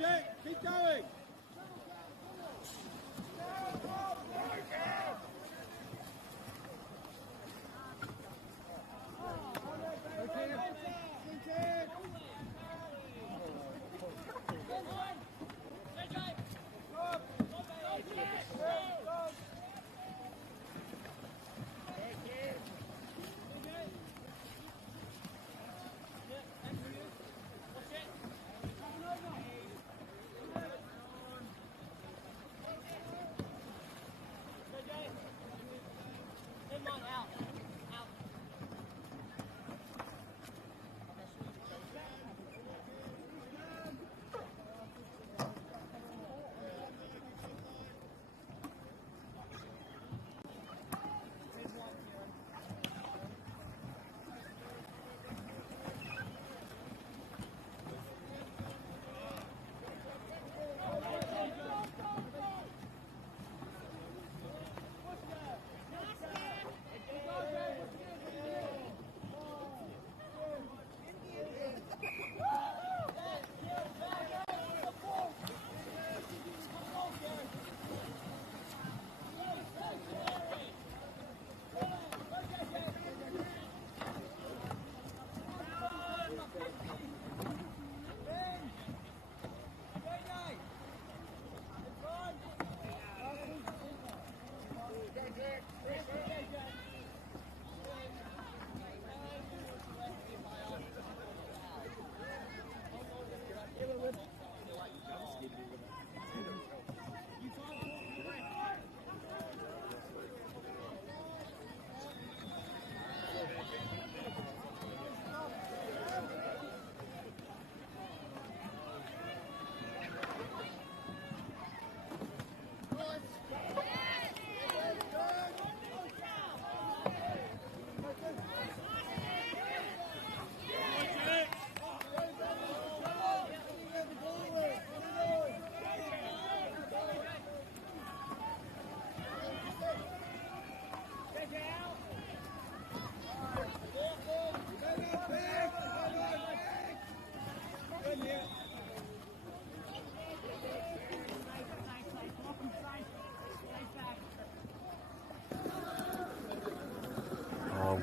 Keep going.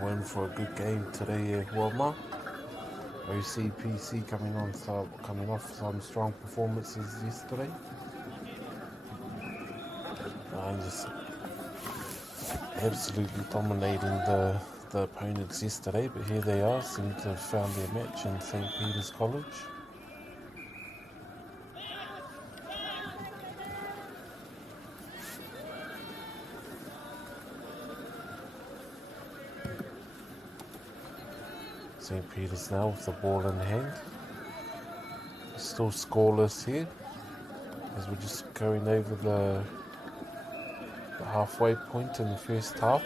Win for a good game today, Wilma. OCPC coming off some strong performances yesterday, and just absolutely dominating the opponents yesterday. But here they are, seem to have found their match in St. Peter's College. St. Peter's now with the ball in hand. Still scoreless here, as we're just going over the halfway point in the first half.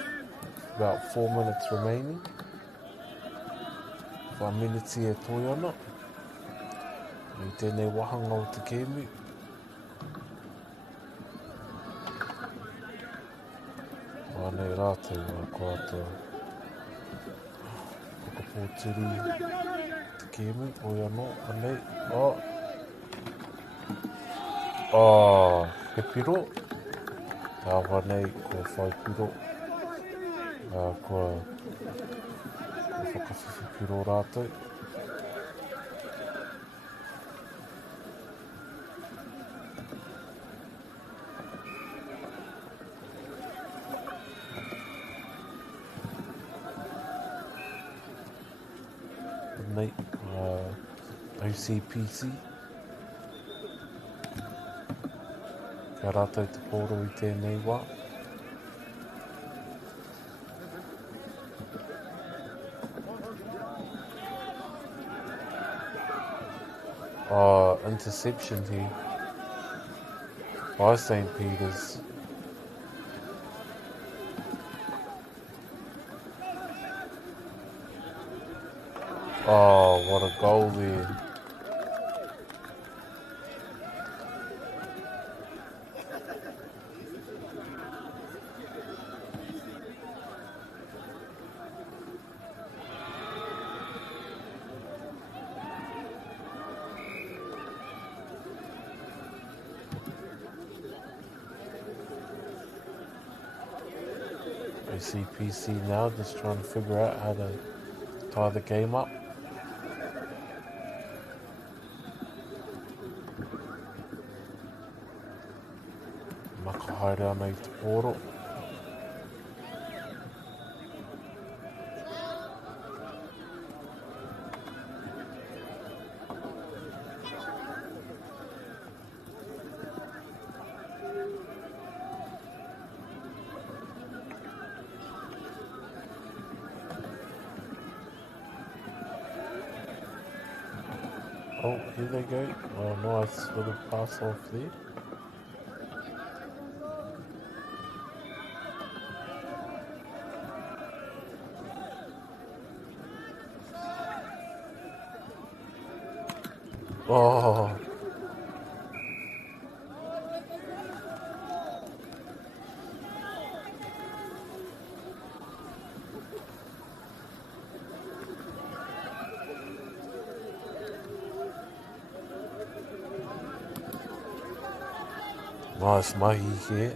About 4 minutes remaining. 4 minutes here Toyona. I tēnei wahanga o te kēmu. Wānei rātou ko atua. Whakapōturu te kēmu, oi anō, anei. He piro. Wānei ko whai piro. Ko whakawhiwhi piro rātou. Nei, OCPC. Kia rātou te pōro I tēnei wā. Interception here by St. Peter's. What a goal there. OCPC now, just trying to figure out how to tie the game up. Maka haere ana I te pōro. Oh, here they go. Oh, nice little pass off there. Oh, nice mahi here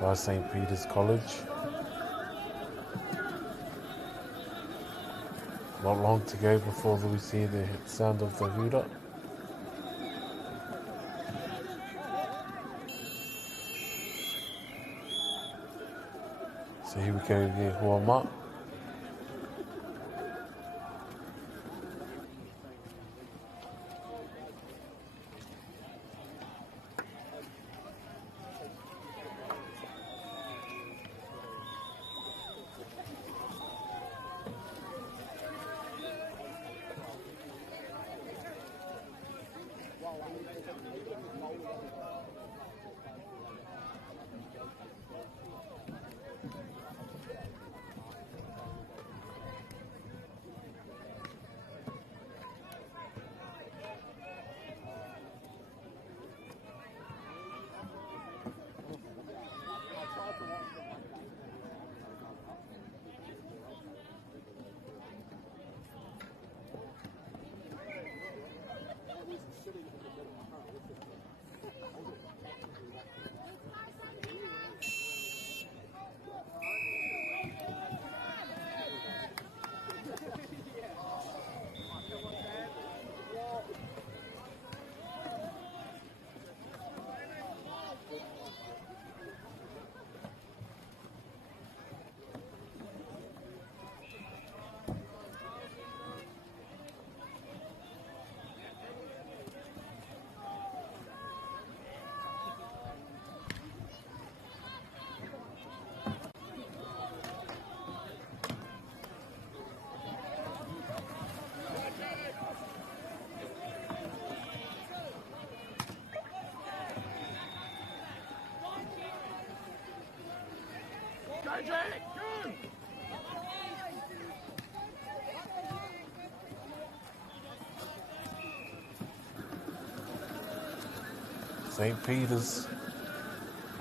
by St. Peter's College. Not long to go before we see the sound of the hura. So here we go there, Huama. St. Peter's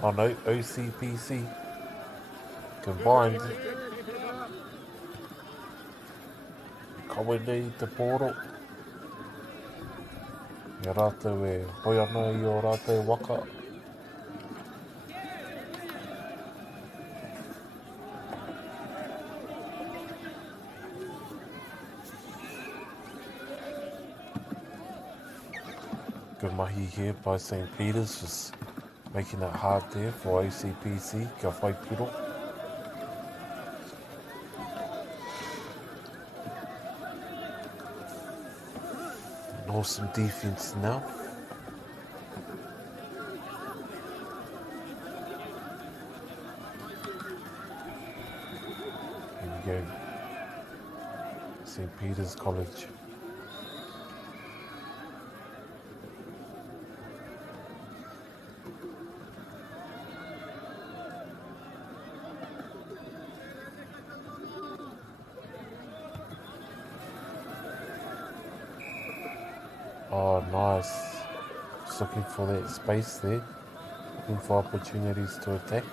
on OCPC combined. Kawe nei te pōro. I rātou e hoi ana I o rātou waka. Good mahi here by St. Peter's, just making it hard there for OCPC, kia whai piro. An awesome defense now. Here we go. St. Peter's College. Oh, nice. Just looking for that space there. Looking for opportunities to attack.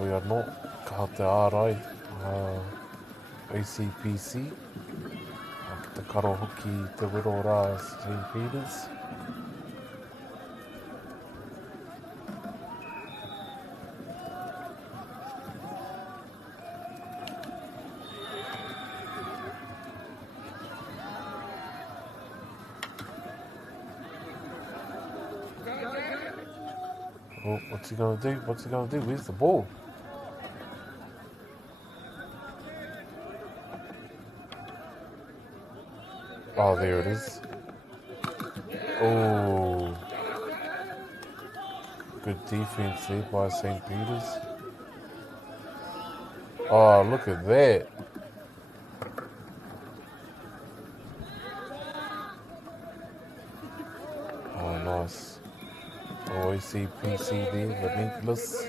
We are not. Ka te ārai. OCPC. Te karo hoki te wero rā St. Peter's. Oh, what's he gonna do? What's he gonna do? Where's the ball? Oh, there it is. Oh, good defense there by St. Peter's. Oh, look at that. Oh, nice. Oh, I see PC there, the Nicholas.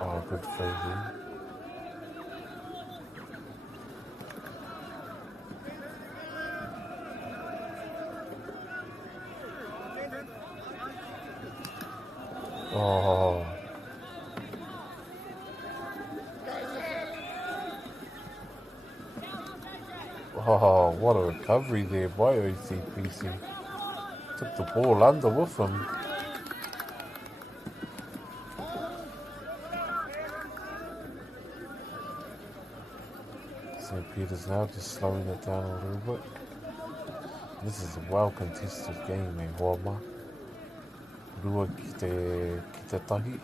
Oh, good fade. Oh, oh, what a recovery there by OCPC. Took the ball under with him. St. Peter's now just slowing it down a little bit. This is a well contested game, Hoama. Rua ki te tahi.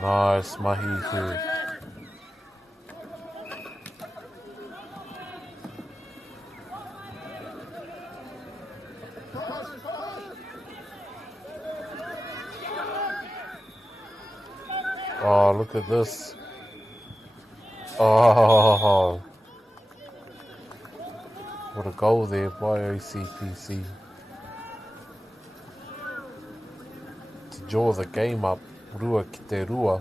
Nice, Mahi. Oh, look at this. Oh, what a goal there by OCPC. To draw the game up, rua ki te rua.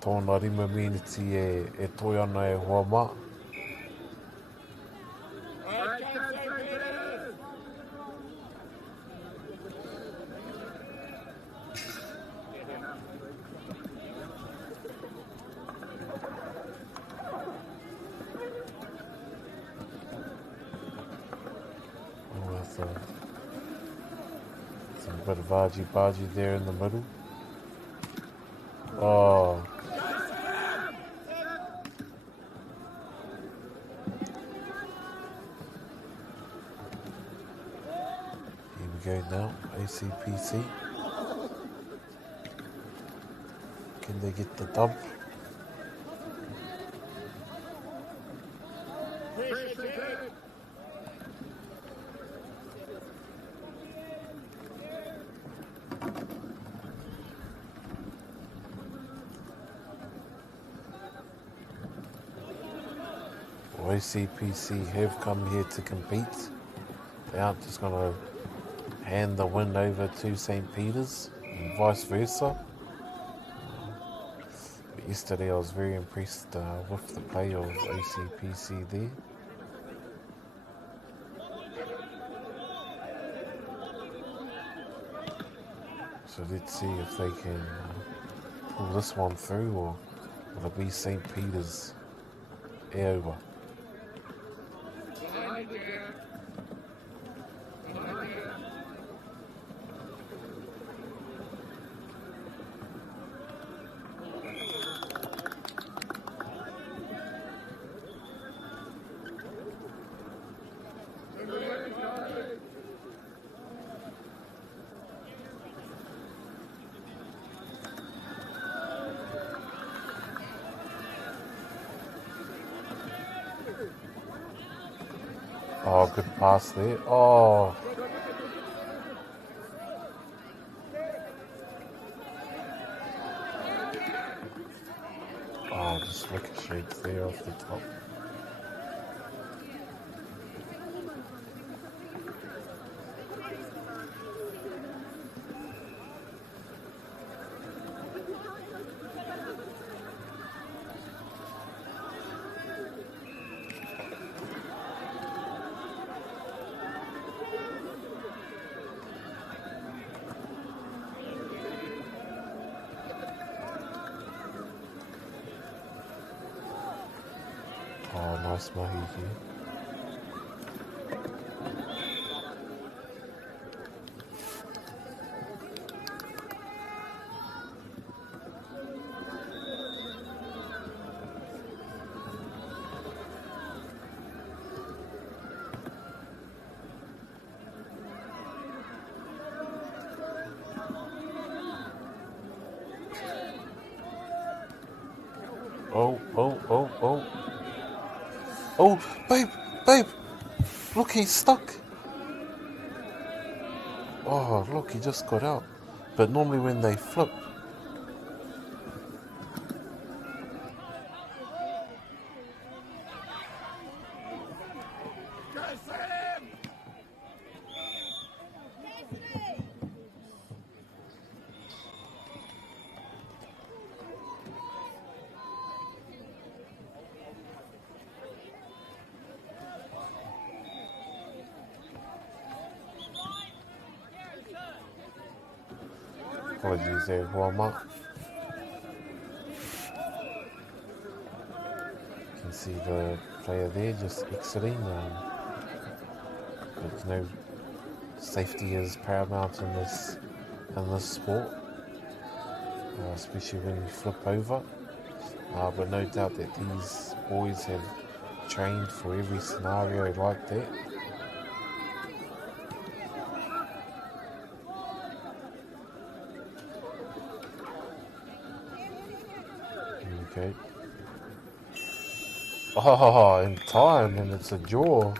Tōna rima miniti e toi ana e hoa mā. Some bit of argy-bargy there in the middle. Oh. Here we go now, ACPC. Can they get the dub? OCPC have come here to compete. They aren't just going to hand the win over to St. Peter's and vice versa. But yesterday I was very impressed with the play of OCPC there. So let's see if they can pull this one through, or will it be St. Peter's over? Oh, good pass there. Oh. Oh, just ricochets there off the top. Oh, nice Mahiki. Oh, oh, oh, oh. Oh, babe, babe. Look, he's stuck. Oh, look, he just got out. But normally when they flip, apologies there, Huama. You can see the player there just exiting. But no, safety is paramount in this sport, especially when you flip over. But no doubt that these boys have trained for every scenario like that. Okay. Oh, in time, and it's a draw.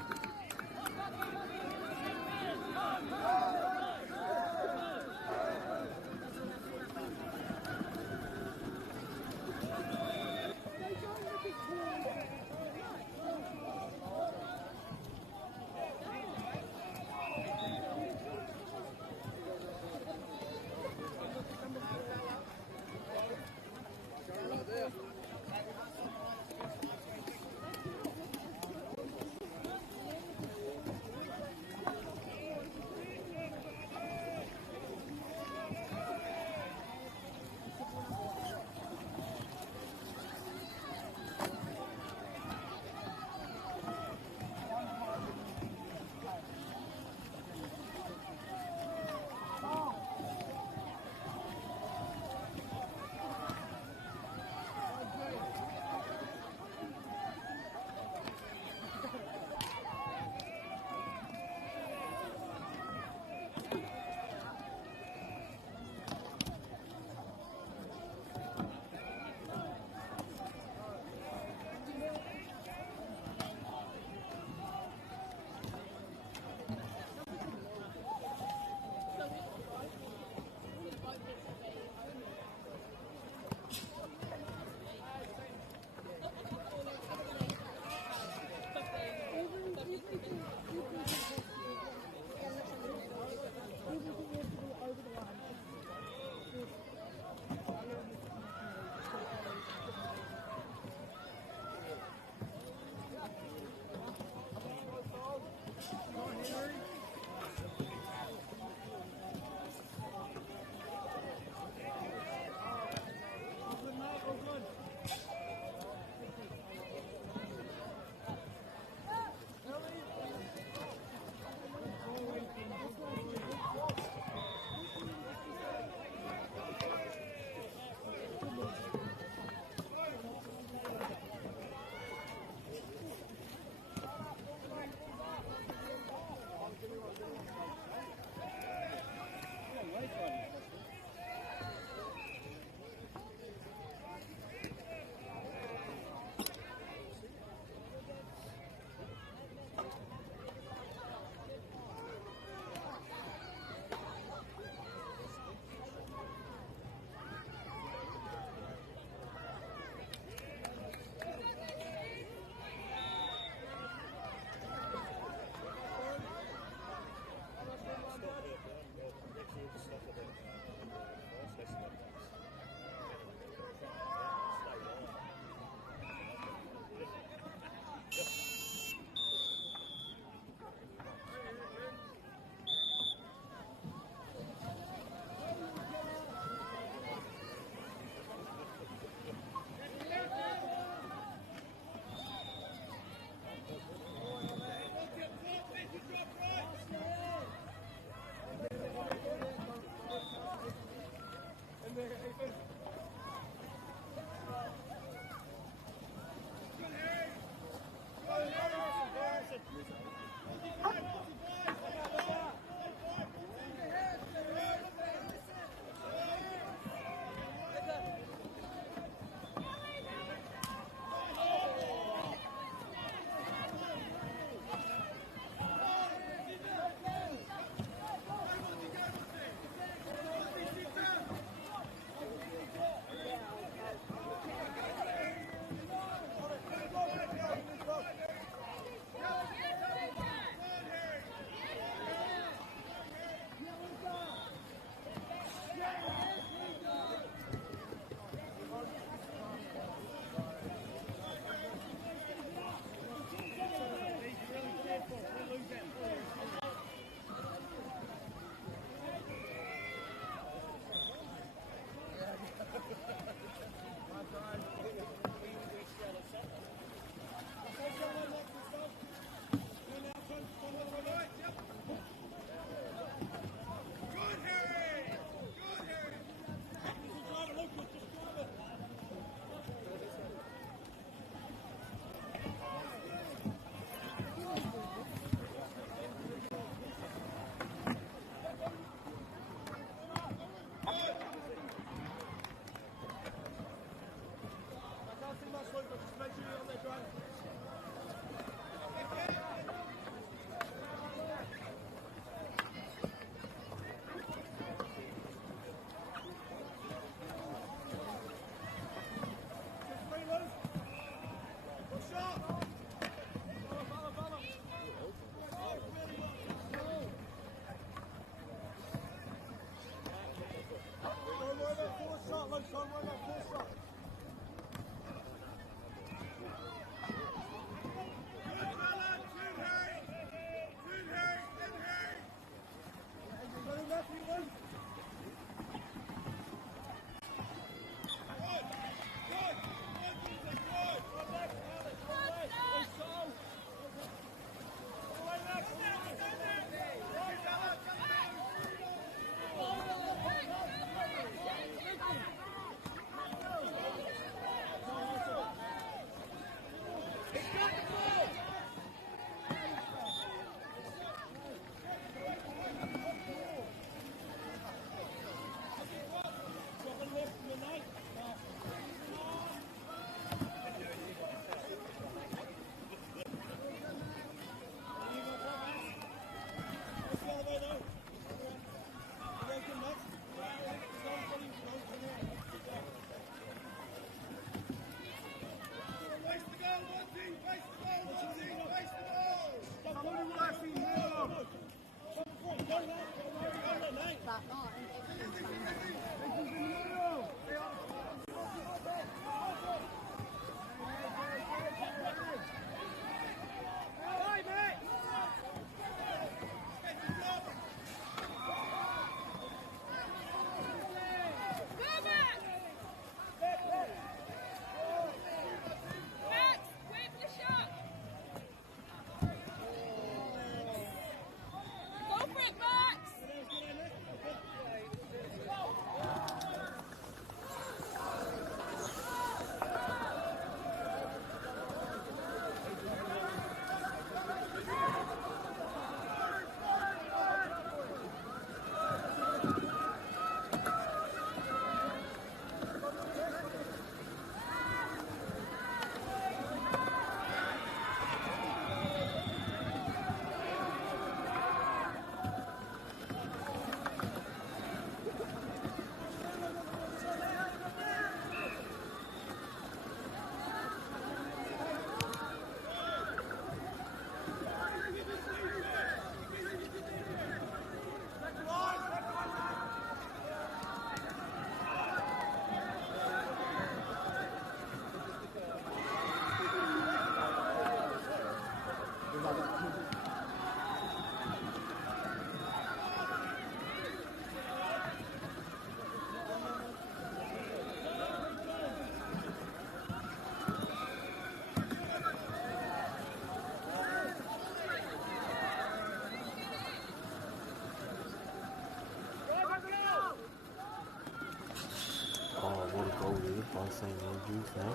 Oh, what a goal here by St Andrews now.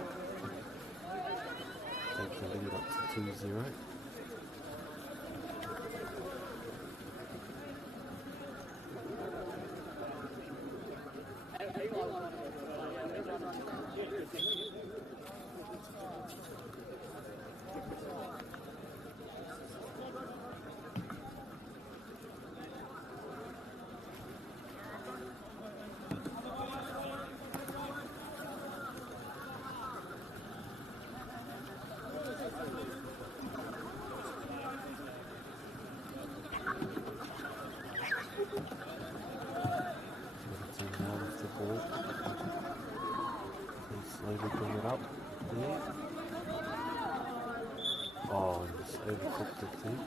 Take the lead up to 2-0. Now with the ball. They slowly bring it up here. Oh, and just overcooked it too.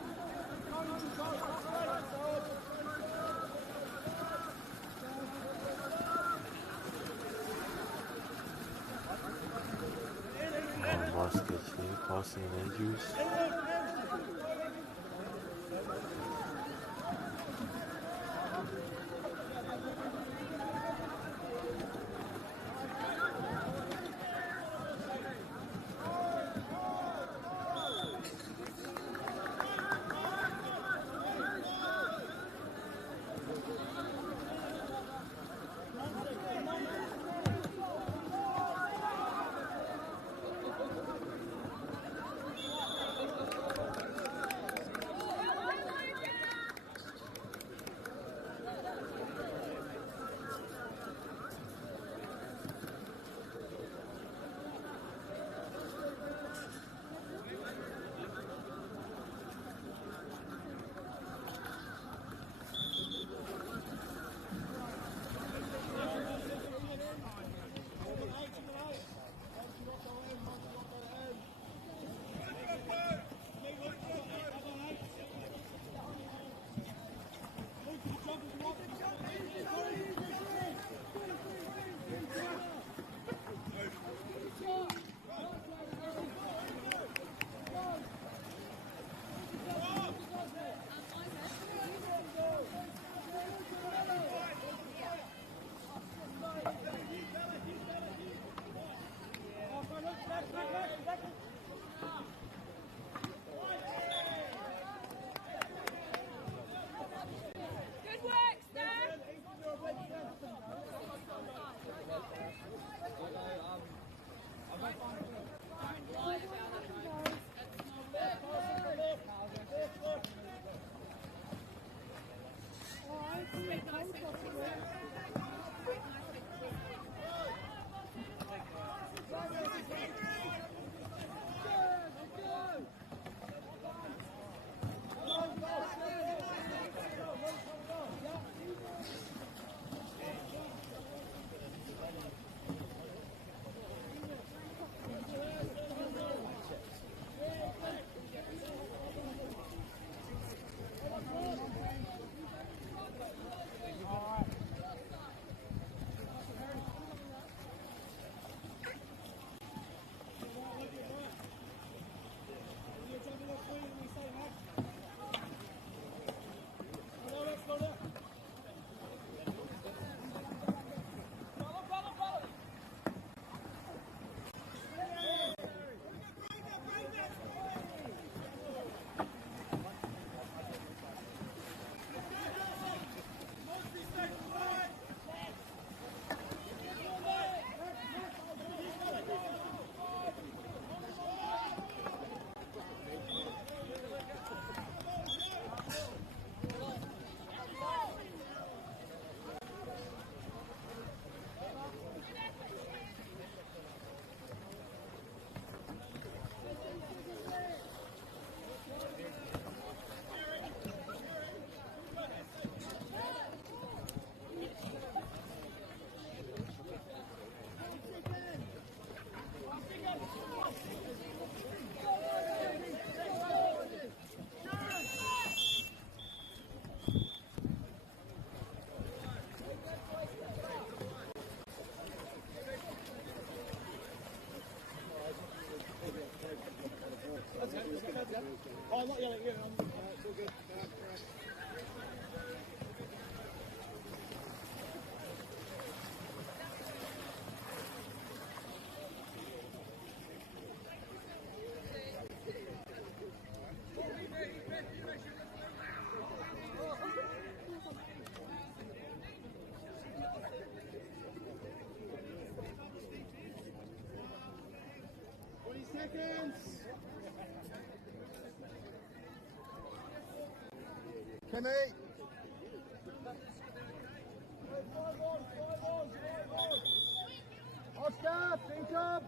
Oh, nice catch here by St Andrews. Oh, I'm not yelling at you. It's all good. Correct. 20 seconds. Kimmy. Oscar, think up.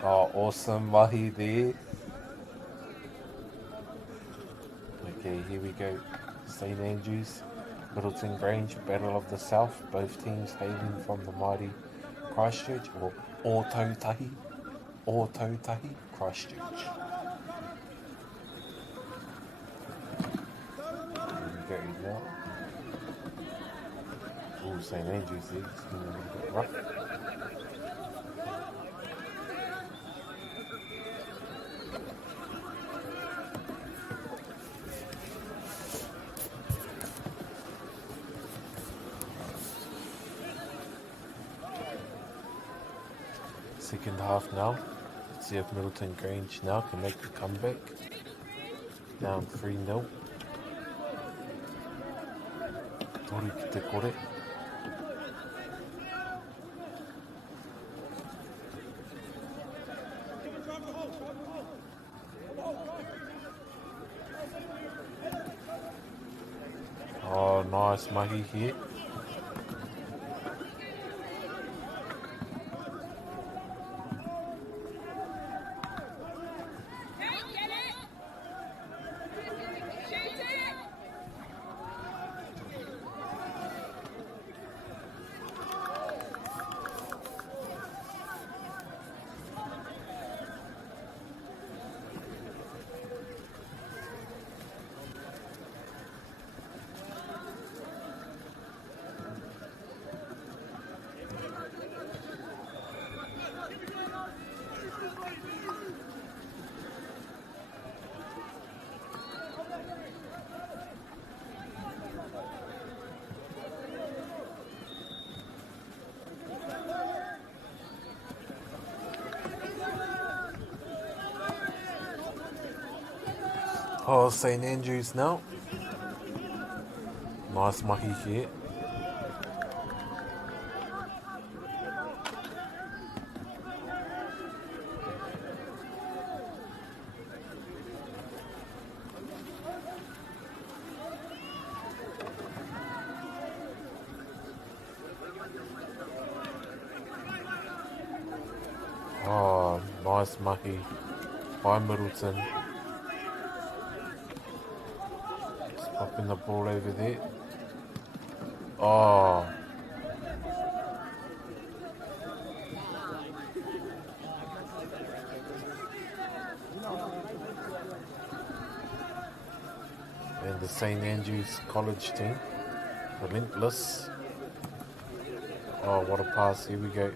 Oh, awesome Mahi there. Okay, here we go. St Andrews, Middleton Grange, Battle of the South. Both teams hailing from the mighty Christchurch, or Ōtautahi, Christchurch. Here we go now. Oh, St Andrews there, it's been a little bit rough. Second half now. Let's see if Middleton Grange now can make the comeback. Down 3-0. Tori ki te kore. Oh, nice mahi here. Oh, St Andrews now. Nice mahi here. Oh, nice mahi by Middleton. Just popping the ball over there. Oh, and the St Andrews College team, relentless. Oh, what a pass! Here we go.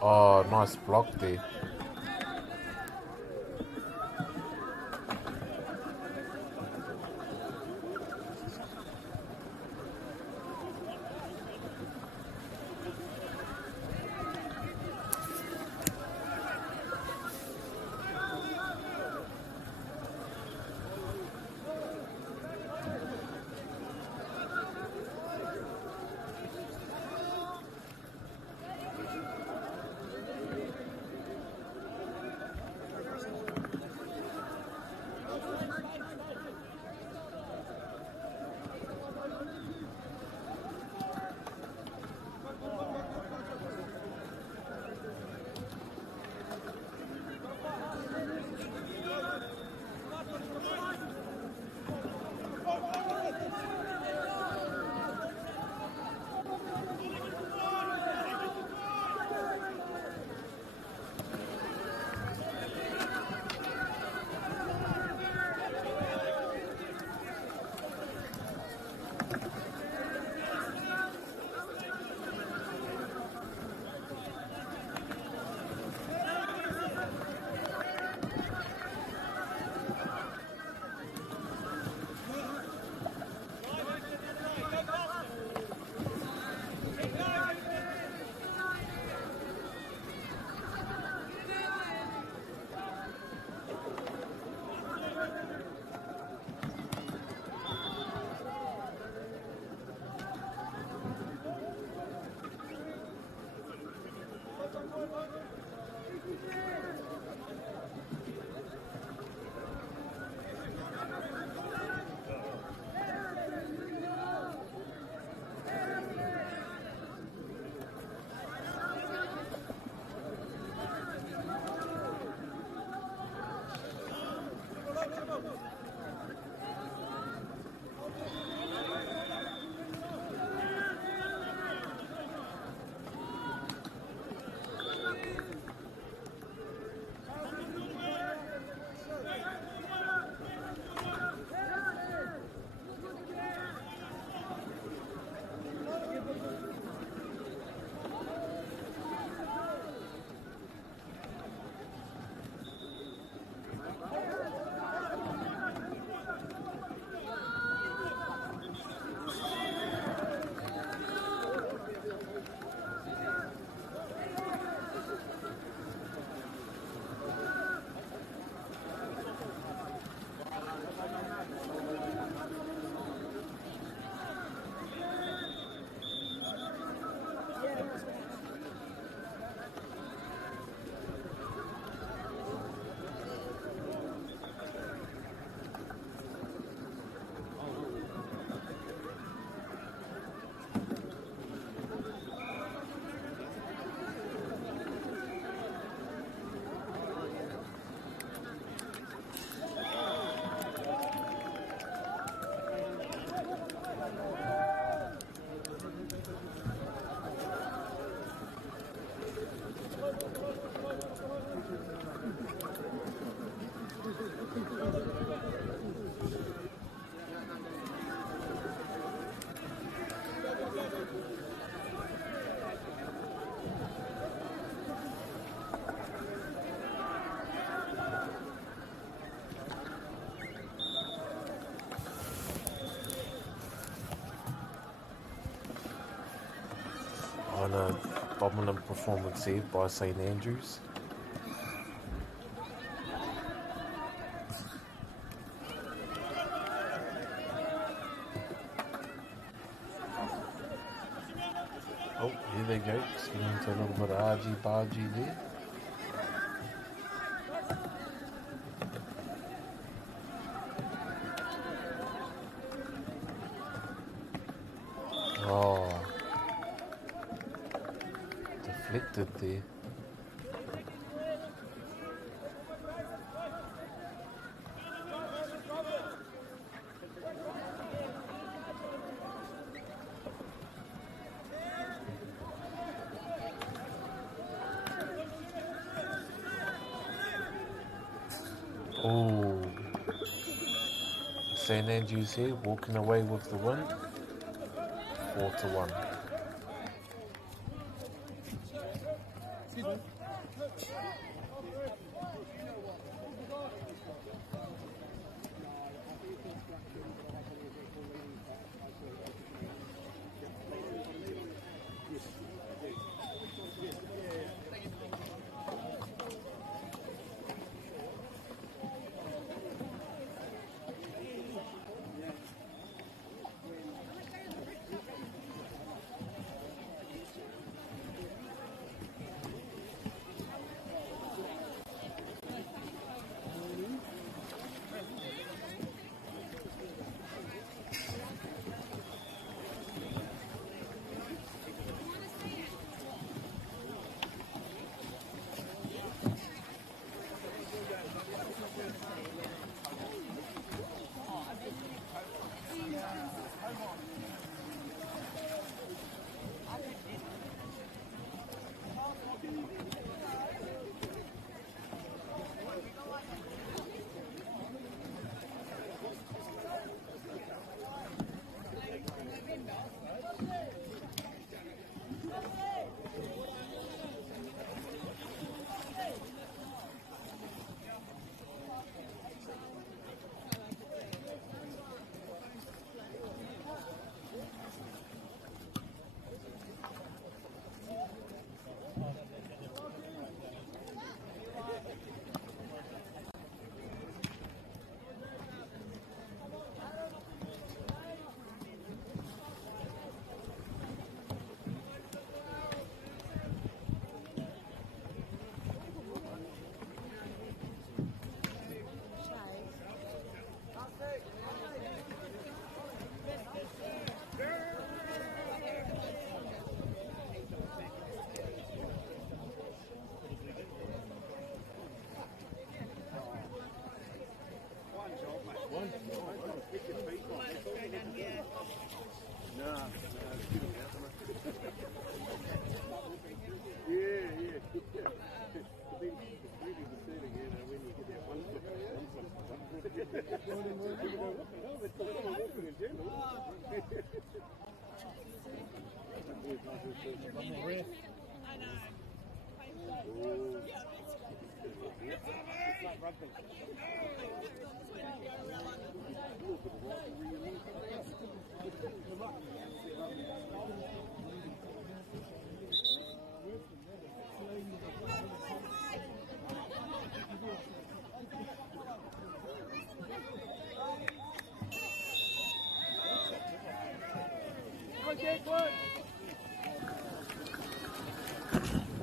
Oh, nice block there. On a dominant performance here by St Andrews. Oh, here they go. Getting into a little bit of argy-bargy there. Oh, deflected there. Oh, St Andrews here walking away with the win, 4-1.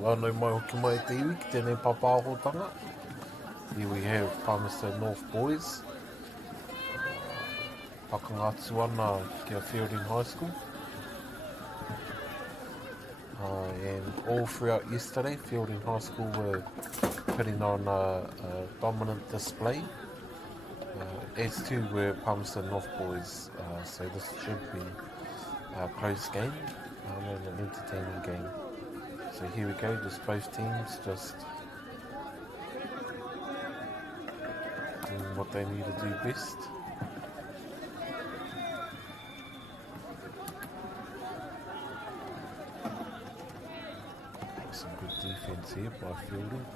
Wānau mai hoki mai te iwi ki tēnei papahotanga. Here we have Palmerston North boys. Whakangatu ana ki a Fielding High School. And all throughout yesterday, Fielding High School were putting on a dominant display. As too were Palmerston North boys. So this should be a close game and an entertaining game. So here we go, just both teams just doing what they need to do best. Some good defense here by Fielding.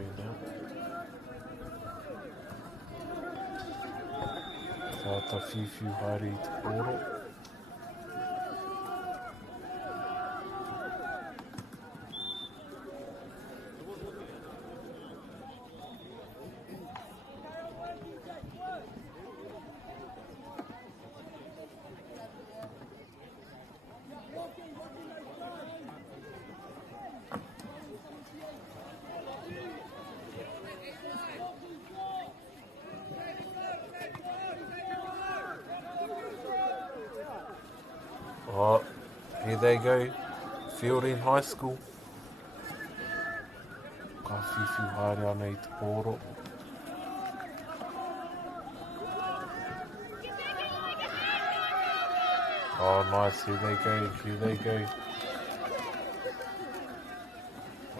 go now. Tata whiwhi haere I te koro. Oh, here they go. Fielding High School. Ka whiwhi haere ana I te koro. Oh, nice. Here they go. Here they go.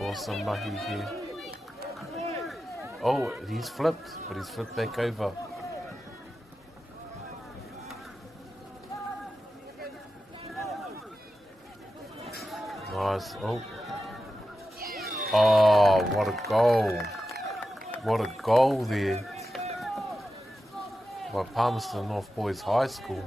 Awesome mahi here. Oh, he's flipped, but he's flipped back over. Nice. Oh. Oh, what a goal. What a goal there. By Palmerston North Boys High School.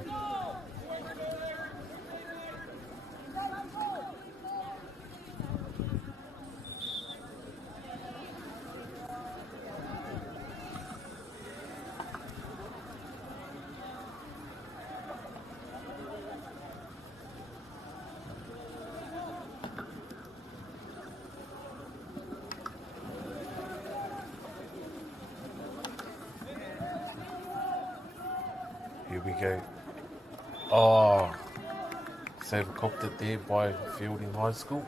Here we go. Oh, Sabre copped it there by Fielding High School.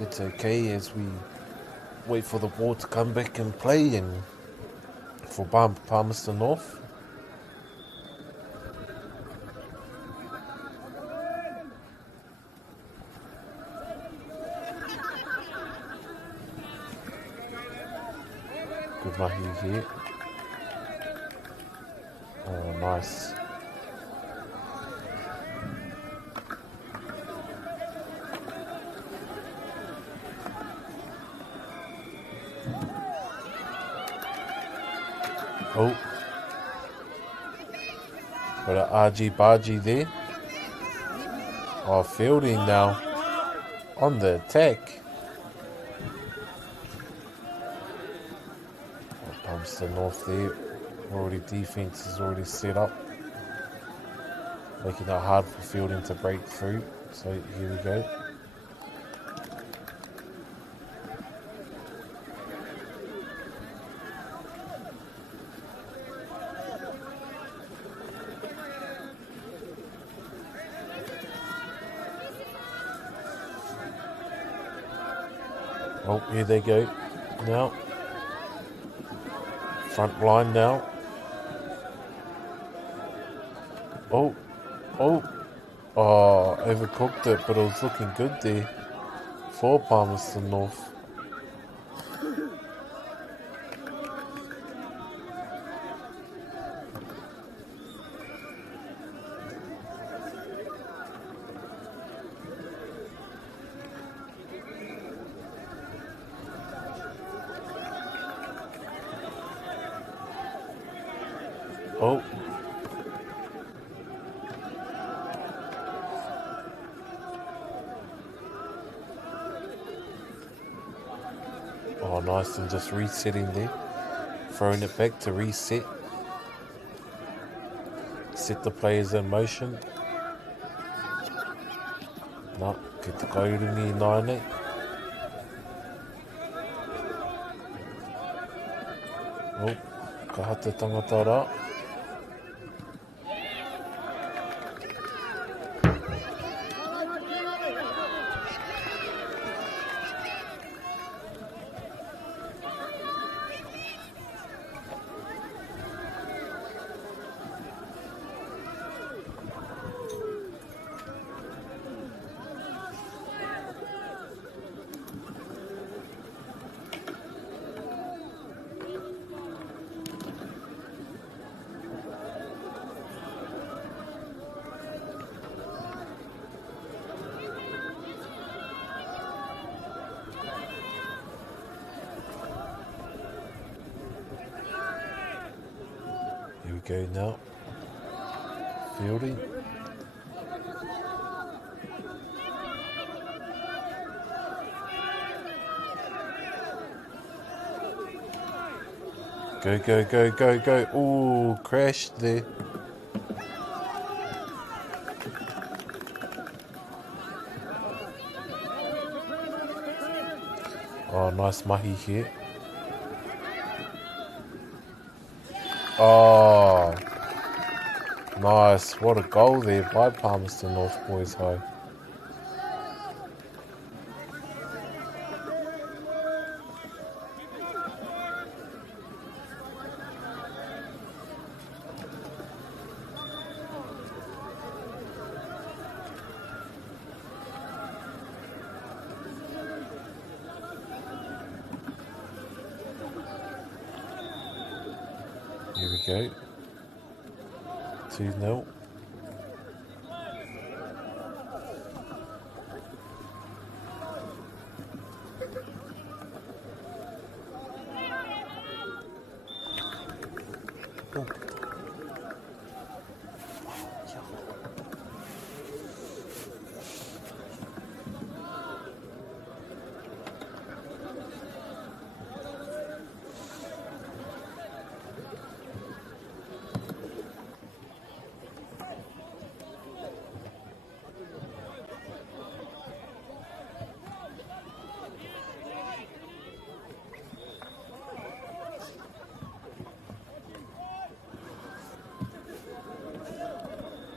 It's okay as we wait for the ball to come back and play and for Palmerston North. Good mahi here. Oh, nice. Oh. Got an argy-bargy there. Oh, Fielding now. On the attack. Palmerston North there. Already defence is already set up. Making it hard for Fielding to break through. So here we go. Oh, here they go. Now. Front line now. Oh. Oh. Oh, overcooked it, but it was looking good there for Palmerston North. Oh. Oh, nice, and just resetting there. Throwing it back to reset. Set the players in motion. No, get the kaurungi nine. Oh, ka hata tangata rā. go now. Fielding. Go, go, go, go, go. Ooh, crashed there. Oh, nice mahi here. Oh, nice. What a goal there by Palmerston North Boys High. Here we go. 2-0.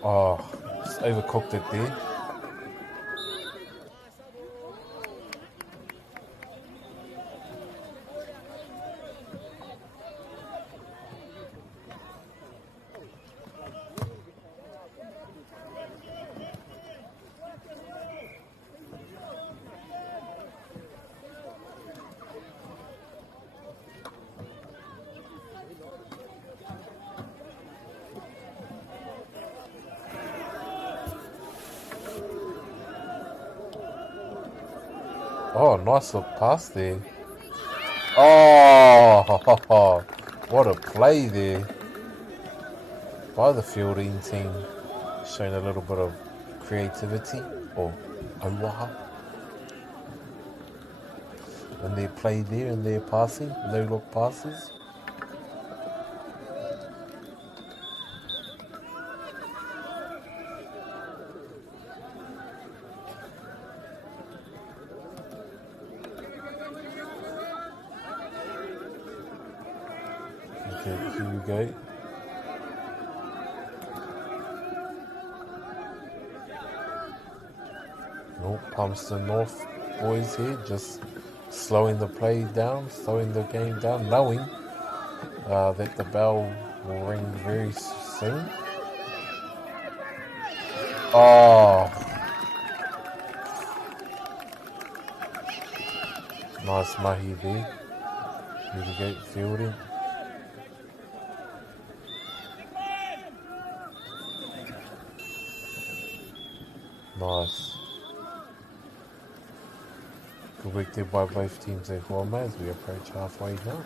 Oh, just overcooked it there. Oh, nice little pass there. Oh, what a play there by the fielding team. Showing a little bit of creativity or owaha in their play there and their passing, no look passes. Okay, here we go. No, Palmerston North boys here just slowing the play down, slowing the game down, knowing that the bell will ring very soon. Oh, nice mahi there. Here we go, fielding. Nice. Good work there by both teams at home as we approach halfway now.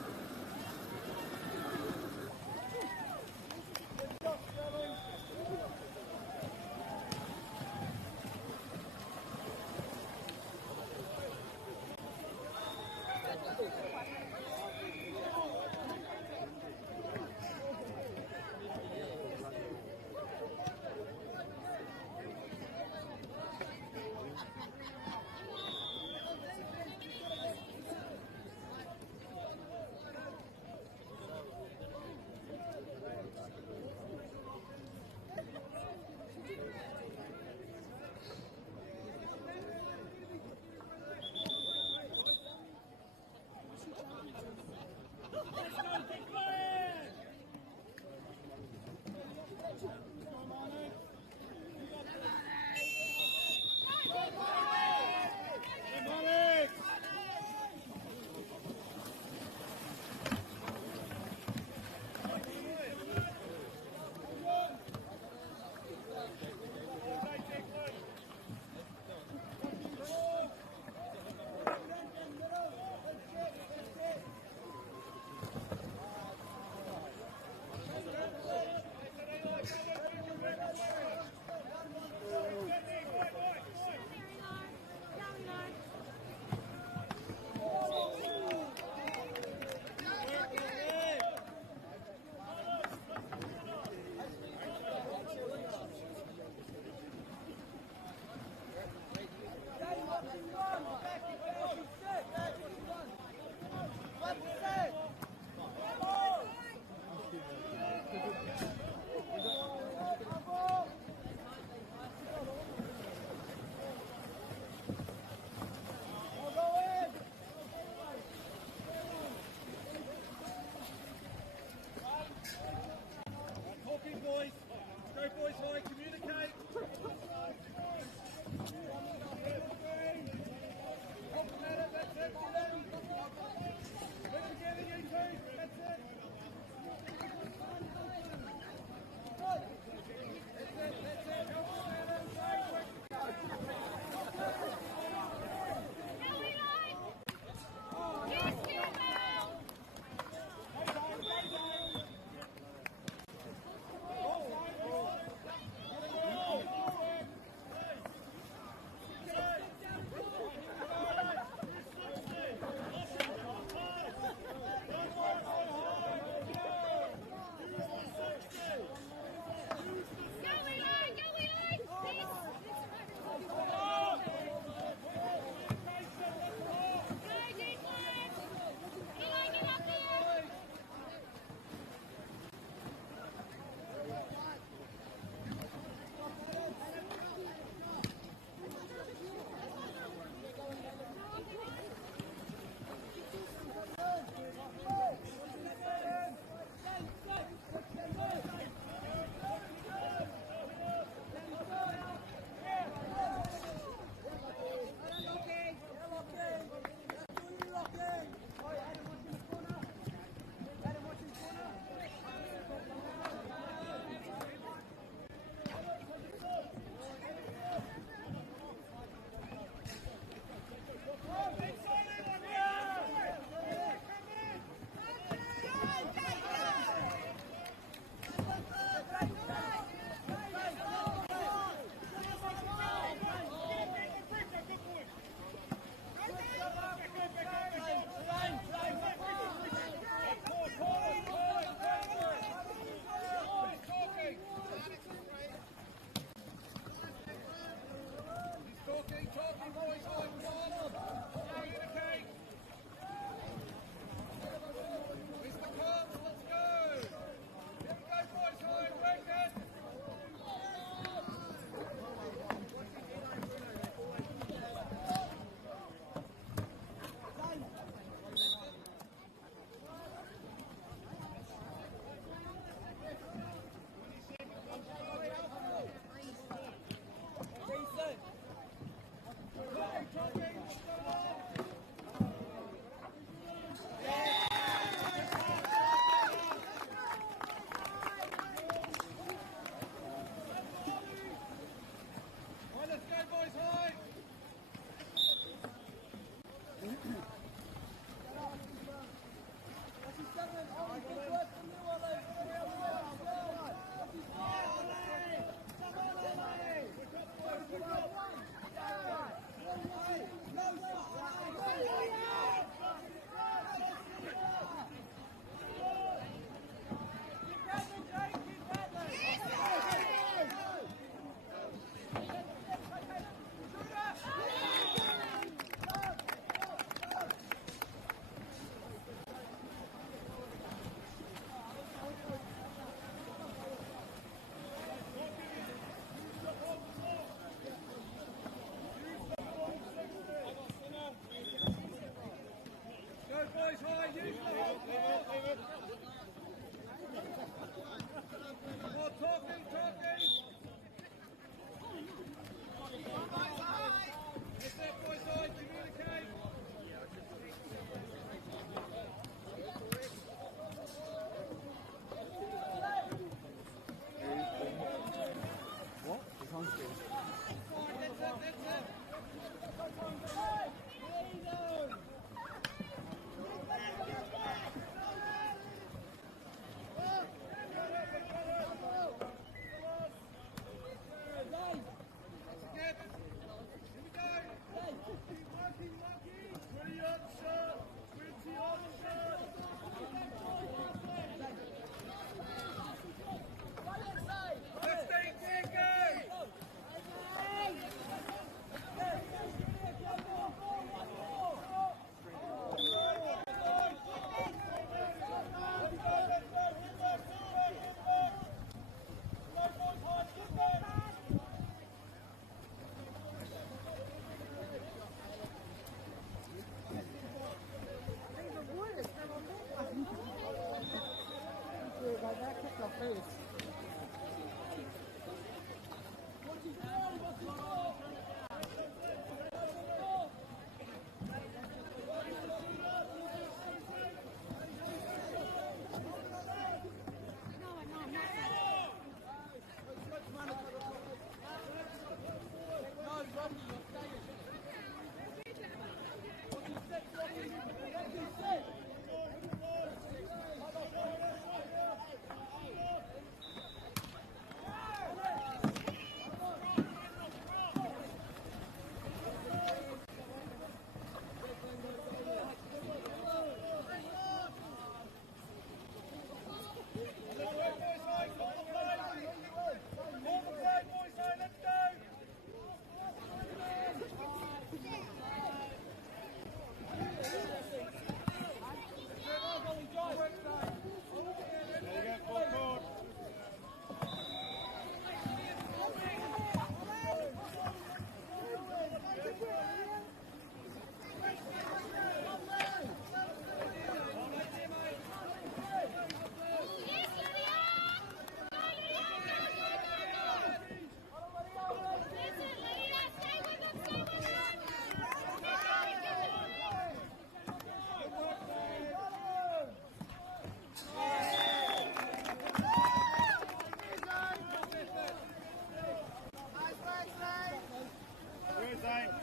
mate.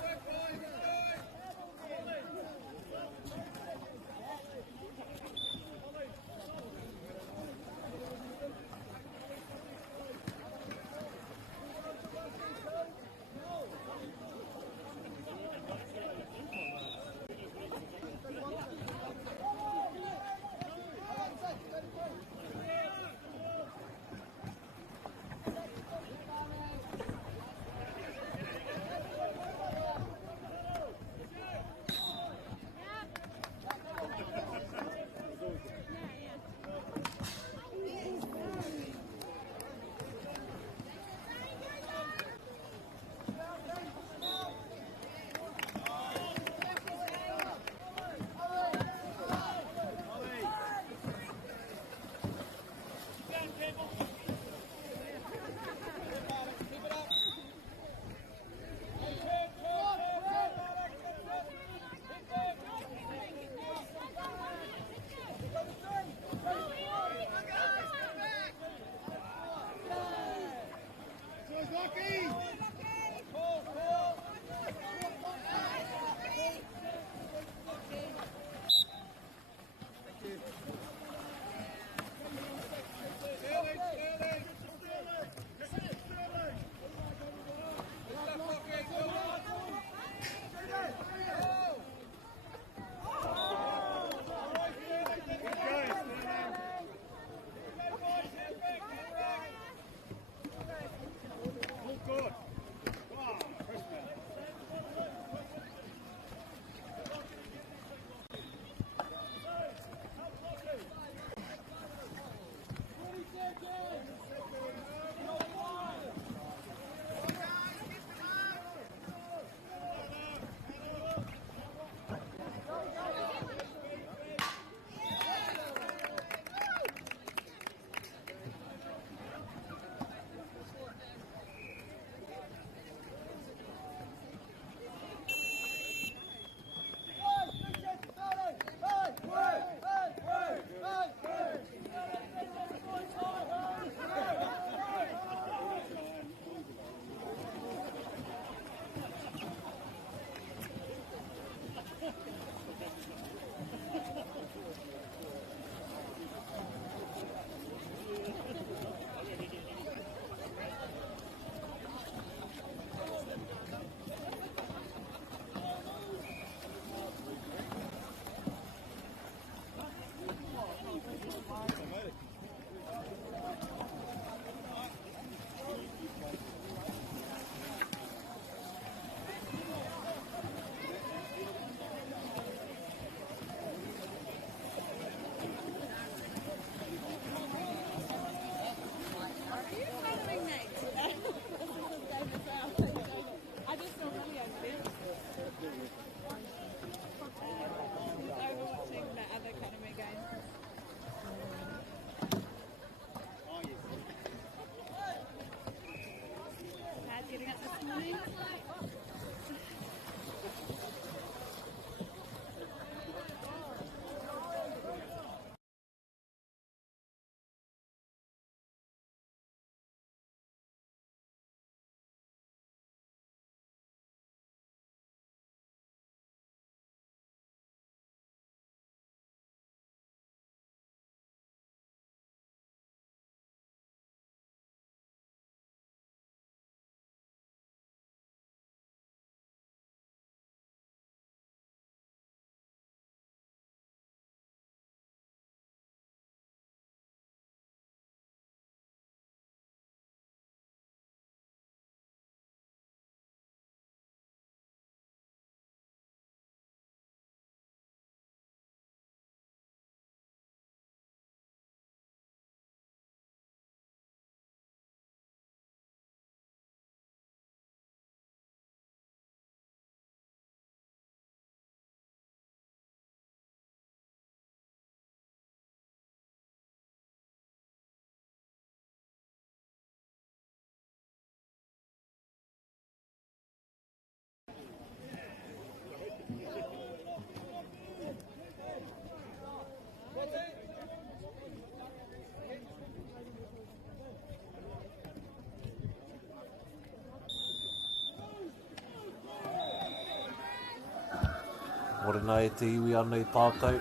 Morena e te iwi anei tātou.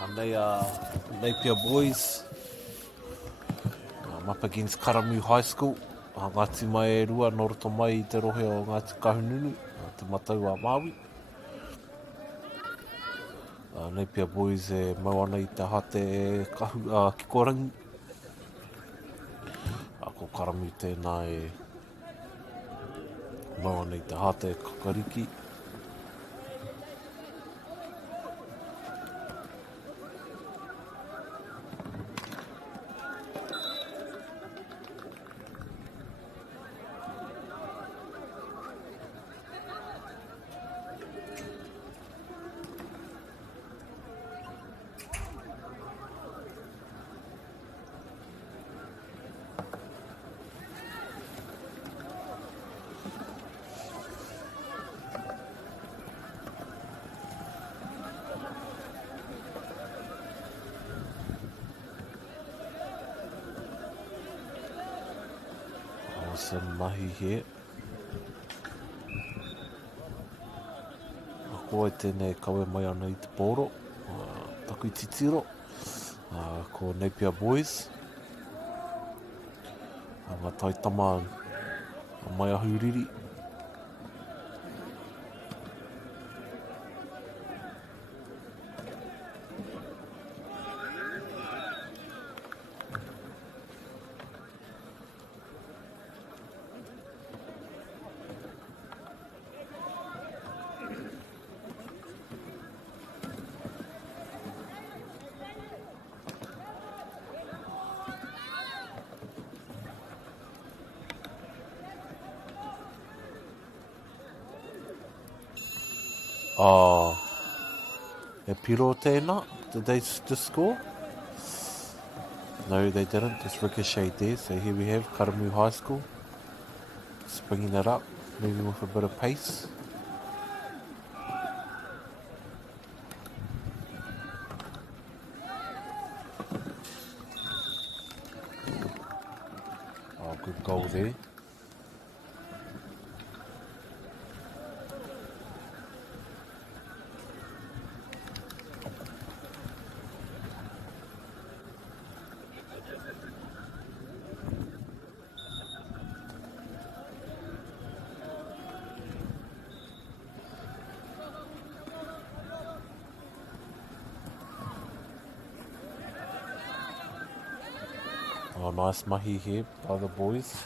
Anei Napier Boys. I'm up against Karamu High School. Ngāti mai e rua, noroto mai I te rohe o Ngāti Kahununu, te matau a Māui. Napier Boys e mau ana I te hate e Kikorangi. Ko Karamu tēnā e mau ana I te hate e Kakariki. Some mahi here. Ko e tēnei kaue mai ana I te pōro. Taku I titiro. Ko Napier Boys. Ngā taitama mai ahuriri. E piro tēnā? Did they just score? No, they didn't. Just ricocheted there. So here we have Karamu High School. Just bringing that up. Moving with a bit of pace. Oh, good goal there. Oh, nice mahi here by the boys.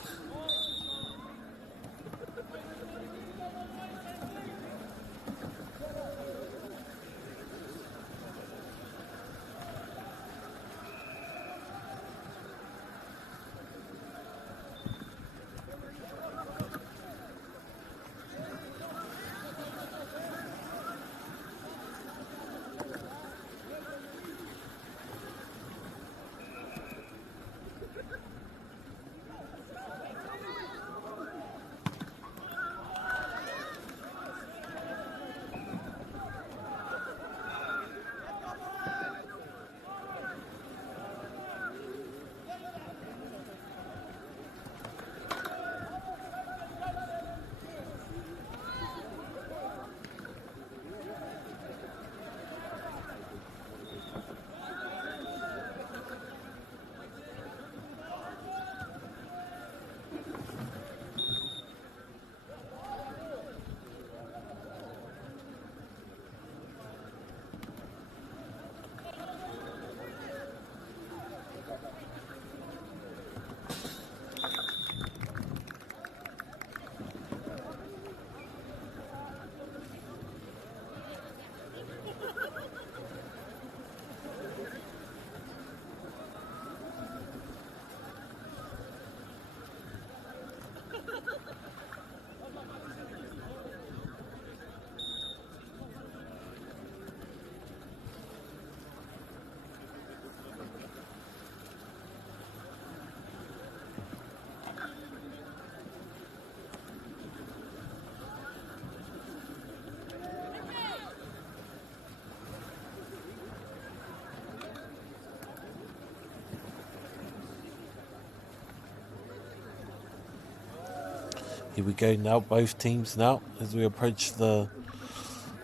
Here we go now, both teams now, as we approach the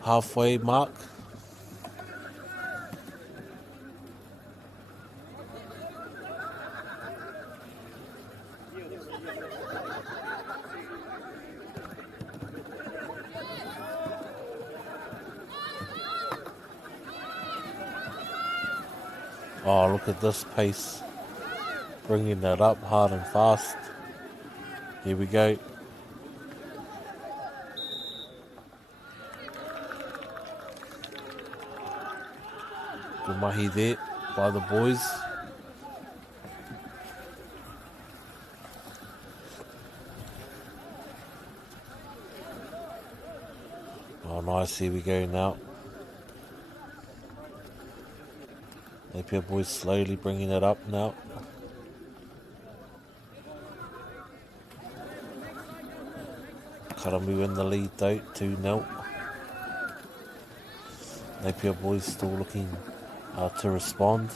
halfway mark. Oh, look at this pace. Bringing it up hard and fast. Here we go. Good mahi there by the boys. Oh, nice. Here we go now. Napier boys slowly bringing it up now. Karamu in the lead though, 2-0. Napier boys still looking to respond.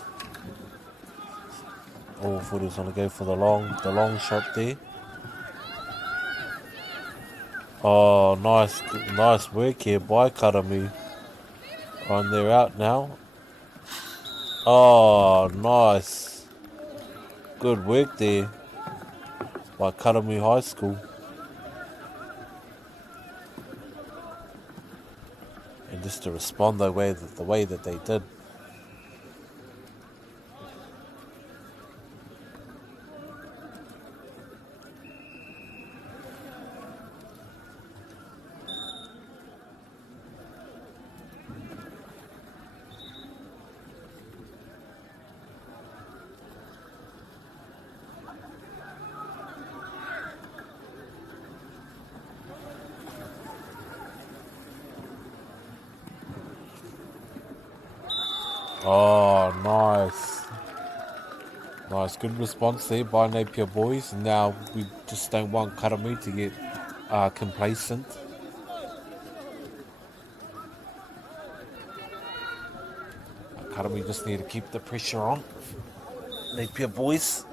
All footy's going to go for the long shot there. Oh, nice work here by Karamu. And they're out now. Oh, nice. Good work there by Karamu High School. And just to respond the way that they did. Oh, nice. Nice, good response there by Napier boys. Now we just don't want Karamu to get complacent. Karamu just need to keep the pressure on. Napier boys.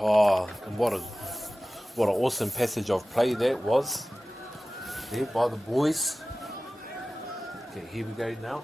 Oh, what an awesome passage of play that was there by the boys. Okay, here we go now.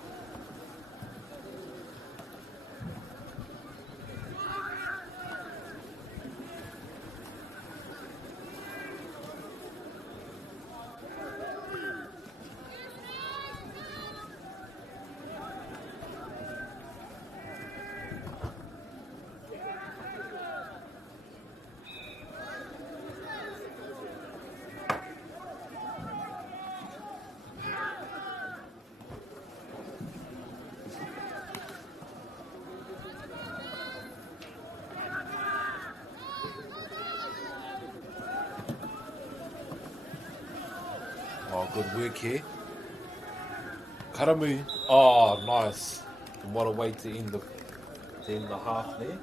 Oh, good work here. Karamu. Oh, nice. And what a way to end the half there.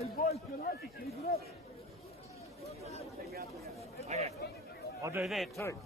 Hey boys, good luck. Keep it up. Okay. I'll do that too.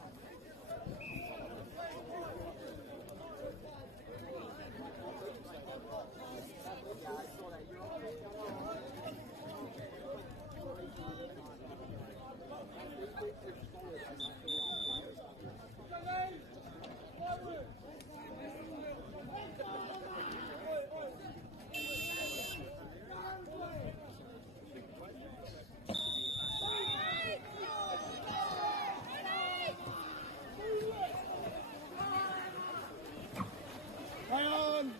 Hang on.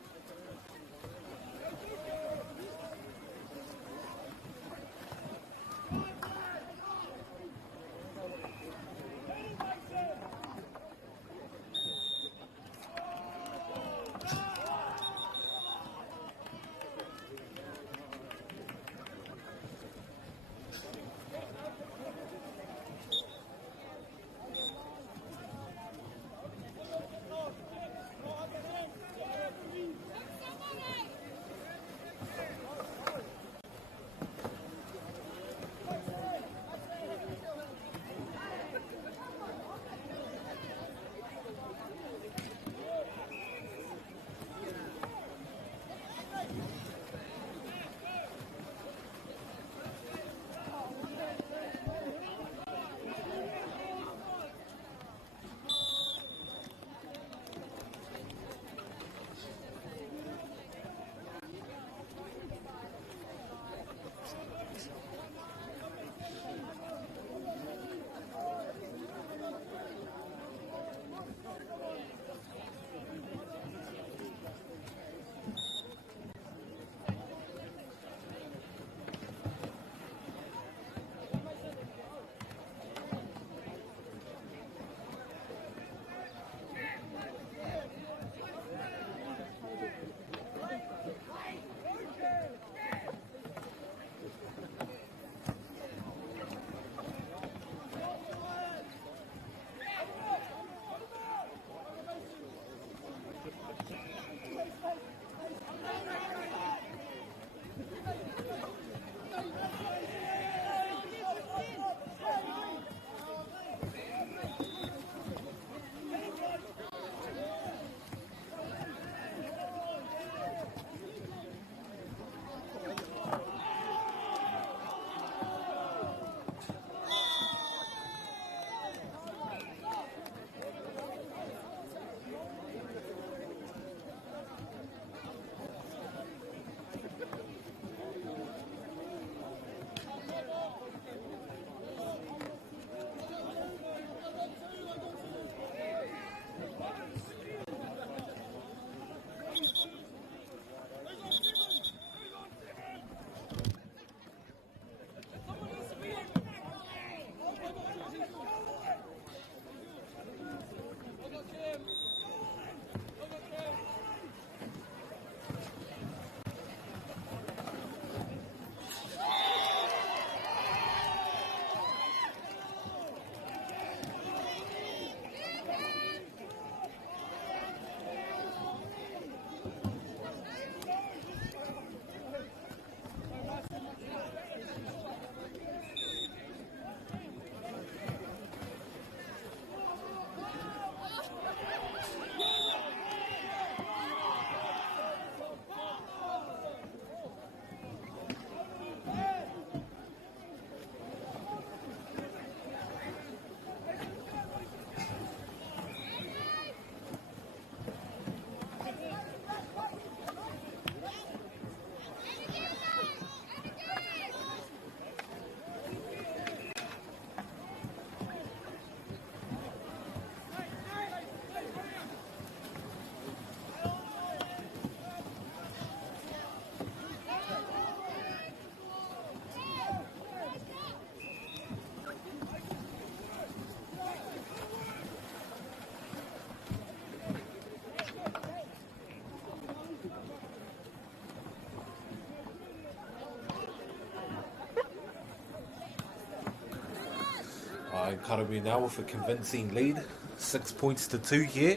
Karami now with a convincing lead, 6 points to 2 here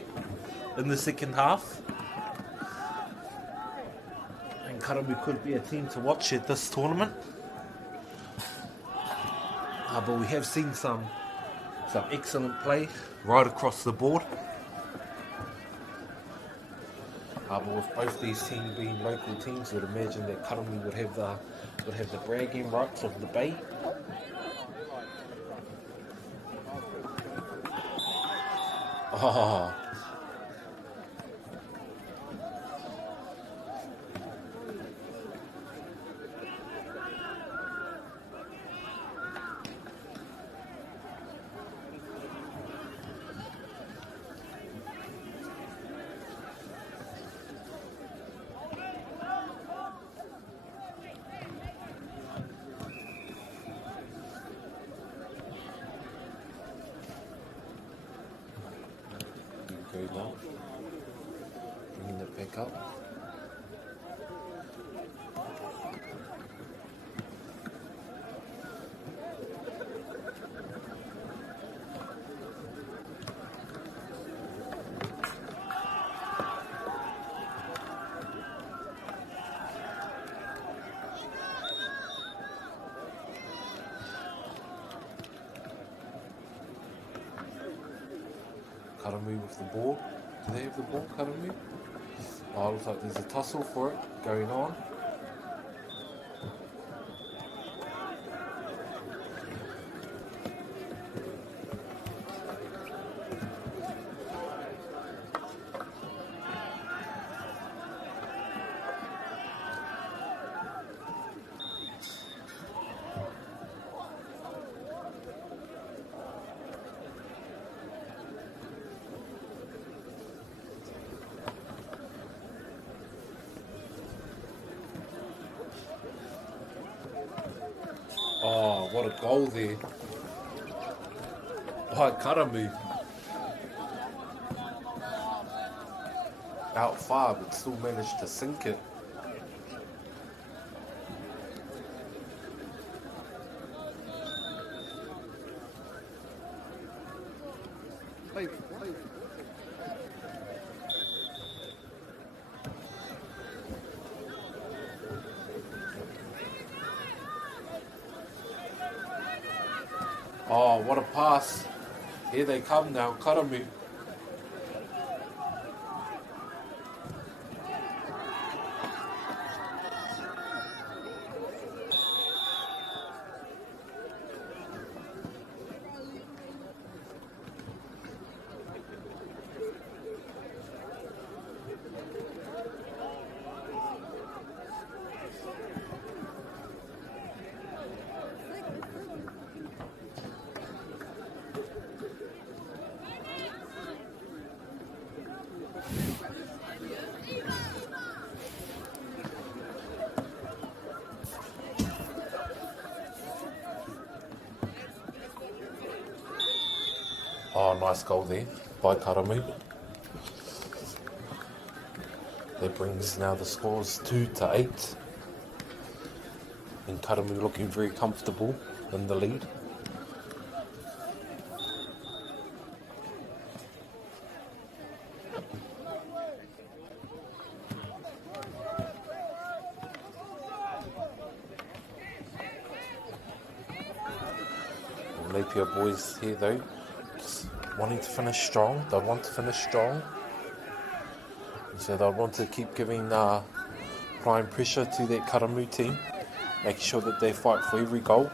in the second half. And think Karamu could be a team to watch at this tournament. But we have seen some excellent play right across the board. But with both these teams being local teams, you'd imagine that Karamu would have the bragging rights of the Bay. Oh. Go now. Bringing it back up. Karamu with the ball. Do they have the ball, Karamu? Oh, looks like there's a tussle for it going on. Oh, what a goal there by Karamu. Out far, but still managed to sink it. Oh, what a pass. Here they come now, Karamu. Oh, nice goal there by Karamu. That brings now the scores 2-8. And Karamu looking very comfortable in the lead. Napier boys here though, just wanting to finish strong. They want to finish strong. So they want to keep giving applying pressure to that Karamu team, making sure that they fight for every goal.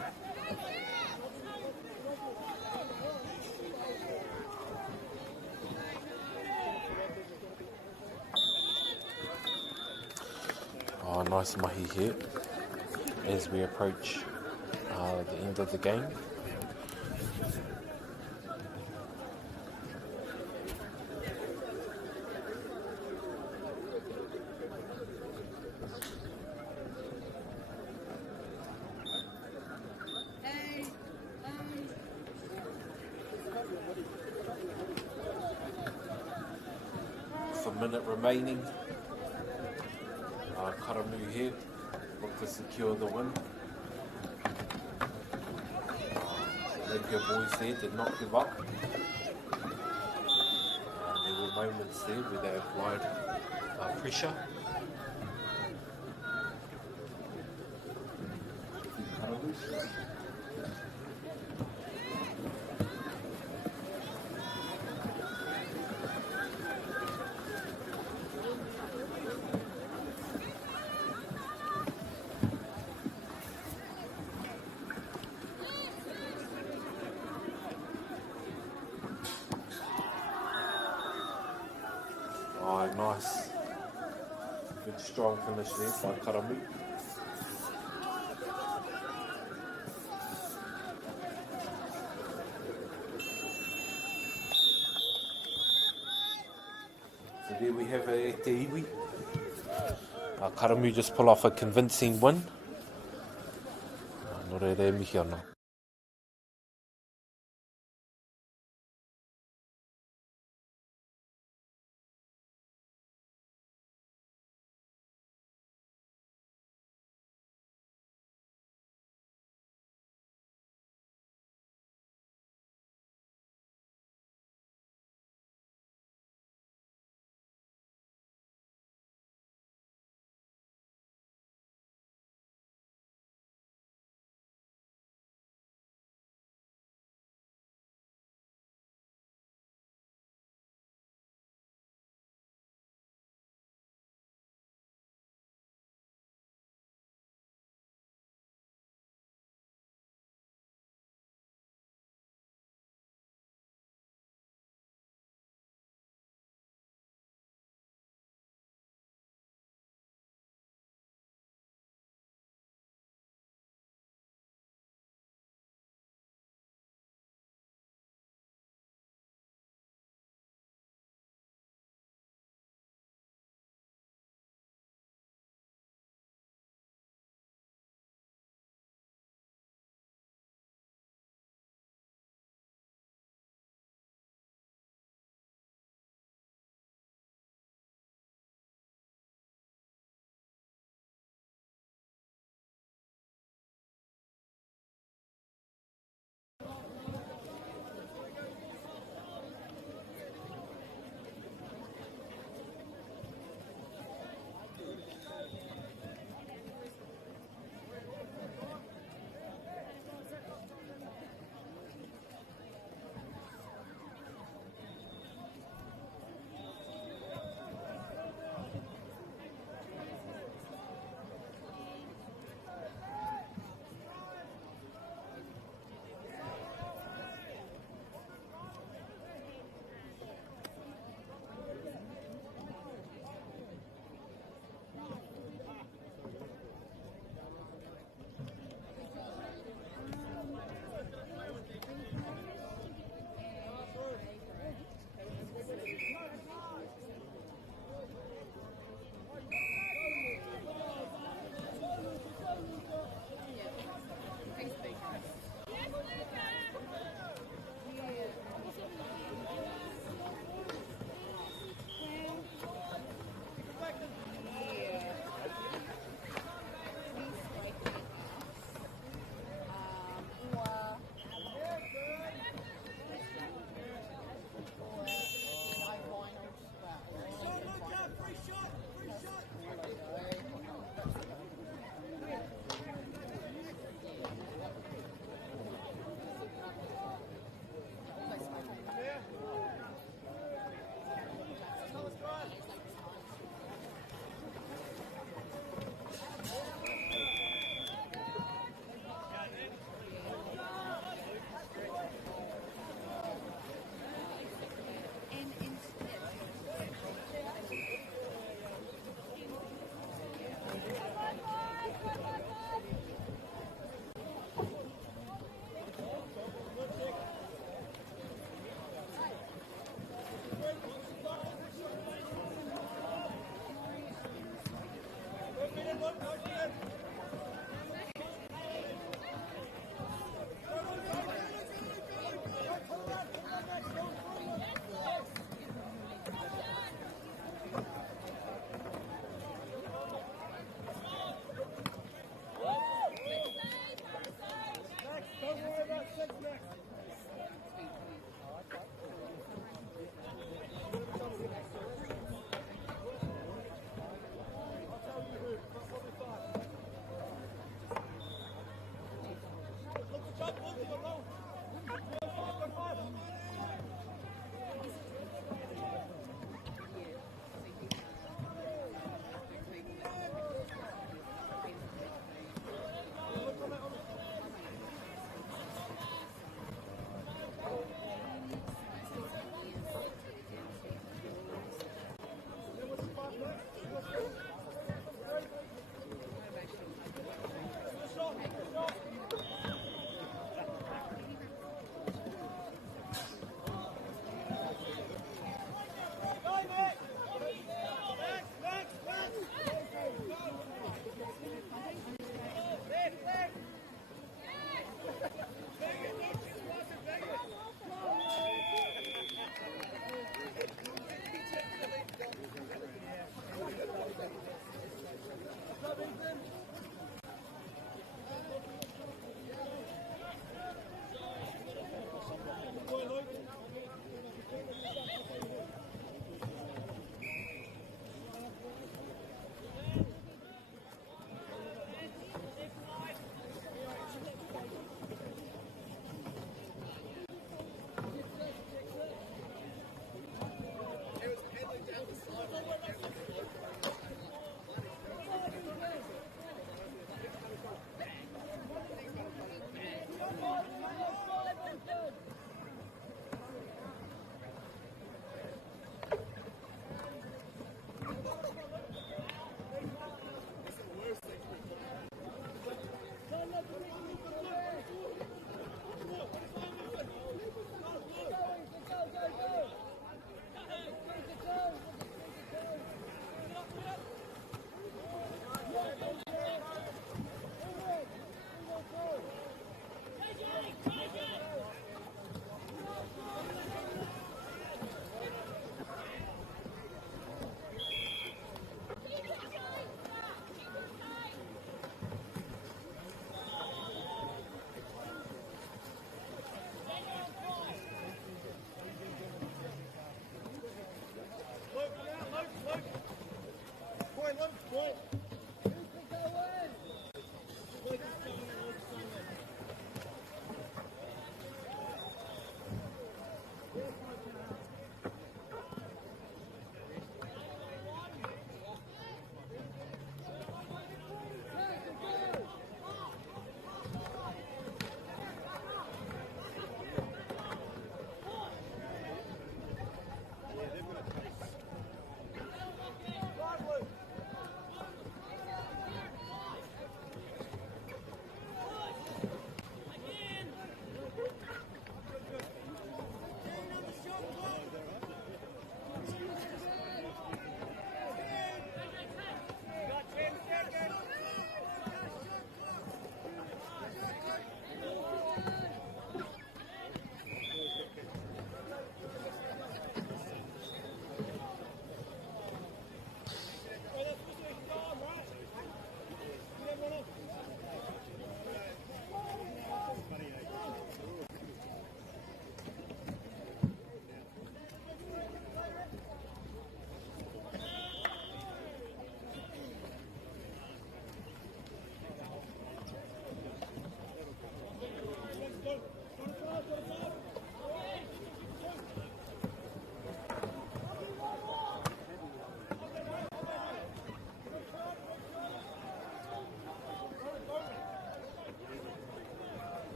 Oh, nice mahi here as we approach the end of the game. With a minute remaining, Karamu here look to secure the win. Napier boys there did not give up. There were moments there where they applied pressure. Oh, nice. Good strong finish there by Karamu. So there we have a Te Iwi. Karamu just pull off a convincing win. Nō reira e mihi ana.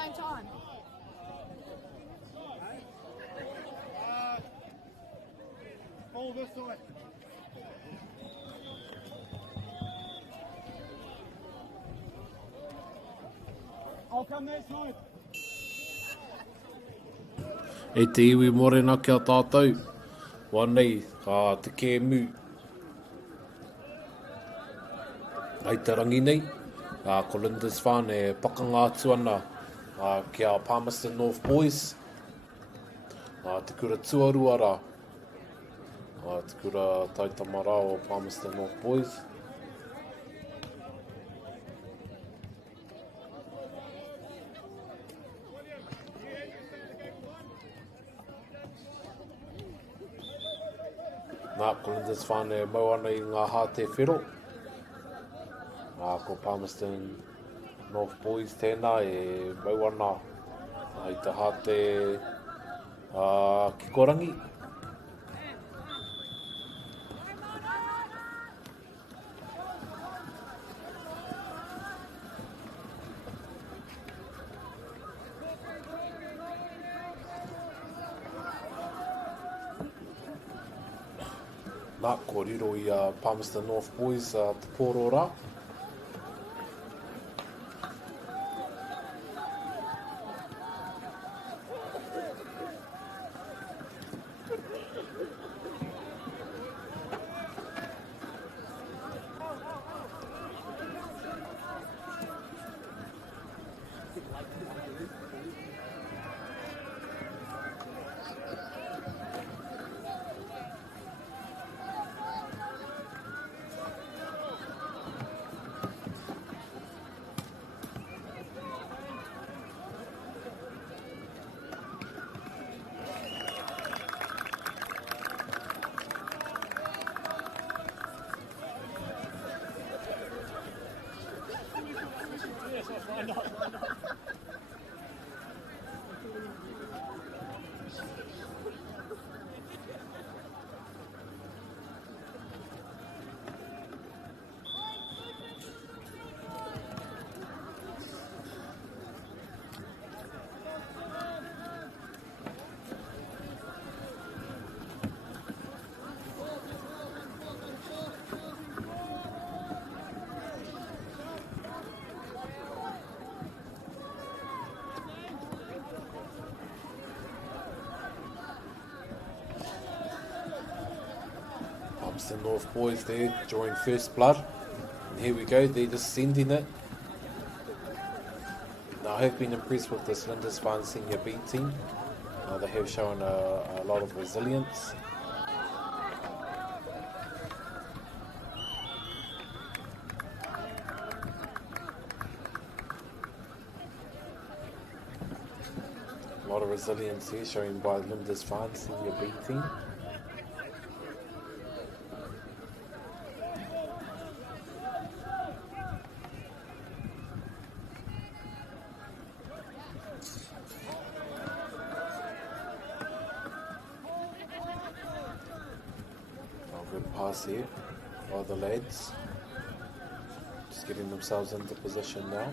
same time. Ball this way. I'll come that side. E te iwi morena kia tātou. Wānei, ka te kēmu. Ai te rangi nei, ko Lindisfarne e pakanga atu ana kia Palmerston North Boys. Te kura tuarua rā. Te kura taitamara o Palmerston North Boys. Ko Lindisfarne e mau ana I ngā hāte whero. Ko Palmerston North Boys tēnā e mau ana I te hāte Kikorangi. Ko riro I Palmerston North Boys te pōro rā. The North Boys there drawing first blood, and here we go, they're just sending it. Now I have been impressed with this Lindisfarne senior B team. They have shown a lot of resilience. A lot of resilience here shown by Lindisfarne senior B team. Pass here by the lads, just getting themselves into position now.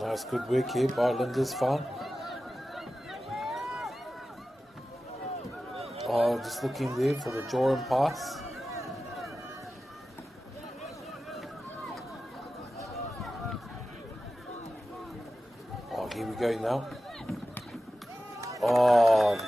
Nice good work here by Lindisfarne. Oh, just looking there for the draw and pass. Oh, here we go now. Oh.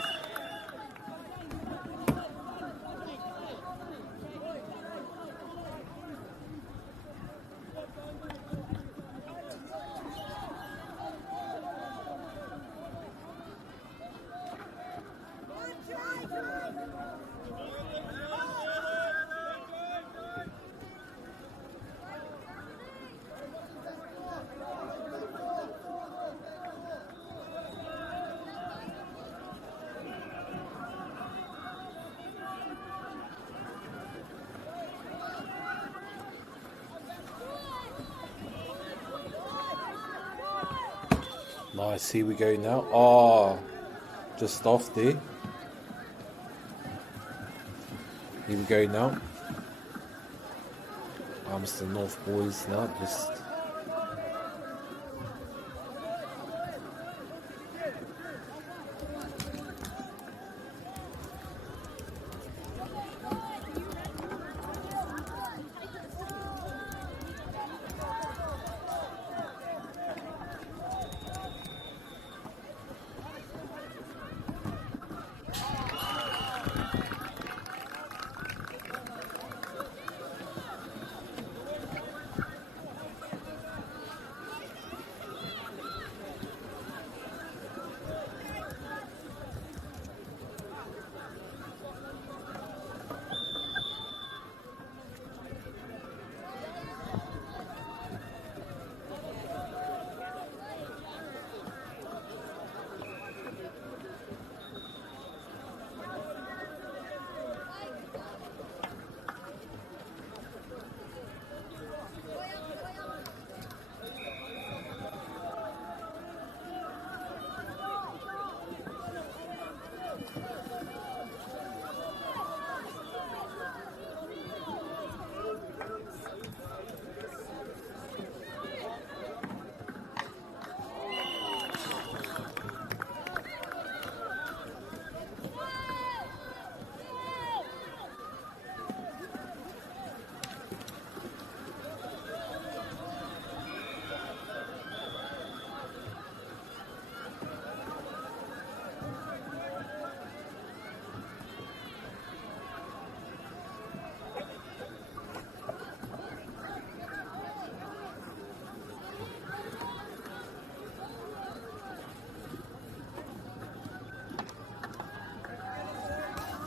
Nice, here we go now. Oh, just off there. Here we go now. Palmerston North boys now, just...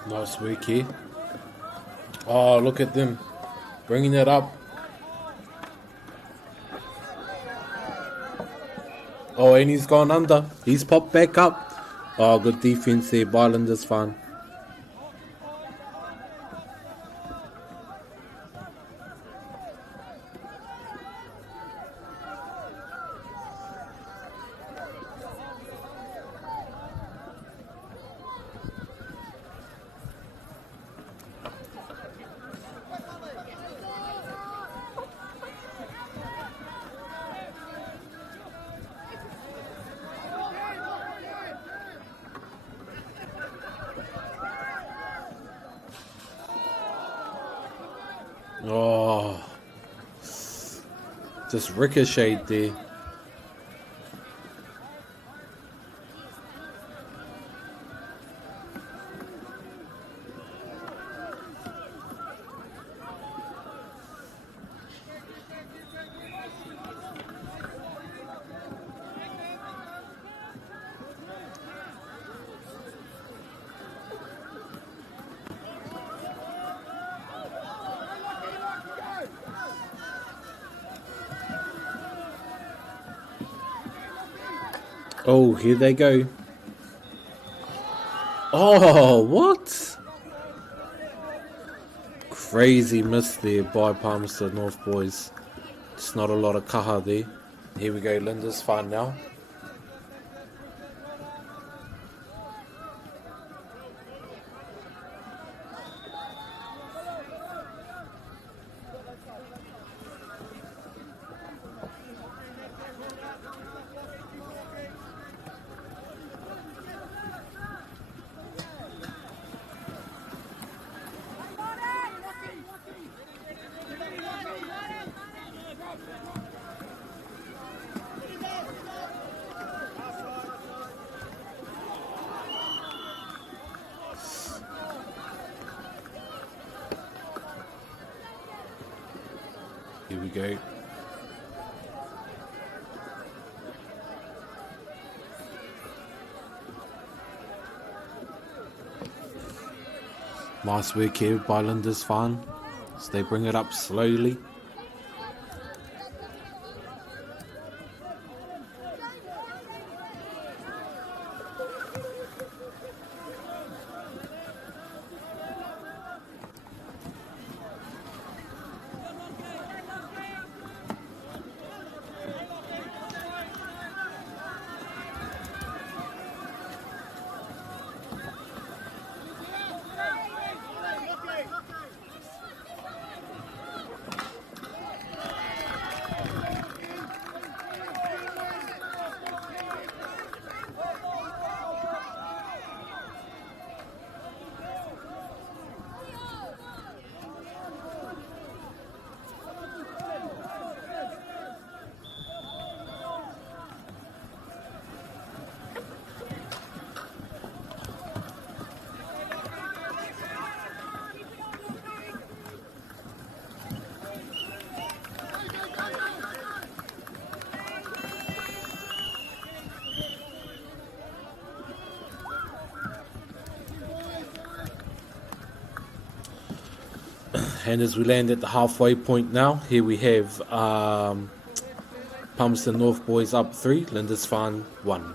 Nice work here. Oh, look at them. Bringing it up. Oh, and he's gone under. He's popped back up. Oh, good defense there. Byland is fine. Oh, just ricocheted there. Oh, here they go. Oh, what? Crazy miss there by Palmerston North boys. Just not a lot of kaha there. Here we go, Linda's fine now. Here we go. Nice work here by Linda's Farm. So they bring it up slowly. And as we land at the halfway point now, here we have Palmerston North boys up 3, Lindisfarne 1.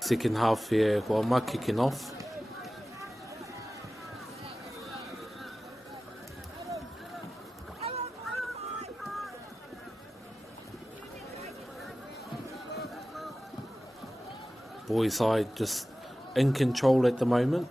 Second half here, Huama kicking off. Boys side just in control at the moment.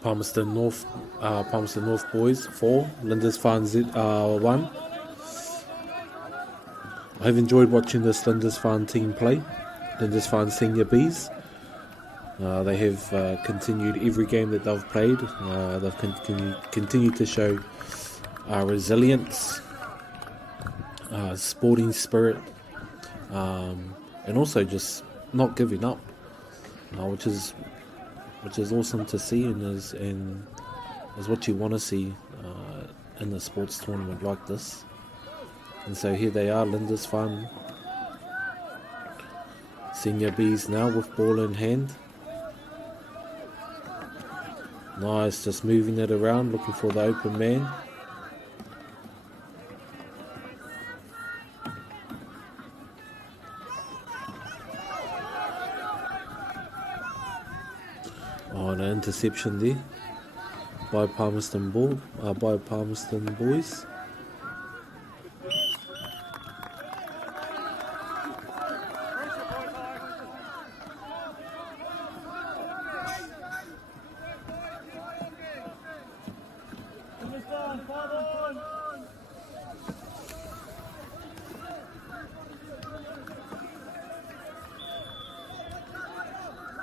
Palmerston North boys 4, Lindisfarne 1. I've enjoyed watching this Lindisfarne team play, Lindisfarne Senior Bs. They have continued every game that they've played. They've continued to show resilience, sporting spirit, and also just not giving up, which is awesome to see, and is what you want to see in a sports tournament like this. And so here they are, Lindisfarne Senior Bs now with ball in hand. Nice, just moving it around, looking for the open man. Oh, an interception there by Palmerston boys.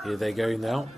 Here they go now.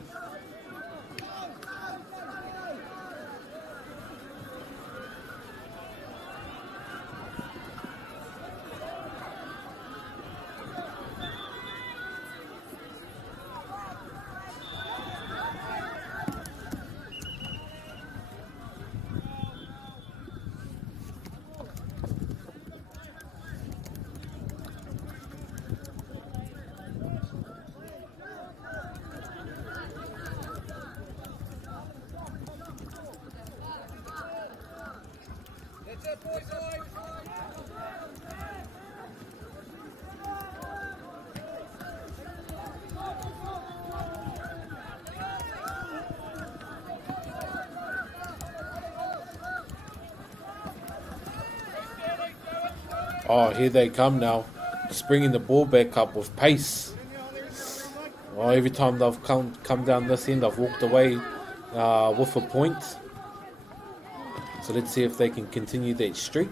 Oh, here they come now. Just bringing the ball back up with pace. Oh, every time they've come down this end, I've walked away with a point. So let's see if they can continue that streak.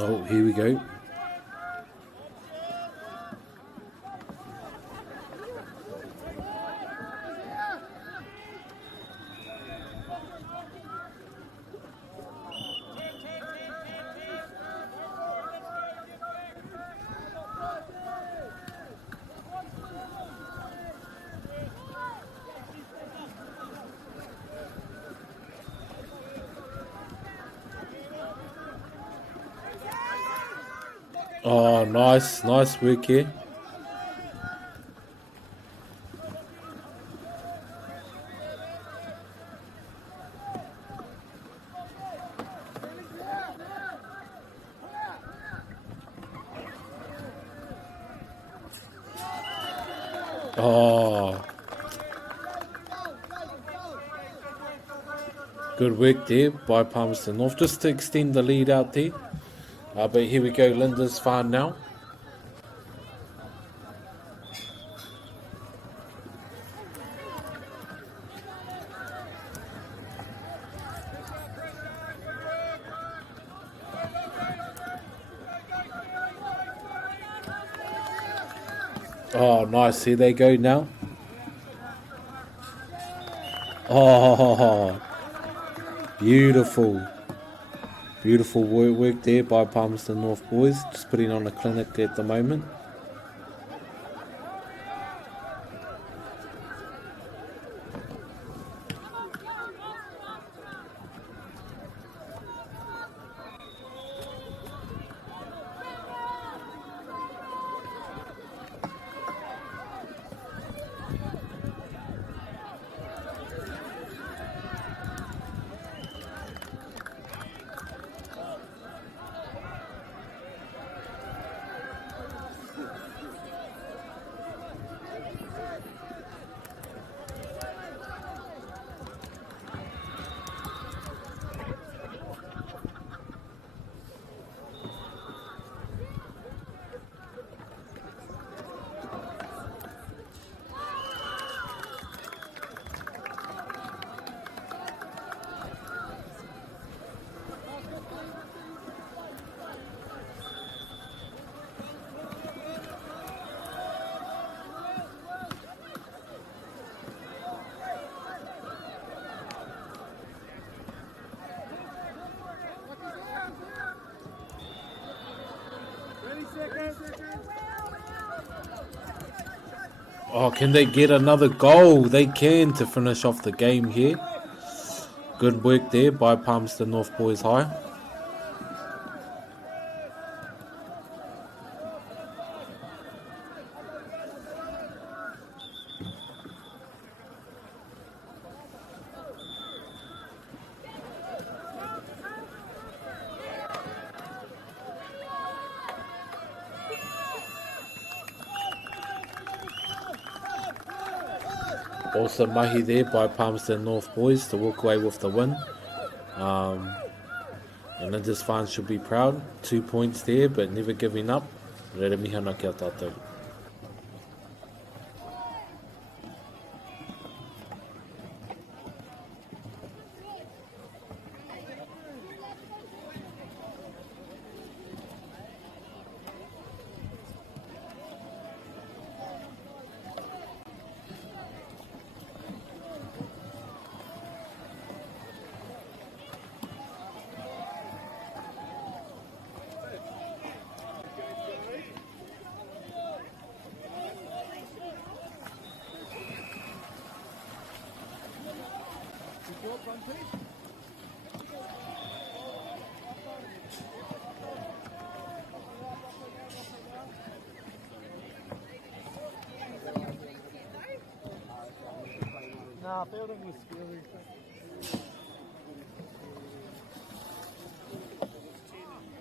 Oh, here we go. Oh, nice work here. Oh, good work there by Palmerston North, just to extend the lead out there. But here we go, Lindisfarne now. Oh, nice. Here they go now. Oh, beautiful. Beautiful work there by Palmerston North boys. Just putting on a clinic at the moment. Oh, can they get another goal? They can to finish off the game here. Good work there by Palmerston North Boys High. Also mahi there by Palmerston North Boys to walk away with the win. And Linda's fans should be proud. 2 points there, but never giving up. Rere mihana kia tātou. Nah, fielding was scary.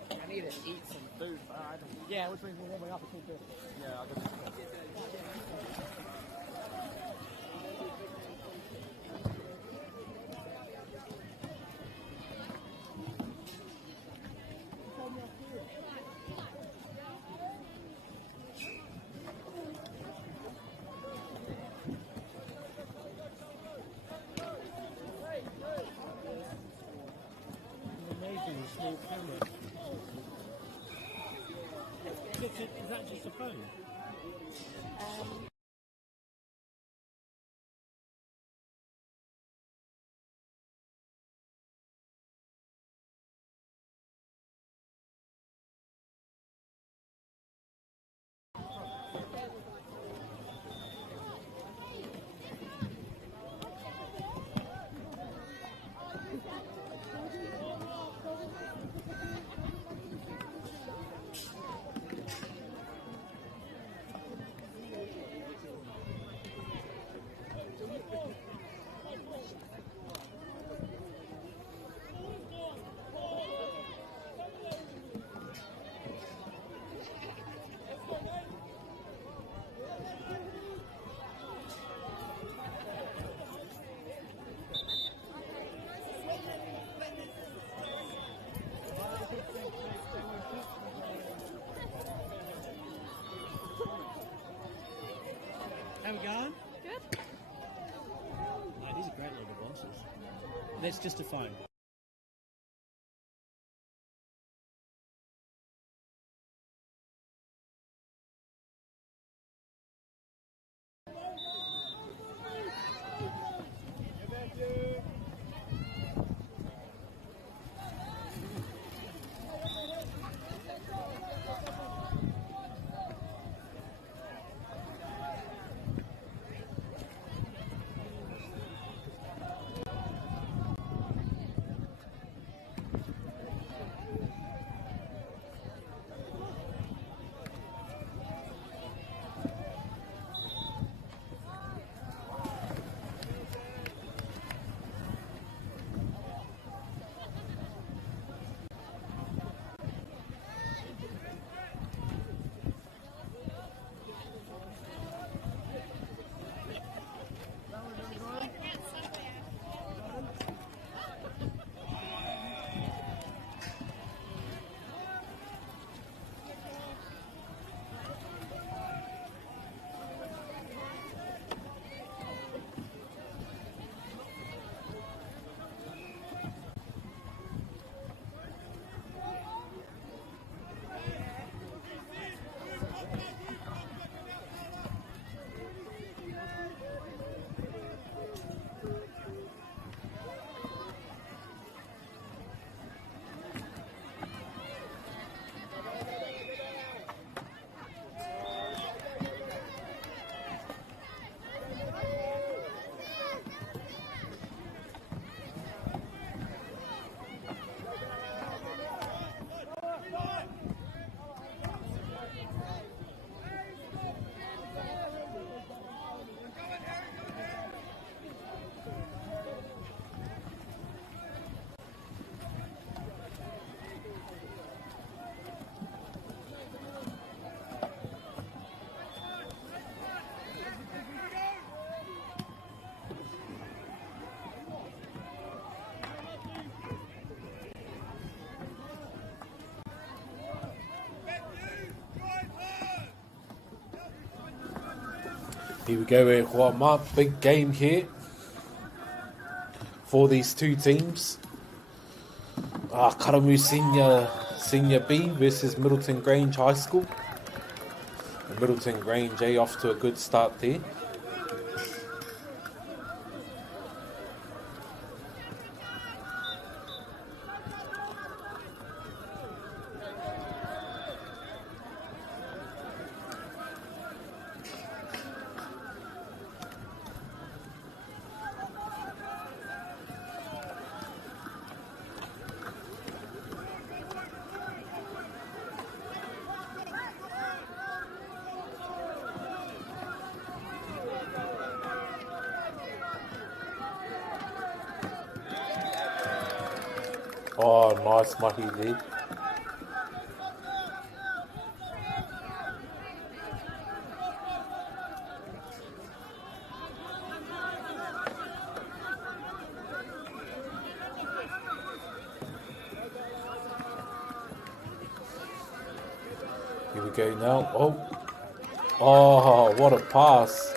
I need to eat some food. Yeah, which means we're warming up at 2:30. Yeah, I guess. Amazing small camera. Is that just a phone? How we going? Good. Yeah, these are great little devices. That's just a phone. Here we go, Huama. Big game here for these two teams. Karamu Senior B versus Middleton Grange High School. And Middleton Grange A off to a good start there. Oh, nice mahi there. Here we go now. Oh, what a pass.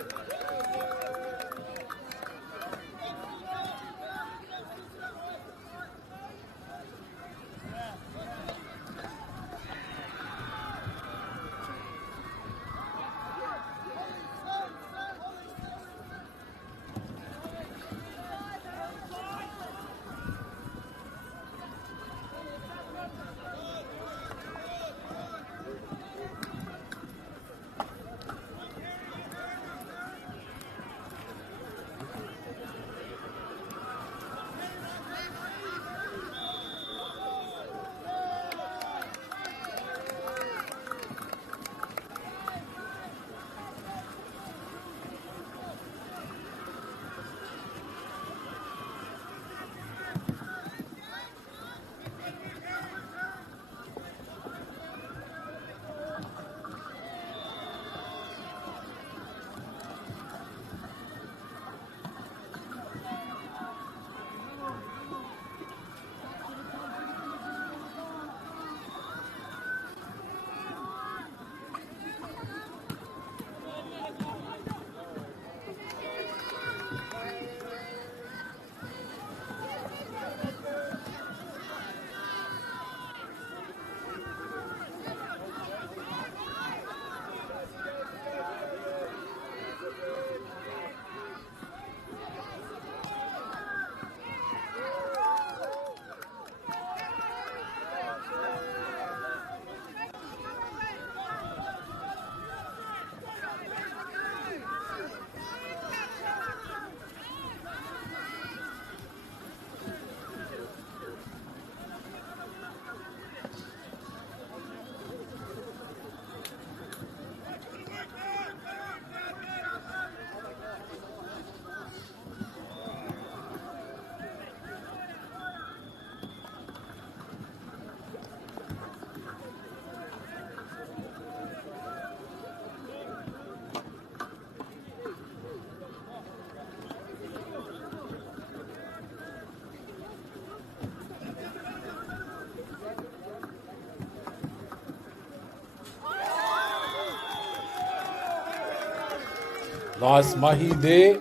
Nice mahi there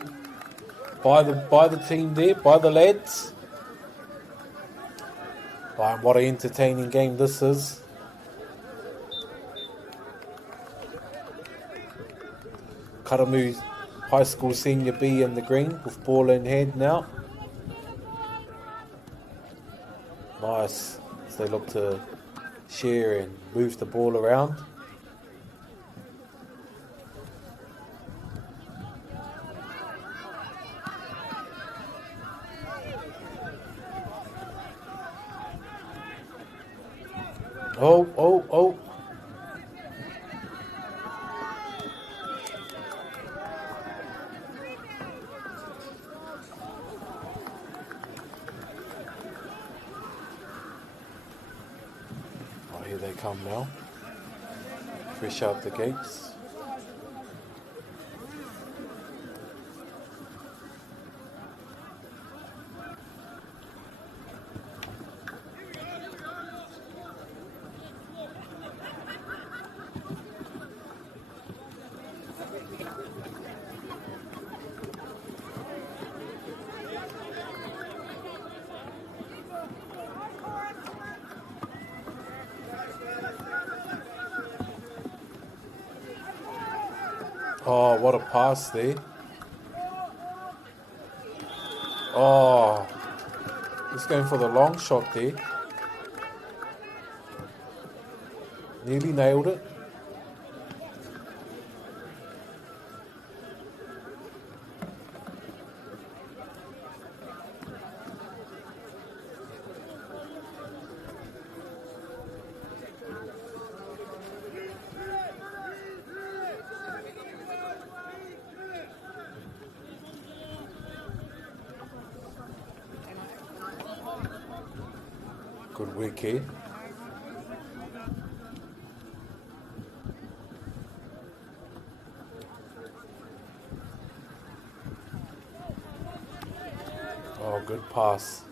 by the team there, by the lads. What an entertaining game this is. Karamu High School Senior B in the green with ball in hand now. Nice as they look to share and move the ball around. Oh. Here they come now. Fresh out the gates. Oh, what a pass there. Oh, he's going for the long shot there. Nearly nailed it. Good work here. Oh, good pass.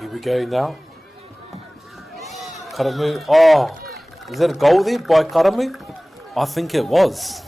Here we go now. Karamu. Oh, is that a goal there by Karamu? I think it was.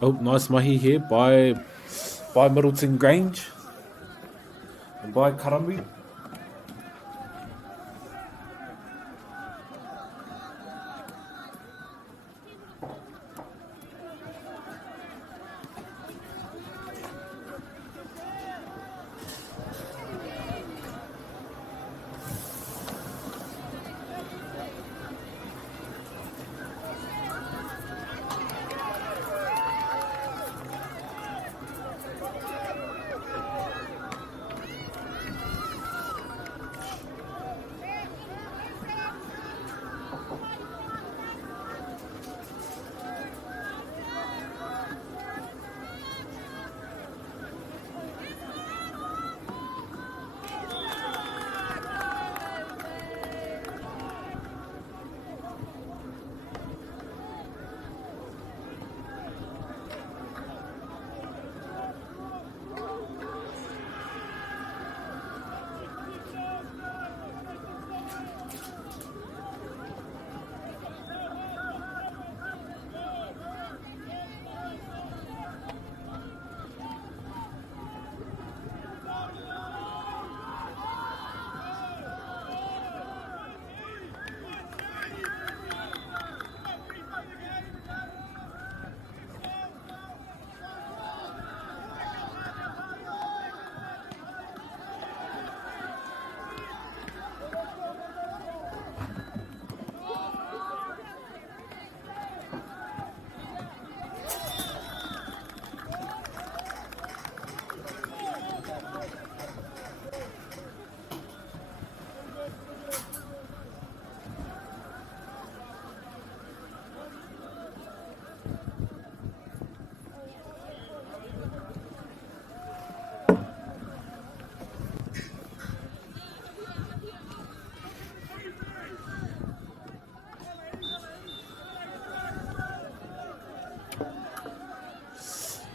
Oh, nice mahi here by Middleton Grange and by Karamu.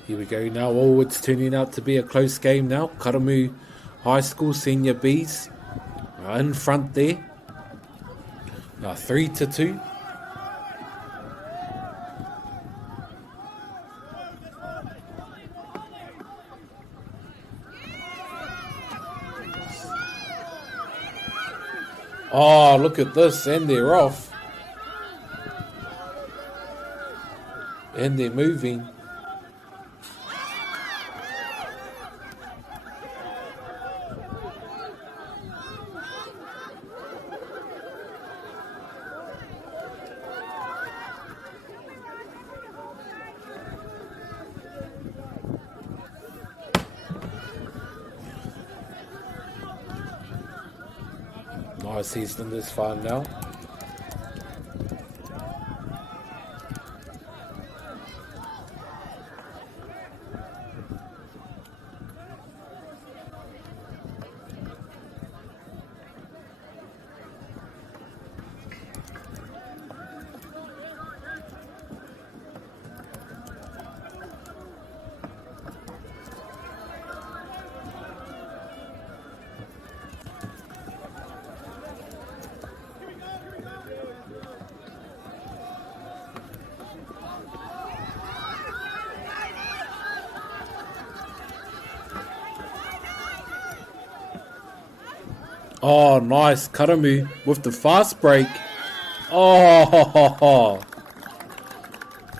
Here we go now. Oh, it's turning out to be a close game now. Karamu High School Senior Bs are in front there. 3-2. Oh, look at this. And they're off. And they're moving. Nice, he's done this far now. Oh, nice. Karamu with the fast break. Oh,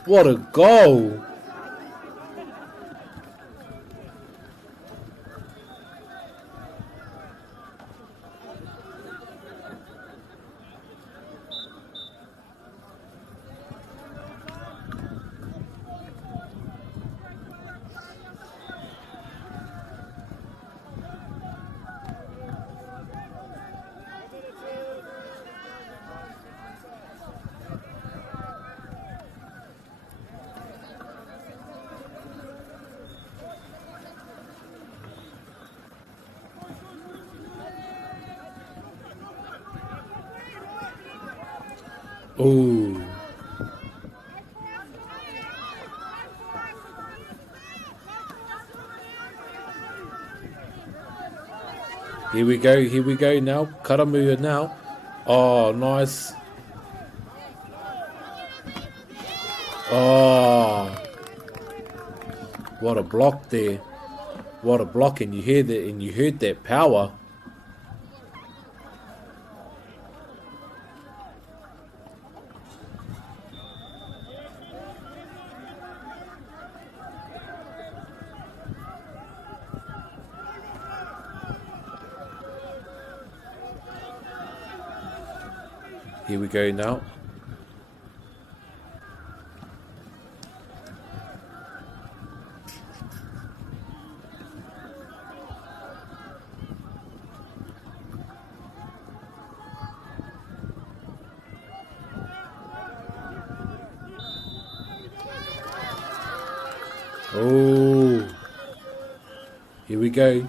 what a goal. Oh. Here we go now. Karamu now. Oh, nice. Oh. What a block there. What a block, and you heard that power. Here we go now. Oh, here we go.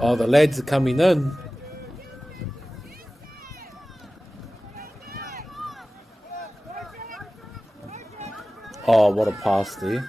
Oh, the lads are coming in. Oh, what a pass there.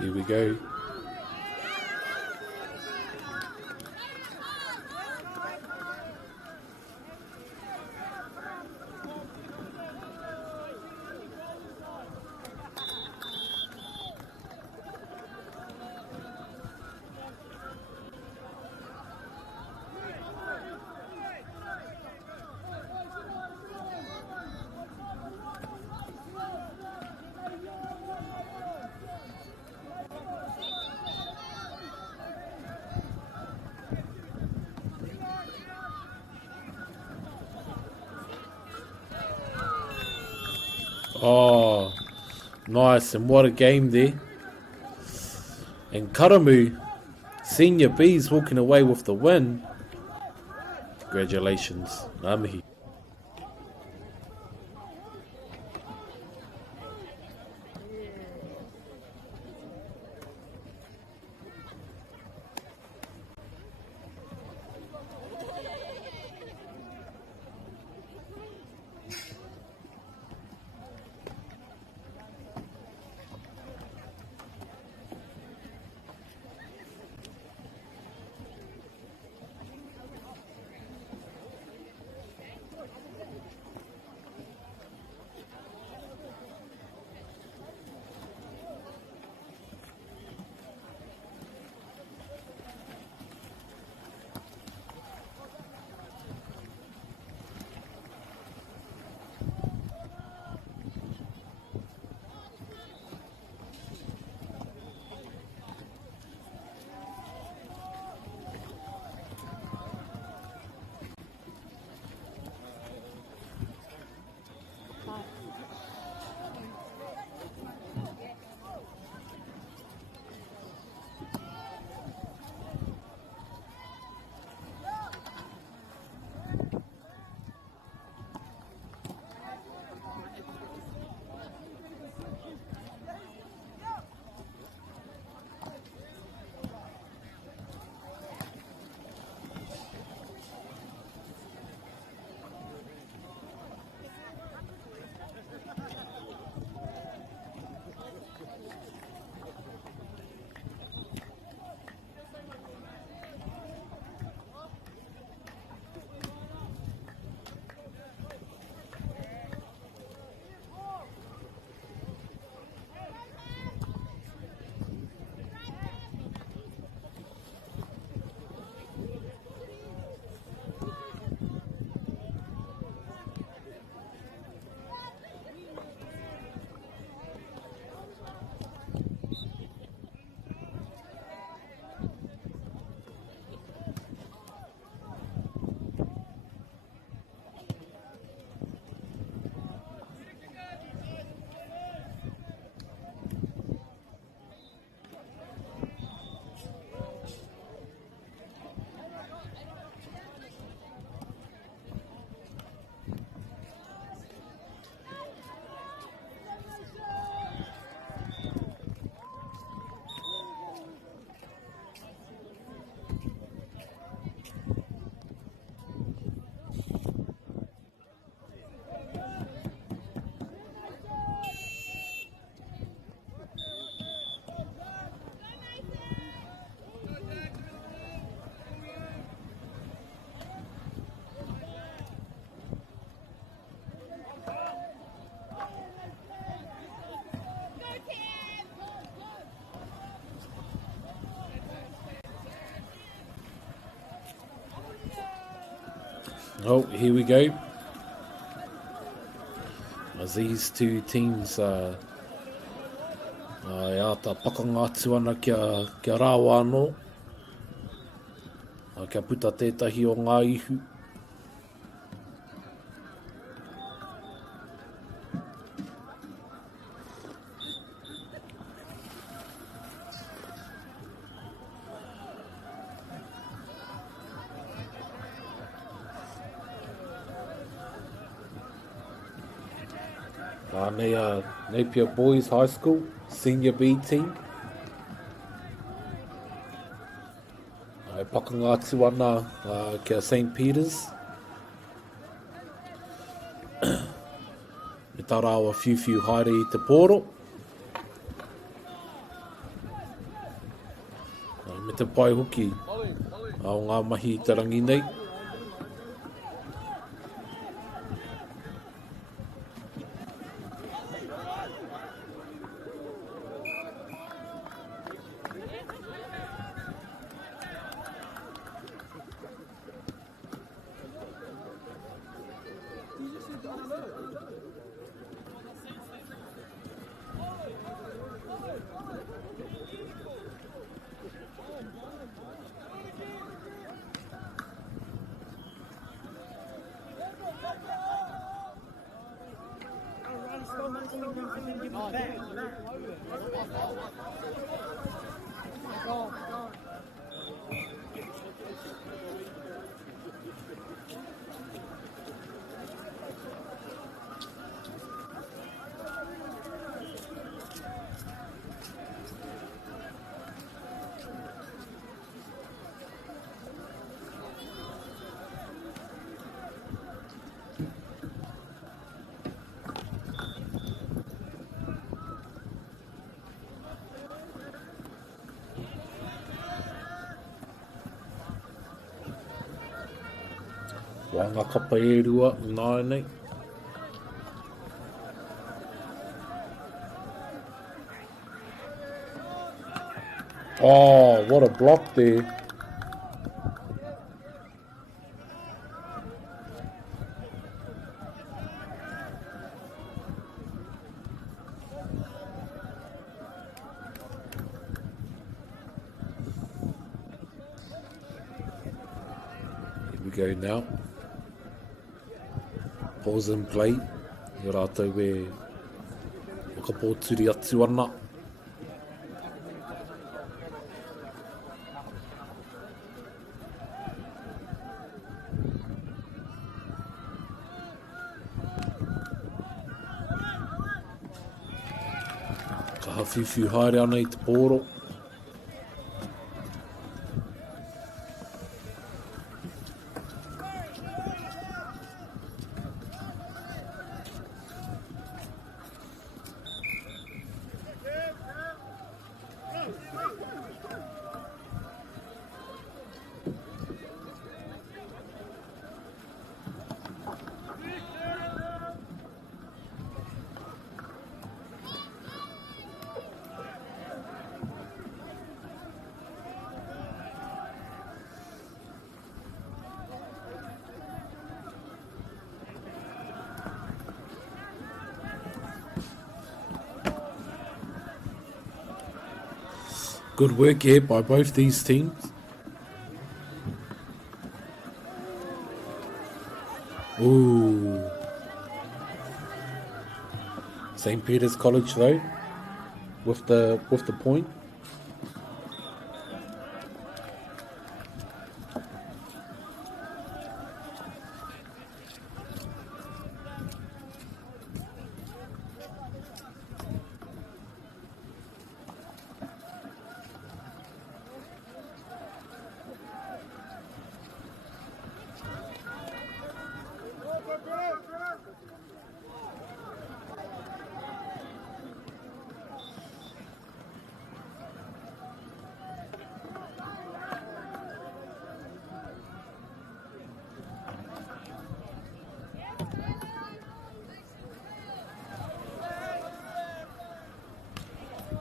Here we go. Oh, nice, and what a game there. And Karamu, Senior B's walking away with the win. Congratulations, Ngā mihi. Oh, here we go. As these two teams ai ata pakanga atu ana kia rāua anō. Kia puta tētahi o ngā ihu. Nei Napier Boys High School, Senior B team. Ai pakanga atu ana kia St. Peter's. Me tā rāua whiwhiu haere I te pōro. Me te pai hoki o ngā mahi I te rangi nei. Wanga kapa e rua, nāi nei. Oh, what a block there. Here we go now. Pause and play. I rātou e whakapōturi atu ana. Ka hawhiwhiu haere ana I te pōro. Good work here by both these teams. Ooh. St. Peter's College though, with the point.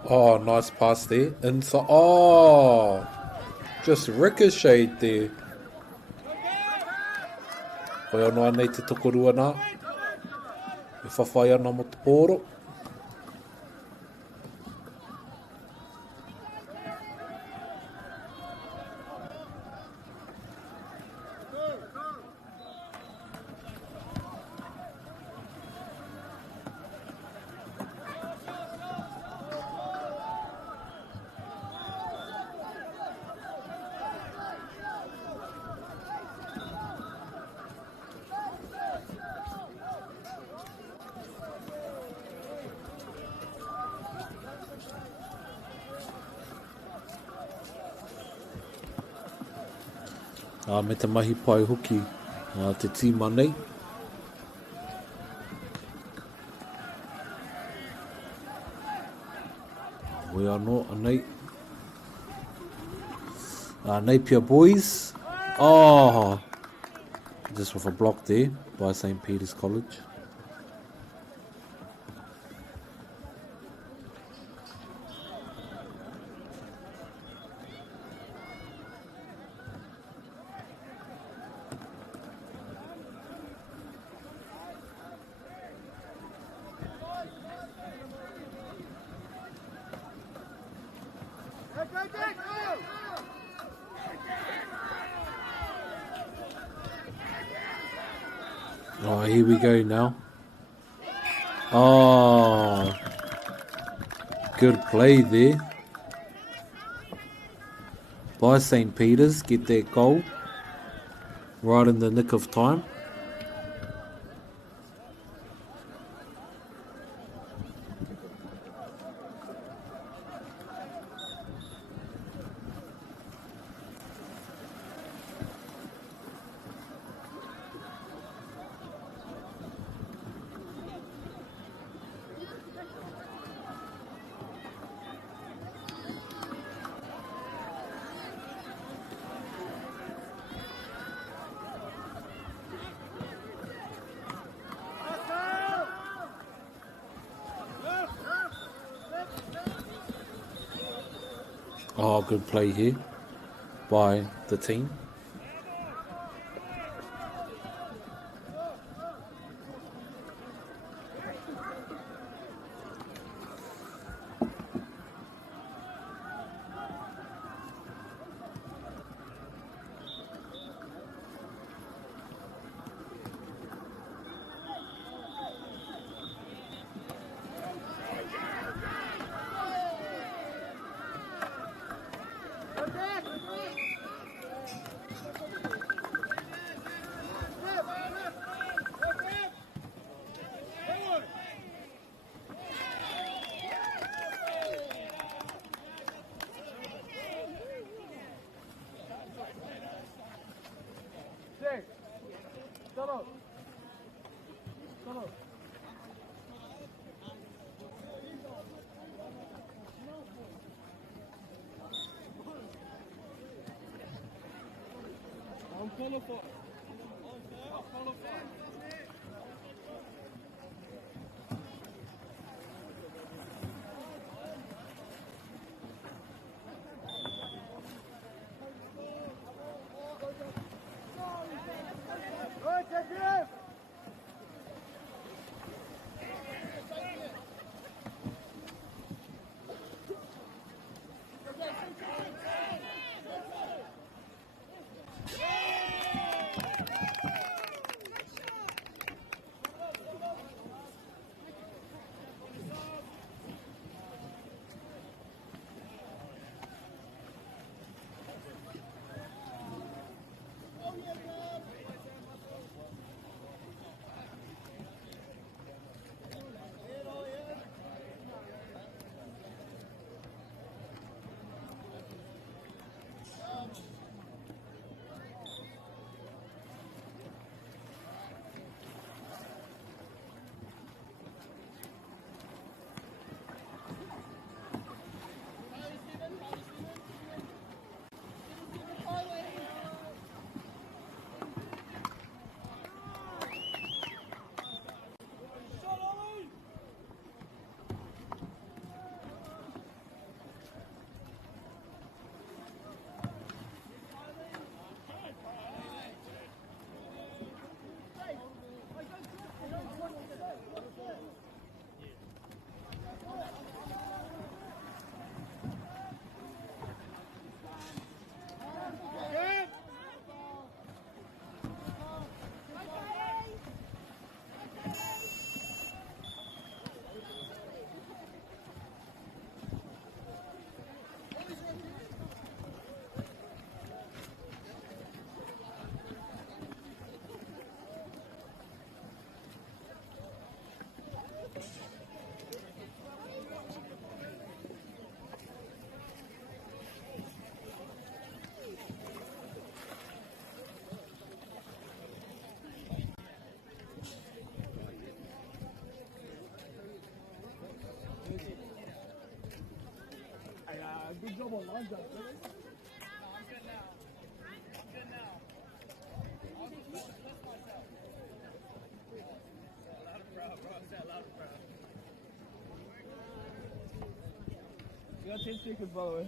Oh, nice pass there. Inside. Oh, just ricocheted there. Koe ono anei te tokorua nā. E whawhai ana mo te pōro. Me te mahi pai hoki te tīma nei. We anō anei. Napier boys. Oh, just with a block there by St. Peter's College. Oh, here we go now. Oh, good play there by St. Peter's. Get that goal right in the nick of time. Oh, good play here by the team. You got 10 seconds, by the way.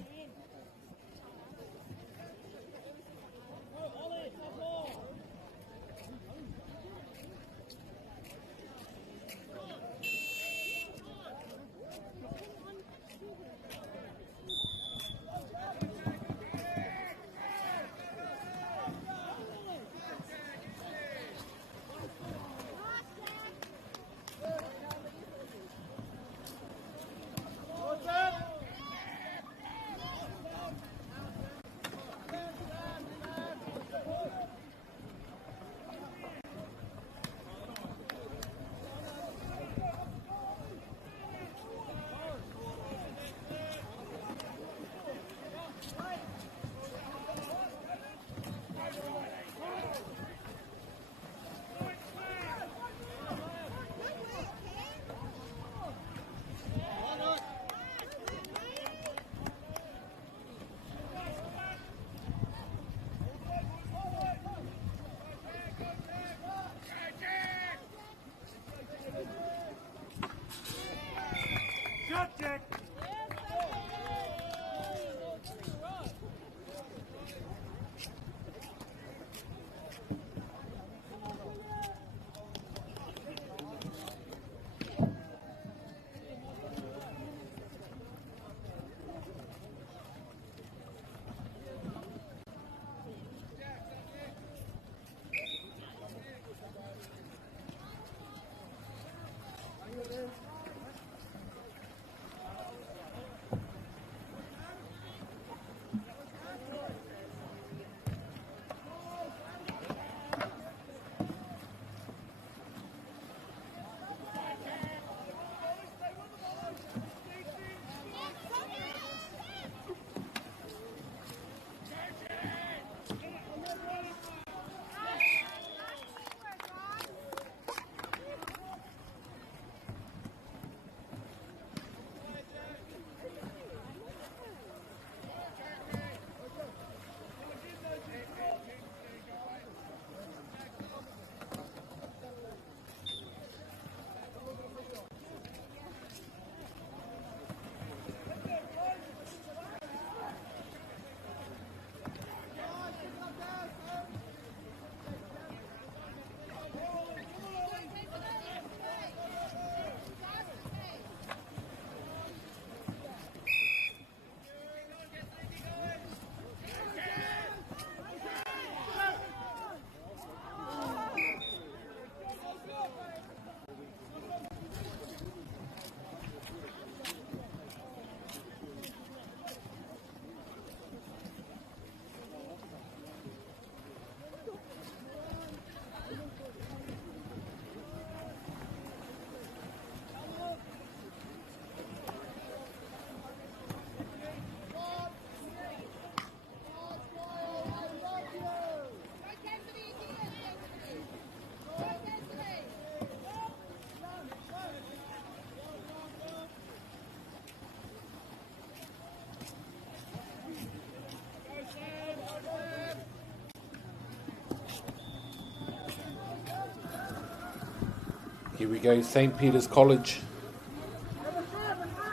Here we go, St. Peter's College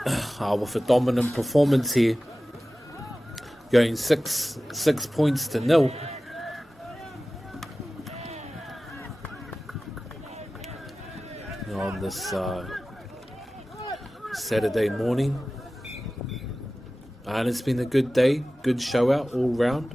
with a dominant performance here, going 6 points to 0. On this Saturday morning, and it's been a good day, good show out all round.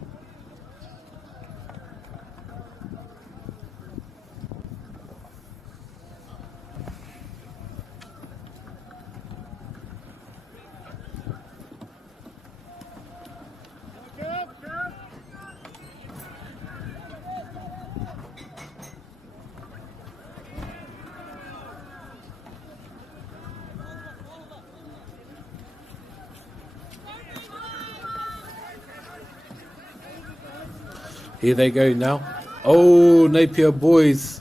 Here they go now. Oh, Napier boys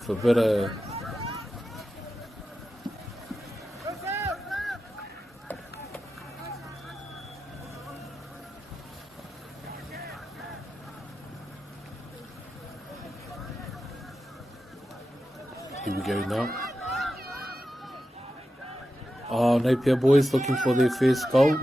for a bit of Here we go now. Oh, Napier boys looking for their first goal.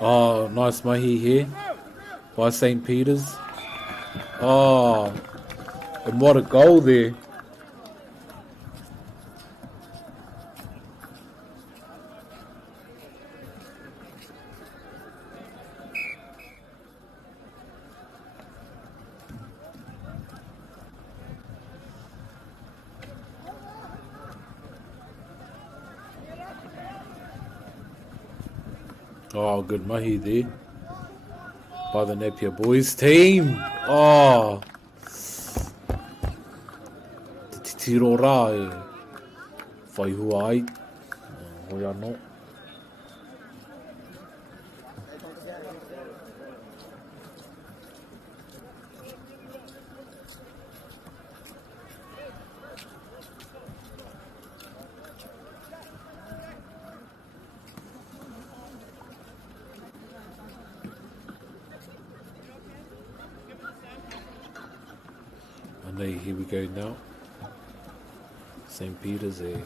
Oh, nice mahi here by St. Peter's. Oh, and what a goal there. Oh, good mahi there by the Napier boys team. Oh, te tiro rā e whai hua ai. Hoi anō. Here we go now. St. Peter's e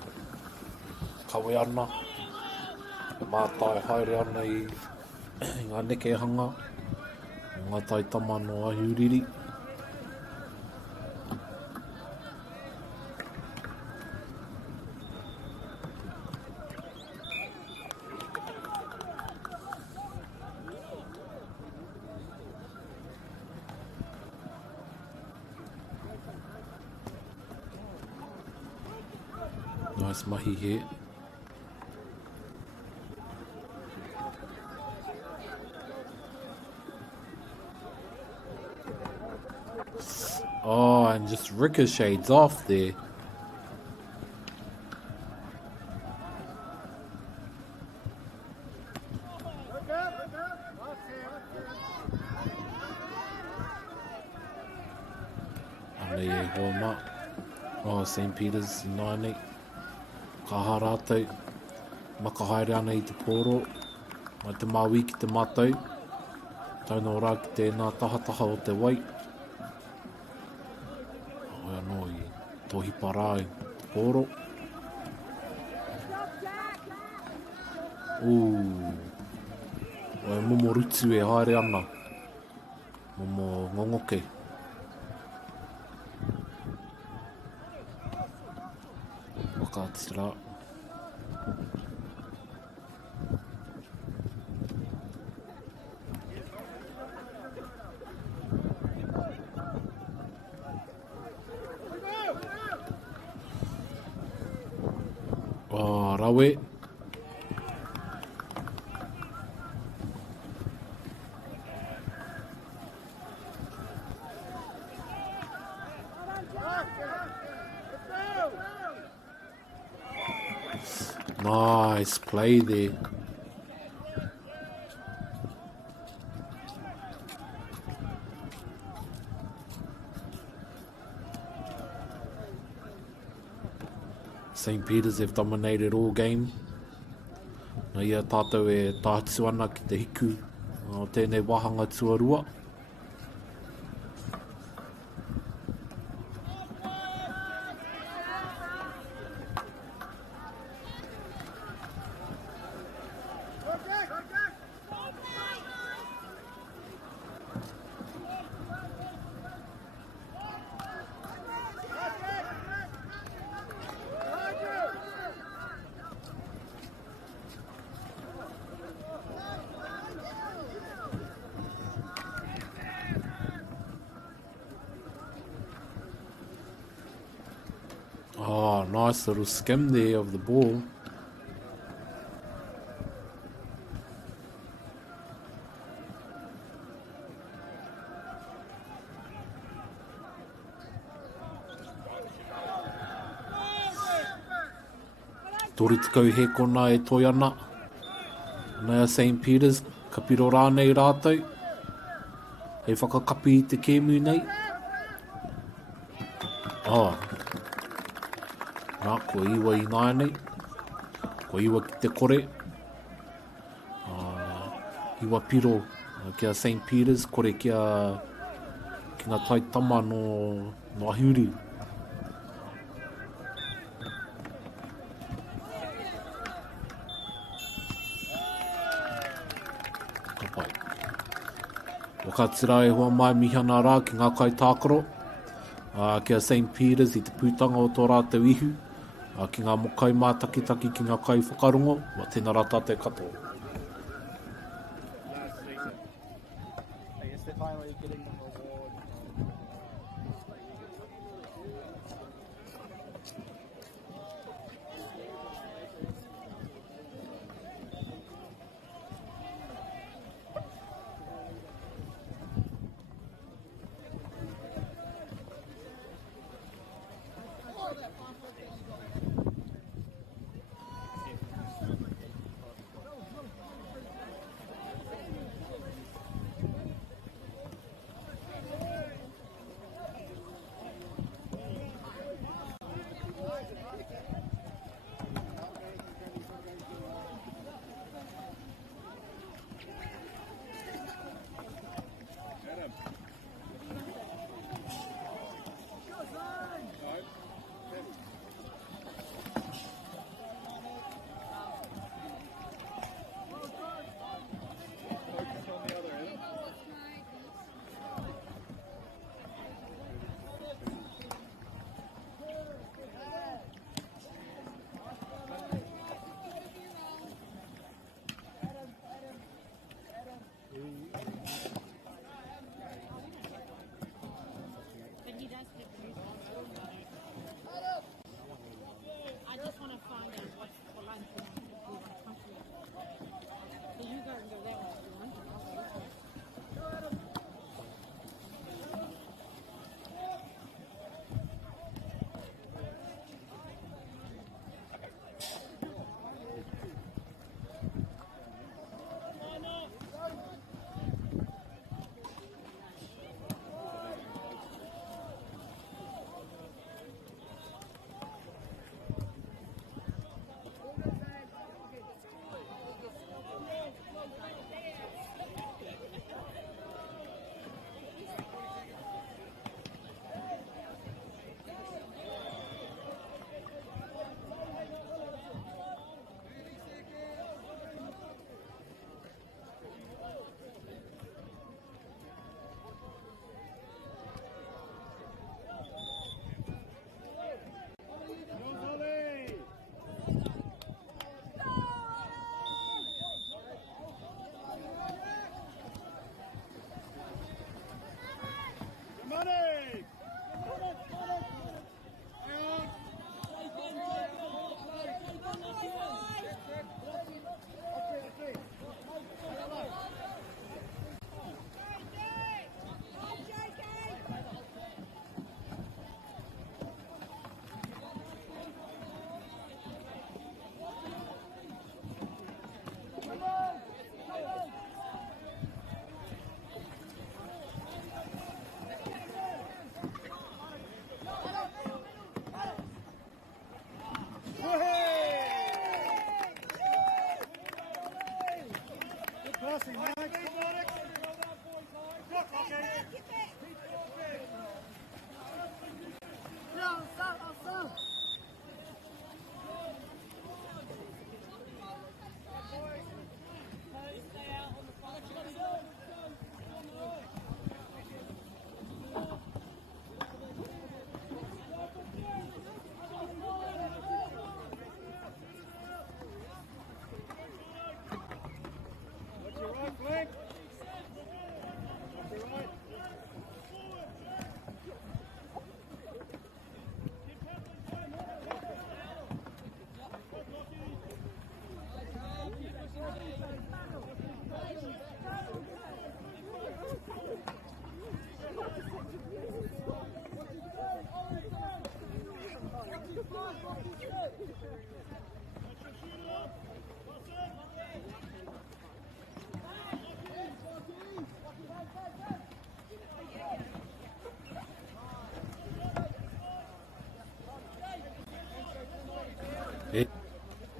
kawe ana. E mātai haere ana i ngā neke hanga. Ngā tai tama no ahuriri. Nice mahi here. Oh, and just ricochets off there. And there you go, Mark. Oh, St. Peter's 9-8. Ka hārātou, maka haere ana i te pōro, mai te māwi ki te mātou, taunō rā ki tēnā tahataha o te wai. Oi anō i tohi parā i te pōro. Oi momo rutu e haere ana, momo ngongoke. Wakaatira. Oh, rawe. Nice play there. St. Peter's have dominated all game. Nā ia tātou e tātu ana ki te hiku o tēnei wahanga tuarua. Oh, nice little skim there of the ball. Tori tukau he kona e toi ana. Nā St. Peter's, ka piro rānei rātou. Hei whakakapi i te kēmu nei. Oh. Nā, ko iwa I nānei, ko iwa ki te kore, iwa piro kia St. Peter's, kore ki ngā taitama no Ahuri. Ka pai. O ka tira e hoa mai mihana rā ki ngā kai tākaro, kia St. Peter's I te pūtanga o tō rātou ihu, ki ngā mokai mātakitaki ki ngā kai whakarongo, wa tēnā rā tātou katoa. I guess they're finally getting the award.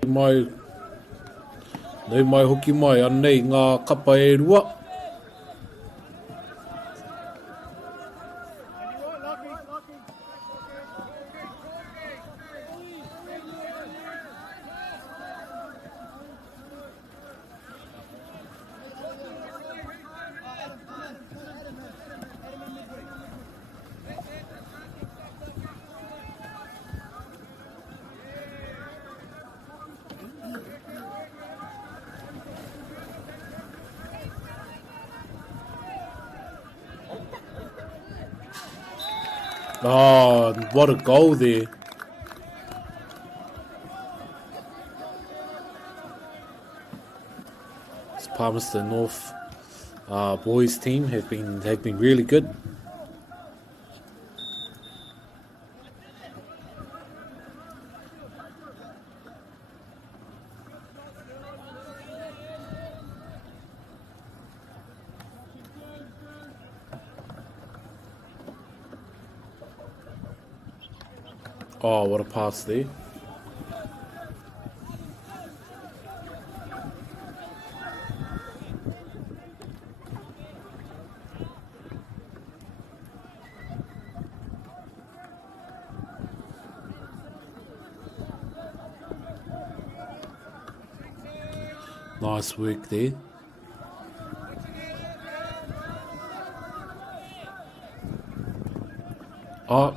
Nei mai hoki mai, anei ngā kapa e rua. Oh, what a goal there. This Palmerston North boys team have been really good. Oh, what a pass there. Nice work there. Oh,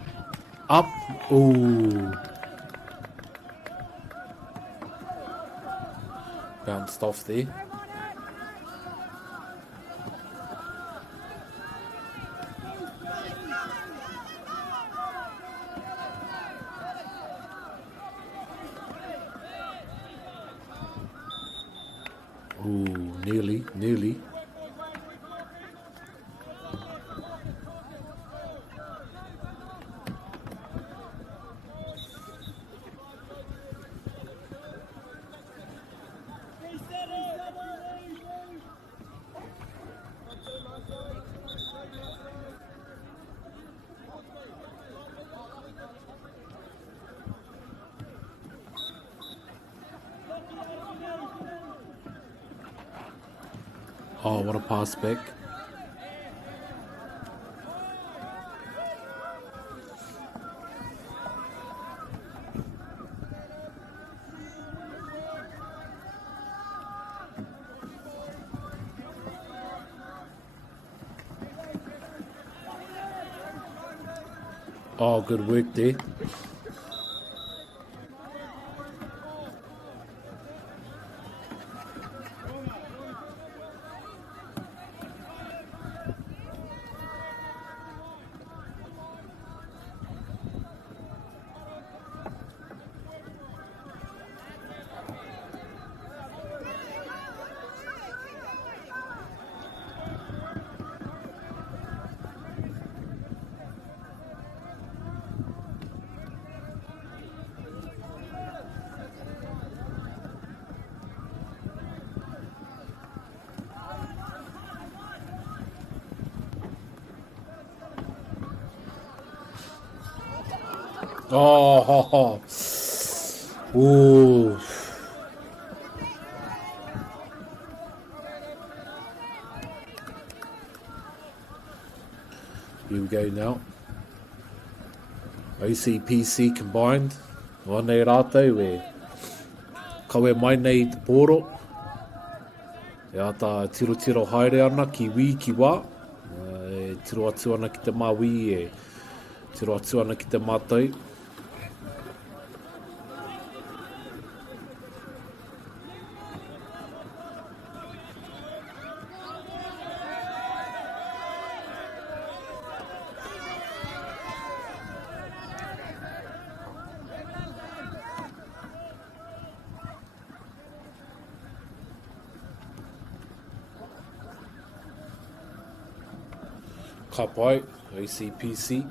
up. Ooh. Bounced off there. Ooh, nearly. Oh, what a pass back. Oh, good work there. Oh, ooh. Here we go now. OCPC combined. Wānei rātou e kawe mai nei te pōro. E ata tiro haere ana ki wī ki wā. E tiro atu ana ki te māwi e tiro atu ana ki te mātou. Ka pai, OCPC.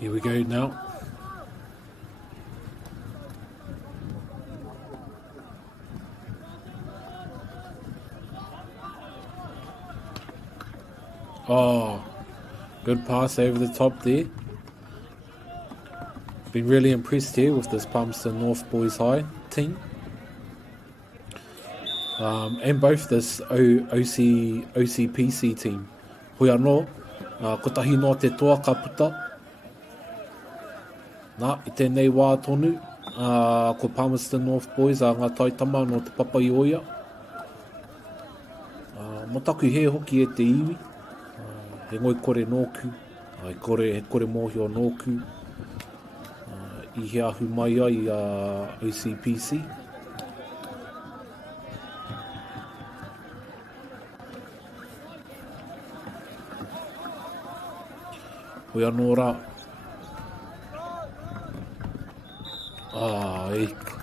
Here we go now. Oh, good pass over the top there. Been really impressed here with this Palmerston North Boys High team. And both this OCPC team. Hui anō, ko tahi no te toa ka puta. Nā, i tēnei wā tonu, ko Palmerston North Boys a ngā taitama no te Papaioia. Mo taku he hoki e te iwi. He ngoi kore nōku, he kore mōhio nōku, i he ahu mai ai a OCPC. Hoi anō rā. Eka.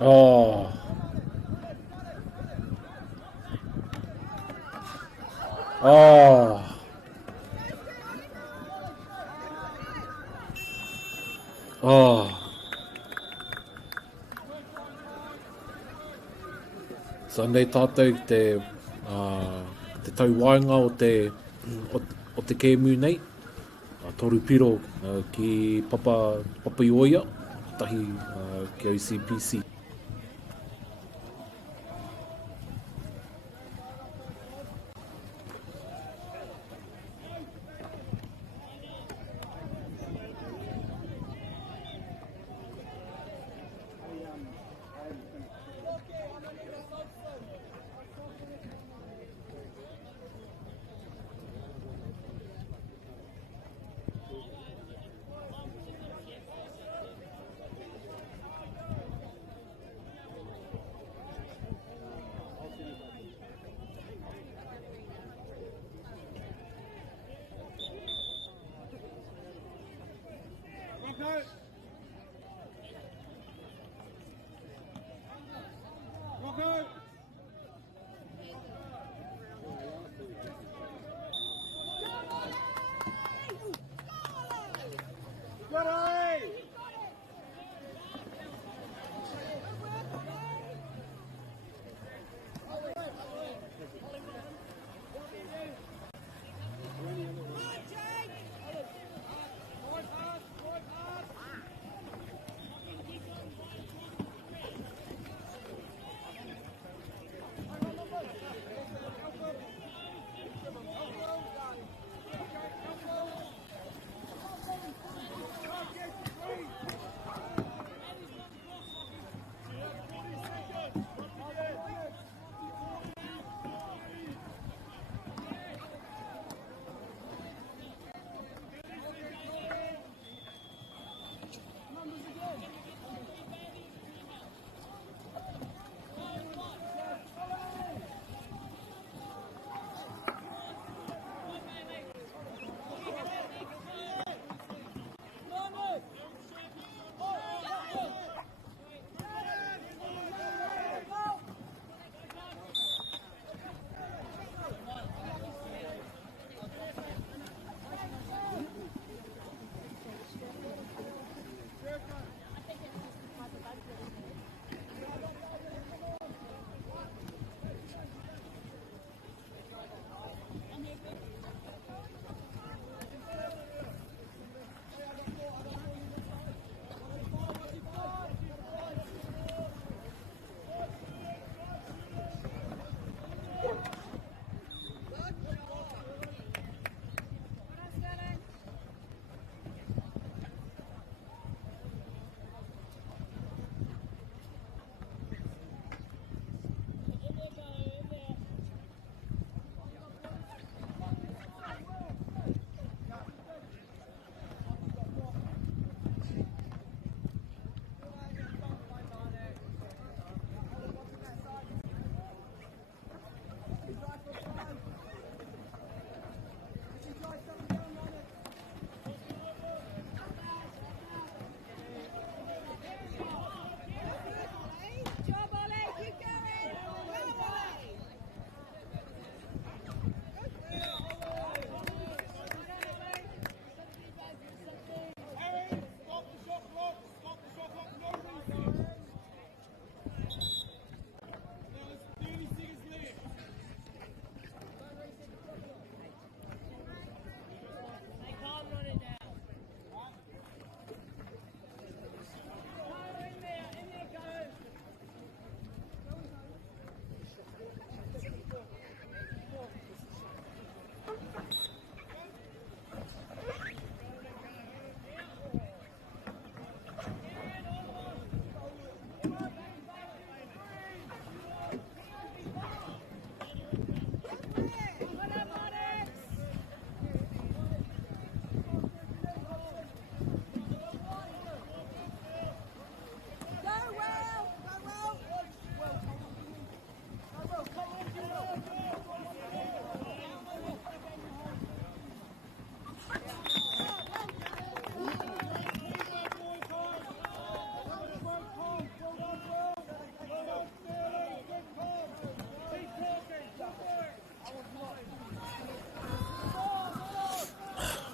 Oh. Oh. Oh. So nei tātou te tauwainga o te kēmu nei, toru piro ki Papaioia, tahi ki OCPC.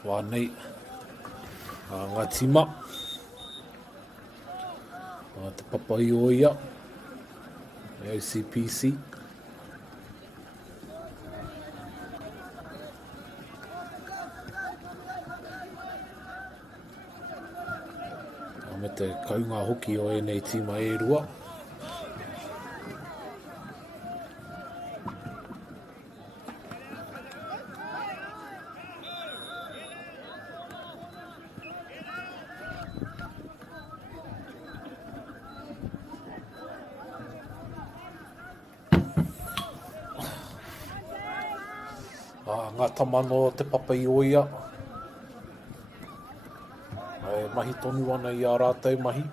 wānei. Ngā tima. Te papai o ia. OCPC. Me te kaunga hoki o enei tima e rua. Ngā tamano te papai o ia. Mahi tonu ana i a rātou mahi.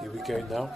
Here we go now.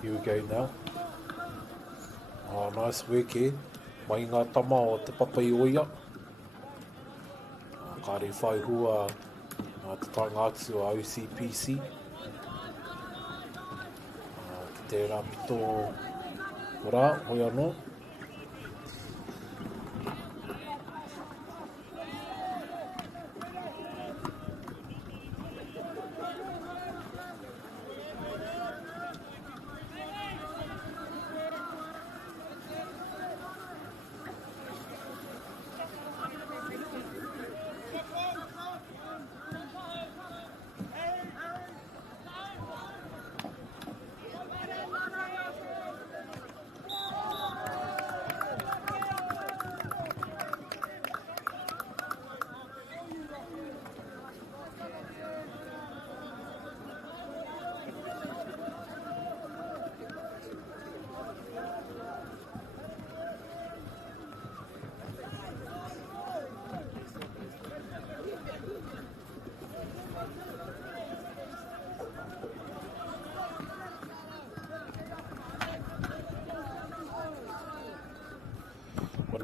Here we go now. Nice work here. Mai ngā tama o te papai o ia. Kāre whai hua te tainga atu a OCPC. Ki te rapito ora, hoi anō.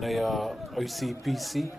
Nei OCPC.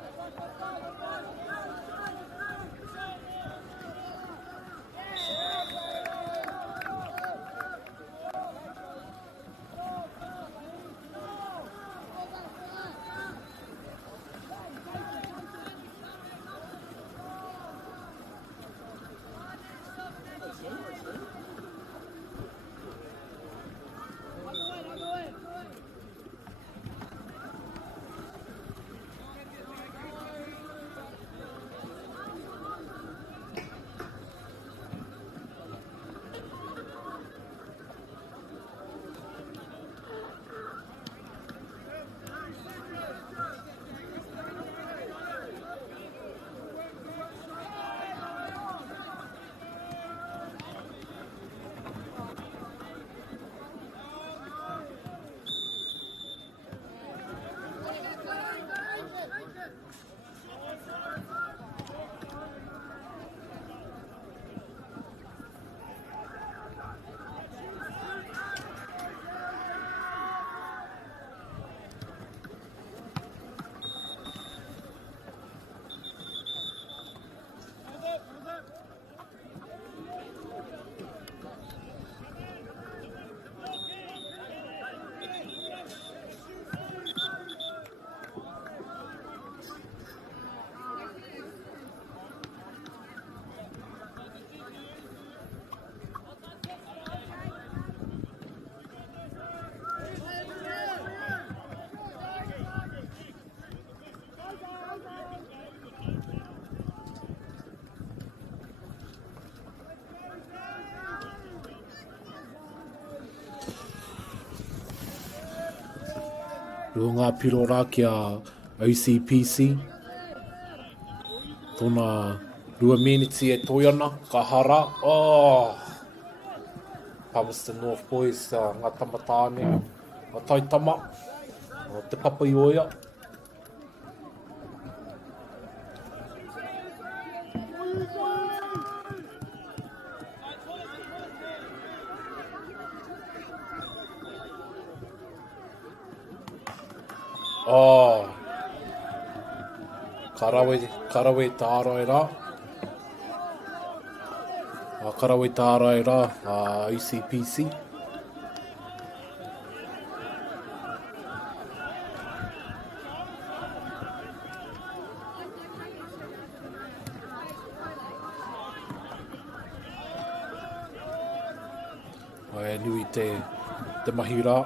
Runga piro rā ki a OCPC. Tōna 2 miniti e toiana, ka hara. Oh! Palmerston North Boys, ngā tamatāne, ngā taitama, o te papa i oia. Oh! Karawe tā rai rā. Karawe tā rai rā, OCPC. E nui te mahi rā.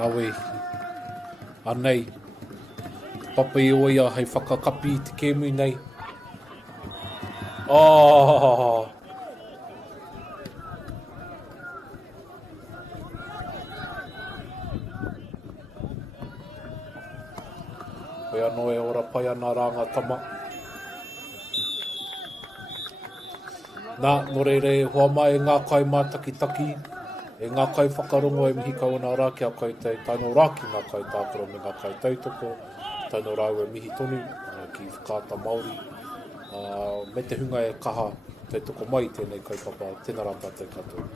Rawe, anei, papa i oia hei whakakapi te kēmui nei. Oh! Hoi anō e ora pai ana rā ngā tama. Nā, no reire, hoa mai e ngā kai mātakitaki, e ngā kai whakarongo e mihi kauna rā ki a kai te taino rā ki ngā kai tāpura me ngā kai tautoko, taino rāu e mihi tonu ki whakata Māori. Me te hunga e kaha te toko mai tēnei kaupapa, tēnā rā tātou katoa.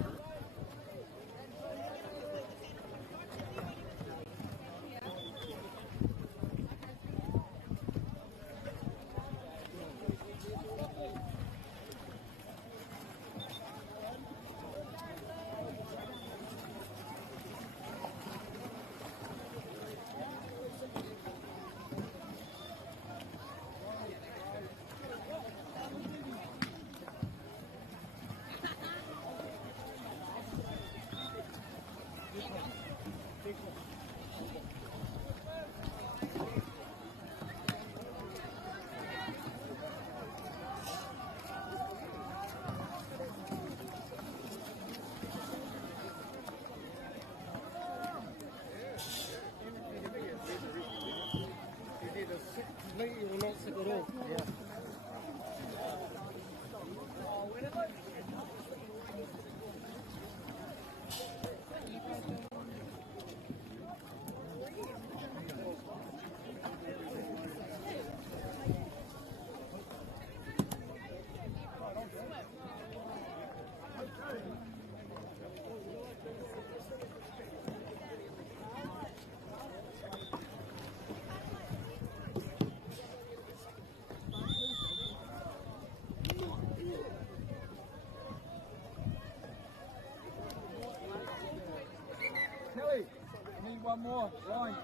Kelly, I need one more line.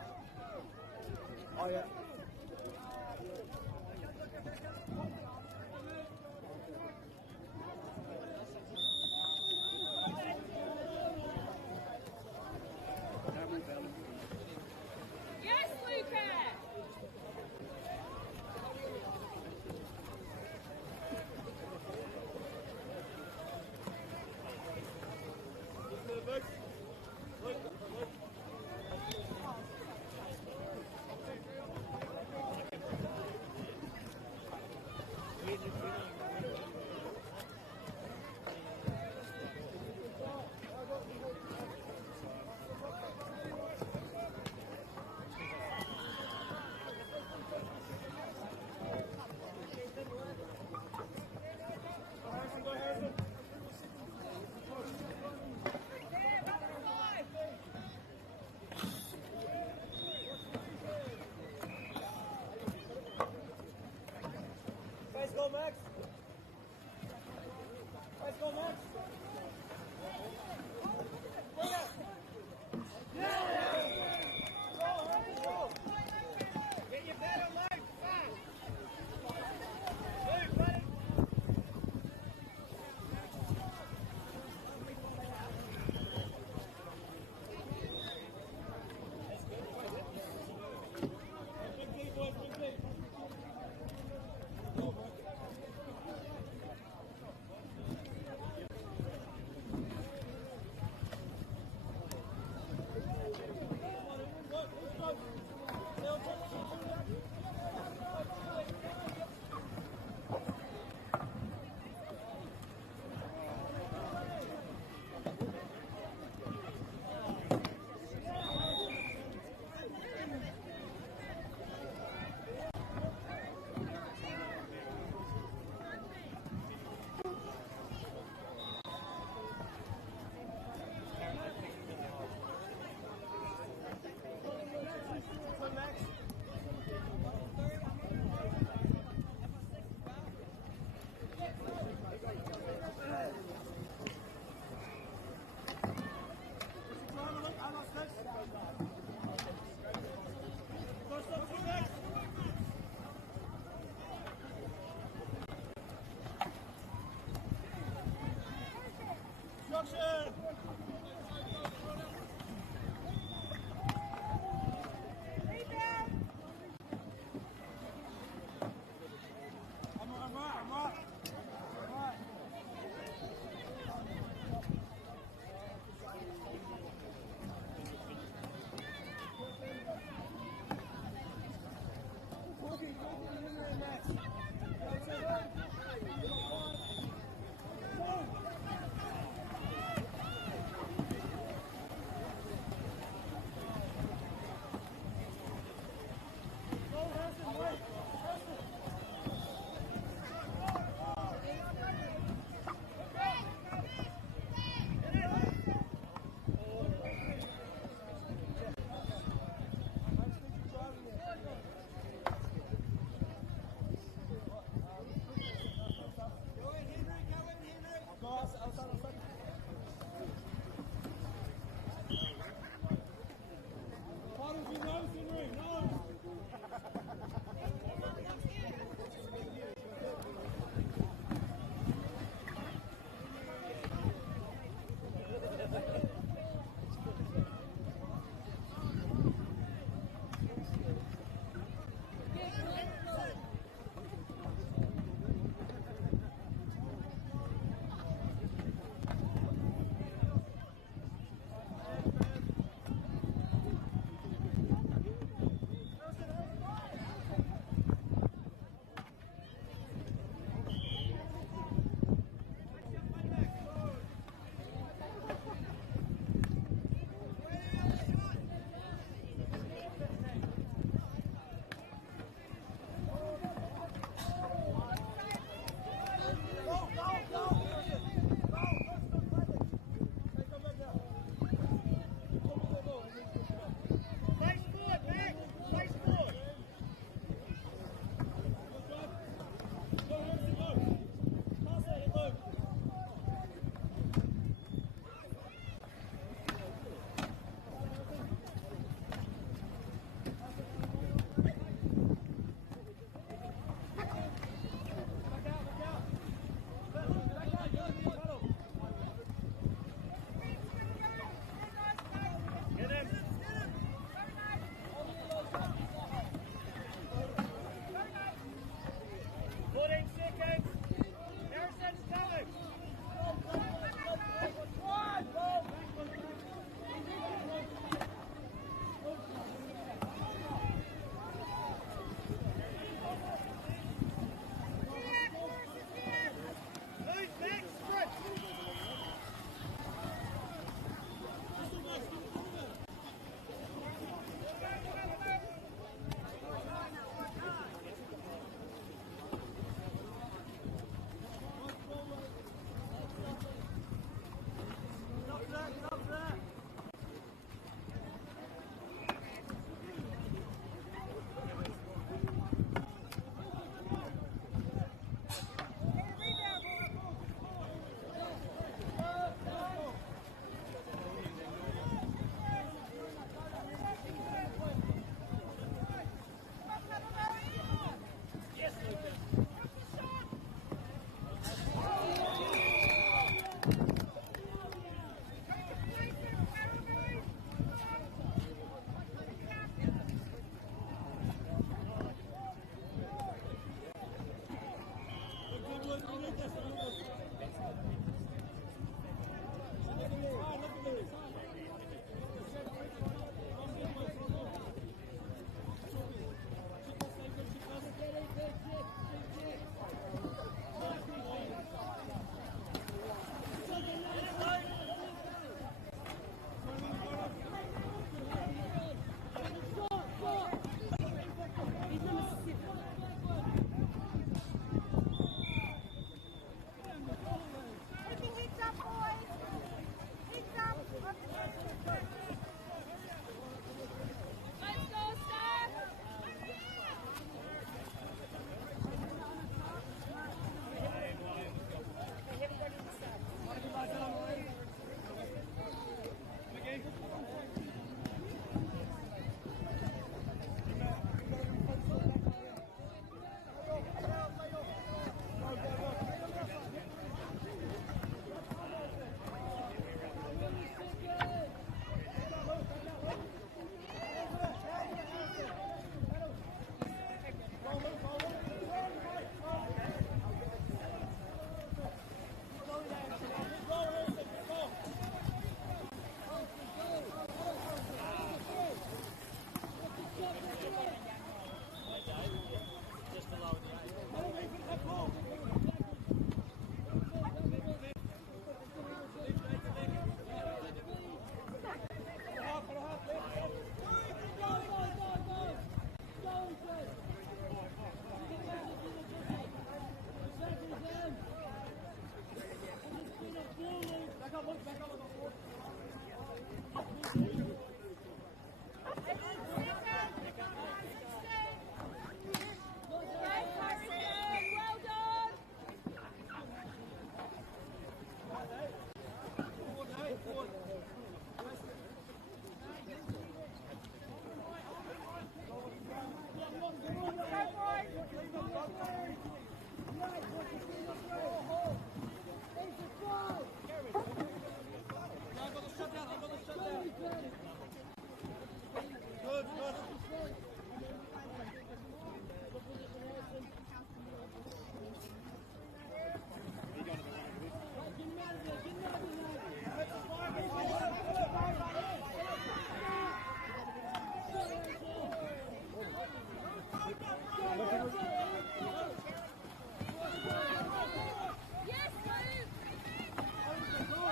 Oh yeah. Yes, Luca!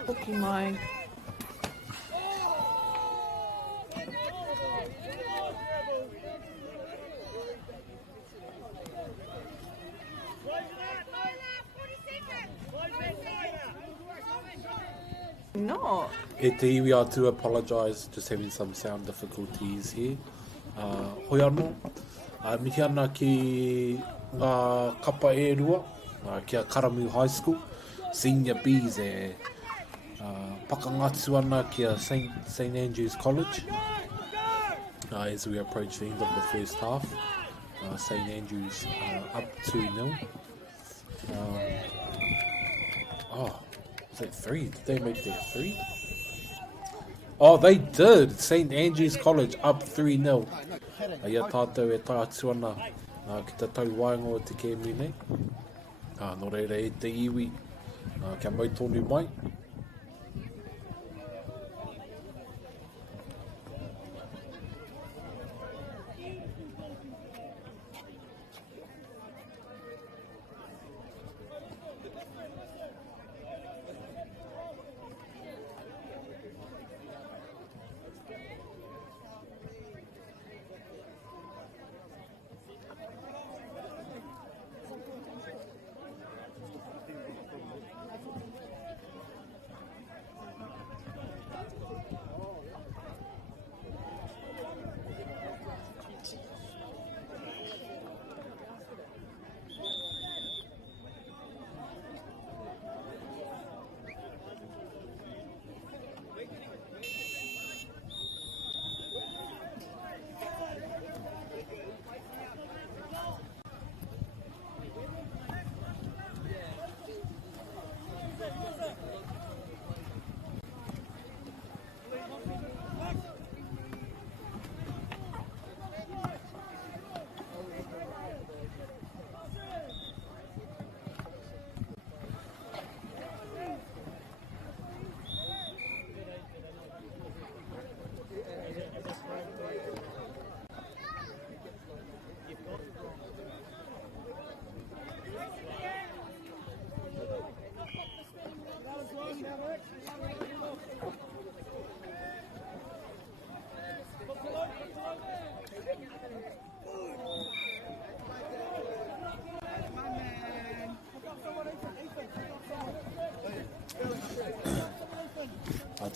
Hoki mai. No. E te iwi atu, apologise, just having some sound difficulties here. Hoi anō, mihi ana ki kapa e rua, kia Karamu High School, Senior Bs e pakangatu ana kia St Andrews College. As we approach the end of the first half, St Andrews up 2-0. Was that 3? Did they make that 3? Oh, they did! St Andrews College up 3-0. Ia tātou e tā atu ana ki te tau waingo o te kēmu nei. Nō reira e te iwi kia mautonu mai.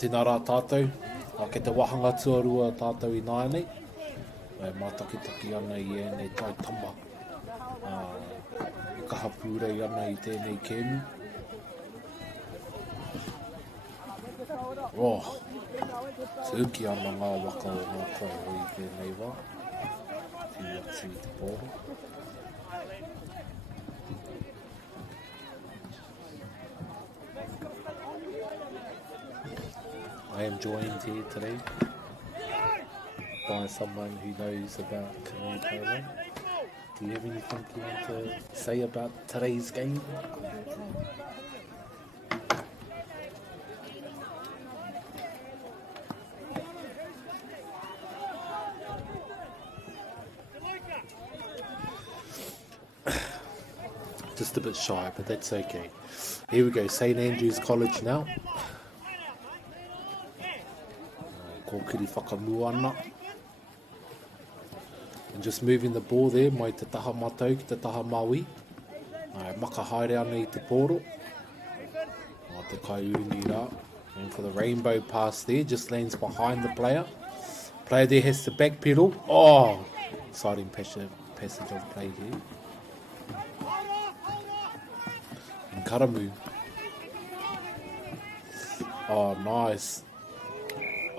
Tēnā rā tātou, ke te wahanga tuarua tātou I nāianei. Mātakitaki ana I ēnei tai tama. Kaha pūrei ana I tēnei kēmu. Tūki ana ngā waka o ngā kau I tēnei wā. Tiu atu I te pōro. I am joined here today by someone who knows about Community Run. Do you have anything you want to say about today's game? Just a bit shy, but that's okay. Here we go, St Andrews College now. Kōkiri whakamua ana. And just moving the ball there, mai te taha mātou ki te taha maui. Maka haere ana I te pōro. Te kaiuni rā. And for the rainbow pass there, just lands behind the player. Player there has to backpedal. Oh! Exciting passage of play there. And Karamu. Oh, nice.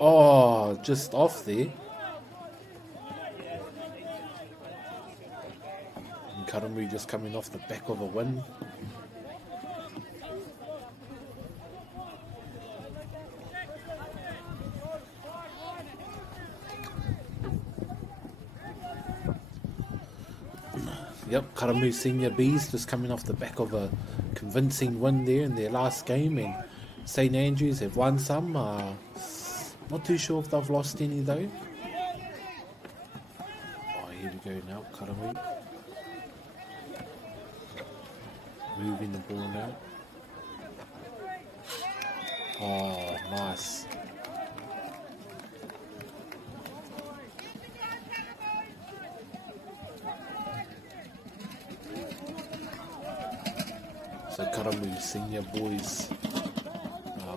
Oh, just off there. And Karamu just coming off the back of a win. Yep, Karamu Senior Bs just coming off the back of a convincing win there in their last game, and St Andrews have won some. Not too sure if they've lost any though. Oh, here we go now, Karamu. Moving the ball now. Oh, nice. So Karamu senior boys,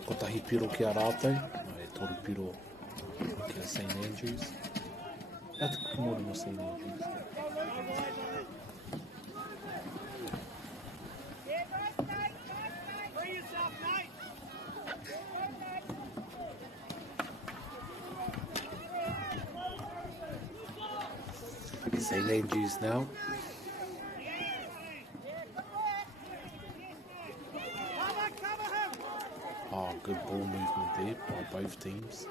kotahi piro ki a rātou, e toru piro ki a St Andrews. Ata kumori mo St Andrews. St Andrews now. Oh, good ball movement there by both teams.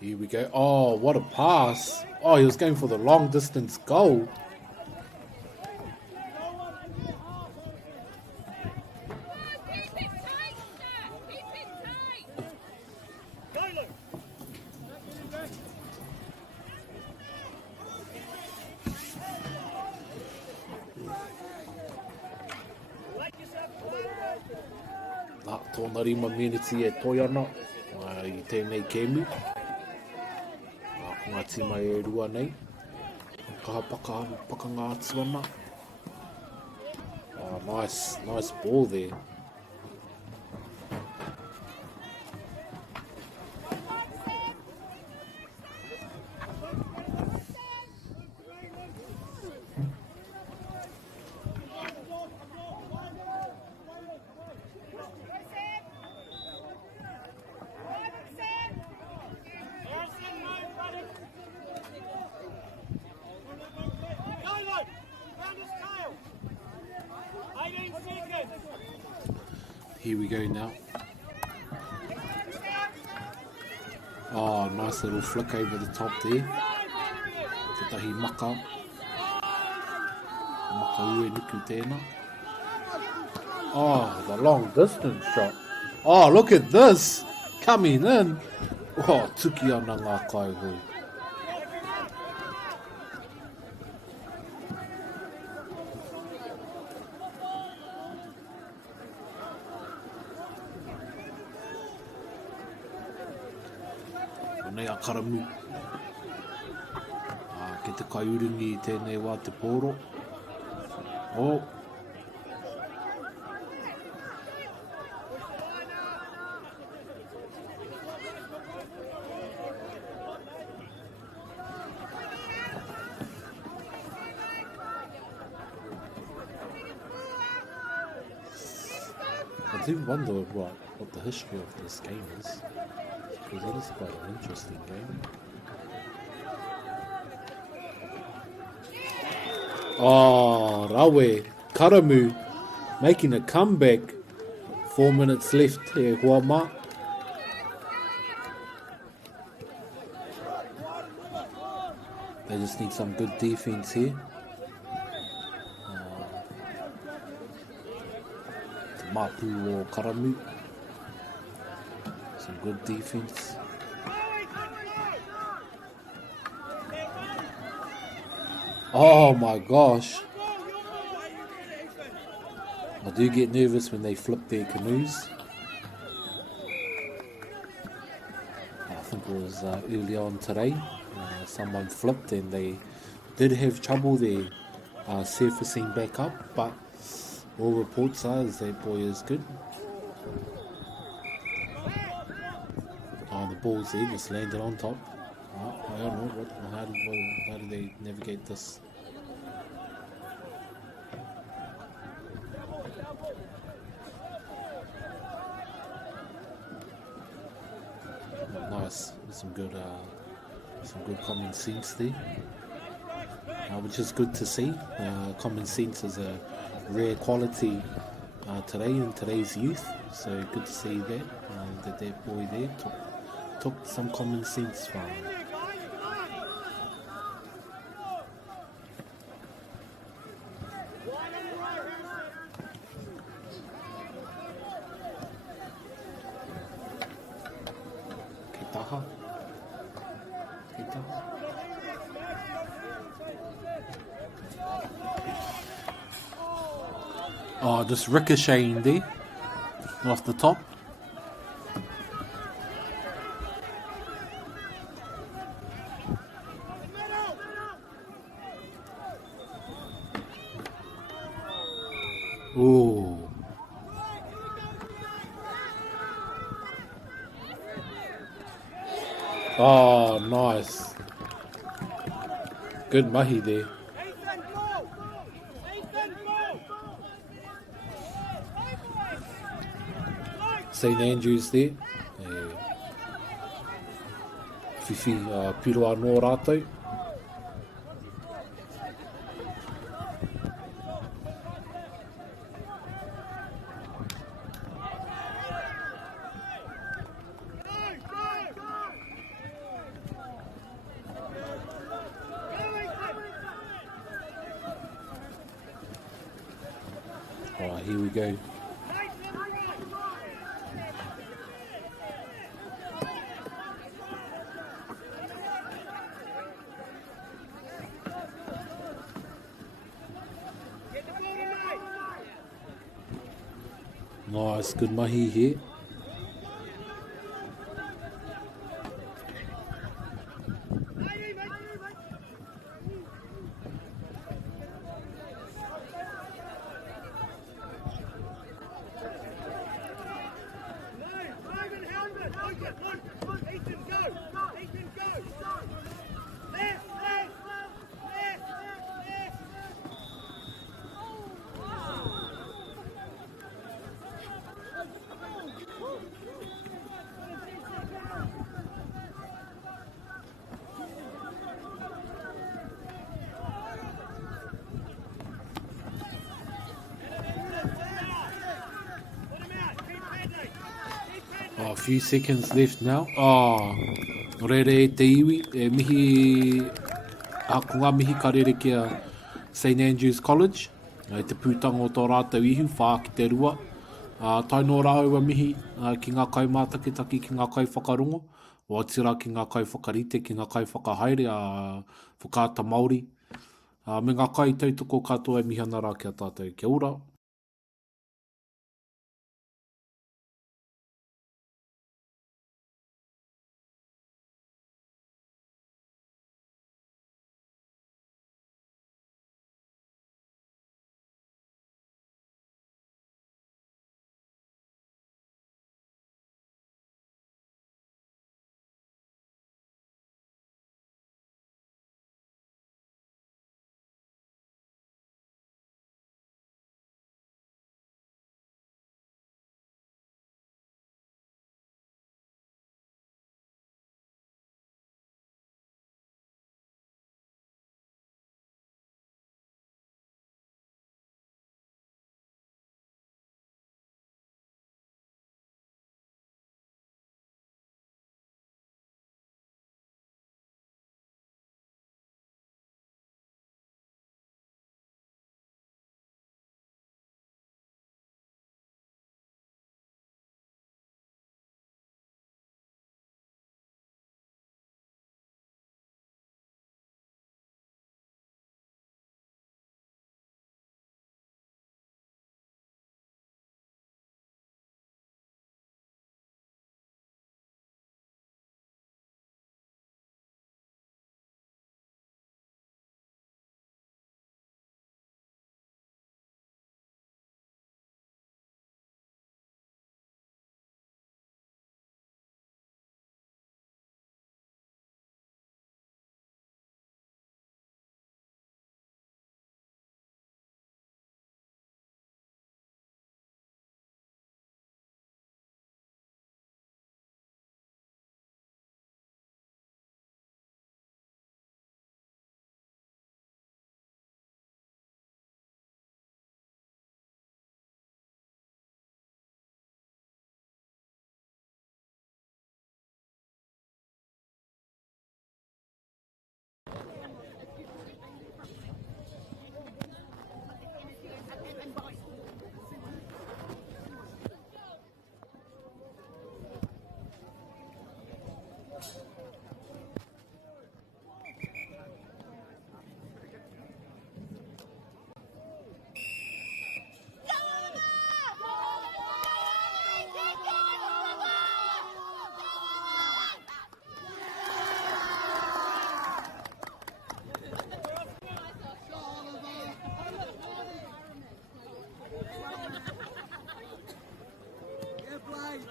Here we go. Oh, what a pass. Oh, he was going for the long distance goal. Keep it tight, Seth. Keep it tight. Nā, tōna rima meneti e toi ana I tēnei kēmu. Ko ngā tima e rua nei. Kaha pakanga atu ana. Oh, nice ball there. Here we go now. Oh, nice little flick over the top there. Te tahi maka. Maka ue nuku tēnā. Oh, the long distance shot. Oh, look at this. Coming in. Oh, tuki ana ngā kaihui. Nei a Karamu. Ke te kaiurungi I tēnei wā te pōro. Oh. I do wonder what the history of this game is. Because it is quite an interesting game. Oh, Rawe, Karamu making a comeback. 4 minutes left here, Huama. They just need some good defense here. Mapu or Karamu. Some good defense. Oh my gosh. I do get nervous when they flip their canoes. I think it was early on today. Someone flipped and they did have trouble there surfacing back up, but all reports are is that boy is good. The ball's there, just landed on top. I don't know how do they navigate this? Nice, some good common sense there, which is good to see. Common sense is a rare quality today in today's youth, so good to see that that boy there took some common sense from him. Kitaha. Oh, just ricocheting there off the top. Ooh. Oh, nice. Good mahi there. St Andrews there. Whiwhi piroa nō rātou. Alright, here we go. Nice, good mahi here. Oh, a few seconds left now. Oh, rere e te iwi, e mihi, ko ngā mihi ka rere kia St Andrews College. E te pūtanga o tō rātou ihu, whā ki te rua. Tai nō rāua mihi ki ngā kai mātakitaki, ki ngā kai whakarongo. O tira ki ngā kai whakarite, ki ngā kai whakahaere, whakaata Māori. Me ngā kai tautoko katoa e mihi ana rā kia tātou. Kia ora. Blake.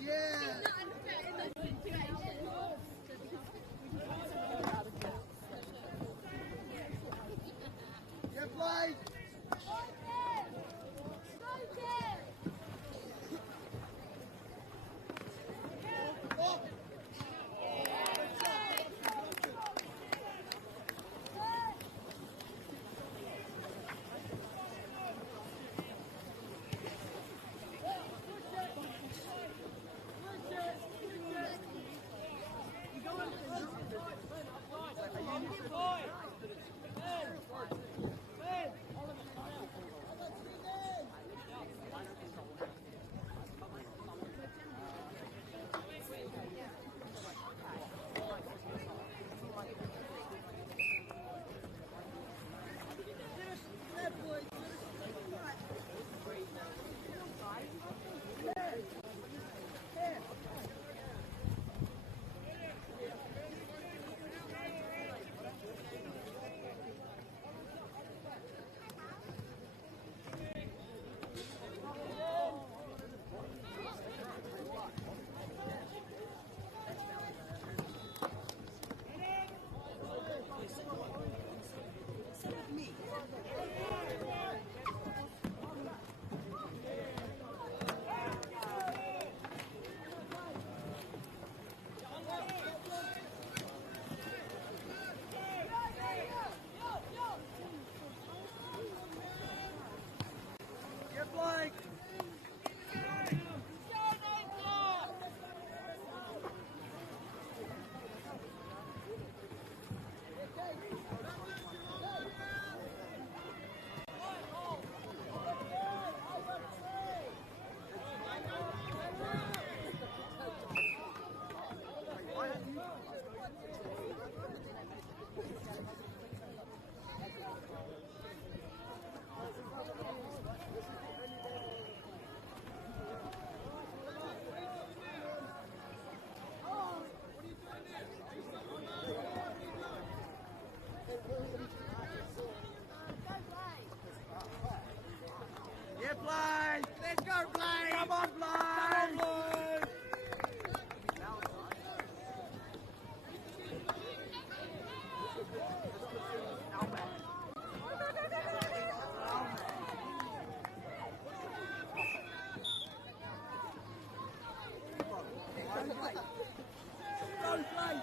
Yeah. Not unfair in this situation. Yeah, Blake. Yeah, Blake. Yeah, Blake. Let's go, Blake. Come on, Blake. Come on, Blake. Go, Blake.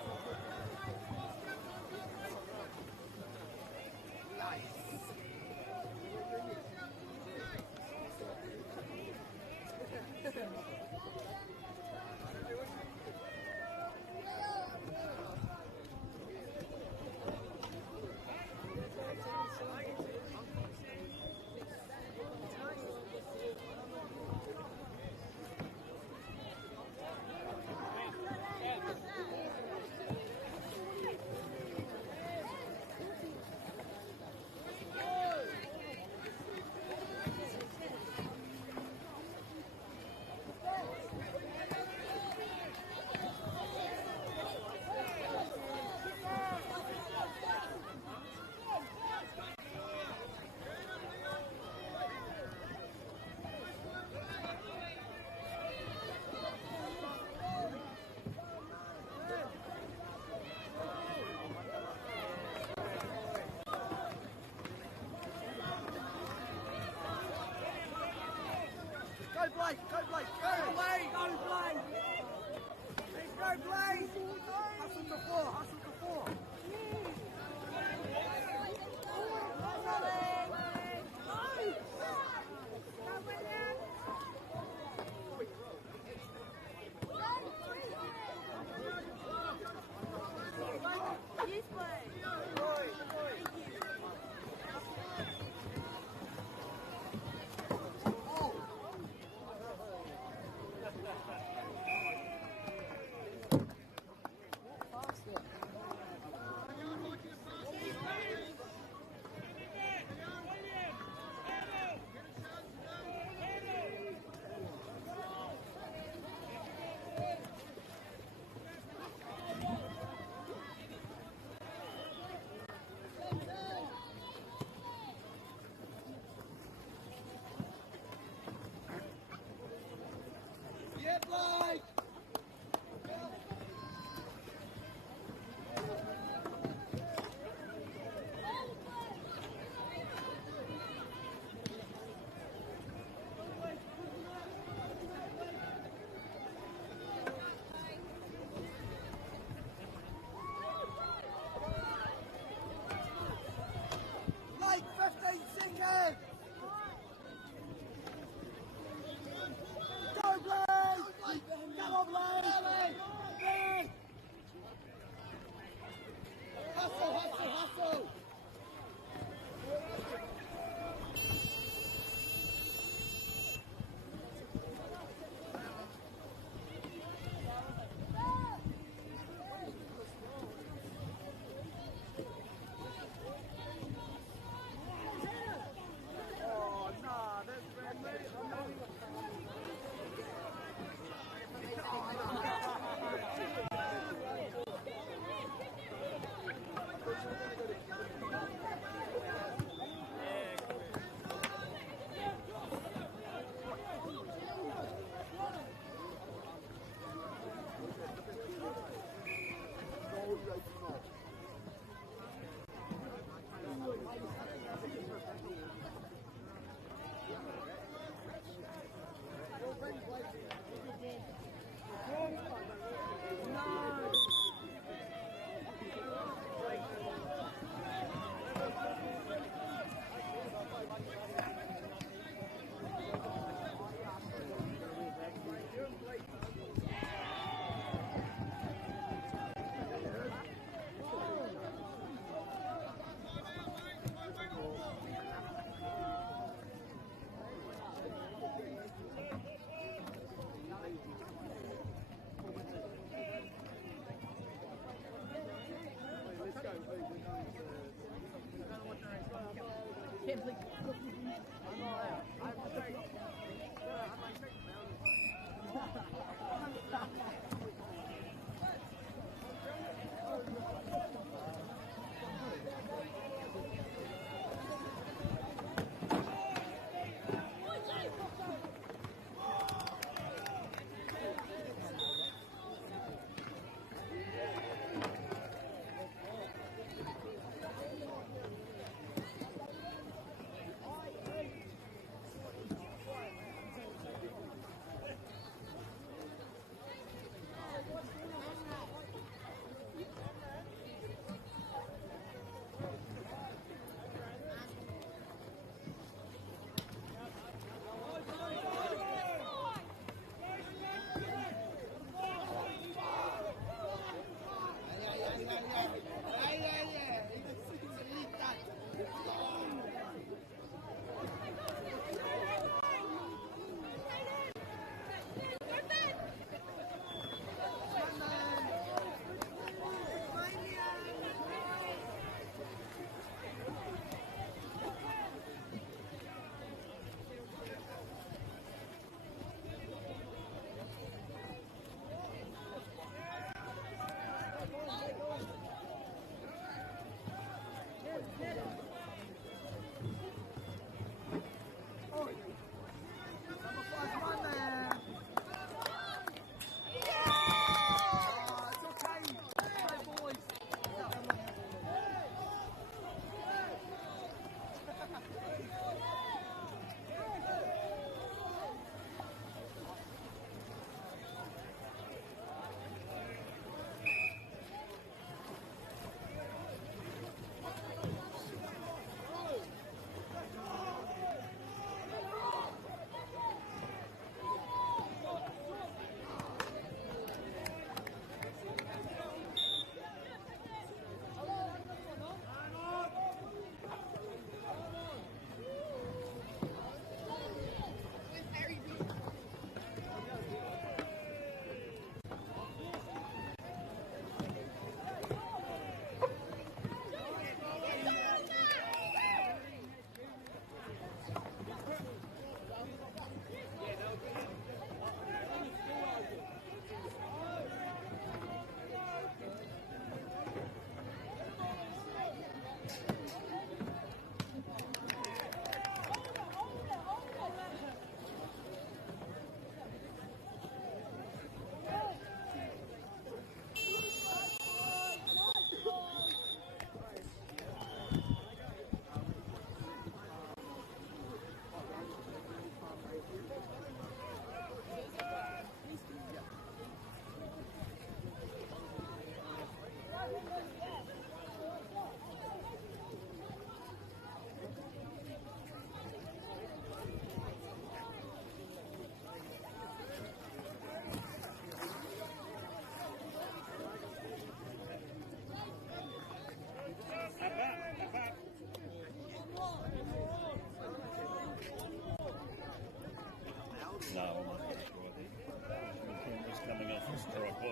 Go, Blake. Go, Blake. Go, Blake. Go, Blake. Let's go, Blake. Hustle to four. Hustle to four. Get Blake! Blake, 15 seconds! Go, Blake! Come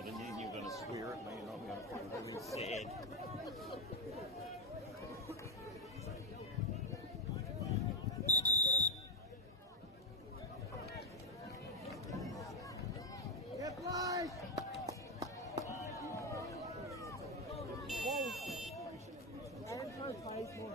it, and then you're going to swear at me, and I'm going to feel very sad. Get play! Whoa! Aaron, go play, come on.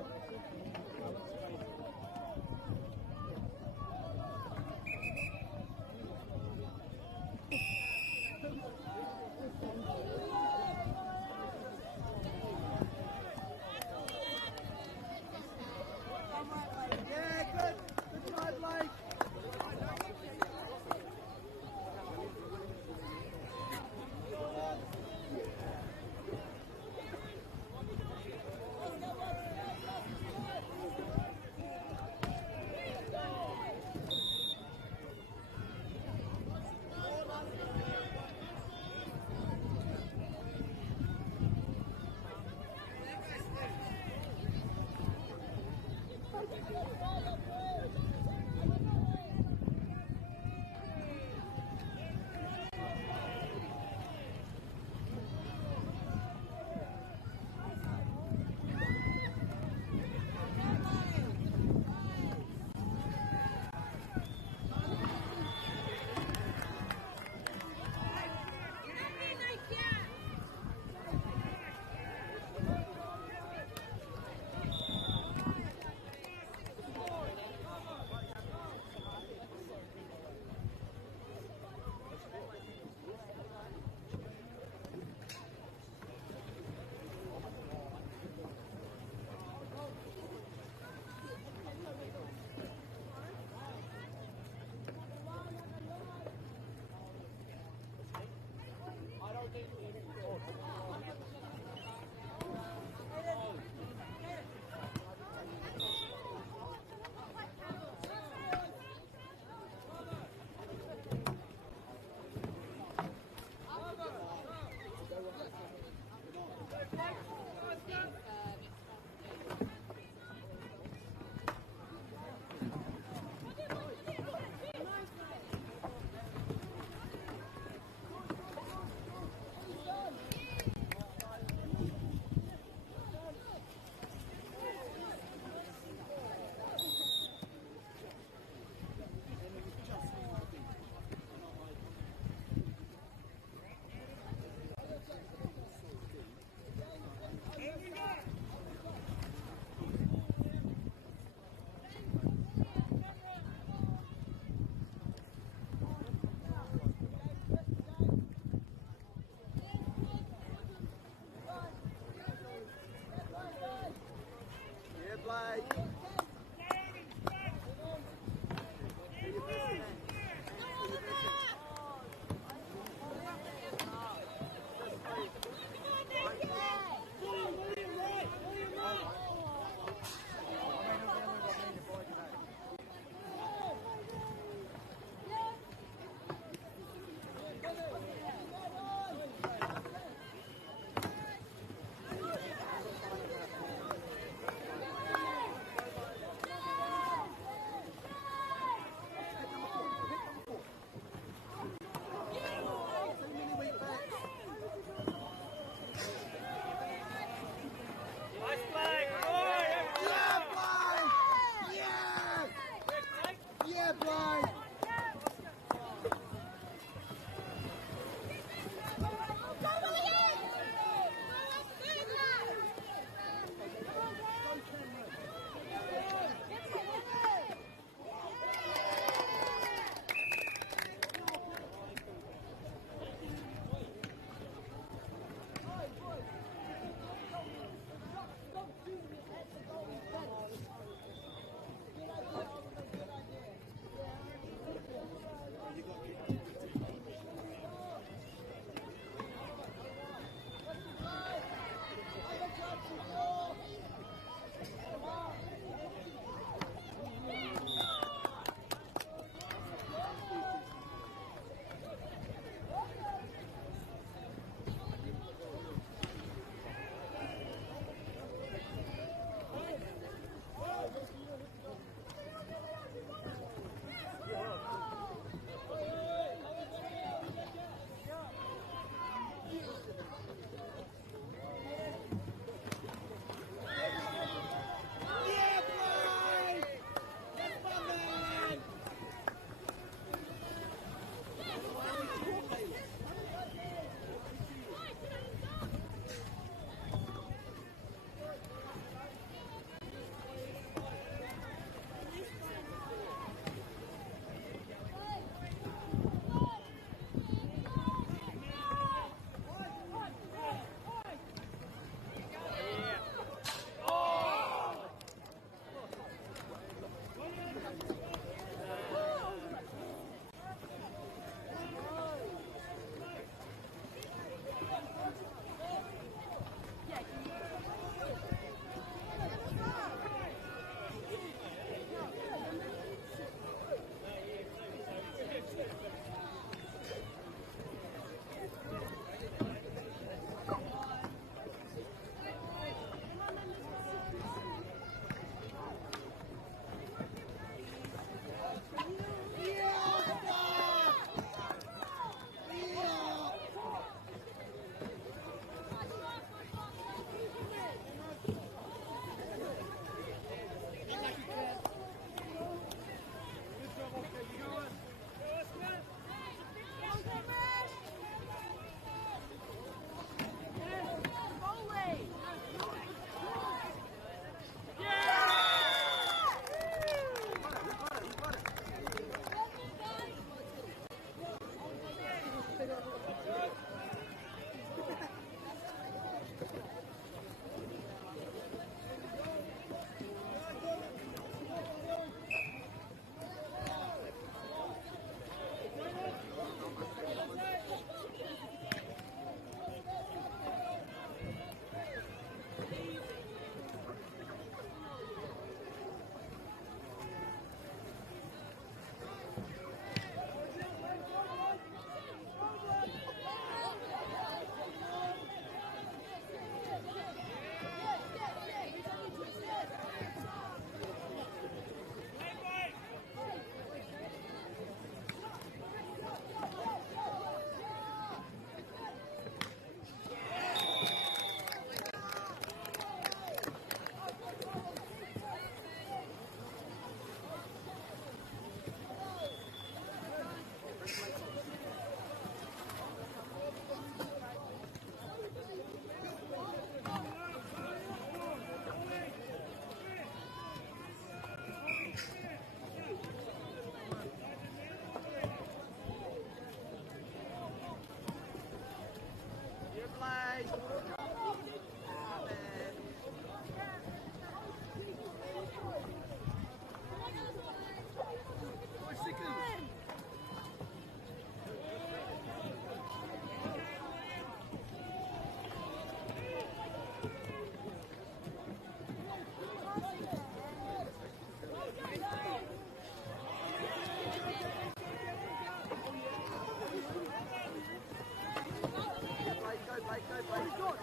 Blake, go Blake.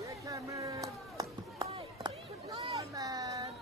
Yeah, Cameron. Come man.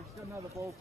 she's got another ball.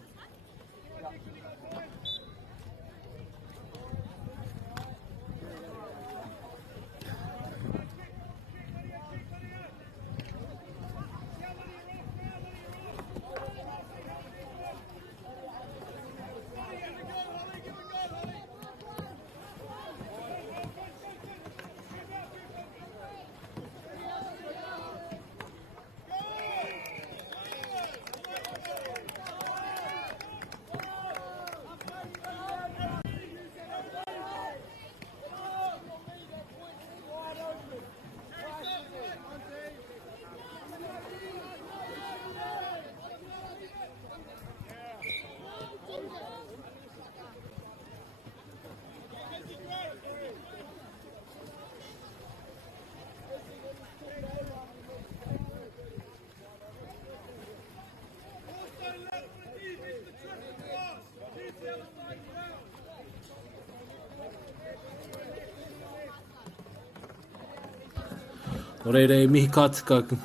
O reire, mihi ka tika ki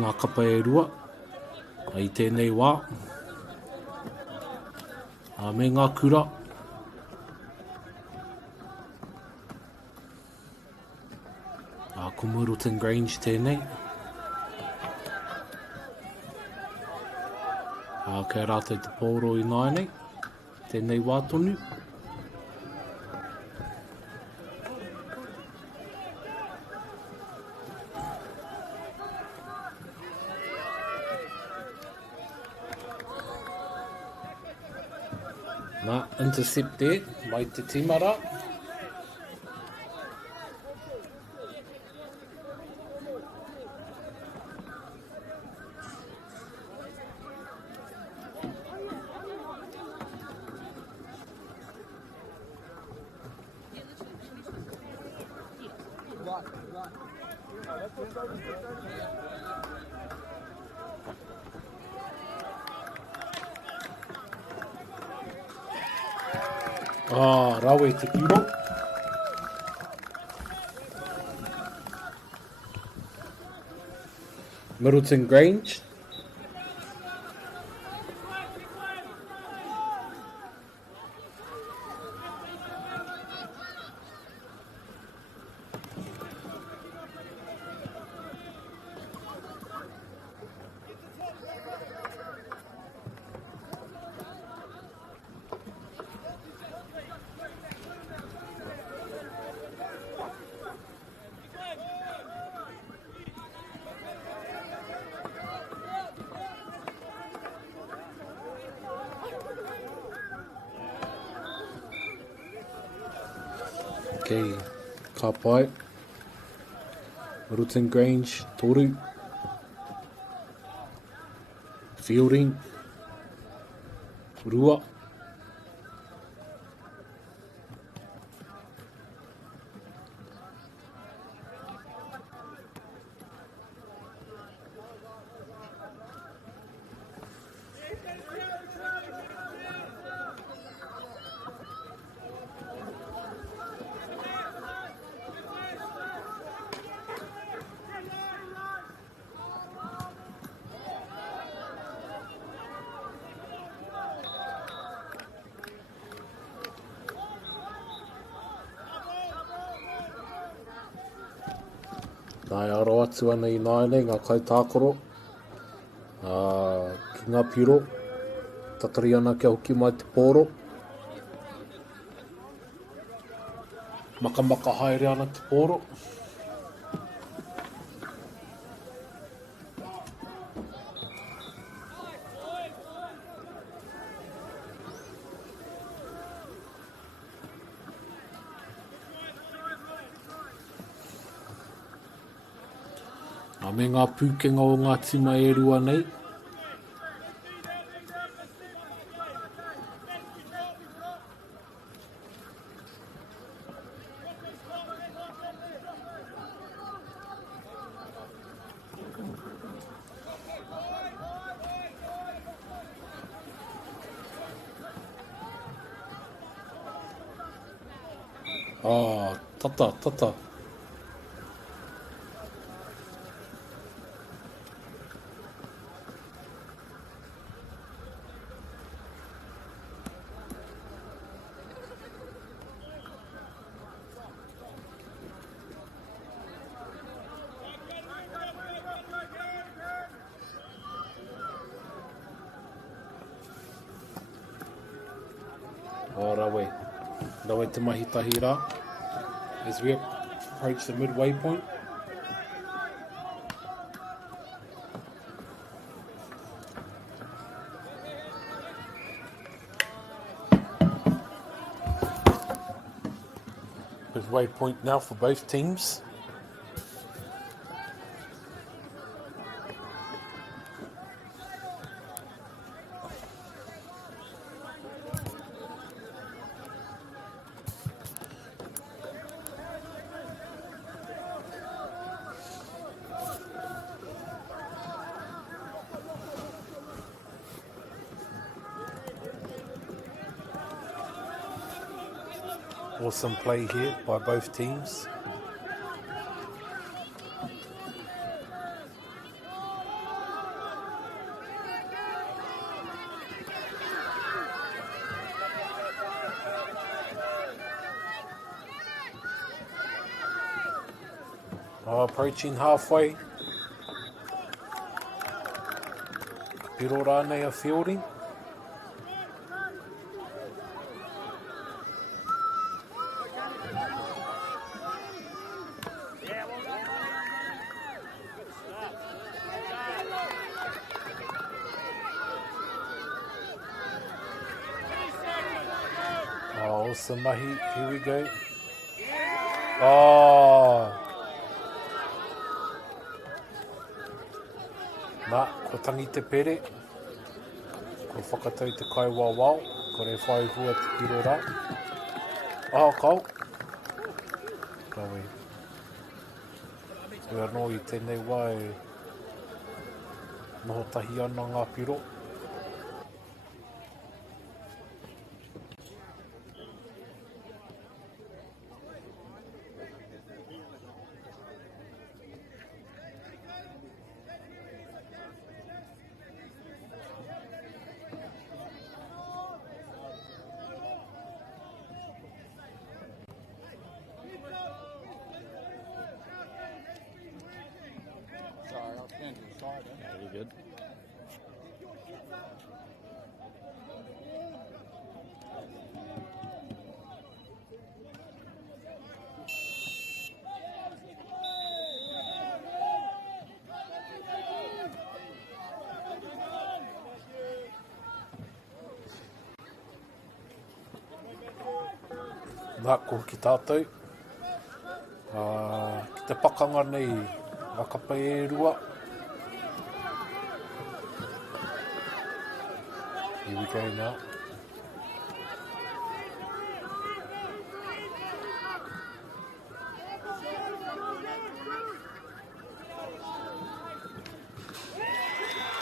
ngā kapa e rua, i tēnei wā. Me ngā kura. Ko Middleton Grange tēnei. Kei rātou te pōro i nāi nei, tēnei wā tonu. Intercept there, mai te timara. Rawe te piro. Middleton Grange. Okay, ka pai. Middleton Grange, toru. Fielding. Rua. Nai aro atu ana i nāne, ngā kaitākoro. Ki ngā piro, tatari ana kia hoki mai te pōro. Maka haere ana te pōro. Me ngā pūkenga o ngā tima e rua nei. Tata. O rawe. Rawe te mahi tahi rā. As we approach the midway point. Midway point now for both teams. Awesome play here by both teams. Approaching halfway. Piro rānei are fielding. Awesome mahi, here we go. Oh! Nā, ko tangi te pere. Ko whakatau te kai wawao. Ko re whai hua te piro rā. Oh, kau. Kawe. Ua no i tēnei wā e noho tahi ana ngā piro. Yeah, you're good. Nā, ko ki tātou. Ki te pakanga nei, wakapai e rua. Here we go now.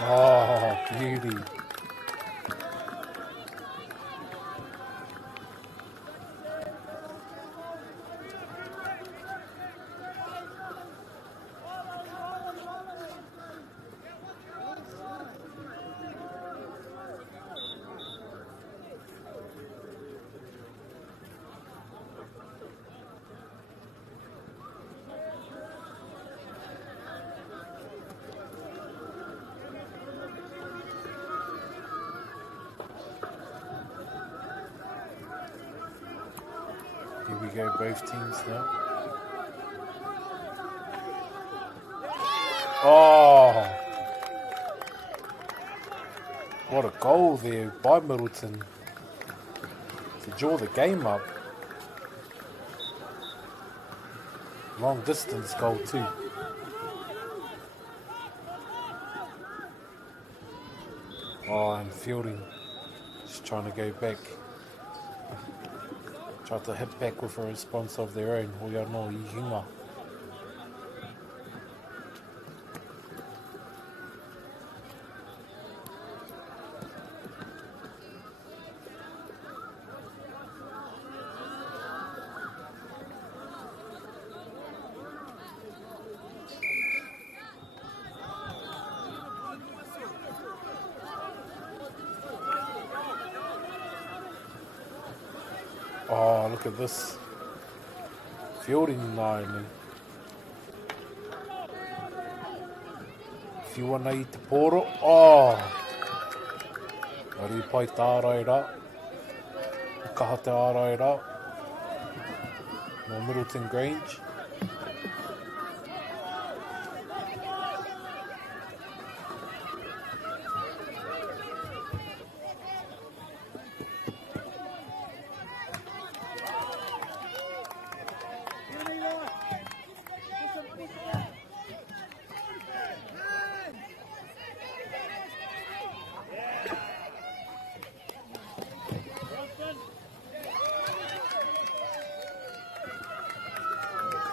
Oh, beauty. Here we go, both teams now. Oh! What a goal there by Middleton to draw the game up. Long distance goal too. Oh, and Fielding just trying to go back. Tried to hit back with a response of their own. Hoia no i hinga. Oh, look at this. Fielding line. If you want to eat the poro, oh! Ari pai tārai rā. Kaha te ārai rā. No Middleton Grange.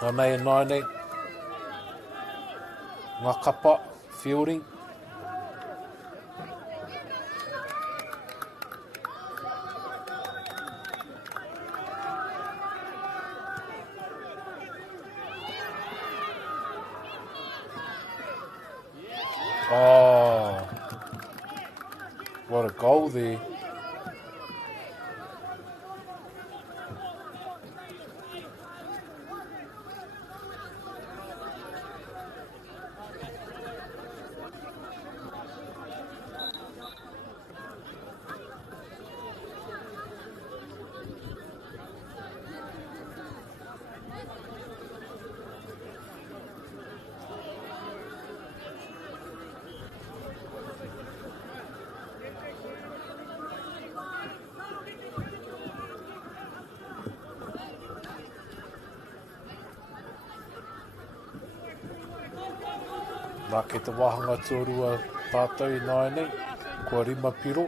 Nā nei e nai nei. Ngā kapa, fielding. Oh, what a goal there. Nā ke te wahanga tuarua tātou i nai nei, kua rima piro.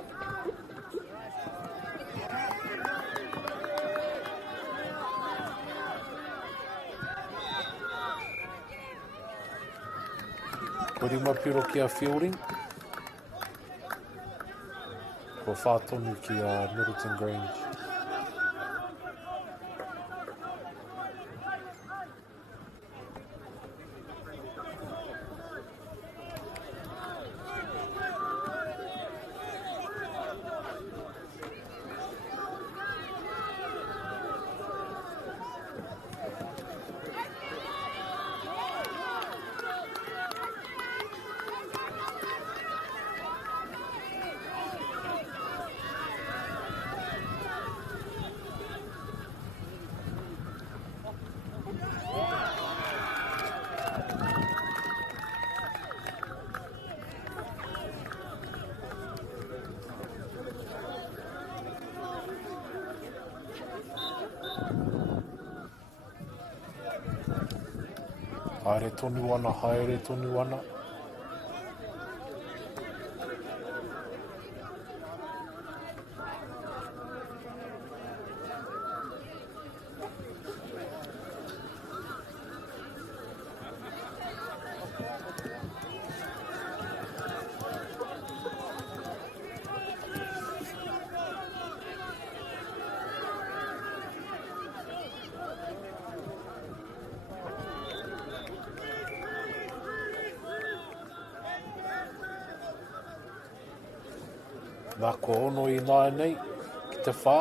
Kua rima piro ki a fielding. Kua whātonu ki a Middleton Grange. Haere tonu ana, haere tonu ana. Nā kua ono i nai nei, ki te whā.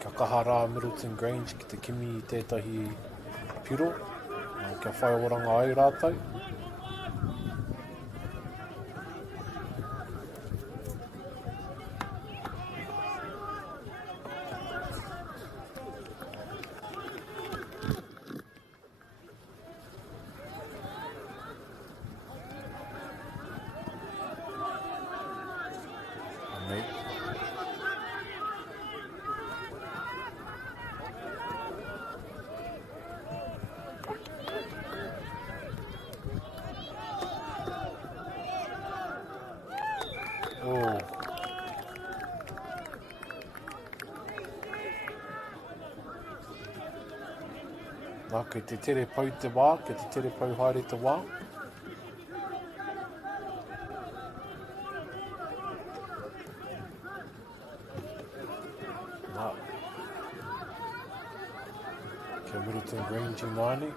Kia kaha rā Middleton Grange ki te kimi i tētahi piro. Kia whai oranga ai rātou. Nei. Oh. Nā, kei te tere pau te wā, kei te tere pau haere te wā. Nā. Kia Middleton Grange i nai nei.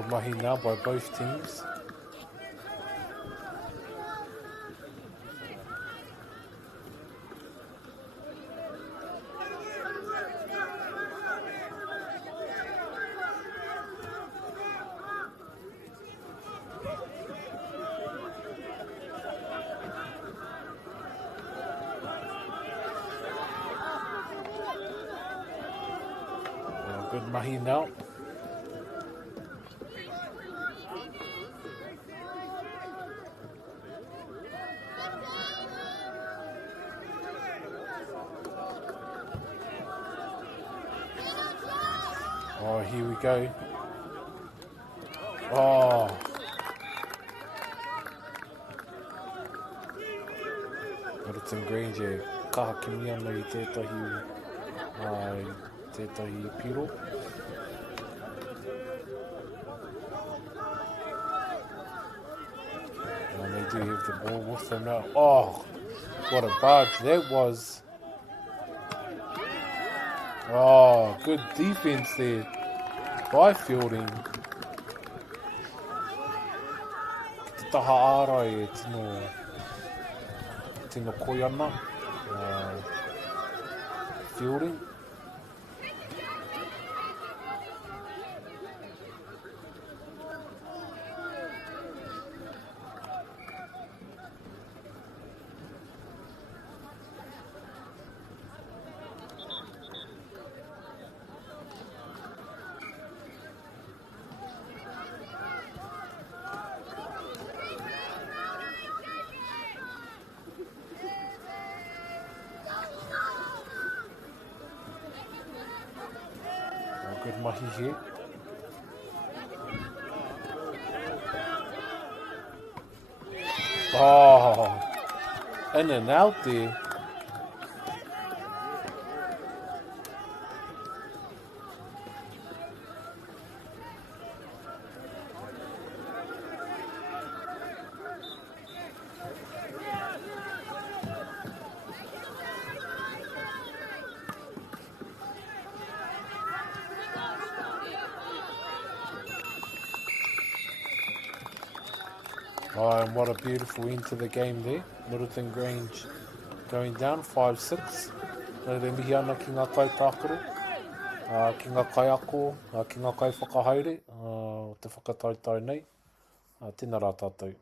Good mahi now by both teams. Good mahi now. Oh, here we go. Oh. Middleton Grange, kaha kimi ana I tētahi piro. And they do have the ball with them now. Oh, what a barge that was. Oh, good defense there by Fielding. Te taha ārai e tino koi ana. Fielding. Good mahi here. Oh, in and out there. Oh, and what a beautiful end to the game there. Middleton Grange going down 5-6. Nō re mihi ana ki ngā kai tākaro, ki ngā kai ako, ki ngā kai whakahaere, o te whakatautau nei. Tēnā rā tātou.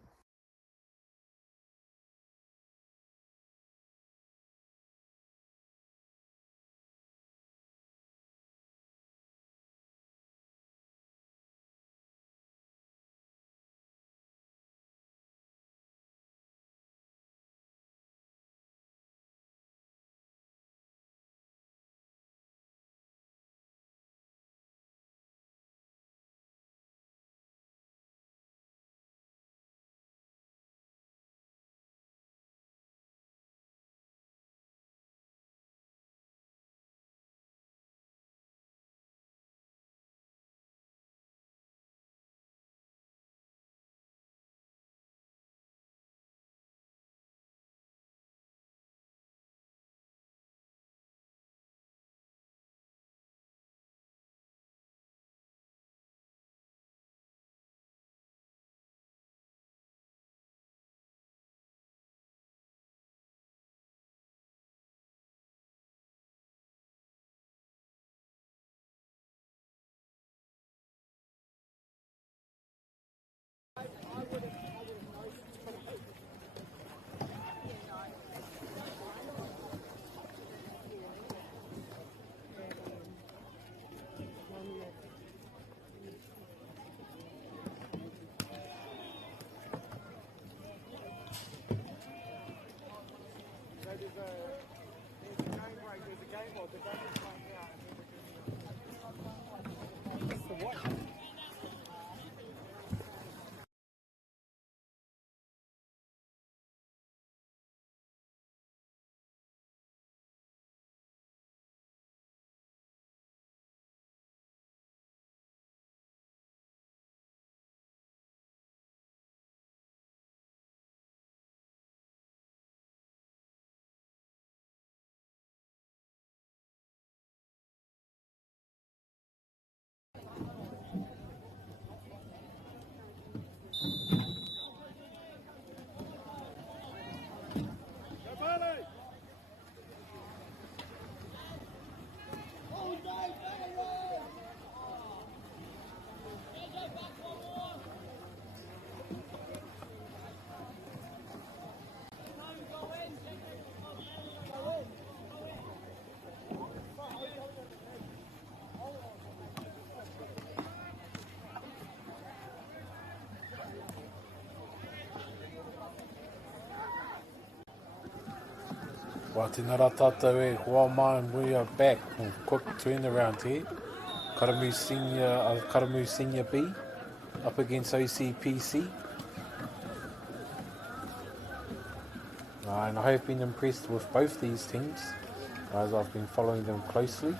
Wa te nara tātou e hoa mai, and we are back. Quick turnaround here. Karamu Senior B up against OCPC. And I have been impressed with both these teams as I've been following them closely.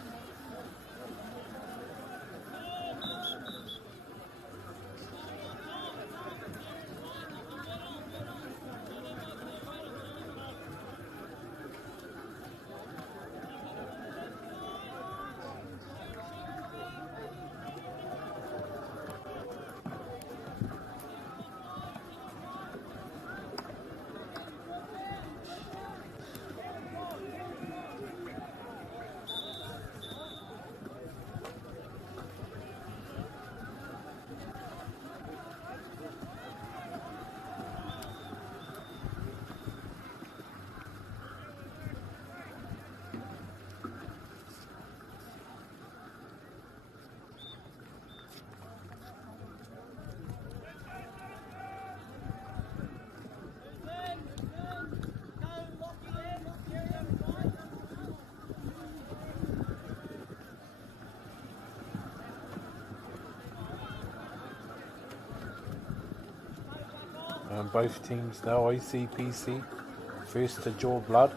And both teams now, OCPC, first to draw blood.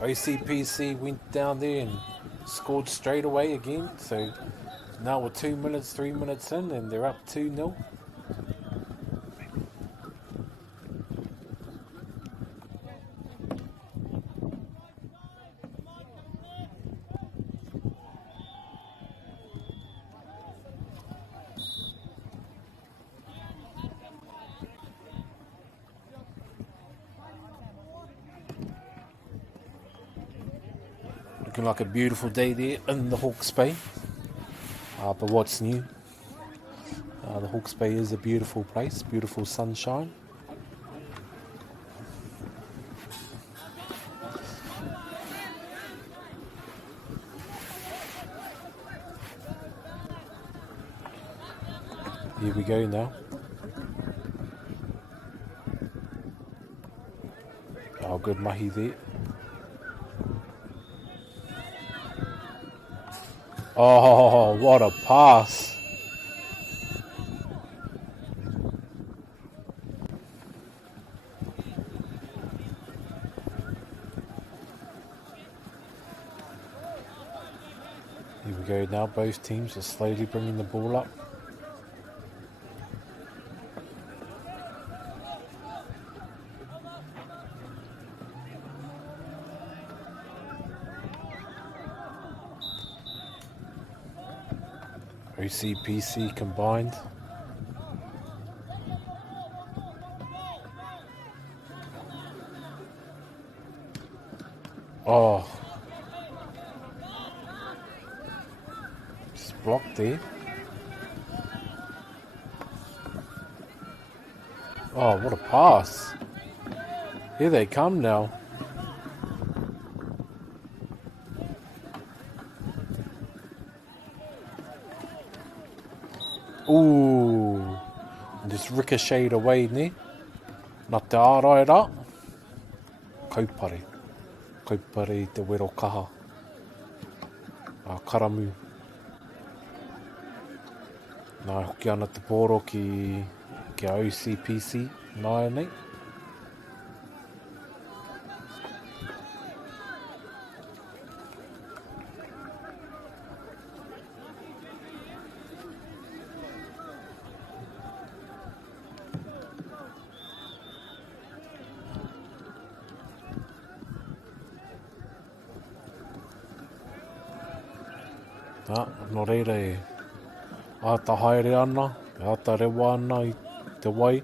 OCPC went down there and scored straight away again, so now we're 3 minutes in, and they're up 2-0. Looking like a beautiful day there in the Hawke's Bay. But what's new? The Hawke's Bay is a beautiful place, beautiful sunshine. Here we go now. Oh, good mahi there. Oh, what a pass. Here we go now, both teams are slowly bringing the ball up. OCPC combined. Oh, just blocked there. Oh, what a pass. Here they come now. Ooh, just ricocheted away ne. Nā te āraira. Kaupare. Kaupare te wero kaha. Karamu. Nā hoki ana te pōro ki OCPC. Nā nei. Nō reira e āta haere ana, e āta rewa ana I te wai.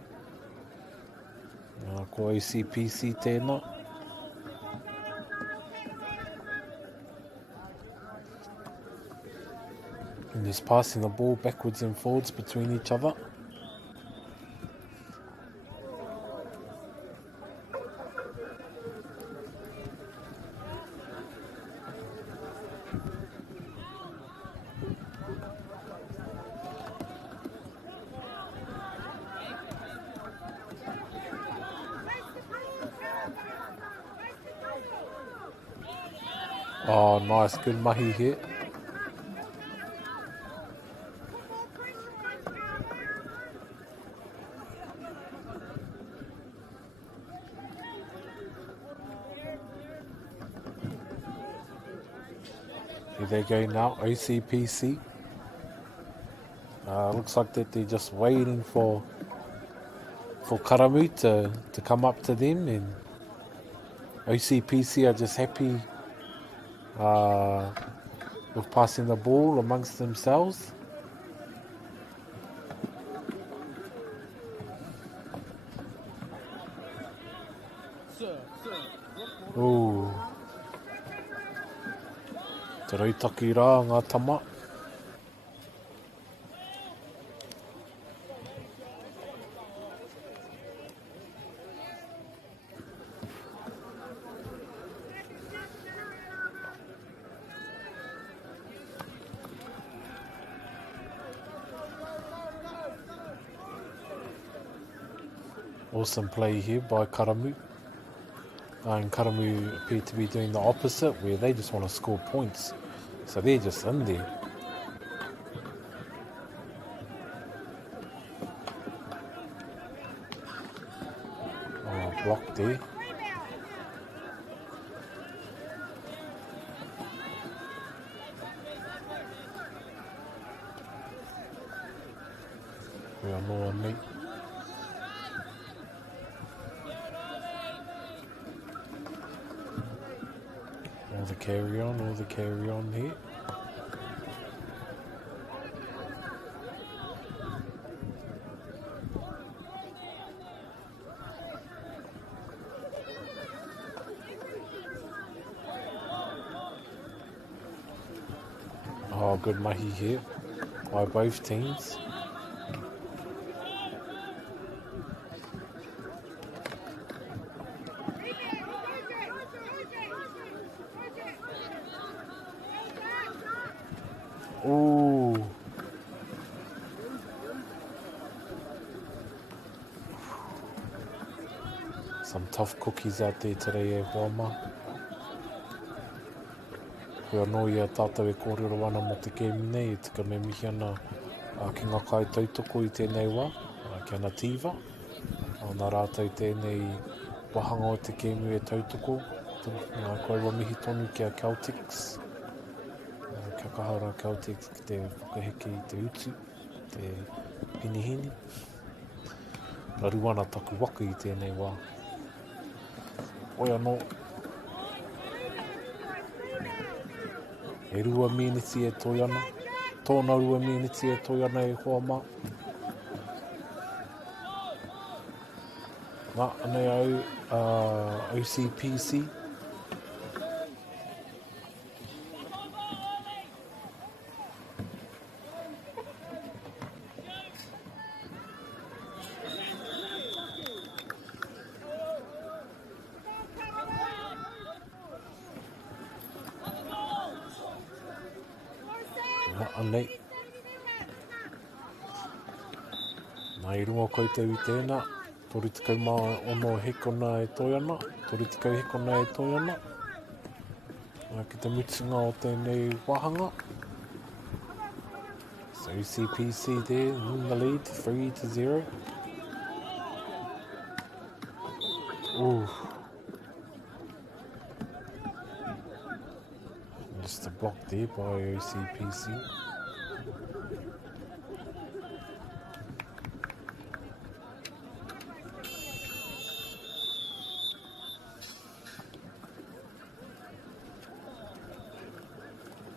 Ko OCPC tēnā. And just passing the ball backwards and forwards between each other. Oh, nice. Good mahi here. Here they go now, OCPC. Looks like that they're just waiting for Karamu to come up to them, and OCPC are just happy with passing the ball amongst themselves. Ooh. Te rautaki rā ngā tama. Awesome play here by Karamu. And Karamu appear to be doing the opposite, where they just want to score points. So they're just in there. Oh, blocked there. We are no one late. All the carry on here. Oh, good mahi here by both teams. Ooh. Some tough cookies out there today, Wama. Kua noi a tātou e kōrero ana mo te game nei, e tika me mihi ana ki ngā kai tautoko i tēnei wā, ki ana tīva. Nā rātou tēnei wahanga o te game e tautoko, ngā koewa mihi tonu ki a Celtics. Kia kahara Celtics ki te whakaheke i te utu, te hinihini. Raruana taku waka i tēnei wā. Oi anō. E rua miniti e toi ana. Tōna rua miniti e toi ana e hoa mā. Nā, anei au OCPC. Anei. Nā i runga koutou i tēnā. Toru tikau mā ono hekona e toi ana. Toru tikau hekona e toi ana. Ki te mutunga o tēnei wahanga. So CPC there in the lead, 3-0. Ooh. Just a block there by OCPC.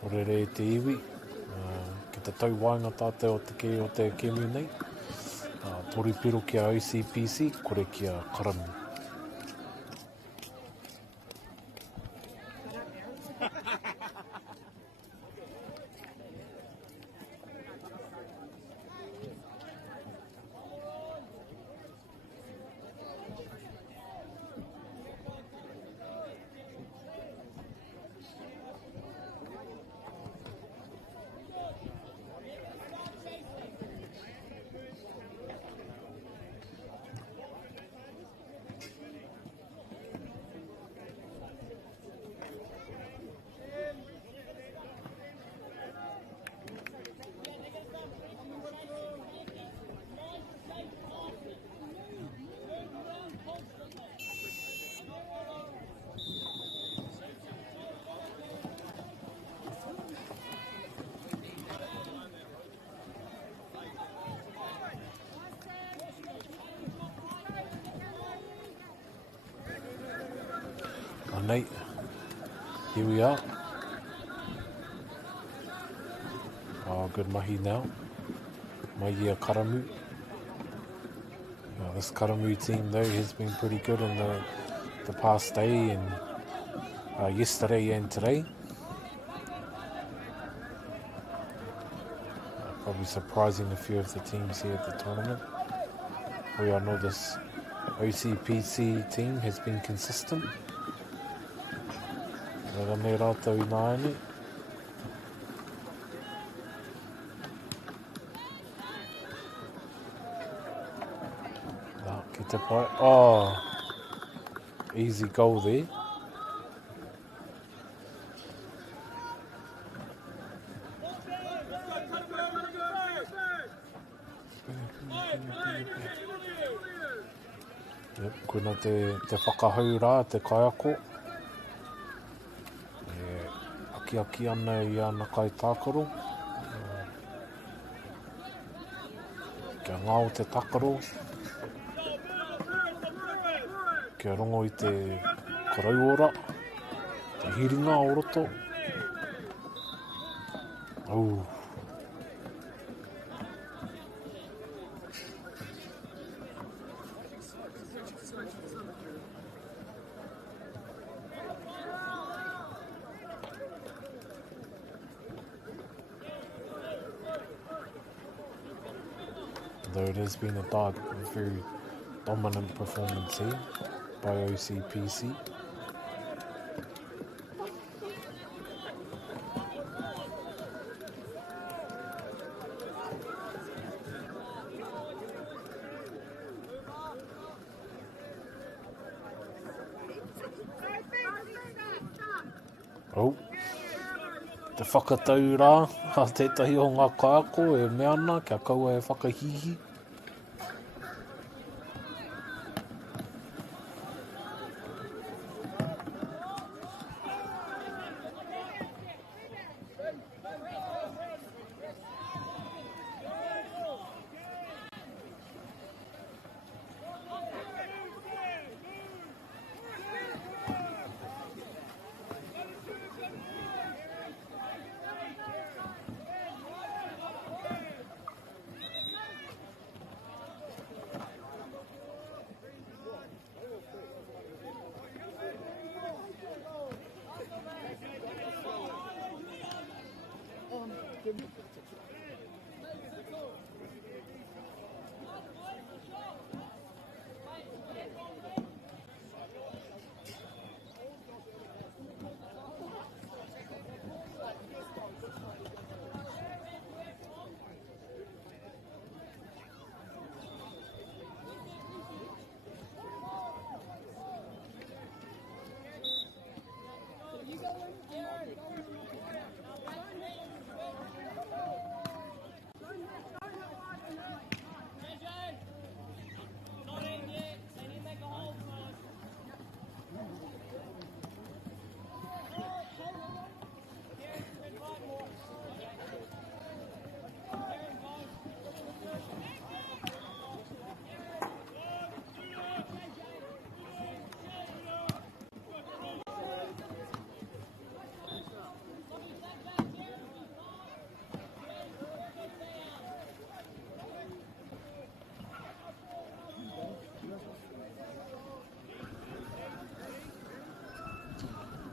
Orere te iwi, ki te tauwainga tātou o te kemu nei. Tori piro ki a OCPC, kore ki a Karamu. Nate. Here we are. Oh, good mahi now. Mahi a Karamu. This Karamu team though has been pretty good in the past day and yesterday and today. Probably surprising a few of the teams here at the tournament. We all know this OCPC team has been consistent. Rangi rātou i nāne. Ki te pai. Oh, easy goal there. Yep, kuna te whakahau rā, te kaiako. Aki ana i ana kai tākaro. Kia ngāo te takaro. Kia rongo i te korauora. Te hiringa o roto. Ooh. Though it has been a very dominant performance here by OCPC. Oh, te whakatau rā, a tētahi o ngā kaiako e meana, kia kaua e whakahihi.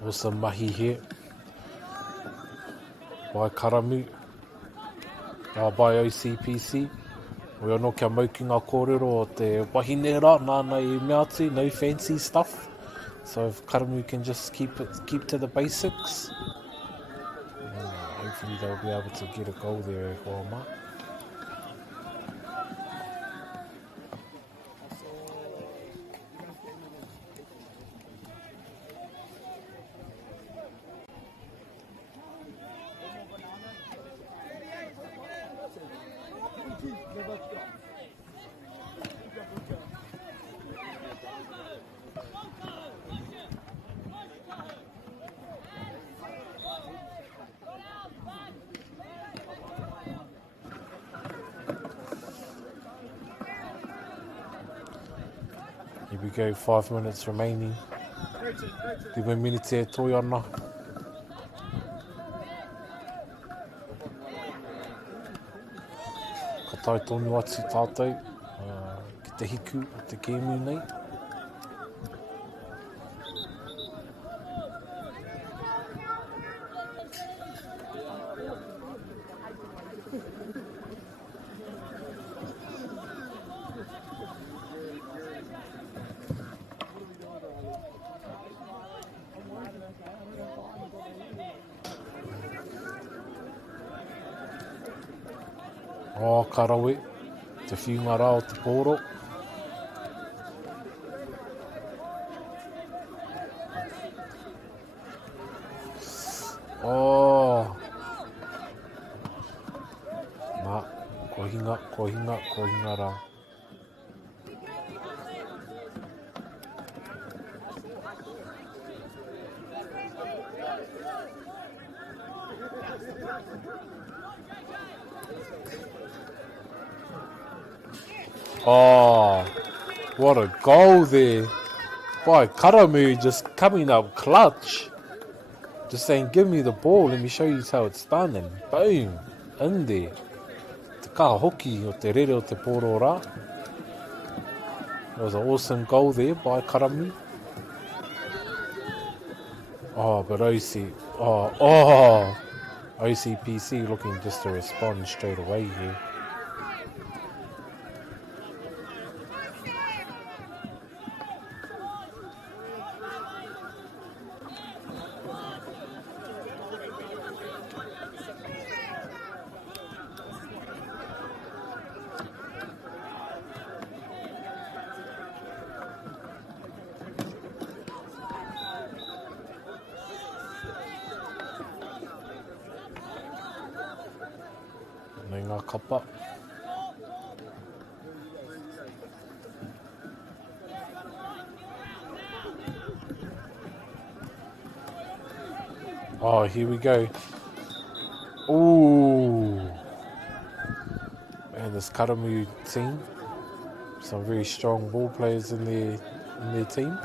Awesome mahi here by Karamu, by OCPC. We anō kia mau ki ngā kōrero o te wahine rā, nāna I mea atu, no fancy stuff. So if Karamu can just keep to the basics, hopefully they'll be able to get a goal there e hoa mā. Here we go, 5 minutes remaining 2 minutes e toi ana. Ka tai tonu atu tātou ki te hiku o te kēmu nei. O, karawe, te whiunga rā o te pōro. O, nā, ko hinga rā. Oh, what a goal there by Karamu, just coming up clutch. Just saying, give me the ball, let me show you how it's done, and boom, in there. Te kaha hoki o te rere o te pōro rā. That was an awesome goal there by Karamu. Oh, but OCPC looking just to respond straight away here. Nei ngā kapa. Oh, here we go. Ooh. Man, this Karamu team, some very strong ball players in their team.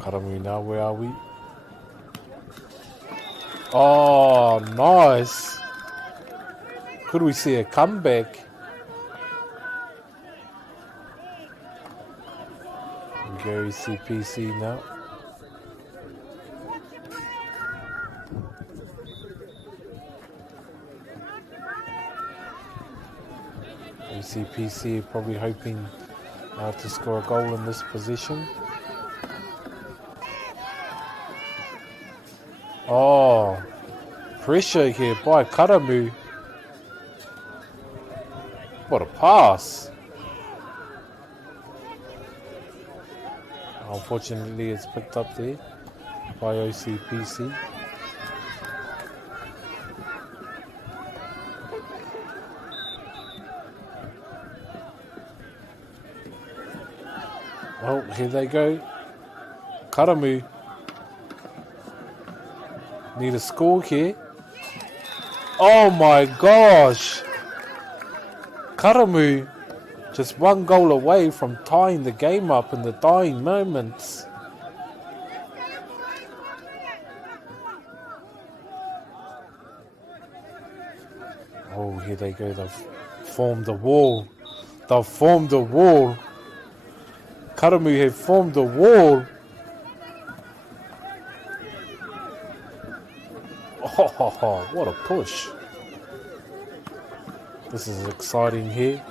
Karamu now, where are we? Oh, nice. Could we see a comeback? We go CPC now. CPC probably hoping to score a goal in this position. Oh, pressure here by Karamu. What a pass. Unfortunately, it's picked up there by OCPC. Well, here they go. Karamu need a score here. Oh my gosh! Karamu just one goal away from tying the game up in the dying moments. Oh, here they go. They've formed a wall. They've formed a wall. Karamu have formed a wall. Oh, what a push. This is exciting here.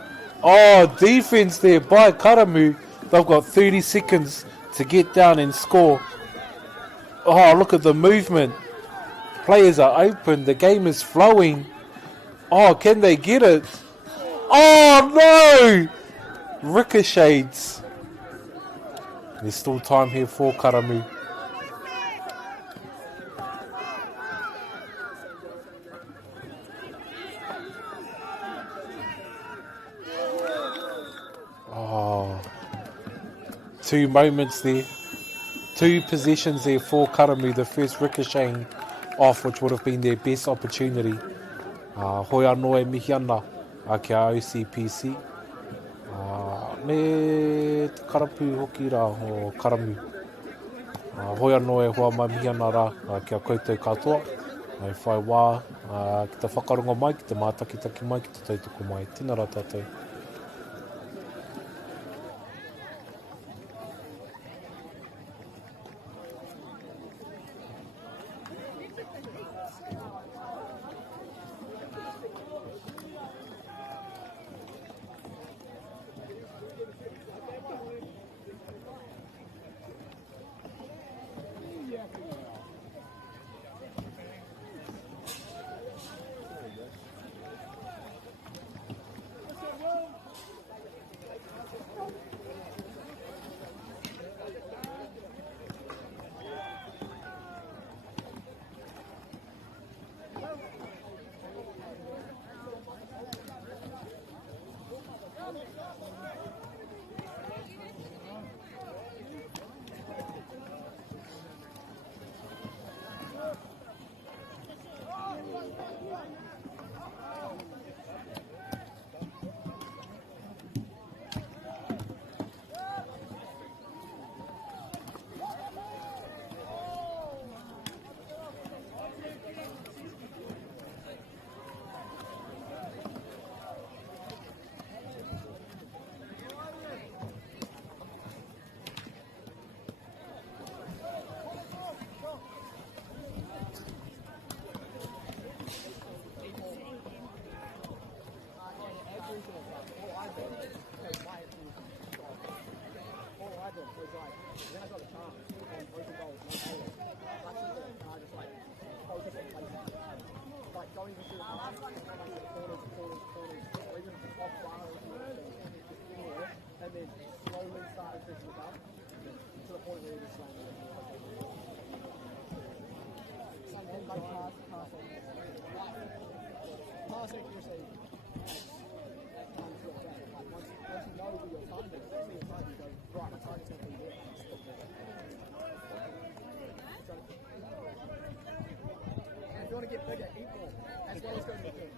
Oh, defense there by Karamu. They've got 30 seconds to get down and score. Oh, look at the movement. Players are open. The game is flowing. Oh, can they get it? Oh, no! Ricochets. There's still time here for Karamu. Oh, 2 moments there. 2 possessions there for Karamu. The first ricocheting off, which would have been their best opportunity. Hoi anō e mihi ana ki a OCPC. Me te karapu hoki rā o Karamu. Hoi anō e hoa mai mihi ana rā ki a koutou katoa. Ai whai wā ki te whakarongo mai, ki te mātakitaki mai, ki te tautoko mai. Tēnā rā tātou. If you want to get bigger, eat more. As well as go to the gym.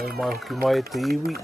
no mai hoki mai e te iwi.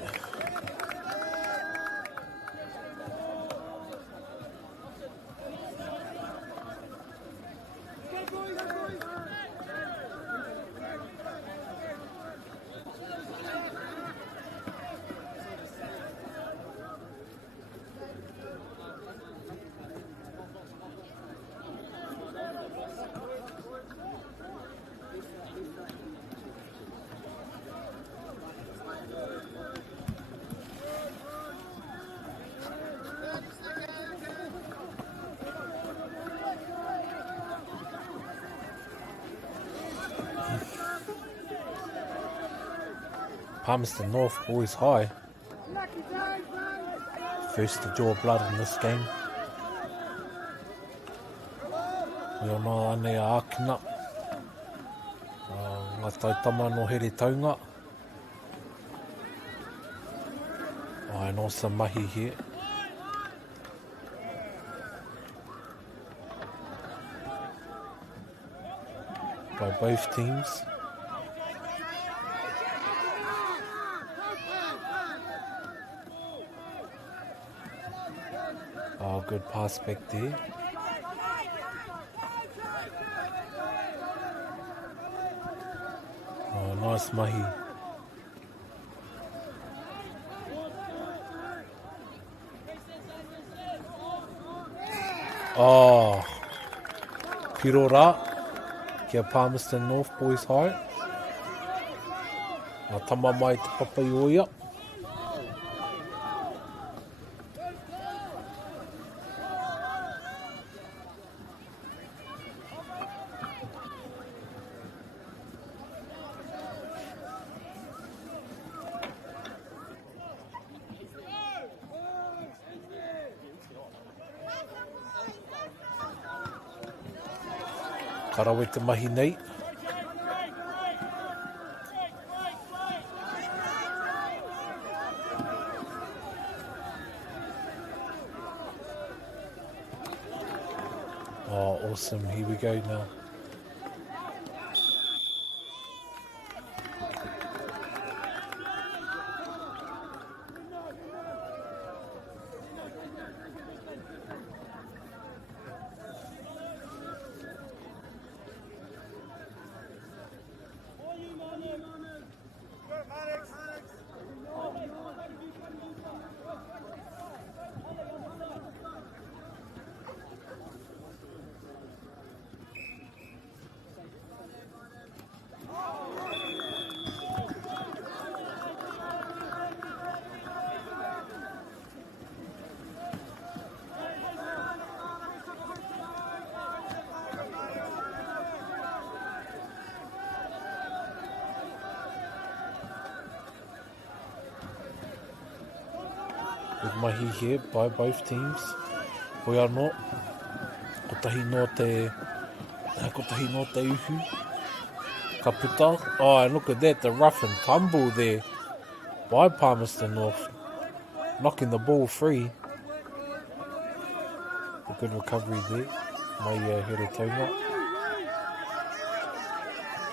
Palmerston North boys high. First to draw blood in this game. We all know ane a Akina. Ngā tautama no here taunga. And also mahi here. By both teams. Oh, good pass back there. Oh, nice mahi. Oh, Pirora. Kia Palmerston North boys high. Ngā tama mai te papa i oia. Karawe te mahi nei. Oh, awesome. Here we go now. Good mahi here by both teams. Hoi anō. Kotahi no te uhu. Ka puta. Oh, and look at that, the rough and tumble there by Palmerston North. Knocking the ball free. A good recovery there. Mai here taunga.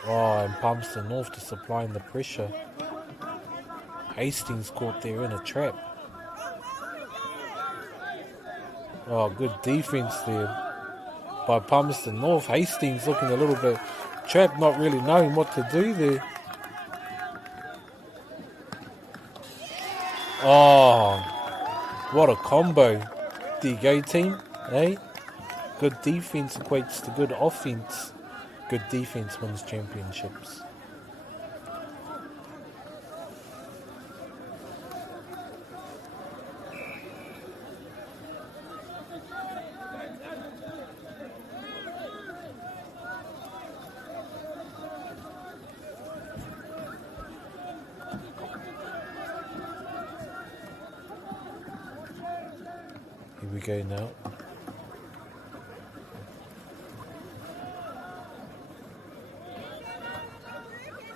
Oh, and Palmerston North just applying the pressure. Hastings caught there in a trap. Oh, good defense there by Palmerston North. Hastings looking a little bit trapped, not really knowing what to do there. Oh, what a combo. There you go, team. Hey, good defense equates to good offense. Good defense wins championships. Here we go now.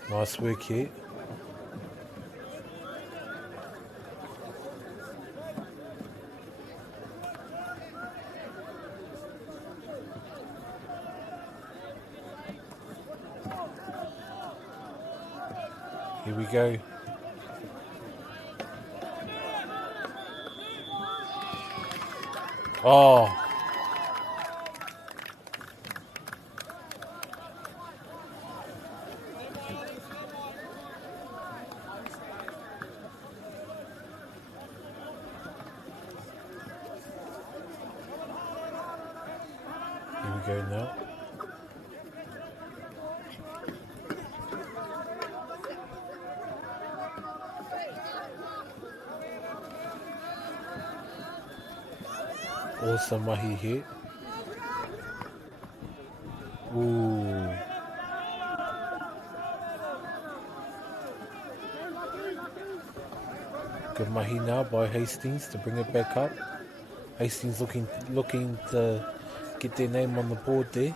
Nice work here. Here we go. Oh. Here we go now. Awesome mahi hit. Ooh. Good mahi now by Hastings to bring it back up. Hastings looking to get their name on the board there.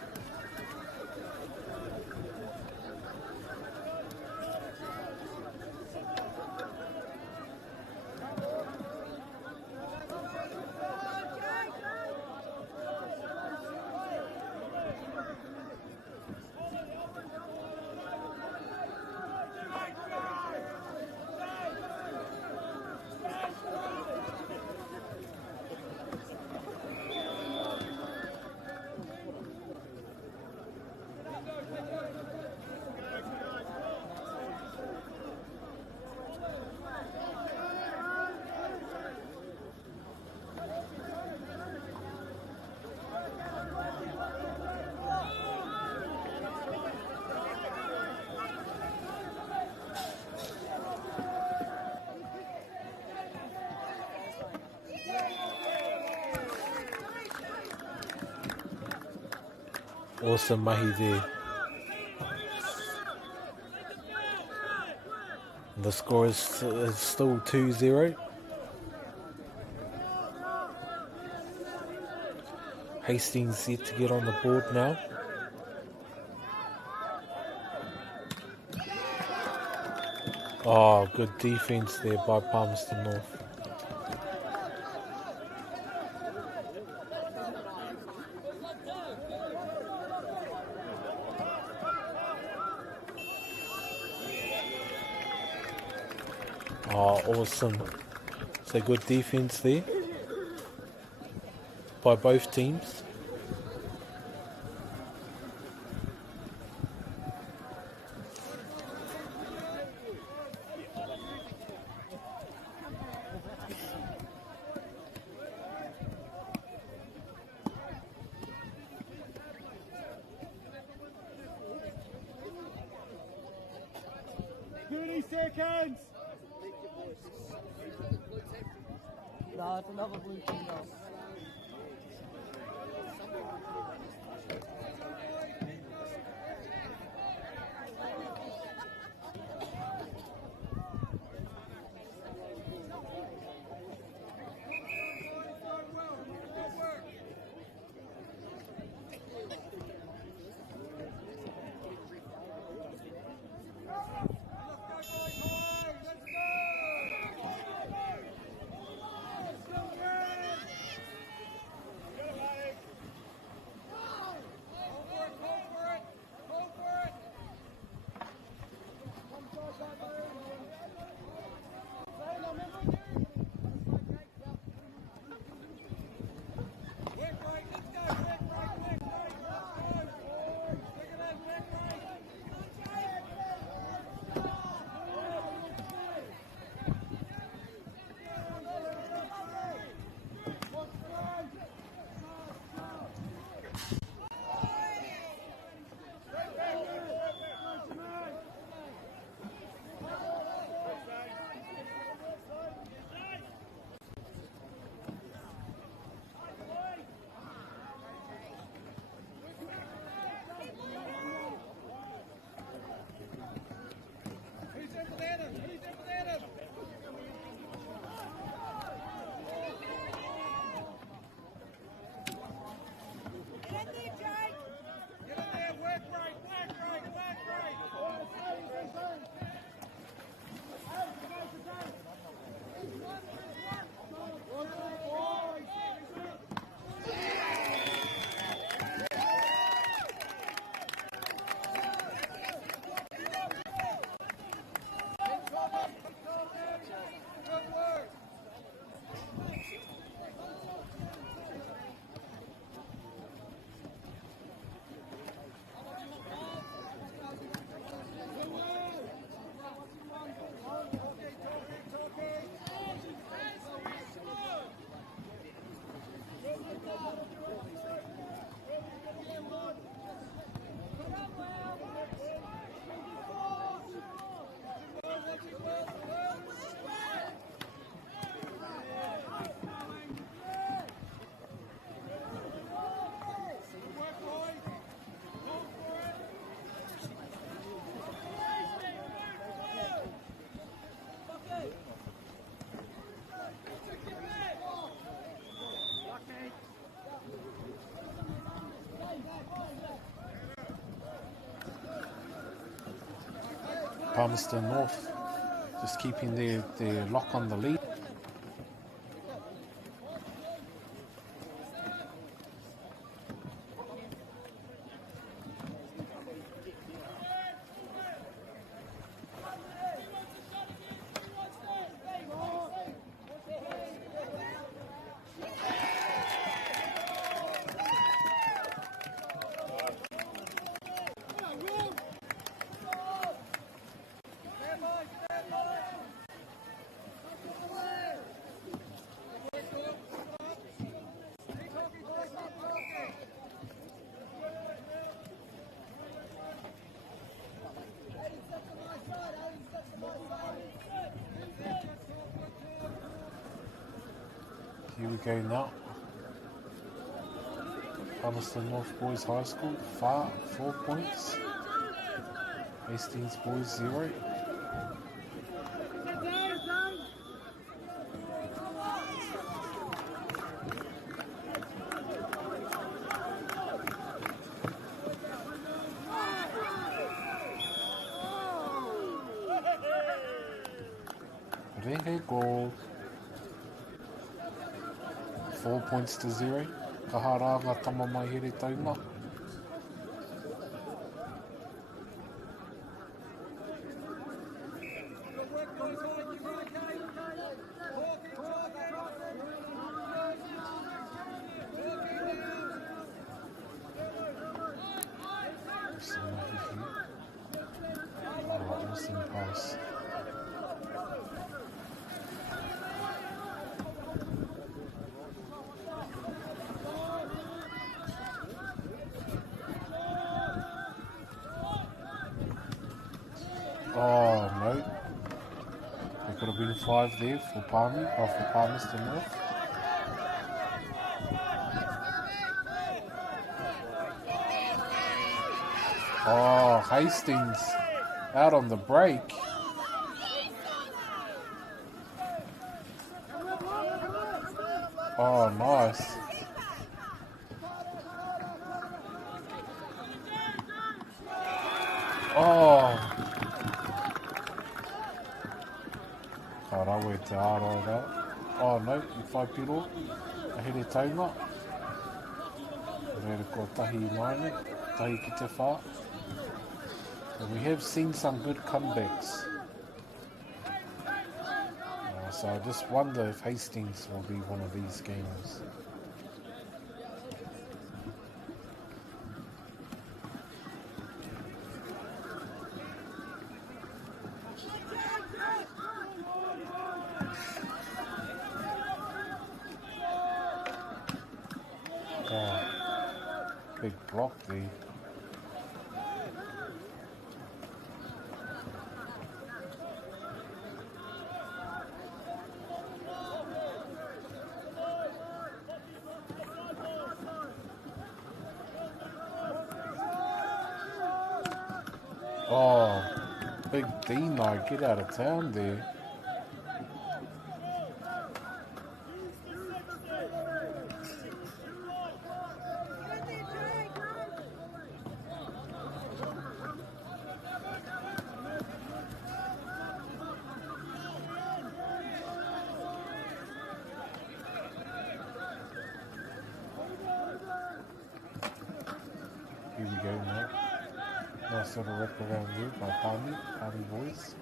Awesome mahi there. The score is still 2-0. Hastings yet to get on the board now. Oh, good defense there by Palmerston North. Oh, awesome. So good defense there by both teams. Seconds! No, it's another blue team now. Palmerston North just keeping their lock on the lead. Here we go now. Palmerston North Boys High School, 4 points. Hastings Boys 0. Rehe goal. 4 points to 0. Kaharanga Tamamahere Taunga. Awesome pass. Oh no. There could have been 5 there for Palmy, or for Palmerston North. Oh, Hastings out on the break. Oh, nice. Oh. Karawe te aro rau. Oh no, I whai piro. Ahere taunga. Rere ko tahi maine, tahi ki te wha. And we have seen some good comebacks. So I just wonder if Hastings will be one of these games. Oh, big block there. Oh, big D-Night, get out of town there. Here we go now. Nice little wrap around here by Palmy boys.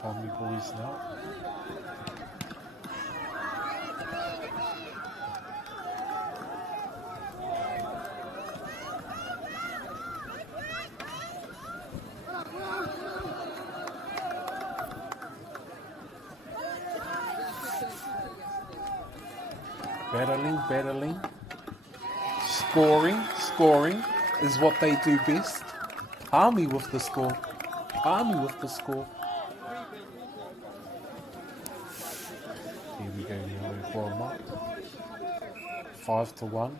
Palmy boys now. Battling. Scoring is what they do best. Palmy with the score. Here we go now, warm up. 5-1.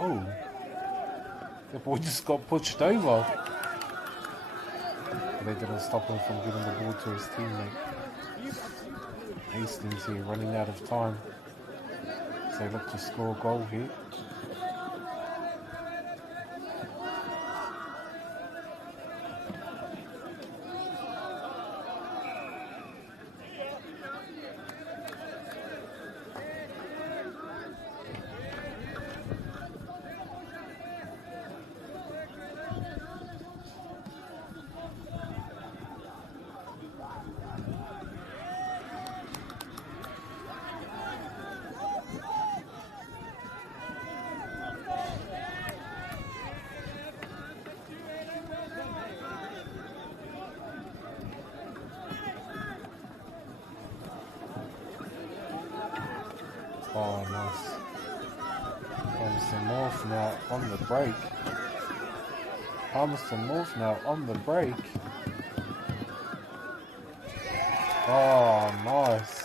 Oh, the boy just got pushed over. But they didn't stop him from giving the ball to his teammate. Hastings here running out of time. So they look to score a goal here. Oh, nice. Palmerston North now on the break. Palmerston North now on the break. Oh, nice.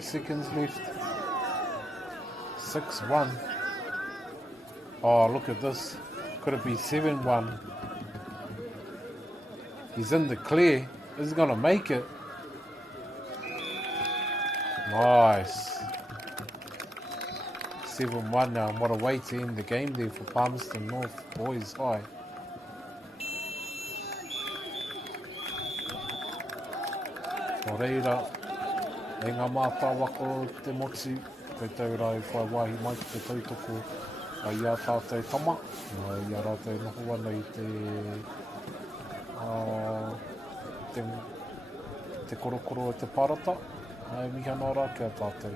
Seconds left. 6-1. Oh, look at this. Could it be 7-1? He's in the clear. Is he gonna make it? Nice. 7-1 now. What a way to end the game there for Palmerston North. Boys high. O reira. E ngā mātawa ko te motu, kei tau rai whai wahi mai ki te tautoko a ia tātou tama. Ia rātou noho ana i te korokoro o te parata. Miha nā rā kia tātou.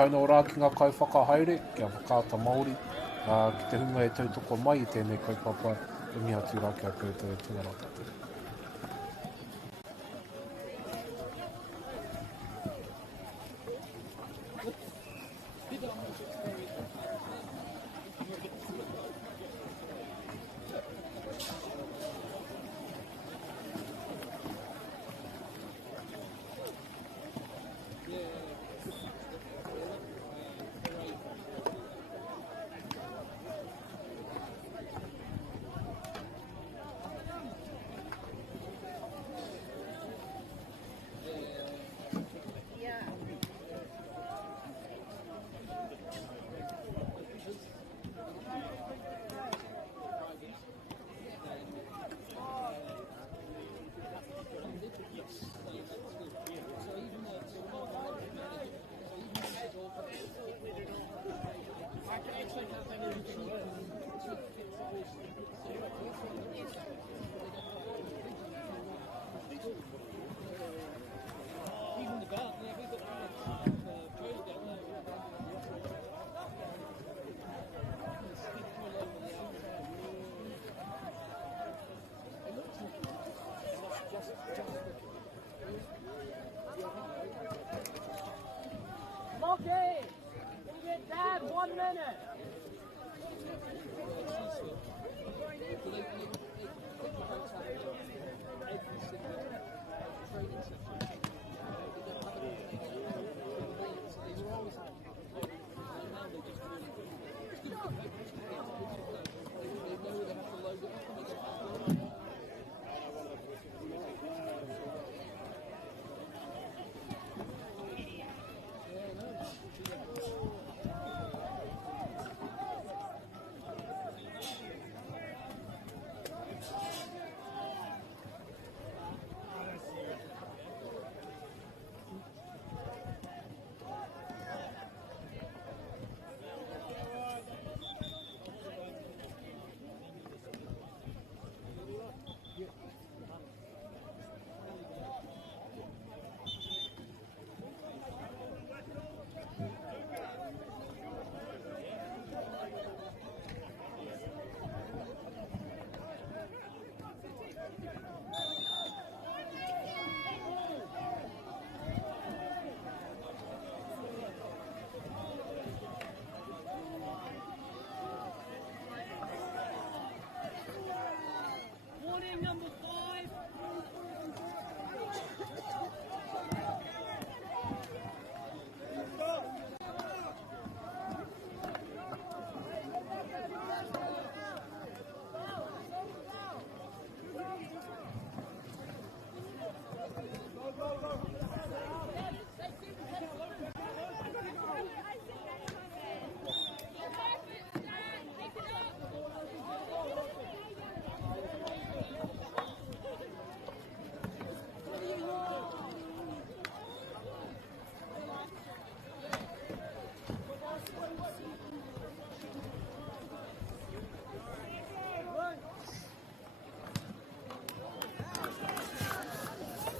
Taunō rā ki ngā kaiwhakahaere, kia whakaata Māori. Ki te hunga e tautoko mai i tēnei kaupapa, e miha tū rā kia koutou e tūngara tātou.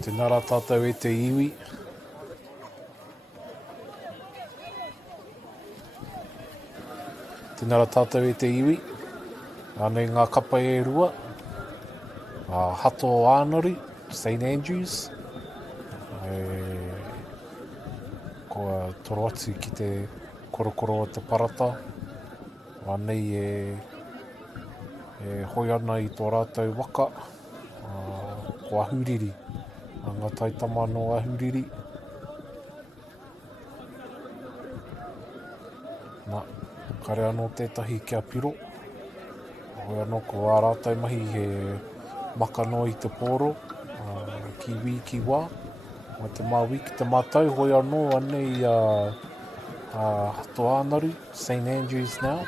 Tēnā rā tātou e te iwi. Tēnā rā tātou e te iwi. Ānei ngā kapa e rua. Hato Ānori, St Andrews. Kua toro atu ki te korokoro o te parata. Ānei e hoi ana i tō rātou waka. Ko ahuriri. Ngā taitama no ahuriri. Nā, kare anō tētahi kia piro. Hoi anō ko ā rātou mahi he maka no i te pōro. Ki wī ki wā. O te māwi ki te mātau. Hoi anō anei Hato Ānori, St Andrews now.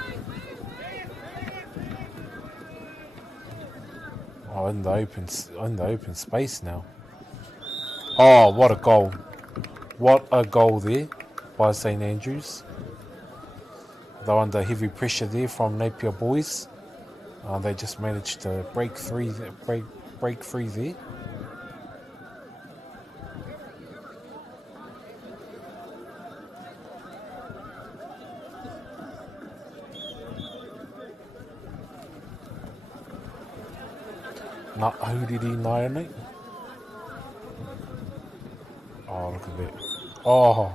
Oh, in the open space now. Oh, what a goal. What a goal there by St Andrews. They're under heavy pressure there from Napier boys. They just managed to break free there. Nā ahuriri nāia nei. Oh, look at that. Oh.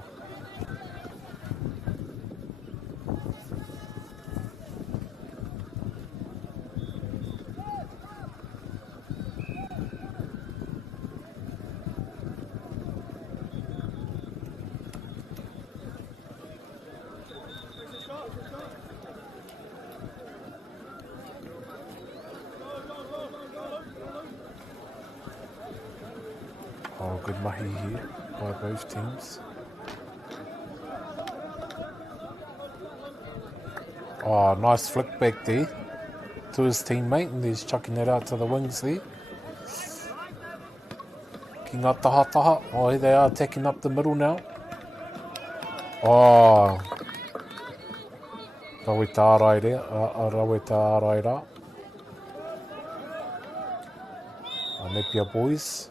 Oh, good mahi here by both teams. Oh, nice flick back there to his teammate, and he's chucking it out to the wings there. Ki ngā taha. Oh, here they are attacking up the middle now. Oh. Rawe tā ārai rea. Rawe tā ārai rā. Napier boys.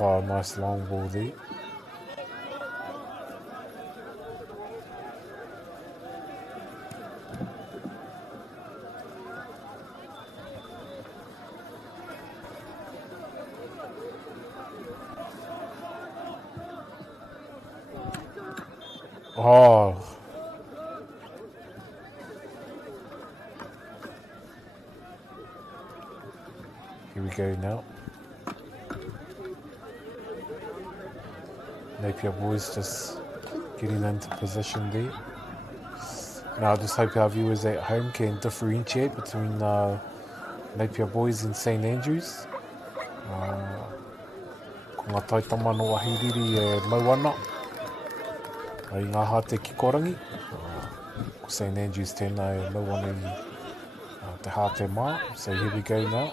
Oh, nice long ball there. Oh. Here we go now. Napier boys just getting into position there. Now I just hope our viewers at home can differentiate between Napier boys and St Andrews. Ko ngā taitama no ahuriri e Mauana. I ngā hate ki korangi. Ko St Andrews tēnā e Mauana I te hate mā. So here we go now.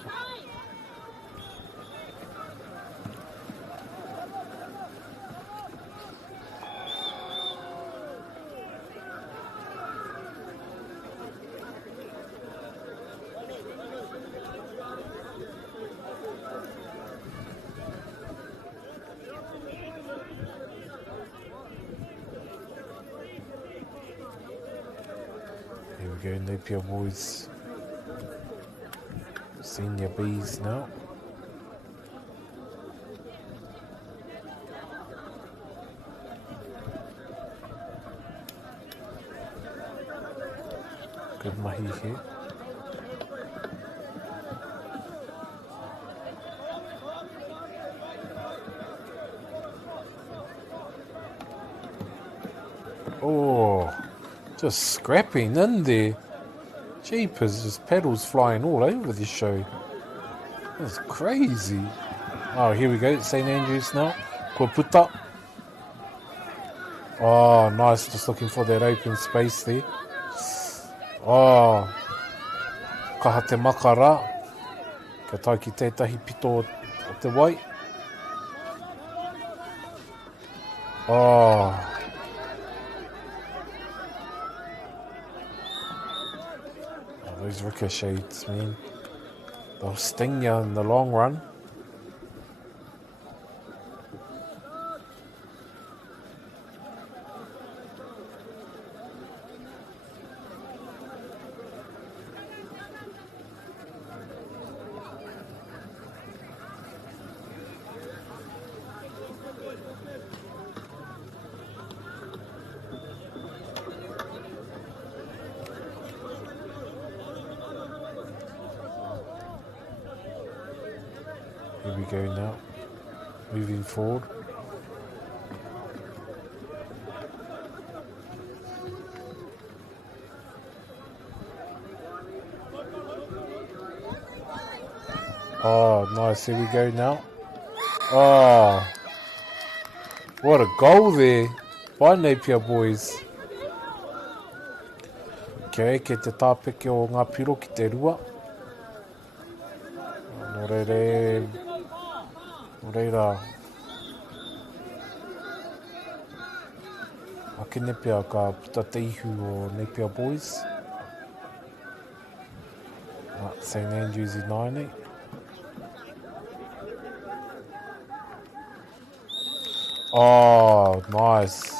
Here we go, Napier boys, senior Bs now. Good mahi here. Oh, just scrapping in there. Jeepers, just pedals flying all over this show. That's crazy. Oh, here we go, St Andrews now. Kua puta. Oh, nice, just looking for that open space there. Oh, kaha te makara. Ka tau ki tētahi pito o te wai. Oh. Those ricochets, man. They'll sting you in the long run. Here we go now. Moving forward. Oh, nice. Here we go now. Oh, what a goal there by Napier boys. Okay, ke te tāpeke o ngā piro ki te rua. Nō reira. Ake Napier ka puta te ihu o Napier boys. St Andrews United. Oh, nice.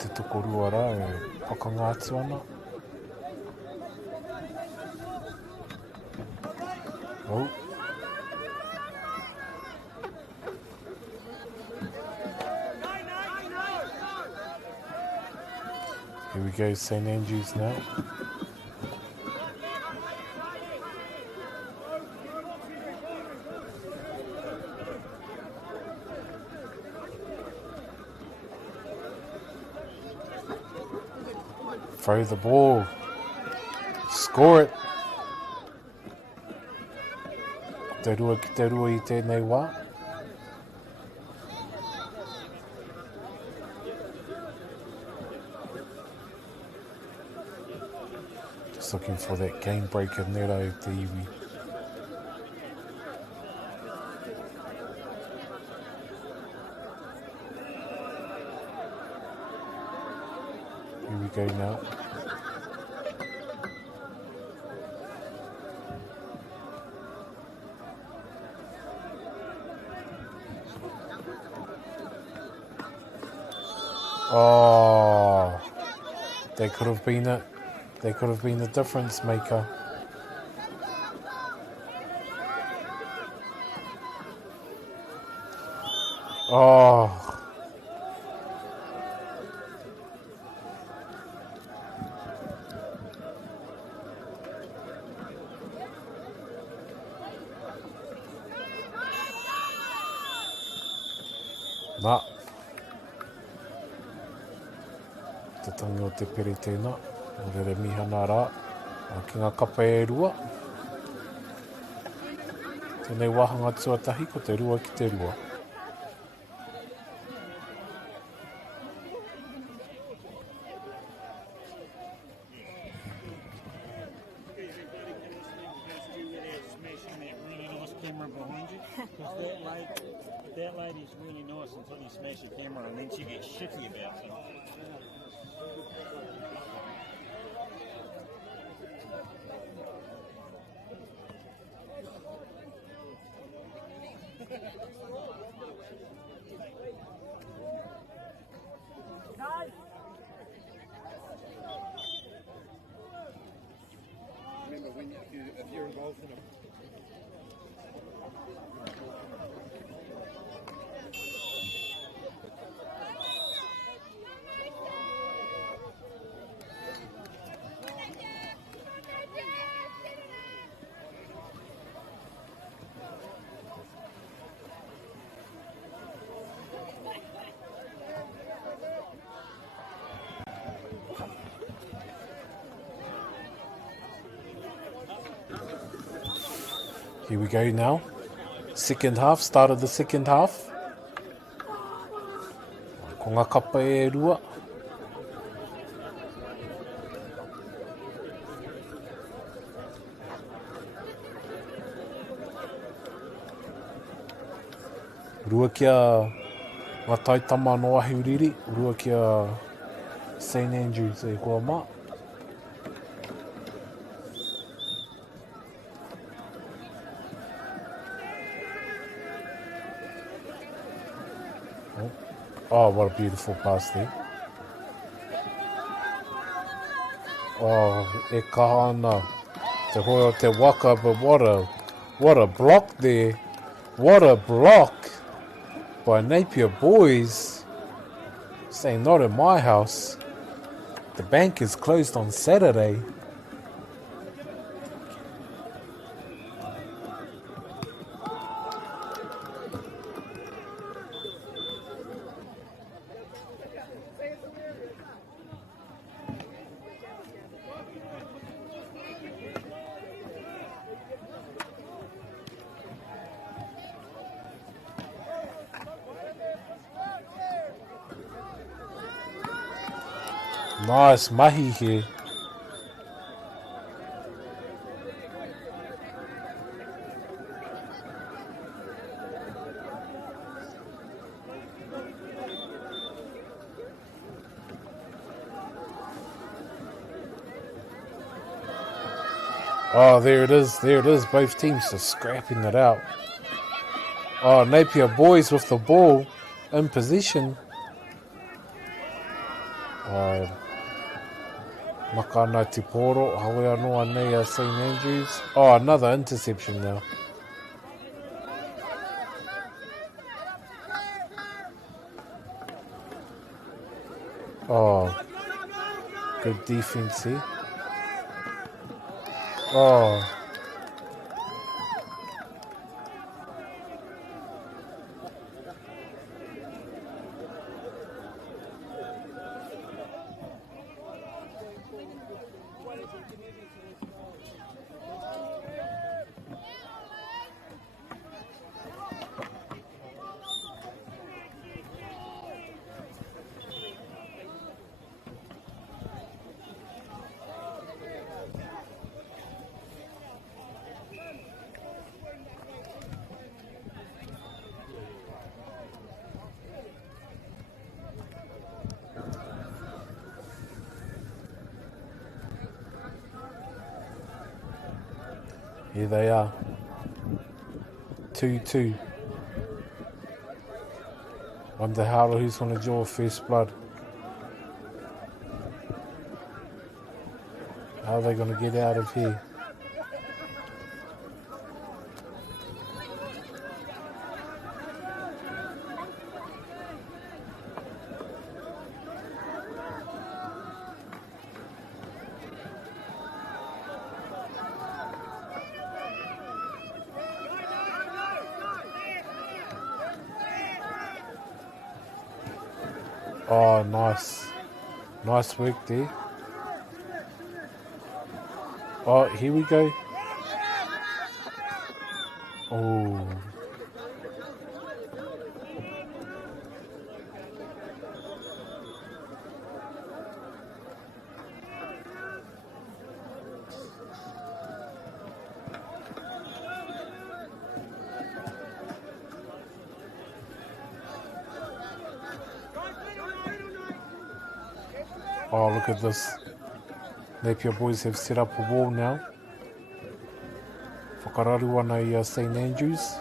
Te tokorua rā e whakangātu ana. Oh. Here we go, St Andrews now. Throw the ball. Score it. Te rua ki te rua I tēnei wā. Just looking for that game breaker Nero te iwi. Here we go now. Oh, they could have been it. They could have been the difference maker. Oh. Nā. Te tangi o te pere tēnā. O rere mihana rā. Ki ngā kapa e rua. Tēnei wahanga tuatahi ko te rua ki te rua. That lady's really nice until you smash your camera and then she gets shitty about it. Remember when if you're involved in a Here we go now. Second half, start of the second half. Ko ngā kapa e rua. Rua kia ngā taitama no Ahuriri, rua kia St. Andrews e kua mā. Oh, what a beautiful pass there. Oh, e kaha ana. Te hoi o te waka, but what a block there. What a block by Napier boys. Saying not in my house. The bank is closed on Saturday. Nice mahi here. Oh, there it is. There it is. Both teams just scrapping it out. Oh, Napier boys with the ball in position. Makana Tiporo, Hawea noa nei St. Andrews. Oh, another interception now. Oh, good defense here. Oh. Here they are. 2-2. Wonder who's going to draw first blood. How are they going to get out of here? Oh, nice. Nice work there. Oh, here we go. Oh. Oh, look at this. Napier boys have set up a wall now. Whakararu ana i St. Andrews.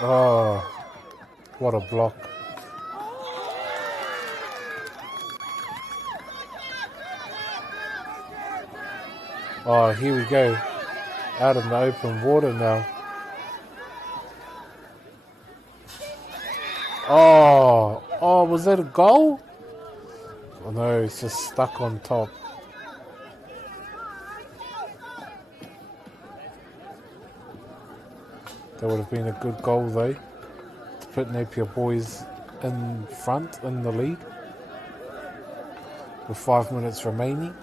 Oh, what a block. Oh, here we go. Out in the open water now. Oh, was that a goal? Oh no, it's just stuck on top. That would have been a good goal though, to put Napier Boys in front, in the lead, with 5 minutes remaining.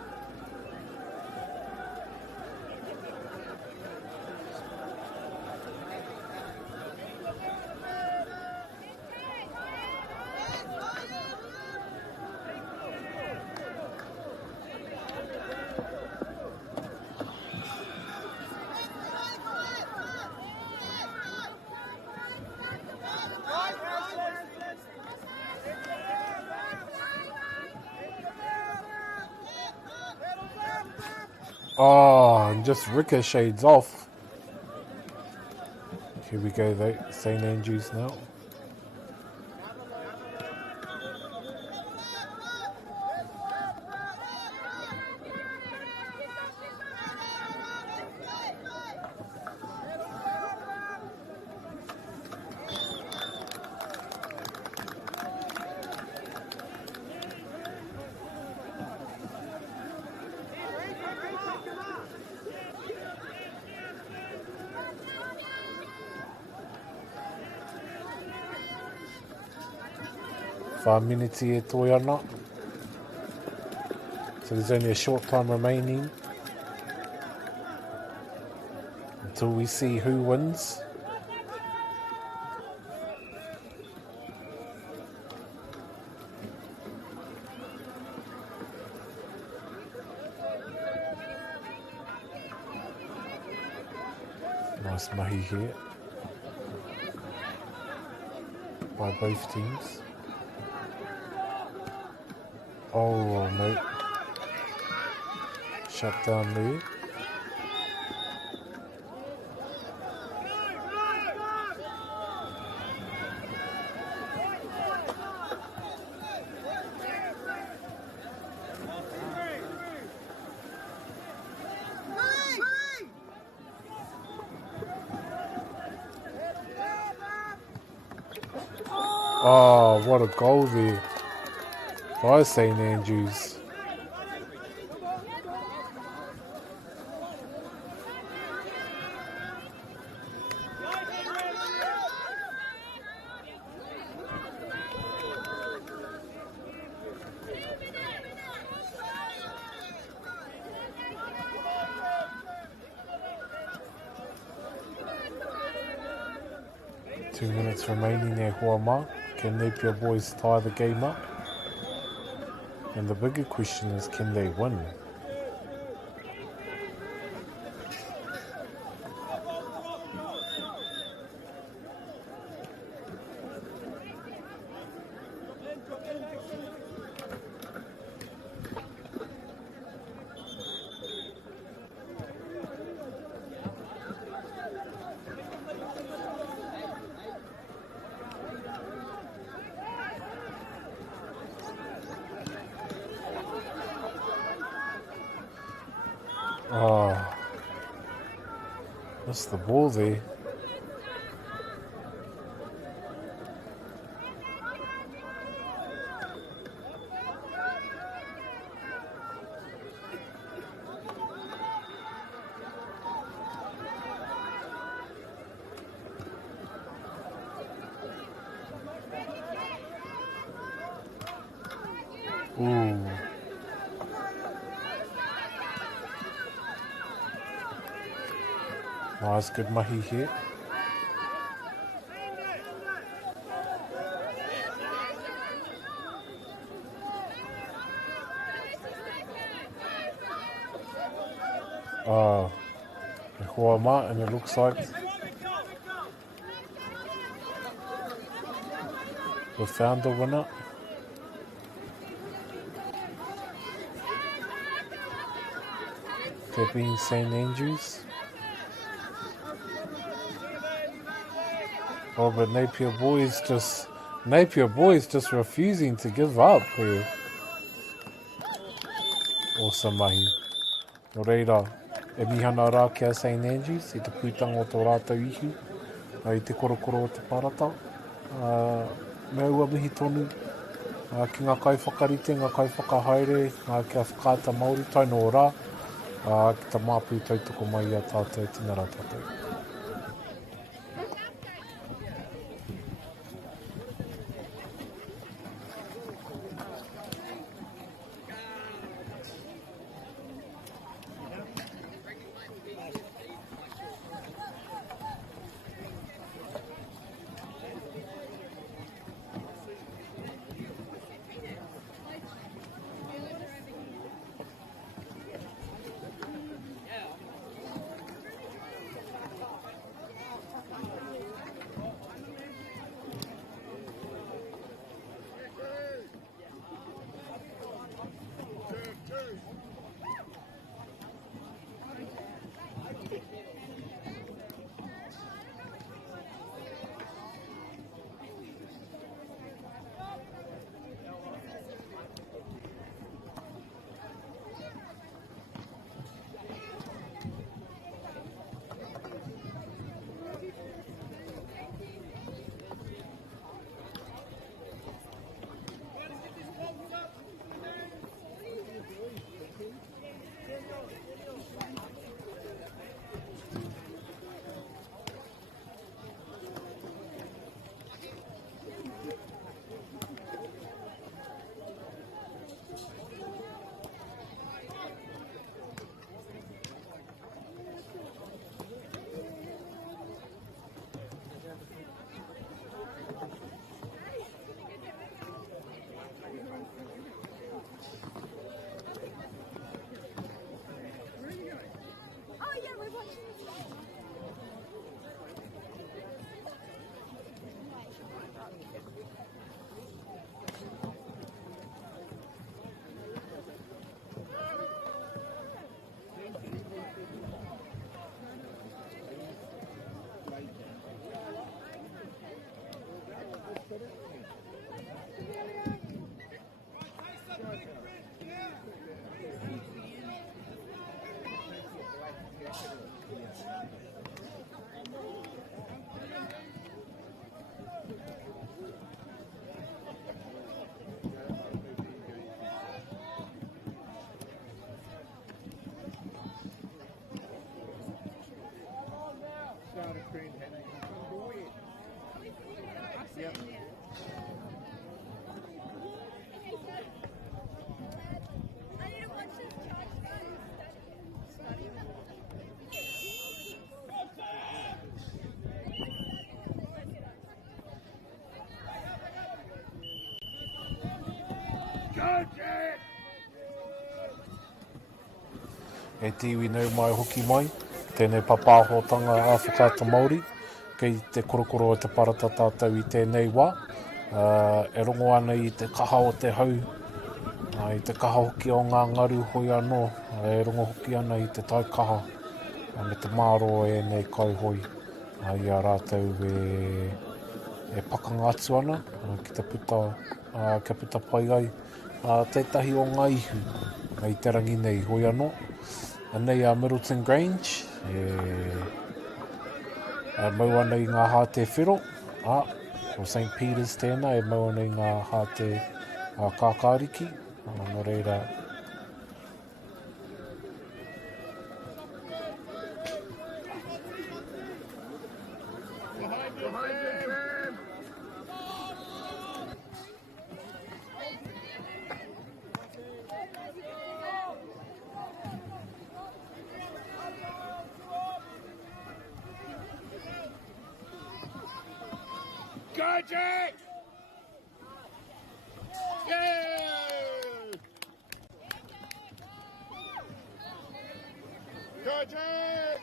Oh, and just ricochets off. Here we go though, St Andrews now. Five minutes here, Toyana. So there's only a short time remaining until we see who wins. Nice mahi here by both teams. Oh no, shut down there. Oh, what a goal there by St Andrews. Two minutes remaining there, Huama. Can Napier Boys tie the game up? And the bigger question is, can they win? Oh, missed the ball there. Ooh. Nice, good mahi here. Huama, and it looks like we found the winner. They're being St Andrews. Oh, but Napier Boys just refusing to give up here. Awesome mahi. No reira, e mihana rā kia St Andrews, i te pūtanga o tō rātou ihu, i te korokoro o te parata. Me ua mihi tonu, ki ngā kai whakarite, ngā kai whakahaere, kia whakaata Māori, taino o rā, ki ta māpū tautoko mai a tātou, tina rā tātou. E tiwi nau mai hoki mai, tēnei papāhotanga Āwhakaata Māori, kei te korokoro o te parata tātou i tēnei wā. E rongo ana i te kaha o te hau, i te kaha hoki o ngā ngaru hoi anō, e rongo hoki ana i te taikaha, me te māro e nei kauhoi. I a rātou e pakanga atu ana, ki te puta, kia puta pai ai, tētahi o ngā ihu, i te rangi nei hoi anō. Anei a Middleton Grange, mau ana i ngā hāte whiro, o St. Peter's tēnā, e mau ana i ngā hāte kākāriki, nō reira. Go, Jack! Yeah! Go, Jack!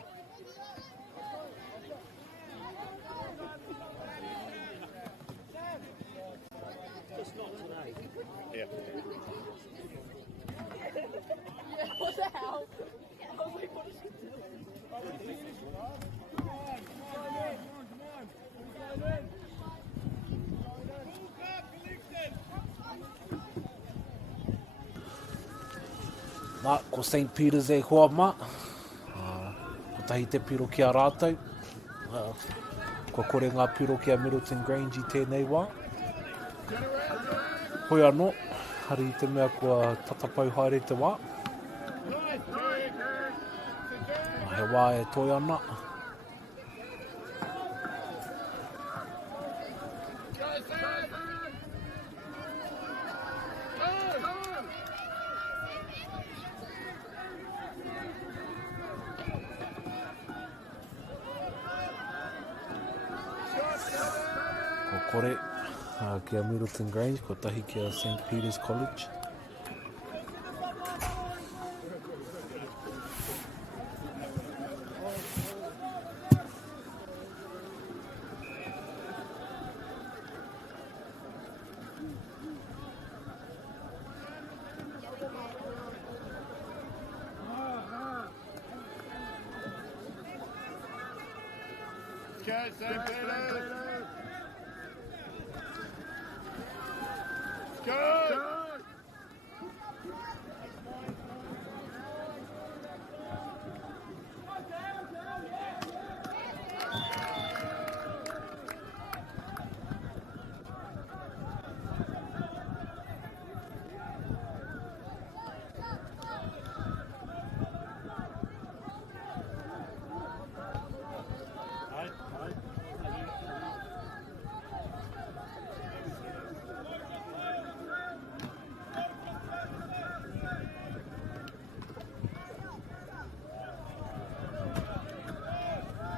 Just not today. Yeah. What the hell? I was like, what is she doing? Nā, ko St. Peter's e hoa mā. Ko tahi te piro ki a rātou. Ko kore ngā piro ki a Middleton Grange i tēnei wā. Hoi anō, hari i te mea kua tatapau haere te wā. He wā e toi ana. Ko kore ki a Middleton Grange, ko tahi ki a St. Peter's College. Go, St. Peter's! Go!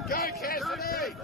Go, Cassidy!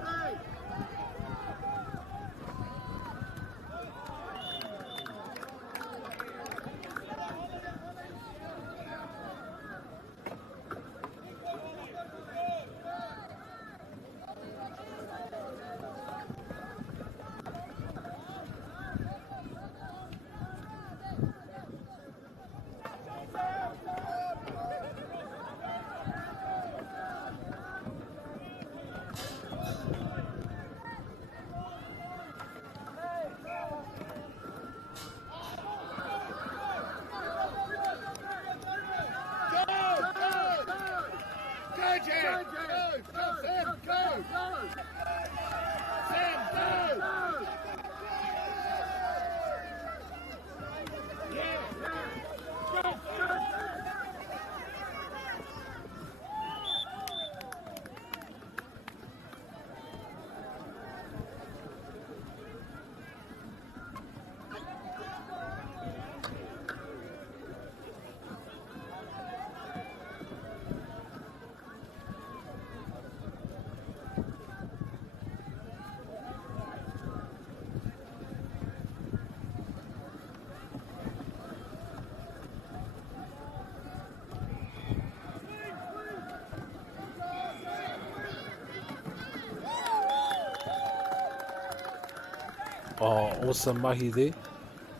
Awesome mahi there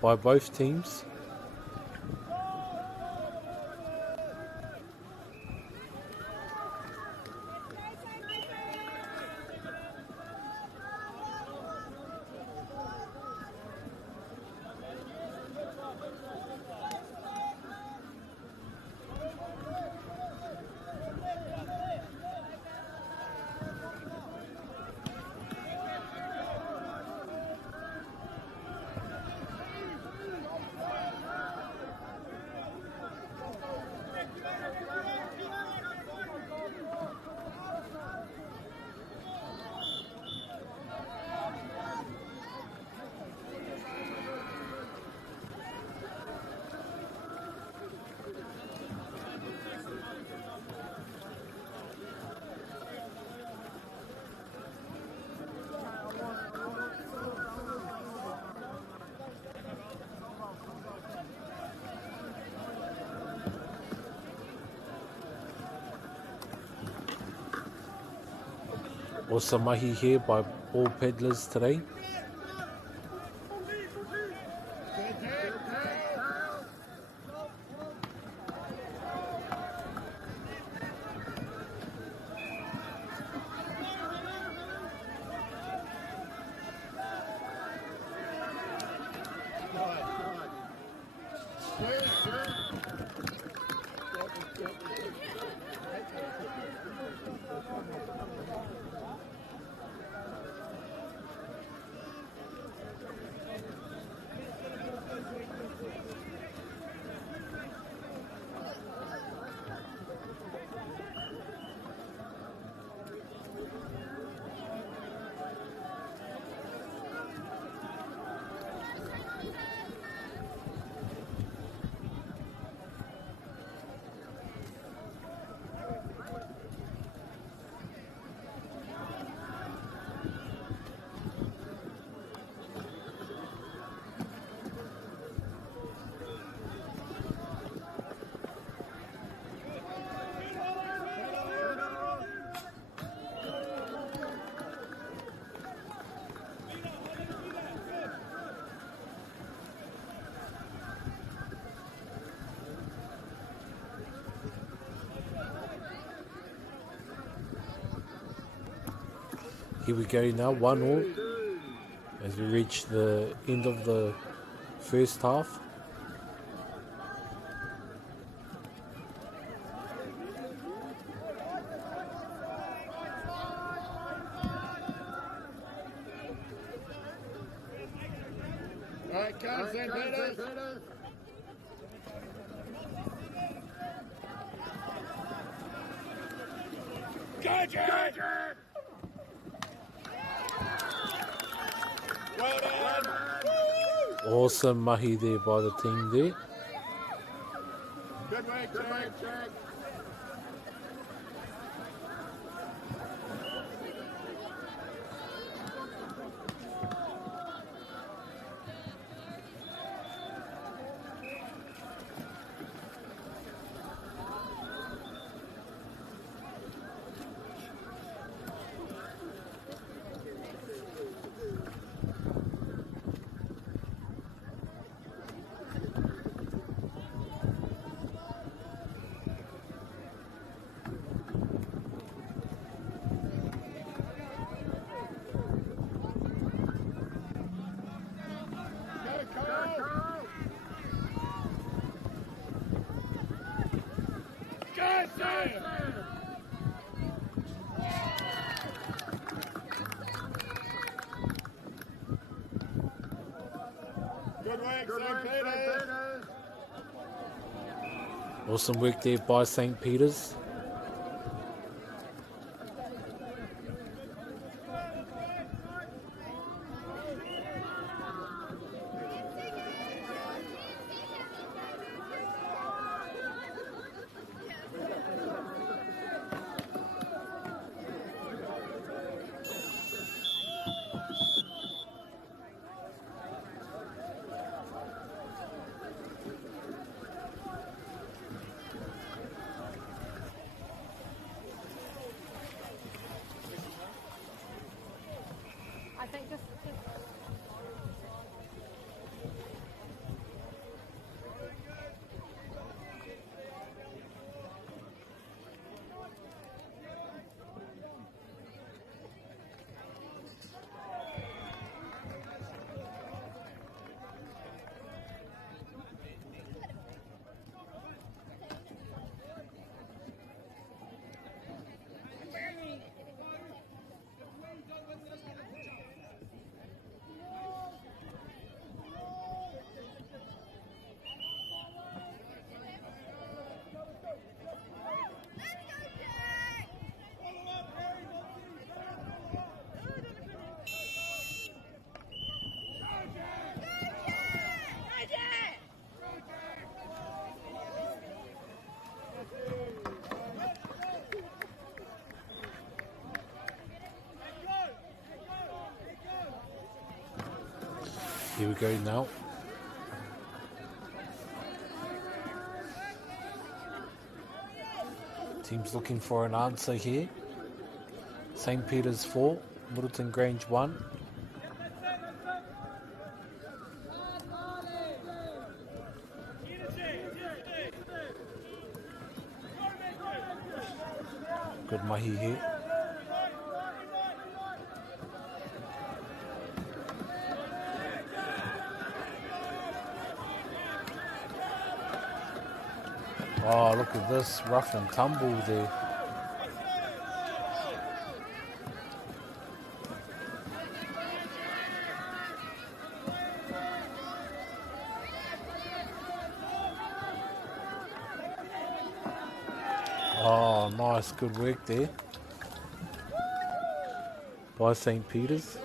by both teams. Awesome mahi here by Ball Peddlers today. Here we go now, 1-1 as we reach the end of the first half. All right, come St. Peter's. Go, Jared! Well done! Awesome mahi there by the team there. Good work, Jack. Good work, St. Peter's. Awesome work there by St. Peter's. I think just Here we go now. Team's looking for an answer here. St. Peter's 4, Middleton Grange 1. Good mahi here. Oh, look at this rough and tumble there. Oh, nice, good work there by St. Peter's.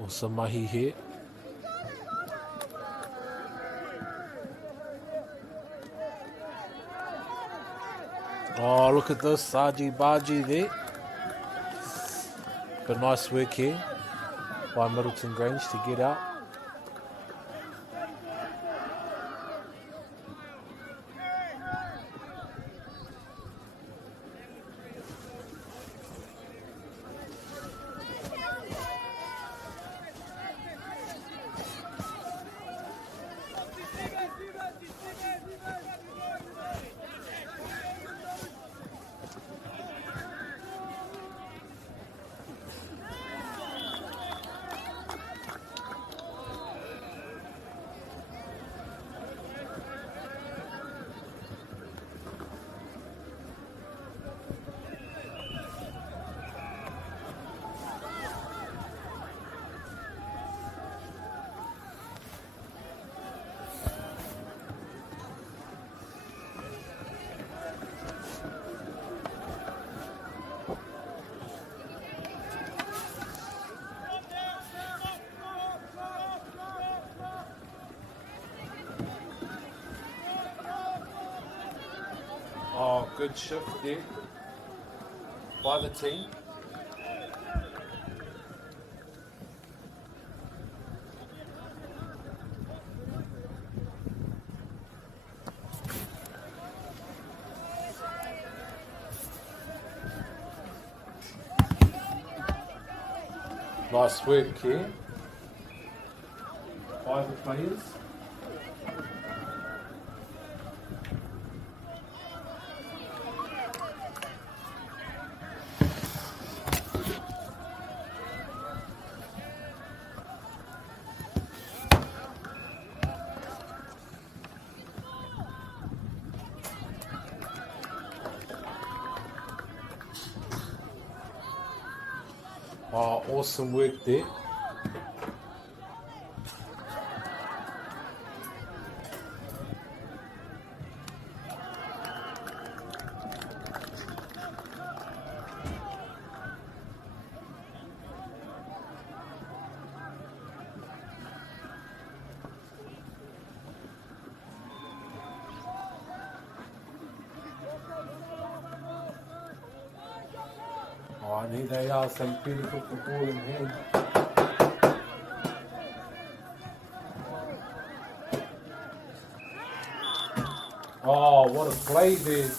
Awesome mahi here. Oh, look at this, Saji Baji there. But nice work here by Middleton Grange to get out. Oh, good shift there by the team. Nice work here by the players. Awesome work there. Oh, and here they are, St. Peter put the ball in hand. Oh, what a play there.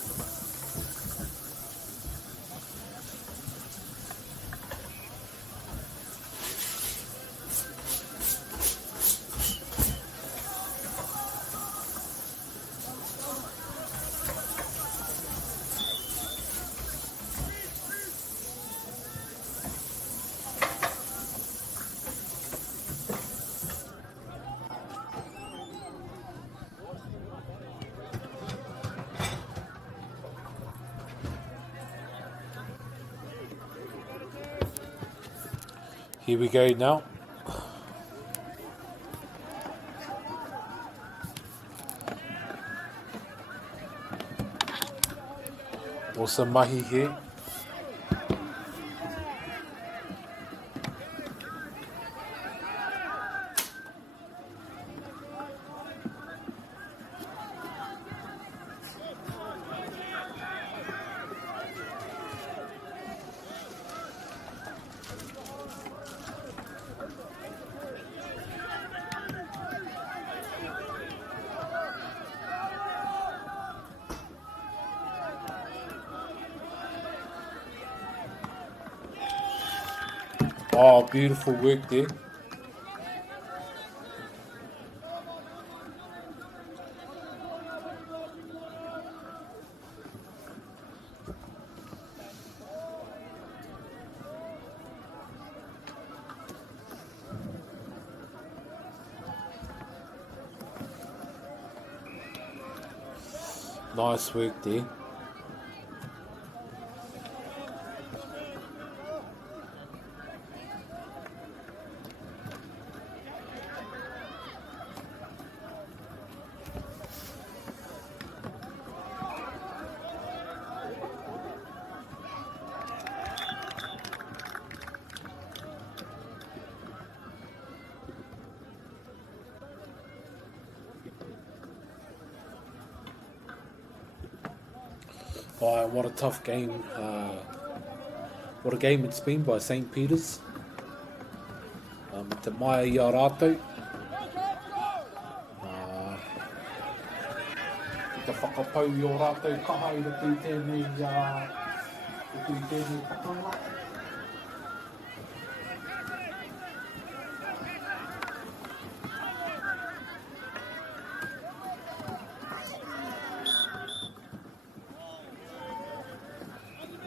Here we go now. Awesome mahi here. Oh, beautiful work there. Nice work there. Oh, what a tough game. What a game it's been by St. Peter's. Te mai i a rātou. Te whakapau i o rātou kaha i rato i tēnei pakanga.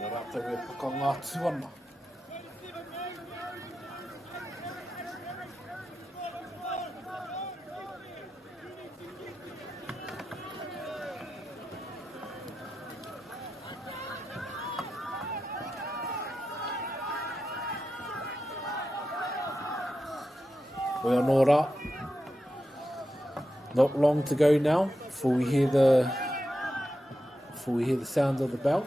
O rātou e pakanga tuana. We are nō rā. Not long to go now before we hear the sound of the bell.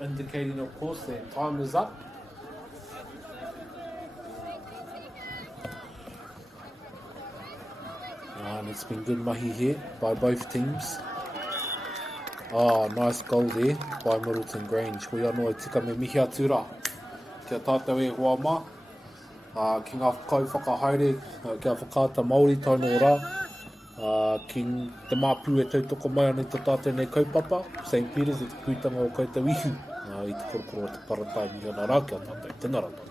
Indicating, of course, that time is up. And it's been good mahi here by both teams. Oh, nice goal there by Middleton Grange. Hui anō e tika me mihi atu rā. Kia tātou e hoa mā. Ki ngā whakau whakahaere, kia whakaata Māori taunō rā. Ki te māpū e tautoko mai anei te tātou nei kaupapa. St. Peter's e te pūtanga o koutou ihu. I te korokoro o te paratai mi ana rā kia tātou. Tēnā rā tātou.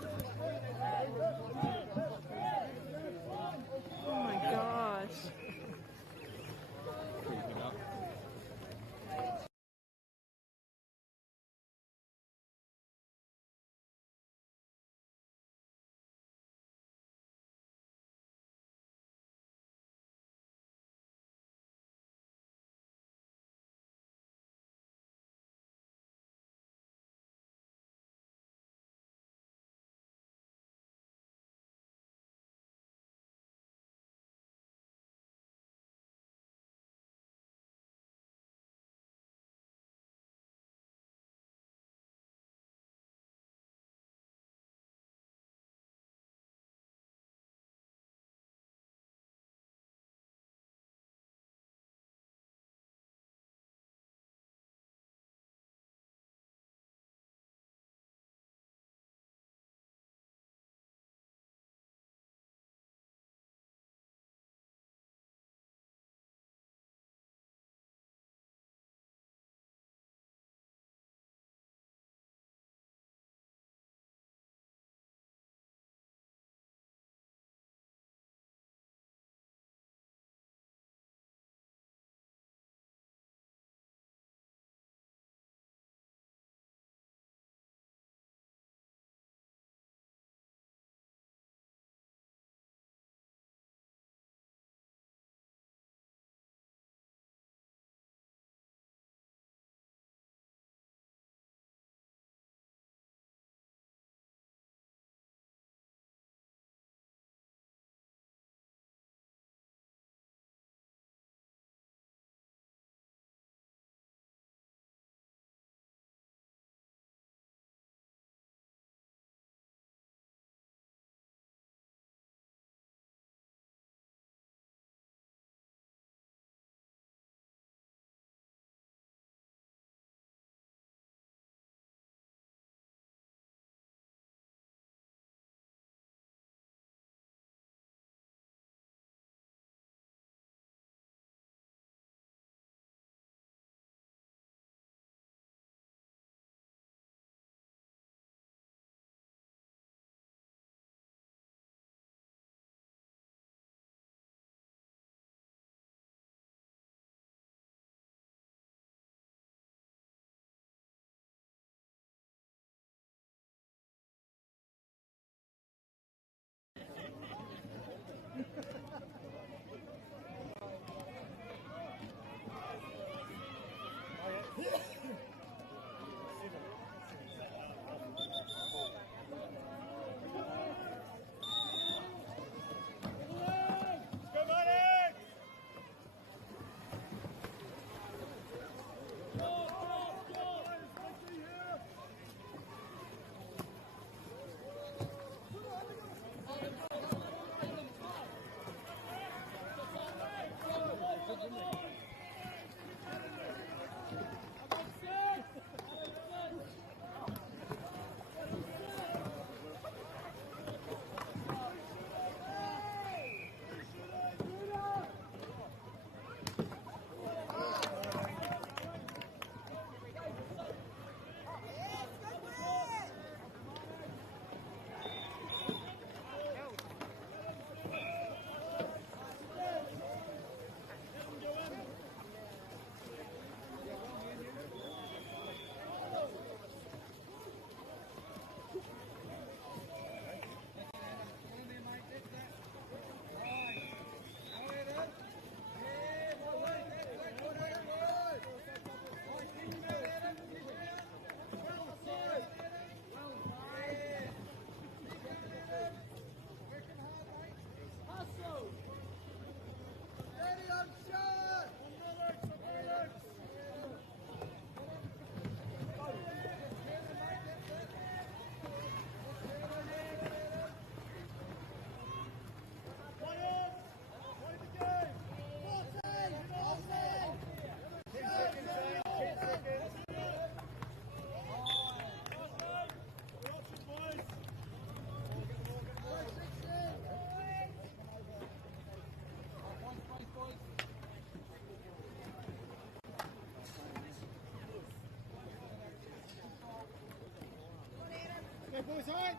boys, high.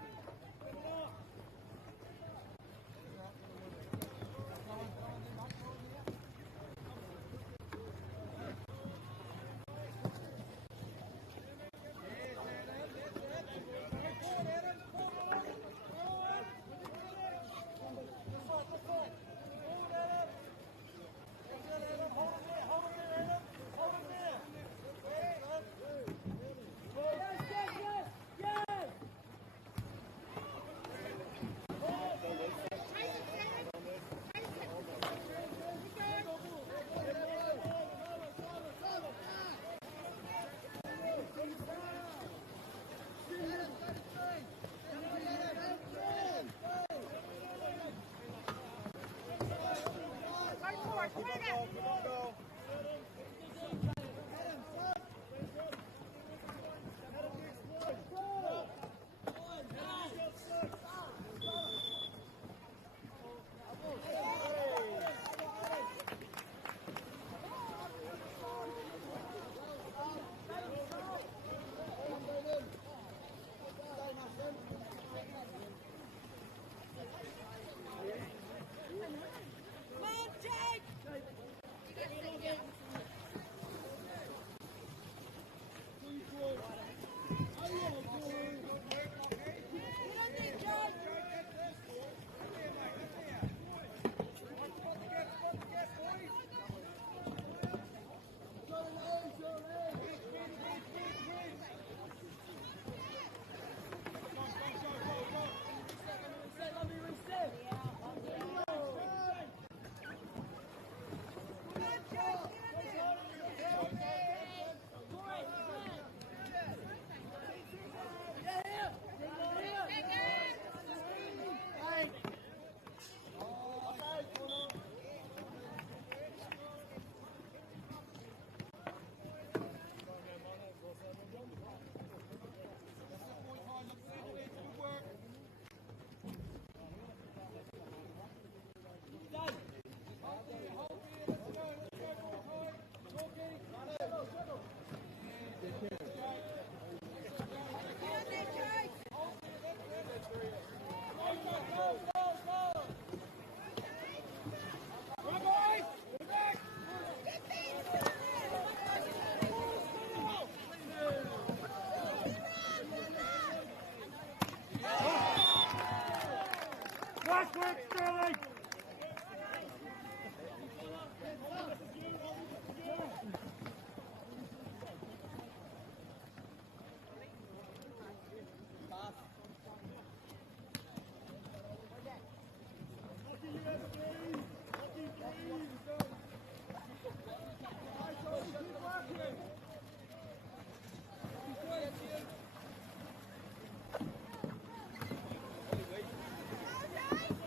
Last work, Sterling!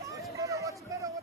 Watch the middle, watch the middle,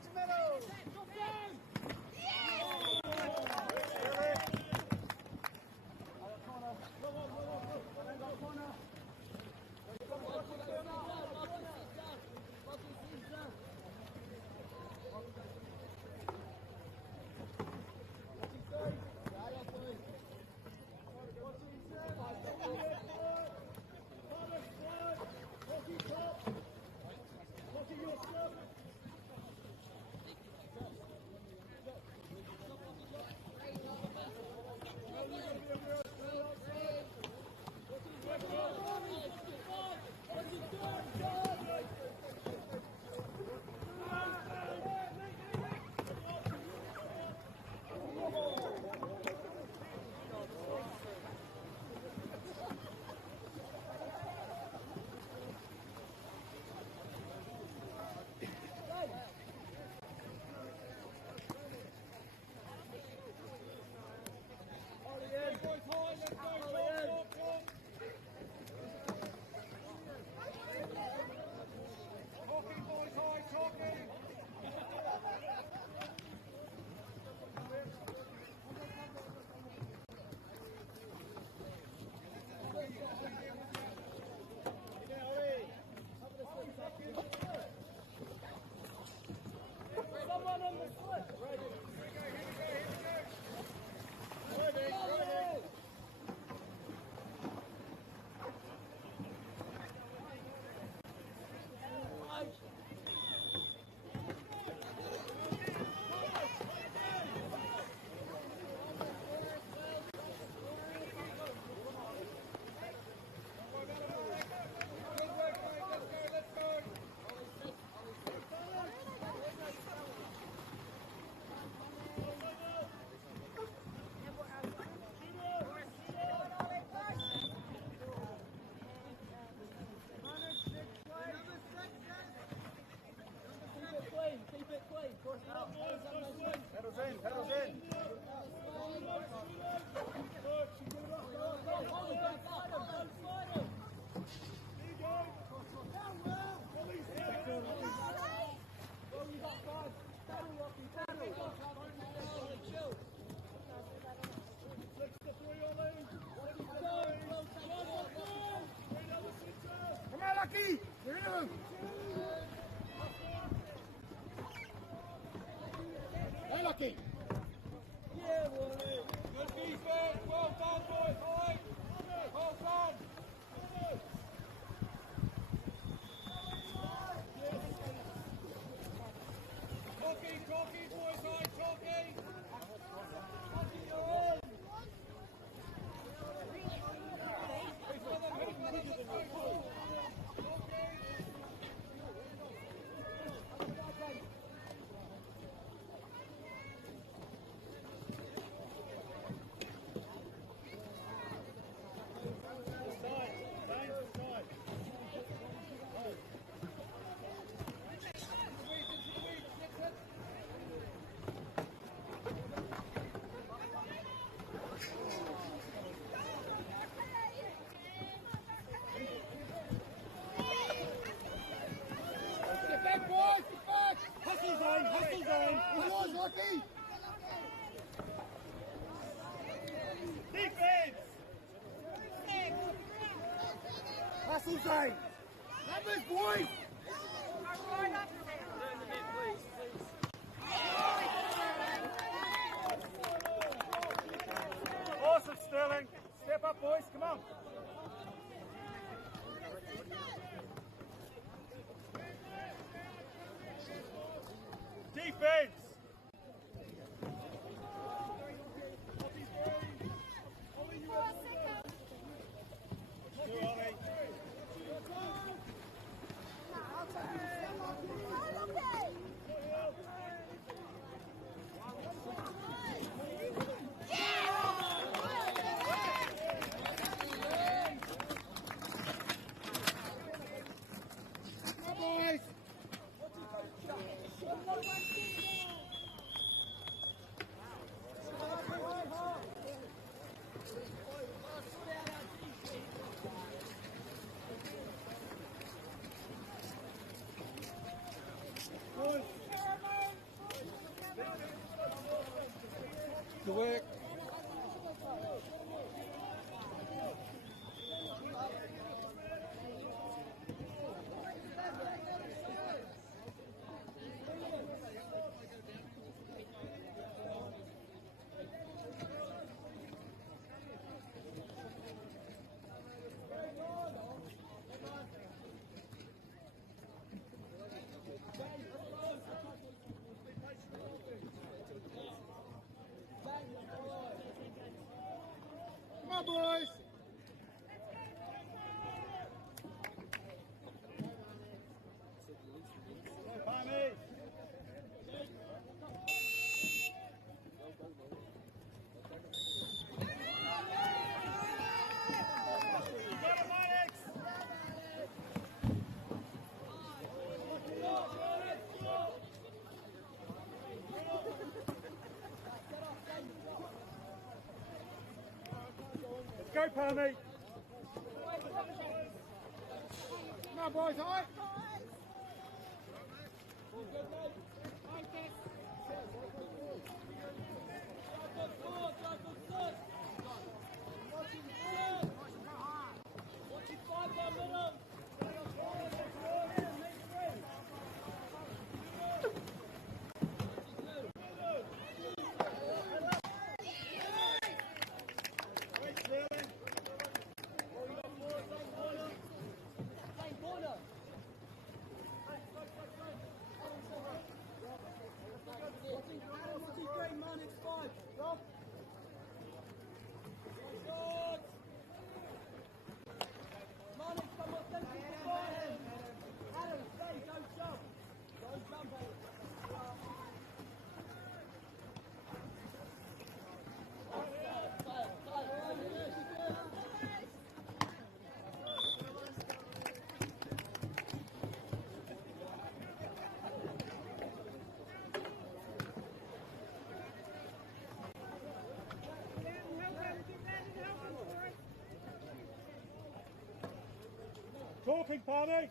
Rocky! Get him! Hey, Lucky! Yeah, boy! Good defense! Well done, boys! All right! Well done! Jockey, boys, all right, jockey! Jockey, you're in! Get back, boys! Get back! Hustle zone! Hustle zone! Come on, Rocky! Defense! Hustle zone! Numbers, boys! Awesome, Sterling. Step up, boys. Come on. Defense. Good work. Come on, boys! Let's go, Palmy! Come on, boys, all right? Talking, Palmy!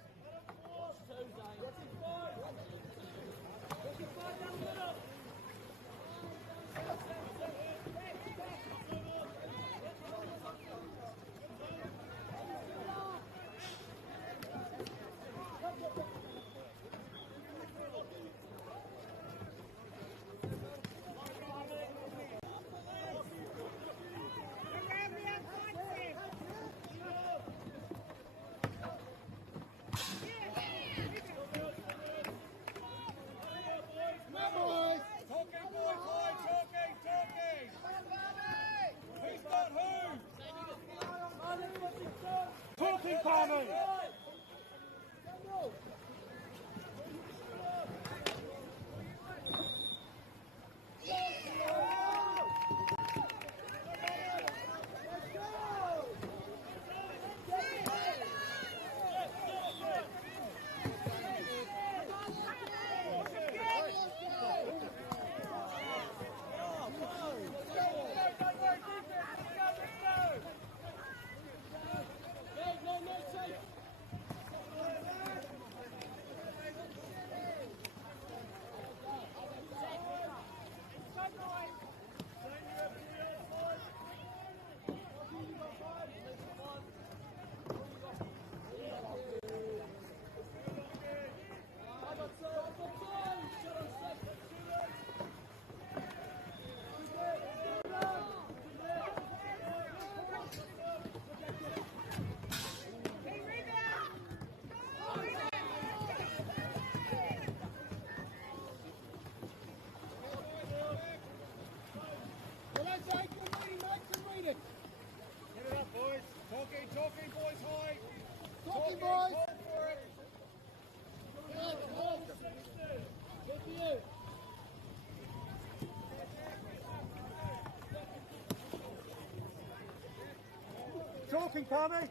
talking, Palmy.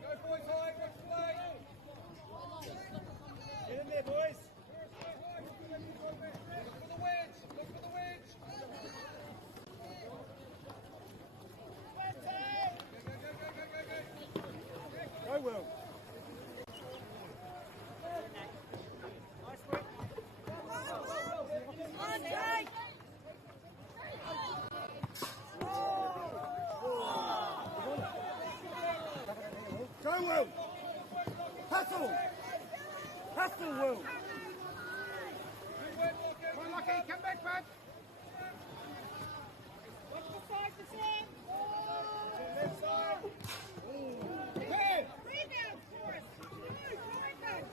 Go, boys, high, watch the way. Get in there, boys. Look for the wedge. Look for the wedge. Go, Will. Nice work. On, Jake. Go, Will. Hustle. Hustle, Will. Come on, Lucky. Come back, bud. Watch the side, the side. Left side. Hey. Rebound, Forrest. Rebound,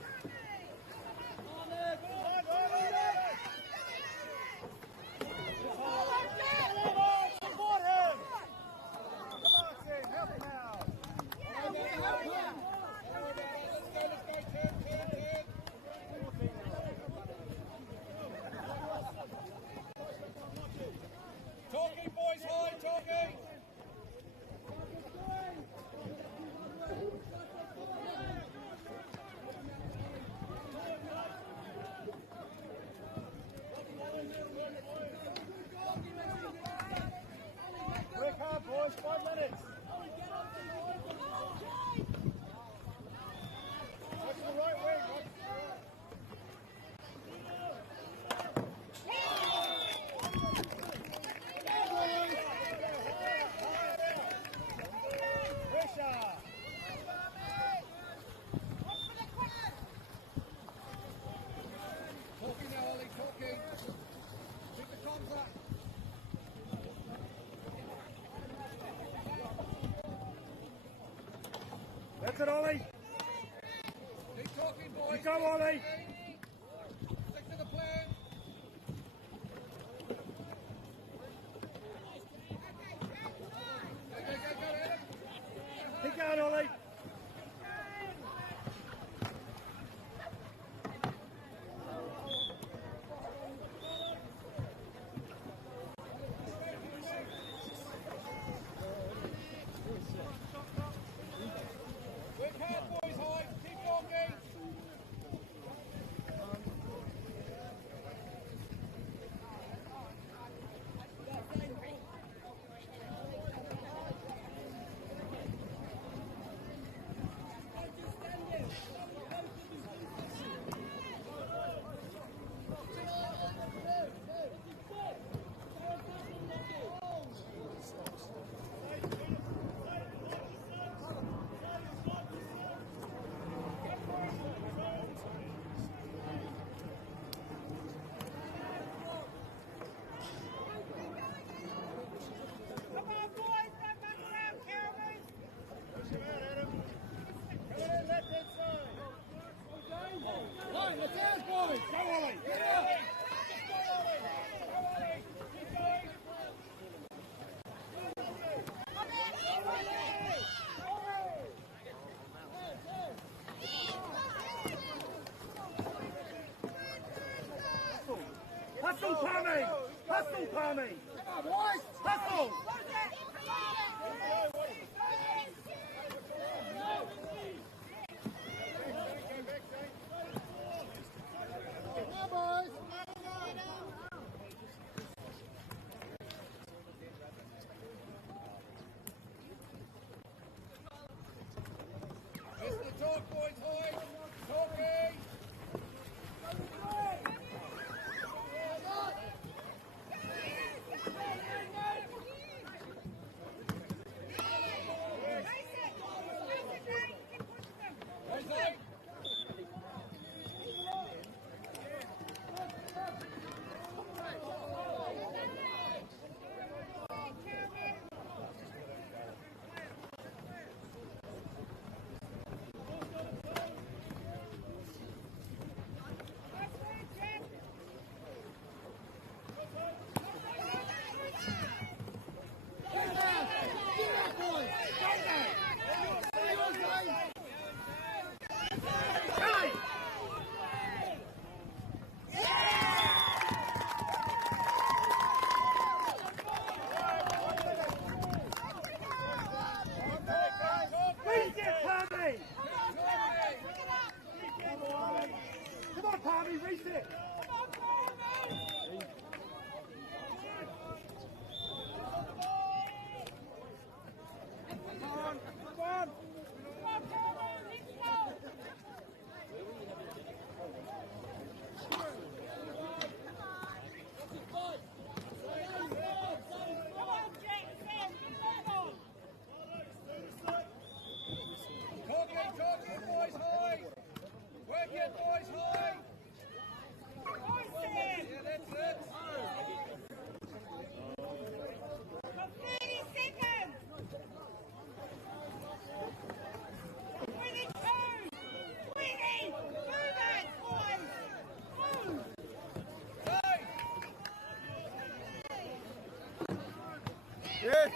Support him. Come on, Sam. Help him out. Help him. Let's go. Turn. Talking, boys, high, talking. Work hard, boys, 5 minutes. Watch the right wing, watch pressure. Talking now, Ollie, talking. Keep the comms up. That's it, Ollie. Keep talking, boys. You go, Ollie. Stick to the plan. Go, Adam. Keep going, Ollie. Work hard, boys, high. Keep talking. Come on, boys. Don't mess around, Carolyn. Push him out, Adam. Come on, left-hand side. Right, let's out, boys. Go, Ollie. Get out. Go, Ollie. Go, Ollie. Keep going. Hustle, Palmy. Hustle, Palmy. Come on, boys. Hustle. Mr. Talk, boys, high. Talking. Yes.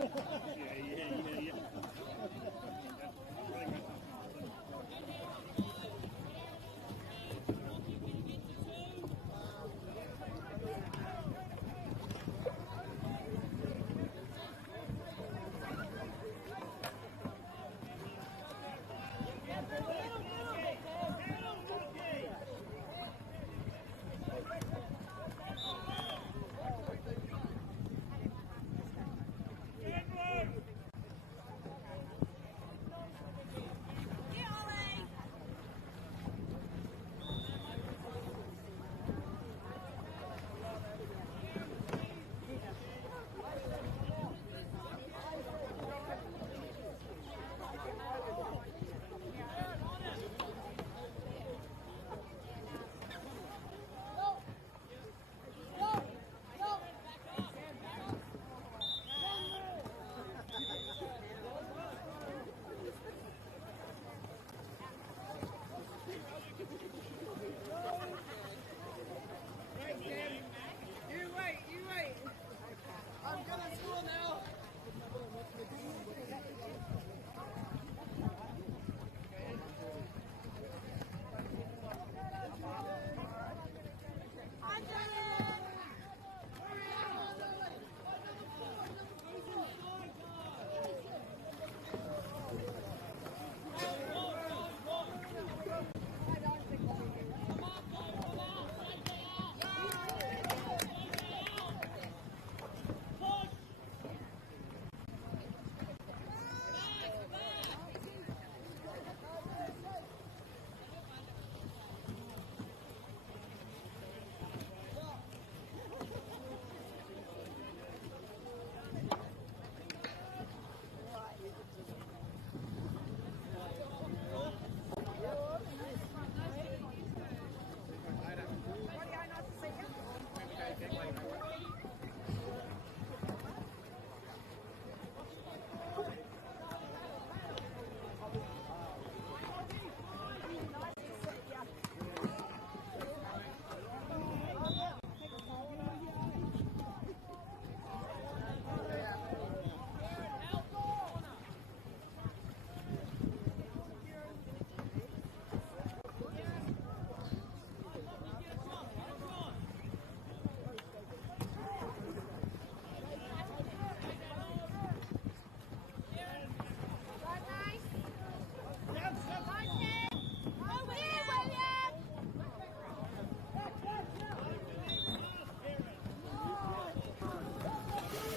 Yeah, yeah, yeah, yeah.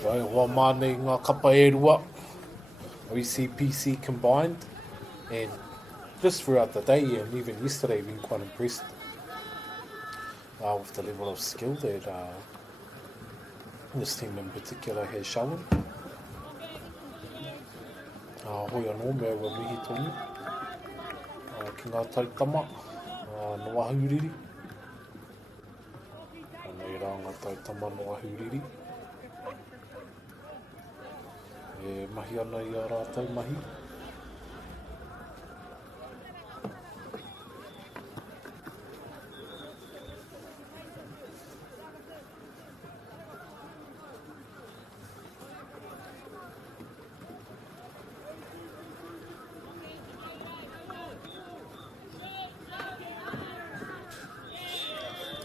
Right, wā māne ngā kapa e rua. OCPC combined. And just throughout the day and even yesterday, been quite impressed with the level of skill that this team in particular has shown. Hoi anō mea ua mihi tonu. Ki ngā tautama, no ahuriri. Nei rā ngā tautama no ahuriri. E mahi ana i a rātou mahi.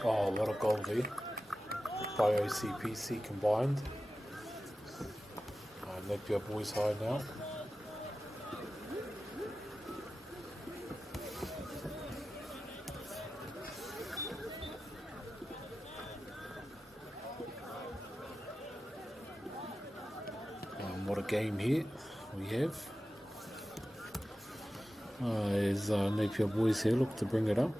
Oh, what a goal there by OCPC combined. Napier boys high now. What a game here we have. As Napier boys here look to bring it up.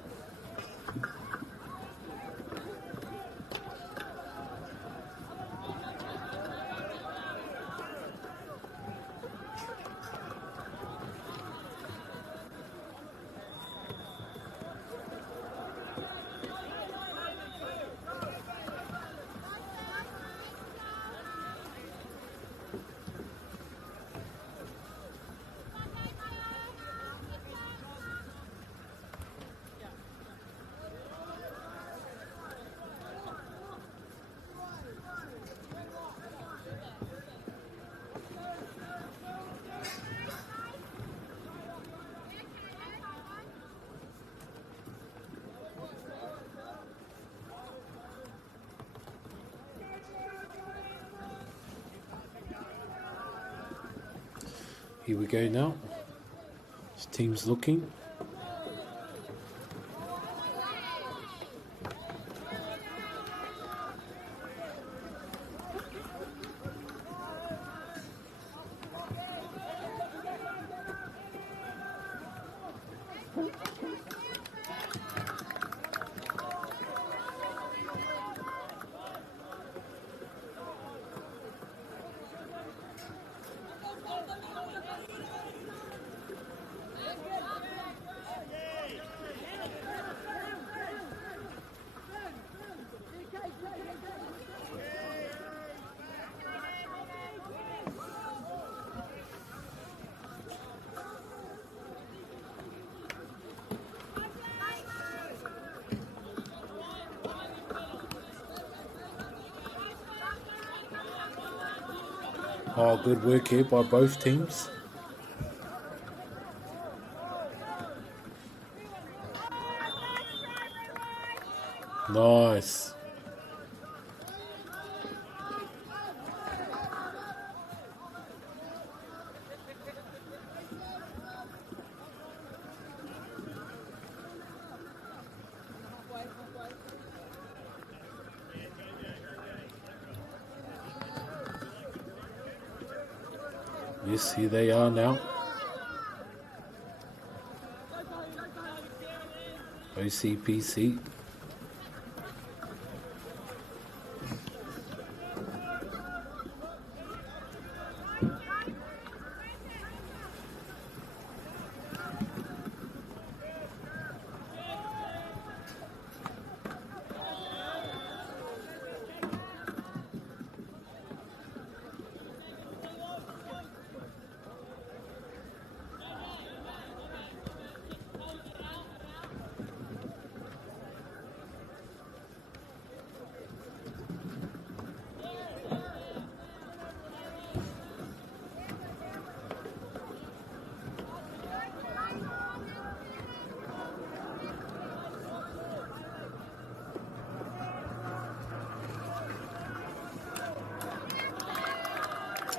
Here we go now. This team's looking. Oh, good work here by both teams. Nice. Yes, here they are now. OCPC.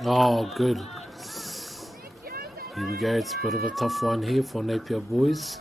Oh, good. Here we go. It's a bit of a tough one here for Napier boys.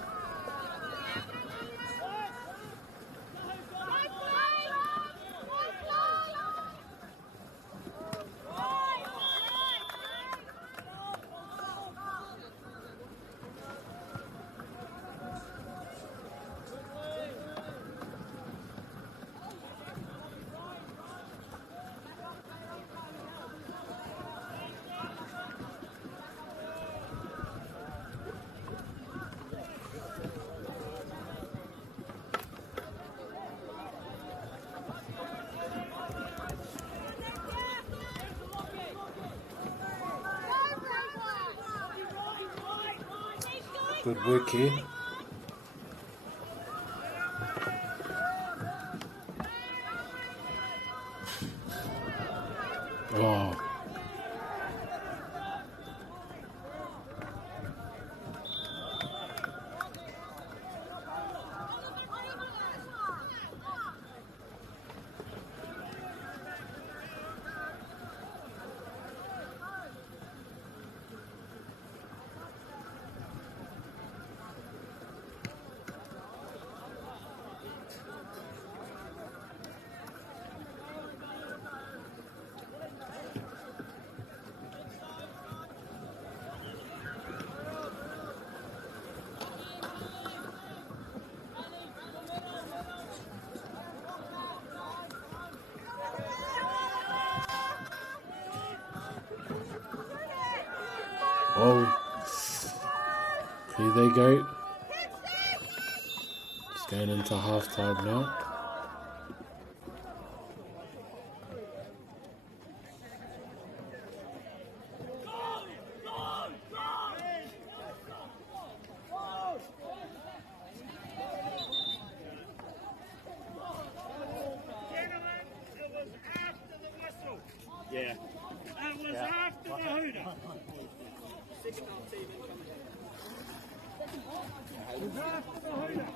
Good work here. Oh. Oh, here they go. Just going into half time now. Gentlemen, it was after the whistle. Yeah. It was after the hooter. It was after the hooter.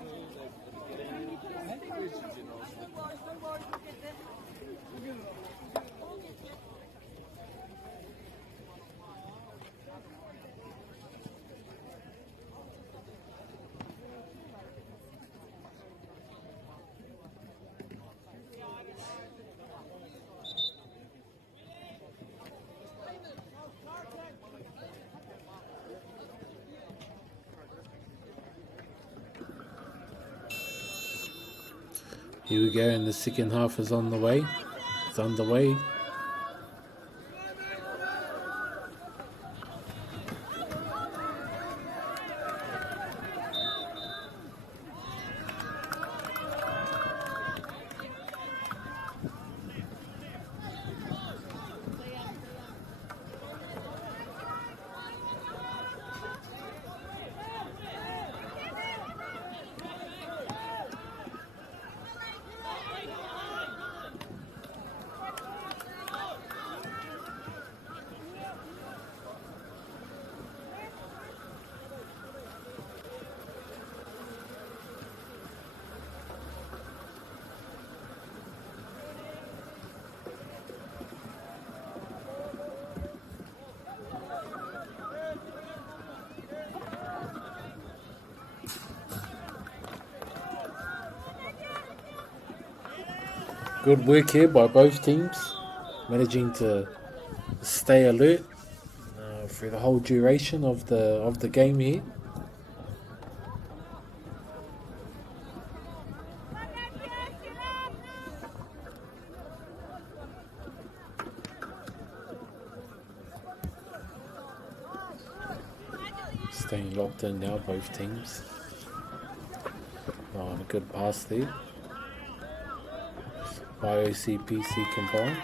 Here we go, and the second half is on the way. It's underway. Good work here by both teams, managing to stay alert through the whole duration of the game here. Staying locked in now, both teams. Oh, and a good pass there by OCPC combined.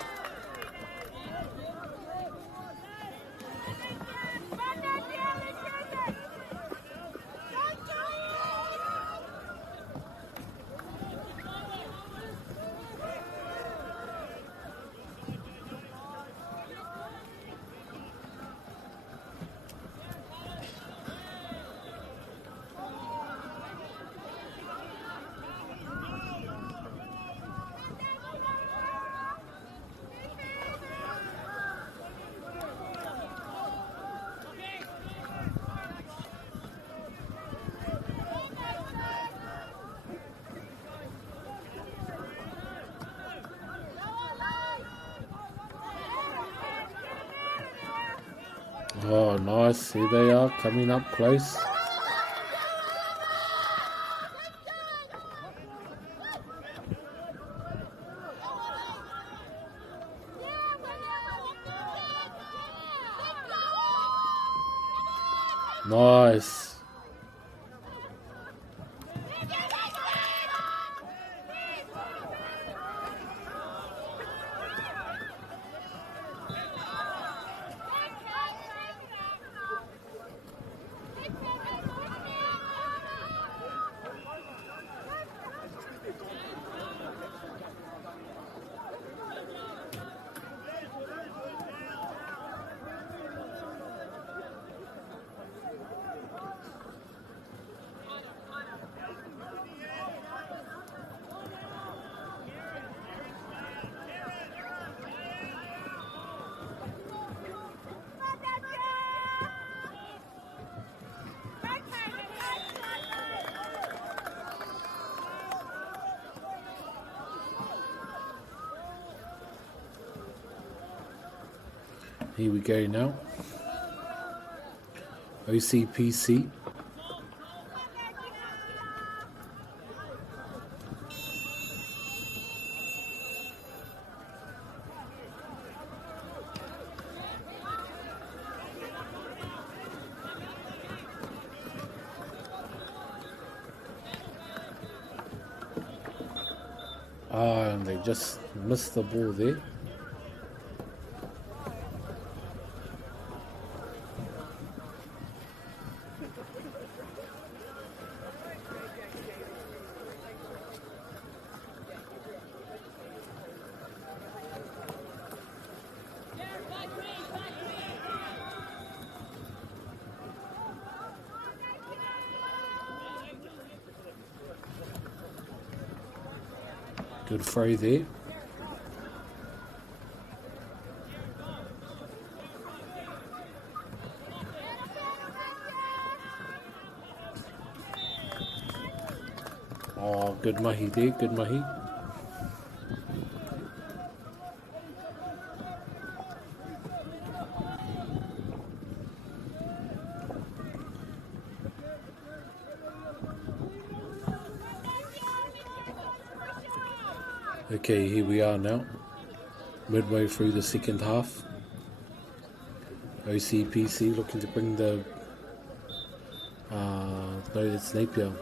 Oh, nice. Here they are, coming up close. Nice. Here we go now. OCPC. And they just missed the ball there. Good throw there. Oh, good mahi there, good mahi. Okay, here we are now, midway through the second half. OCPC looking to bring the no, it's Napier.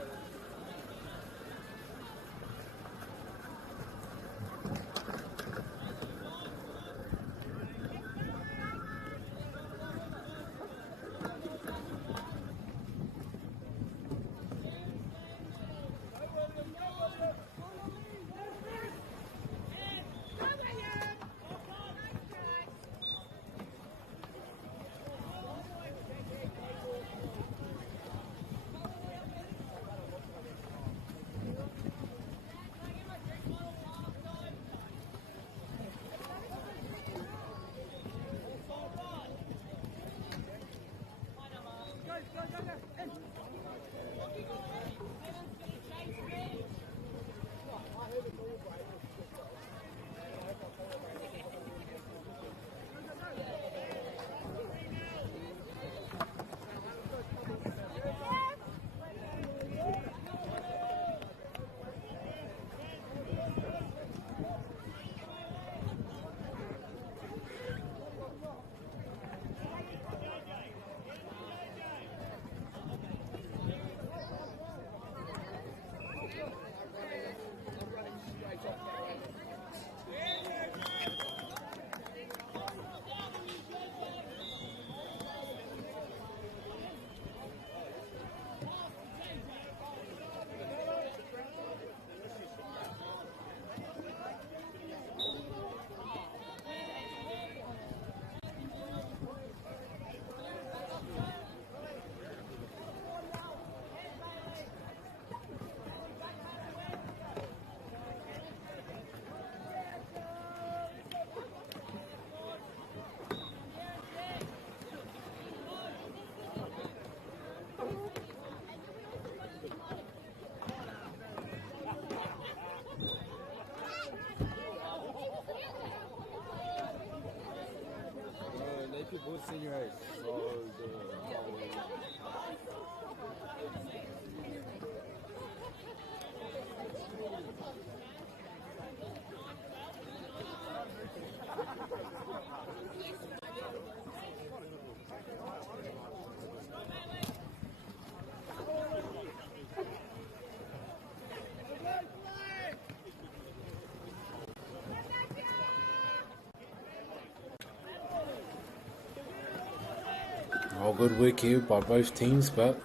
All good work here by both teams, but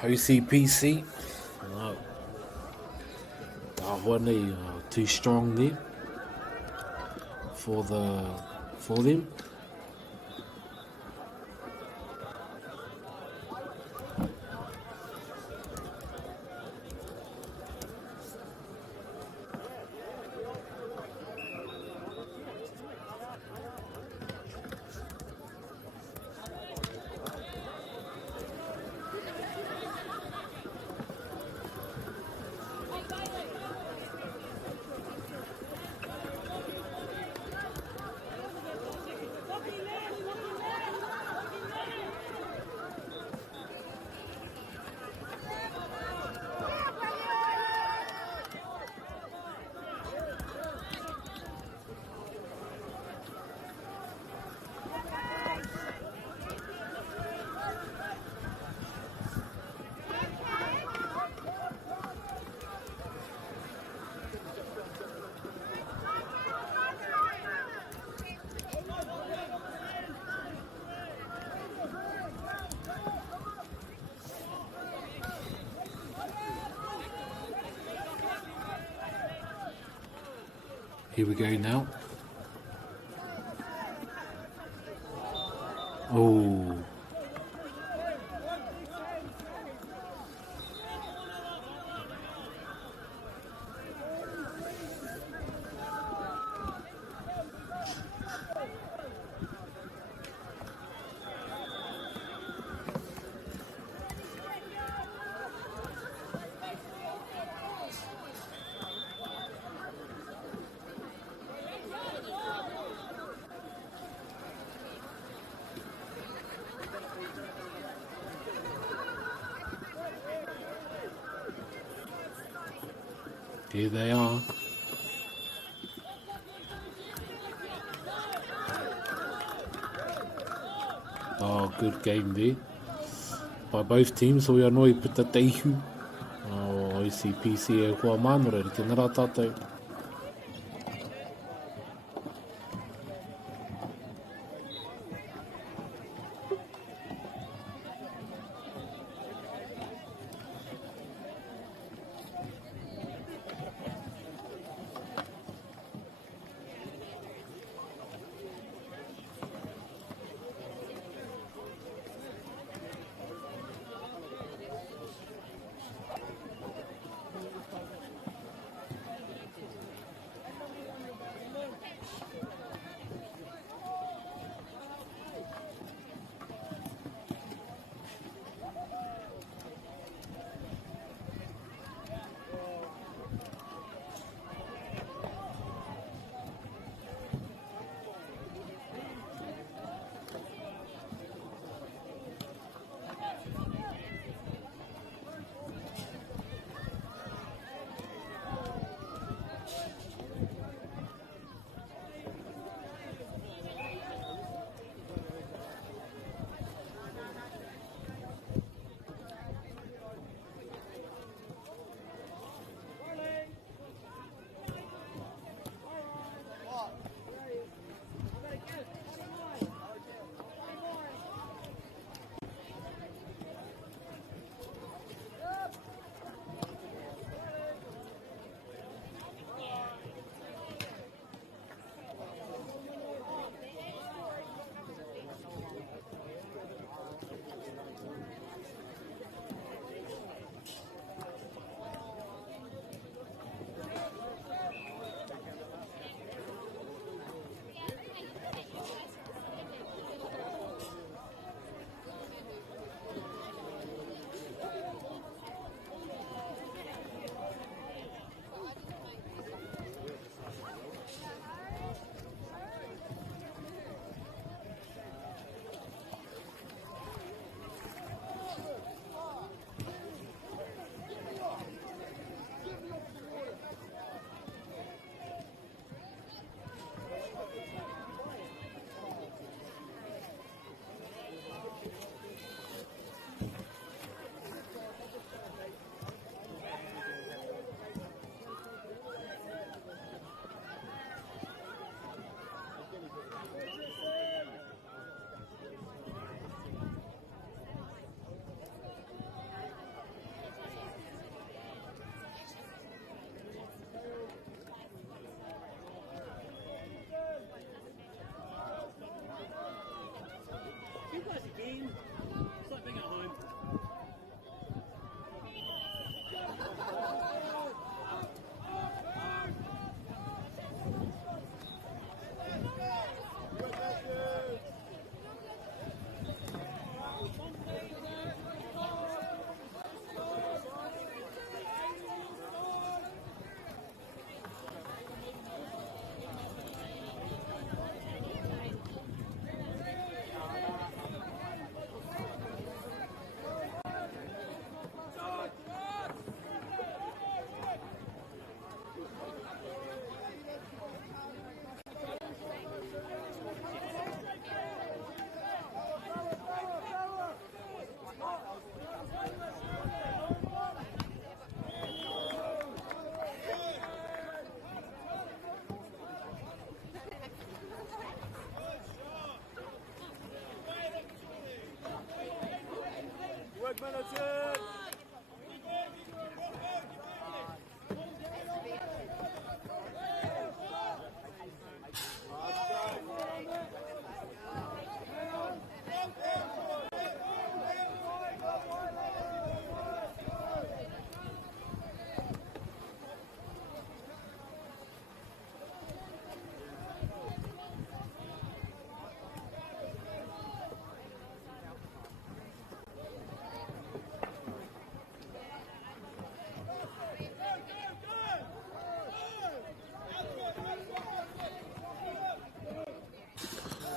OCPC, no, Tahwane too strong there for them. Here we go now. Oh. Here they are. Oh, good game there by both teams. Hoi anō I puta teihu. Oh, ICPC e hoa mānore, te nara tātou.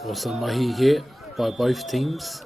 Awesome mahi here by both teams.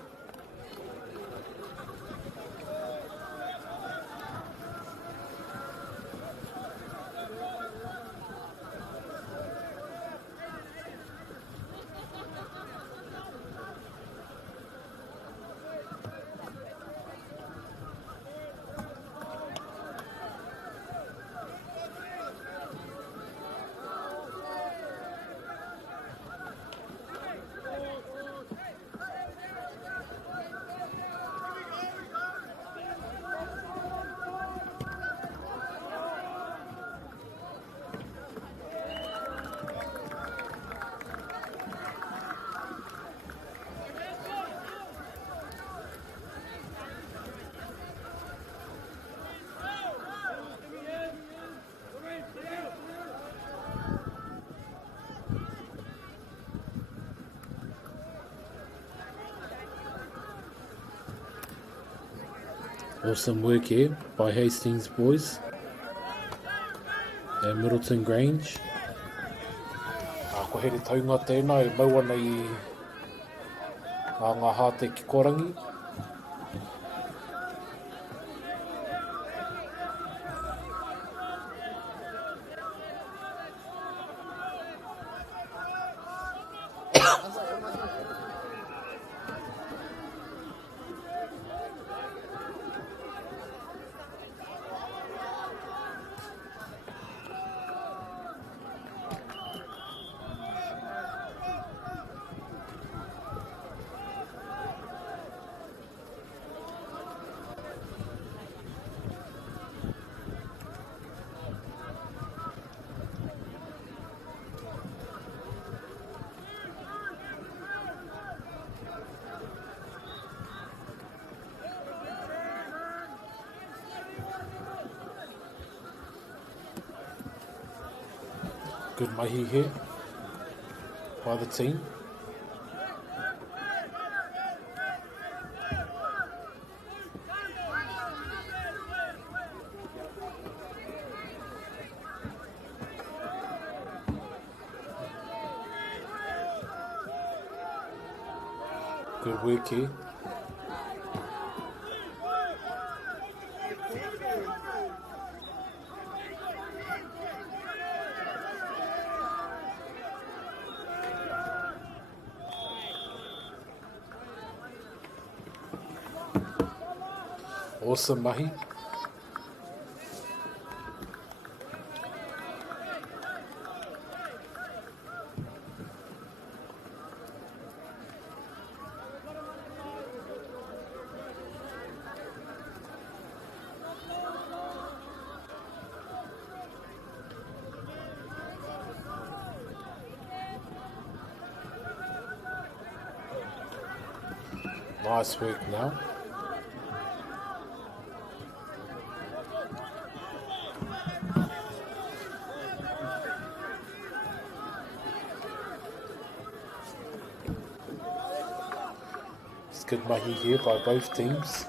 Awesome work here by Hastings boys at Middleton Grange. Ko here taunga tēnā e maua nei a ngā hāte ki Korangi. Good mahi here by the team. Good work here. Awesome mahi. Nice work now. It's good mahi here by both teams.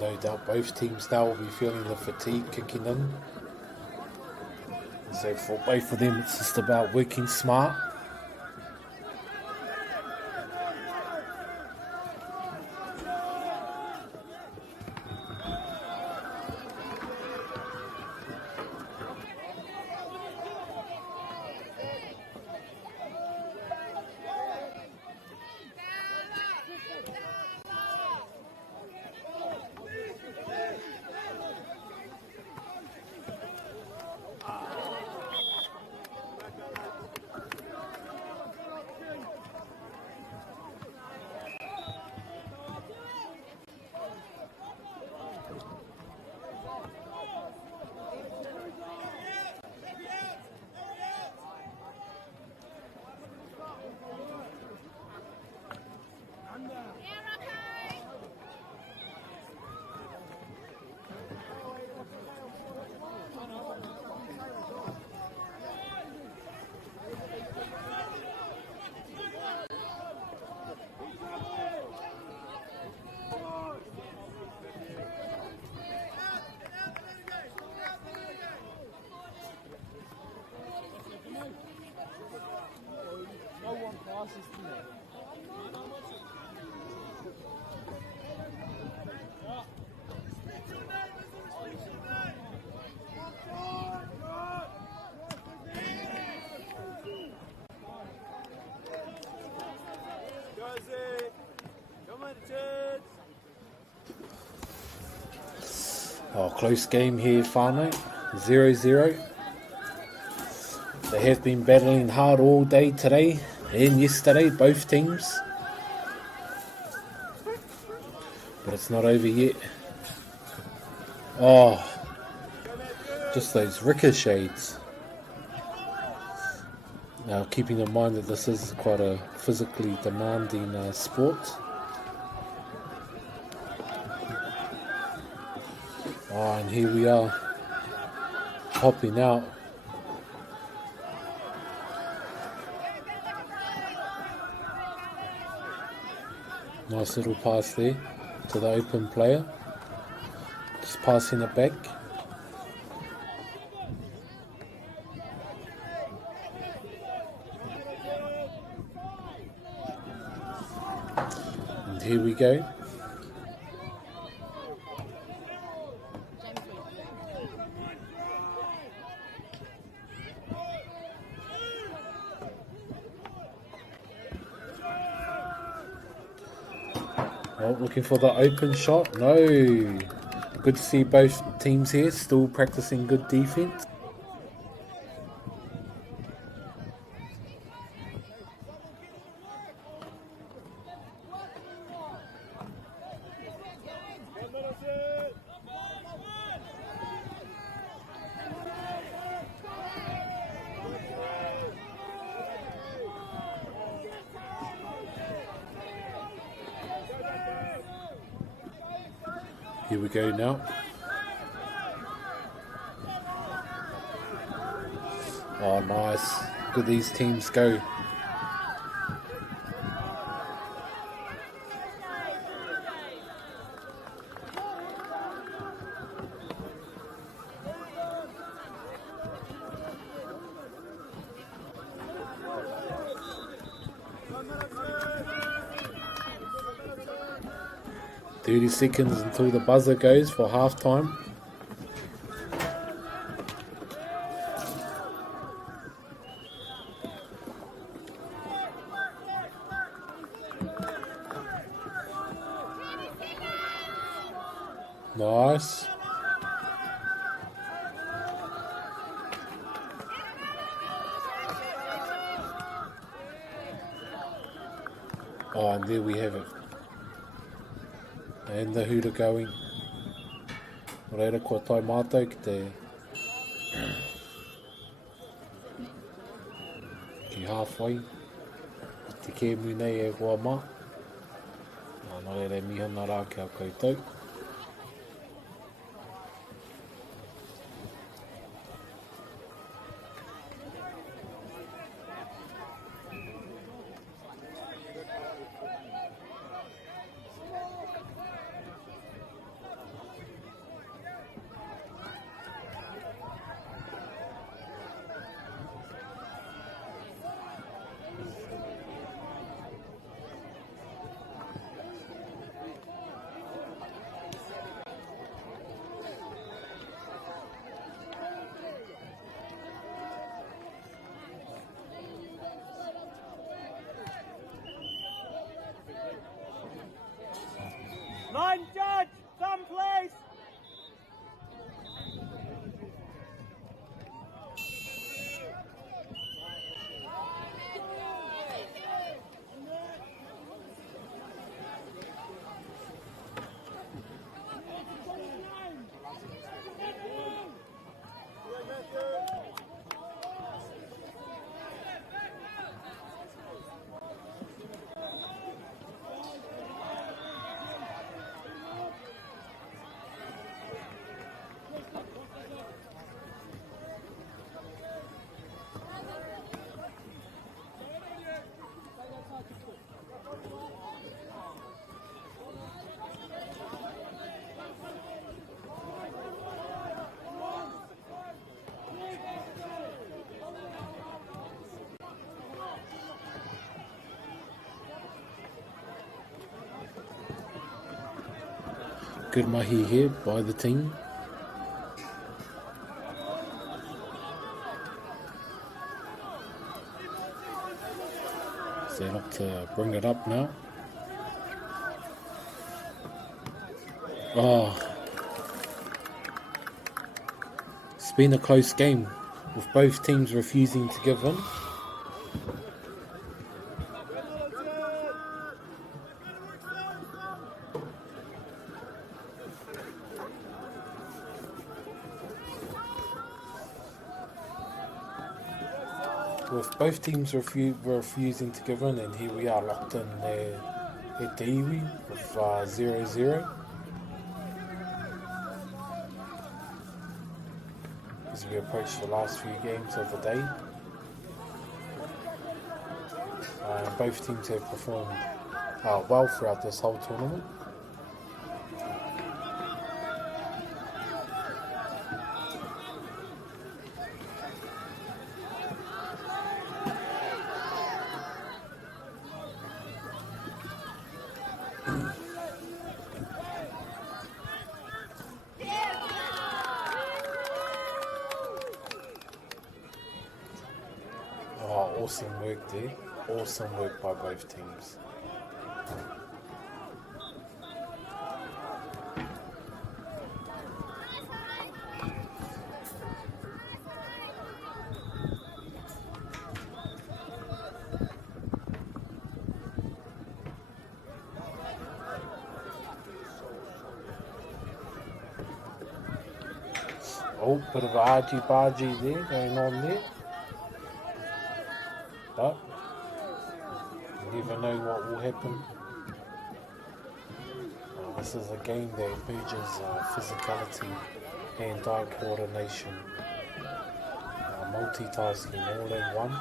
No doubt both teams now will be feeling the fatigue kicking in. So for both of them, it's just about working smart. Oh, close game here, whānau. 0-0. They have been battling hard all day today and yesterday, both teams. But it's not over yet. Oh, just those ricochets. Now, keeping in mind that this is quite a physically demanding sport. Oh, and here we are, hopping out. Nice little pass there to the open player. Just passing it back. And here we go. Oh, looking for the open shot. No. Good to see both teams here still practicing good defense. Here we go now. Oh, nice. Good these teams go. "30 seconds until the buzzer goes for halftime." Nice. Oh, and there we have it. And the hooter going. Reira kua tai mātou ki halfway. Te kēmu nei e kua mā. Nā reira mihana rā kia koutou. Good mahi here by the team. So they look to bring it up now. Oh, it's been a close game with both teams refusing to give in. With both teams refusing to give in, and here we are locked in at Te Iwi with 0-0. As we approach the last few games of the day. Both teams have performed well throughout this whole tournament. Awesome work there. Awesome work by both teams. Oh, bit of argy-bargy there going on there. But you never know what will happen. This is a game that encourages physicality, hand-eye coordination, multitasking all in one.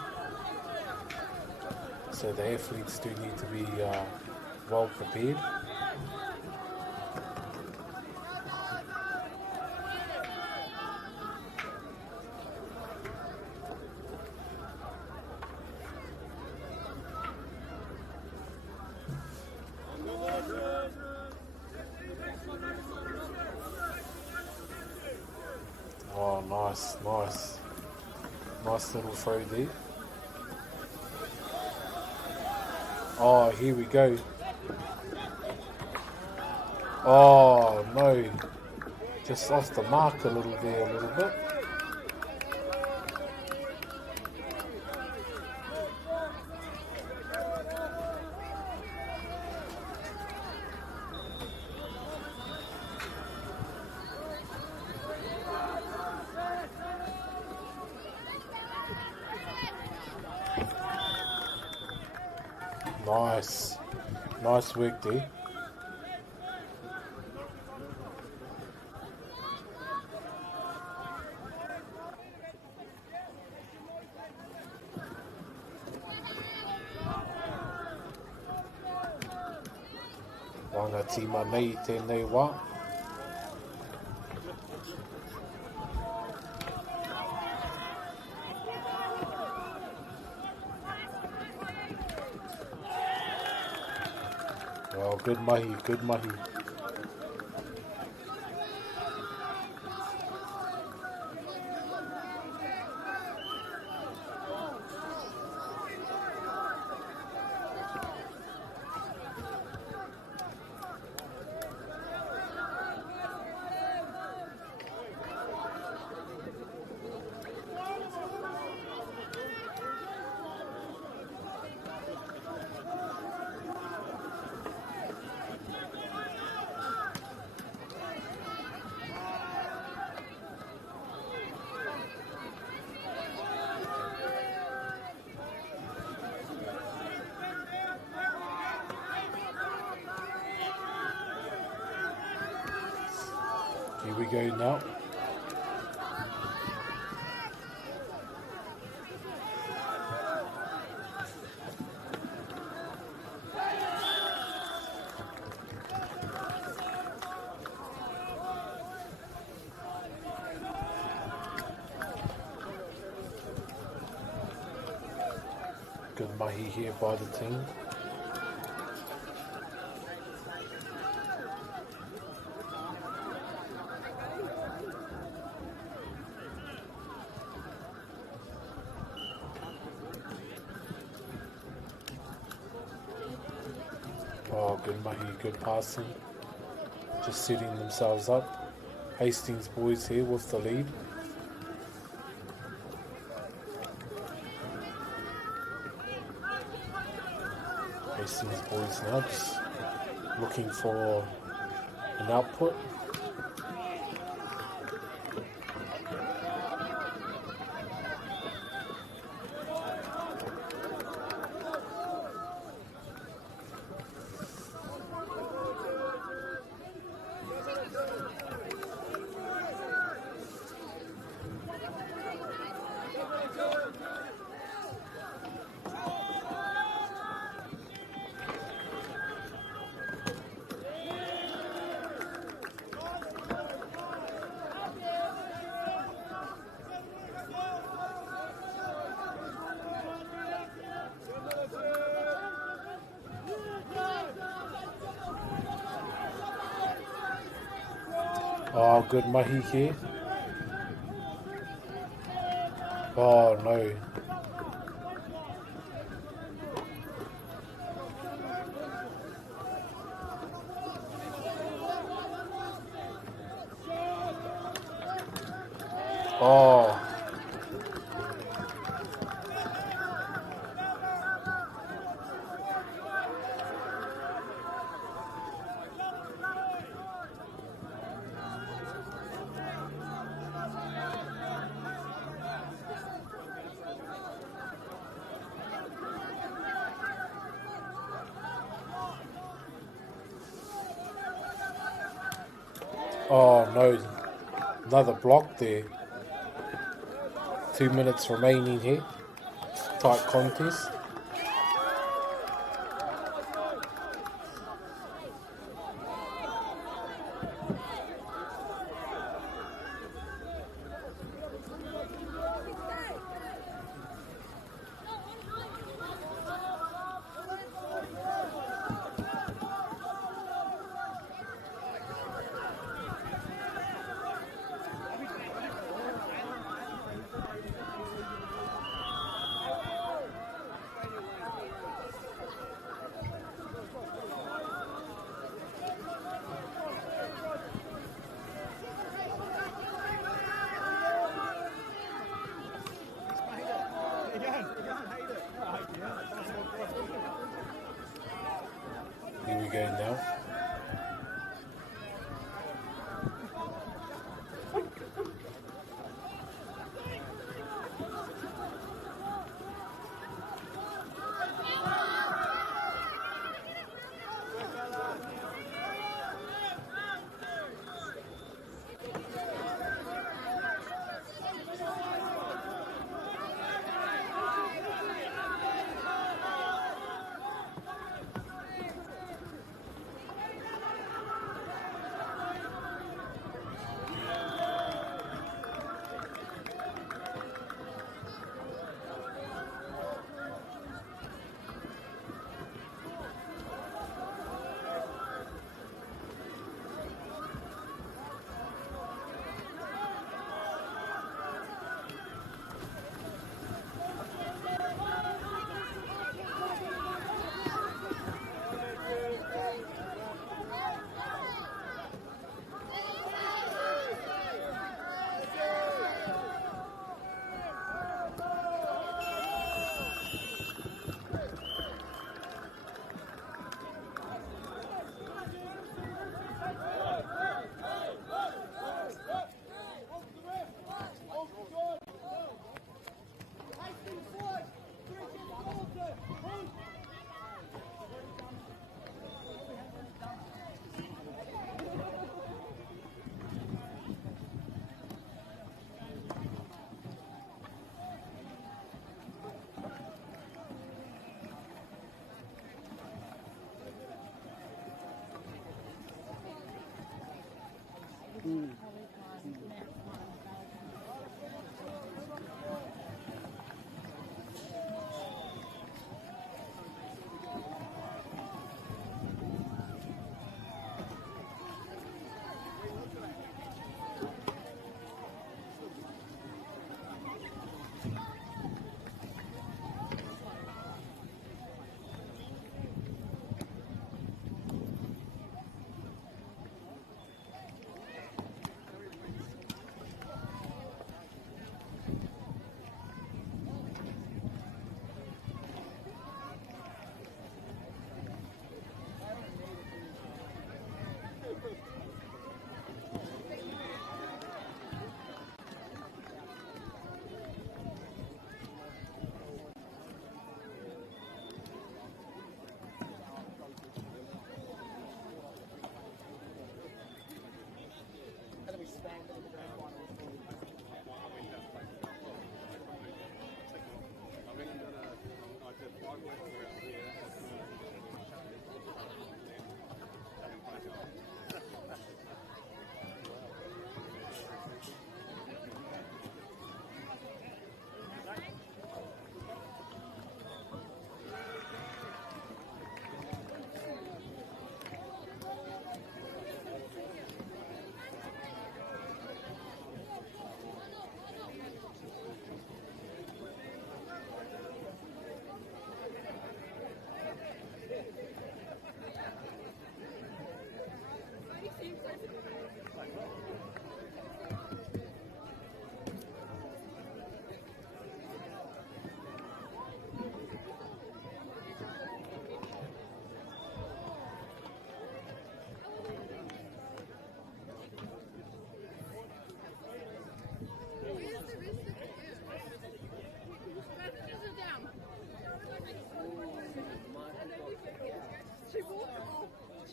So the athletes do need to be well prepared. Oh, nice little throw there. Oh, here we go. Oh no, just off the mark a little bit. Nice work there. Wanga tima nei tēnei wā. Oh, good mahi. Here we go now. Good mahi here by the team. Oh, good mahi, good passing. Just setting themselves up. Hastings boys here with the lead. Hastings boys now just looking for an output. Oh, good mahi here. Oh no. Oh. Oh no, another block there. 2 minutes remaining here. Tight contest. Here we go now.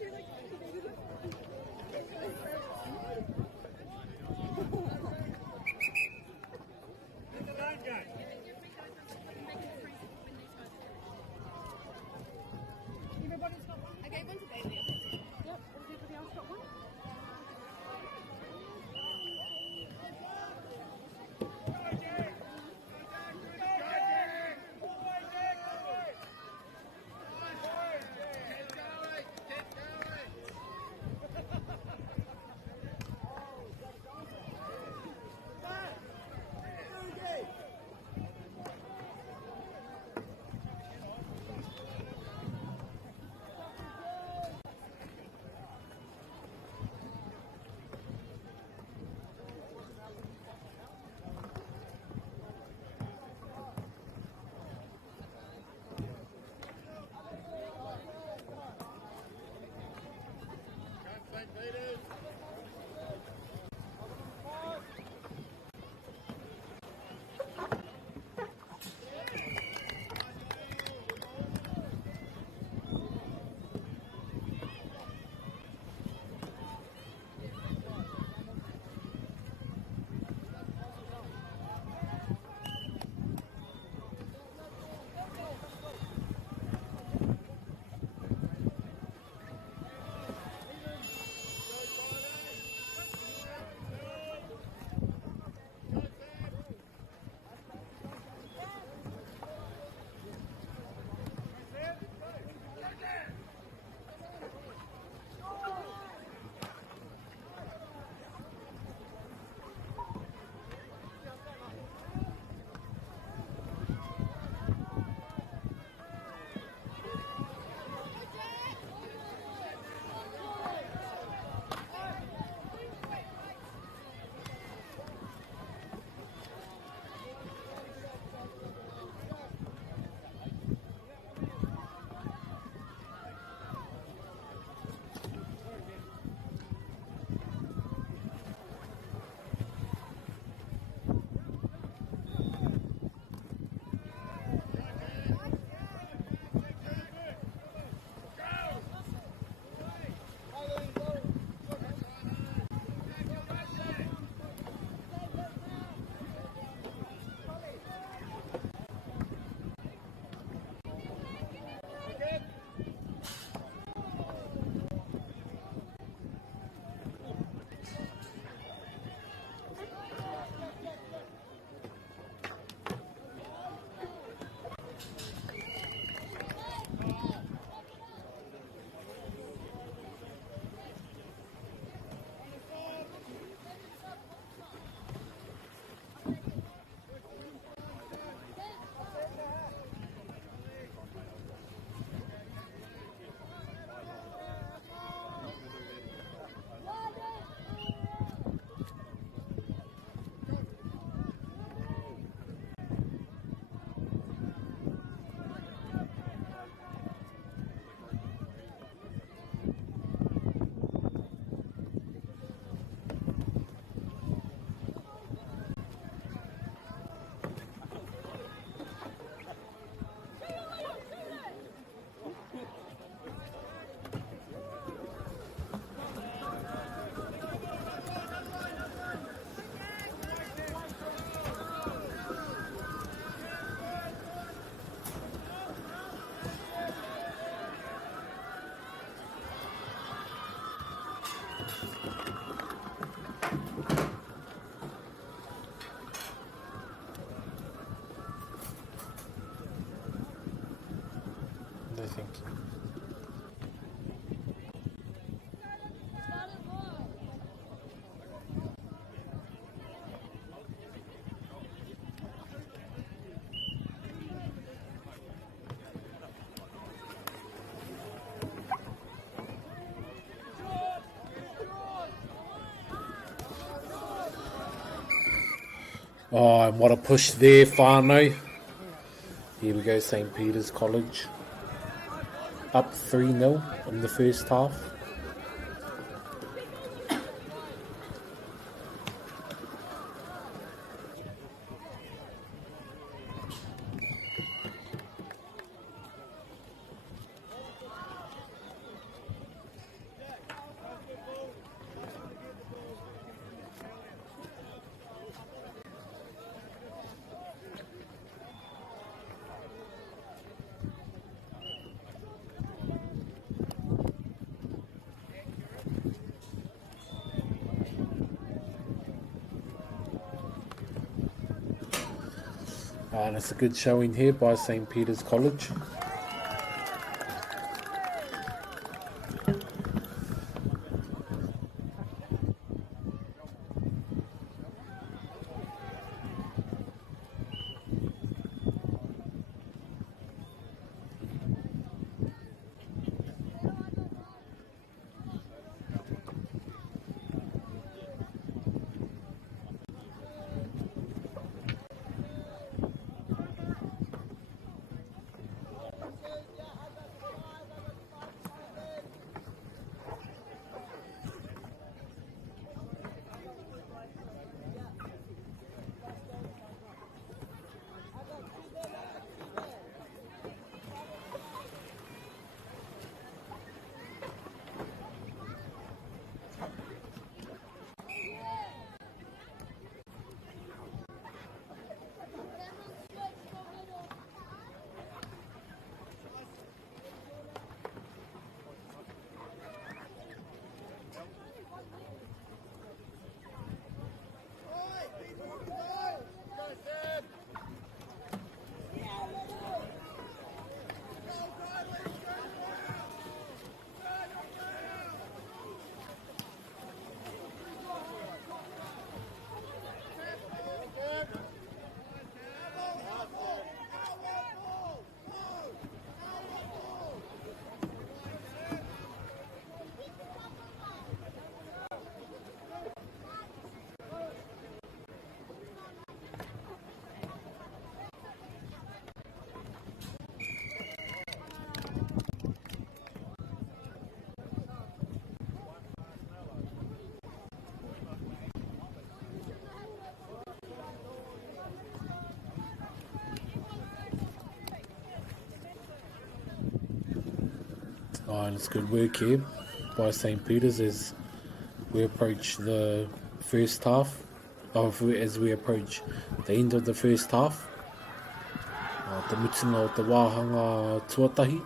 Get the line guy. I gave one to Bailey. Yep, everybody else got one? St. Peter's. They think. Oh, and what a push there, whānau. Here we go, St. Peter's College. Up 3-0 in the first half. And it's a good showing here by St. Peter's College. And it's good work here by St. Peter's as we approach the first half, as we approach the end of the first half. Te mutunga o te wāhanga tuatahi.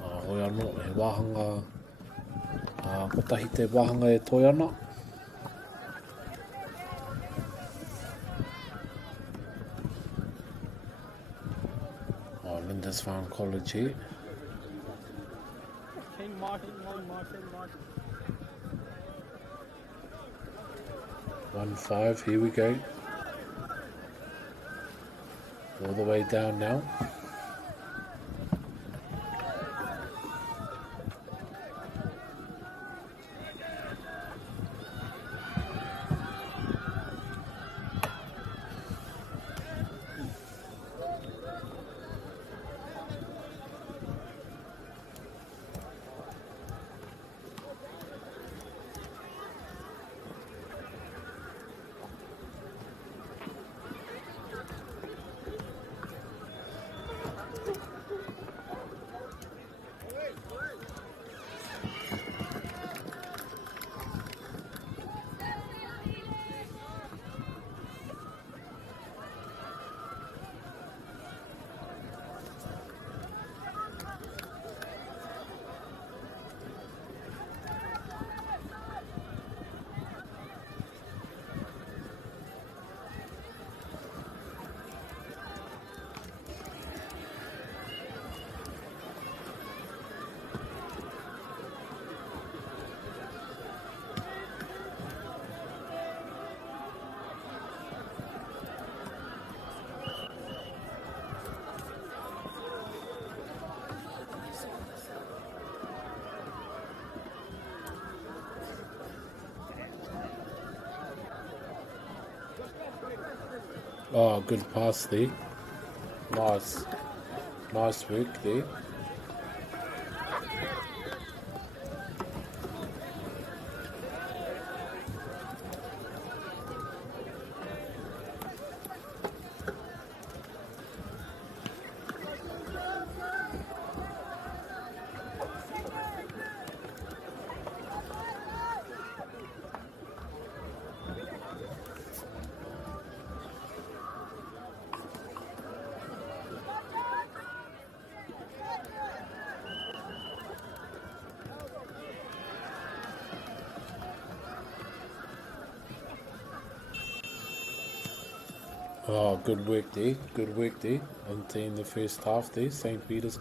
Hoi anō, he wāhanga, kotahi te wāhanga e toi ana. Lindisfarne College here. King Martin, Martin. 1-5, here we go. All the way down now. Oh, good pass there. Nice work there. Oh, good work there. Good work there. In the first half there, St. Peter's.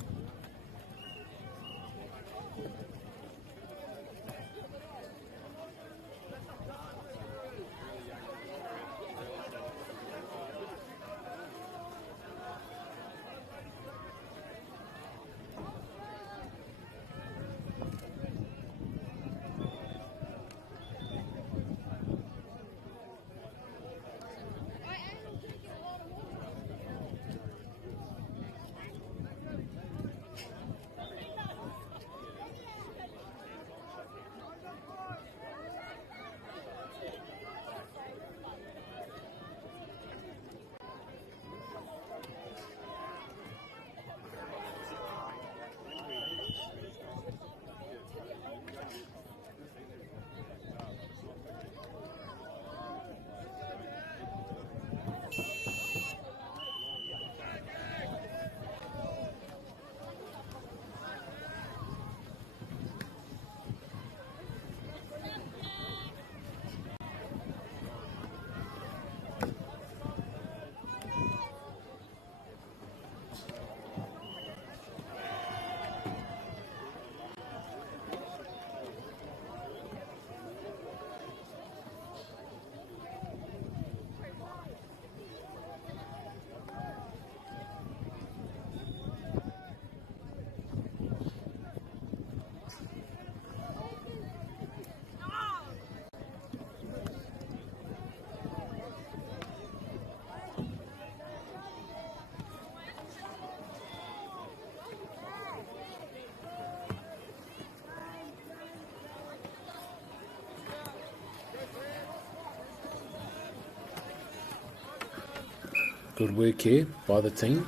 Good work here by the team.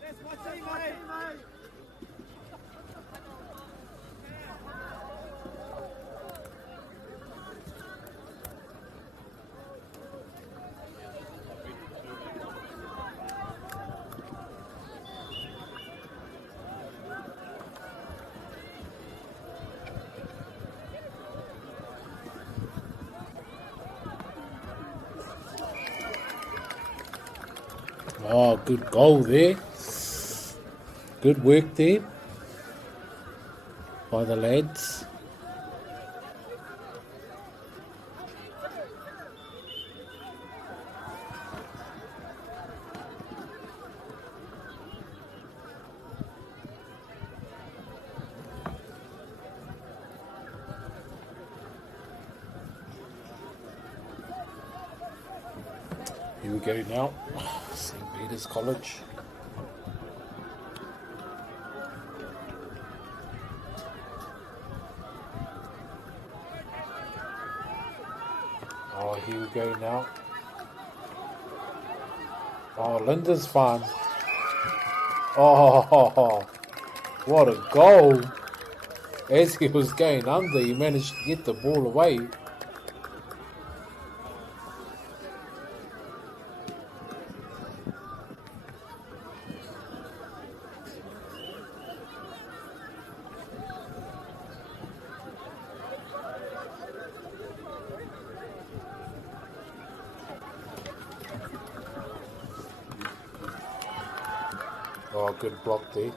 That's my teammate. Oh, good goal there. Good work there by the lads. Here we go now. St. Peter's College. Oh, here we go now. Oh, Linda's fun. Oh, what a goal. As he was going under, he managed to get the ball away. Oh, good block there.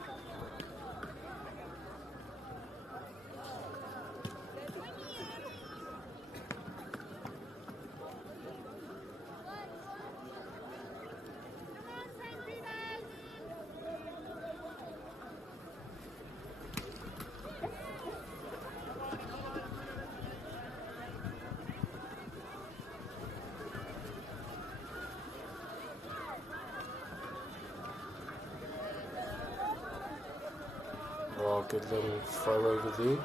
Oh, good little throw over there.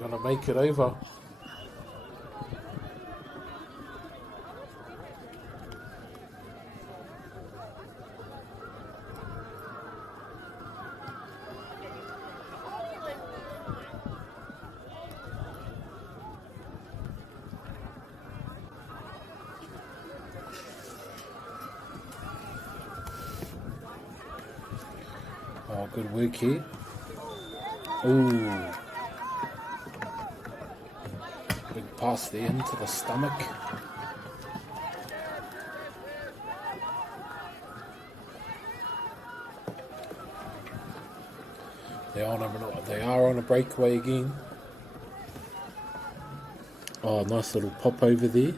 Gonna make it over. Oh, good work here. Ooh. Big pass there into the stomach. They are on a breakaway again. Oh, nice little pop over there.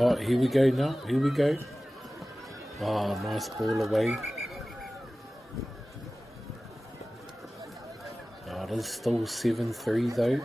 Oh, here we go now. Here we go. Oh, nice ball away. Oh, it is still 7-3 though.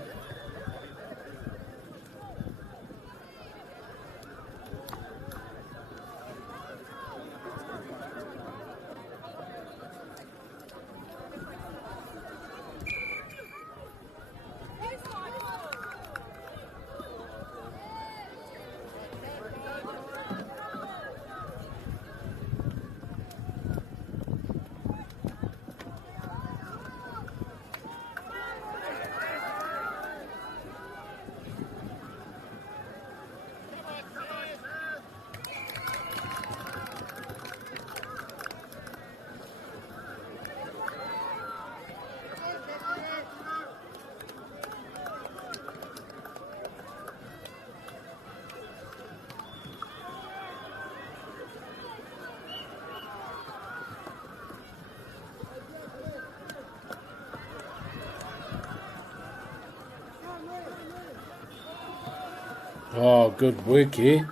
Oh, good work here.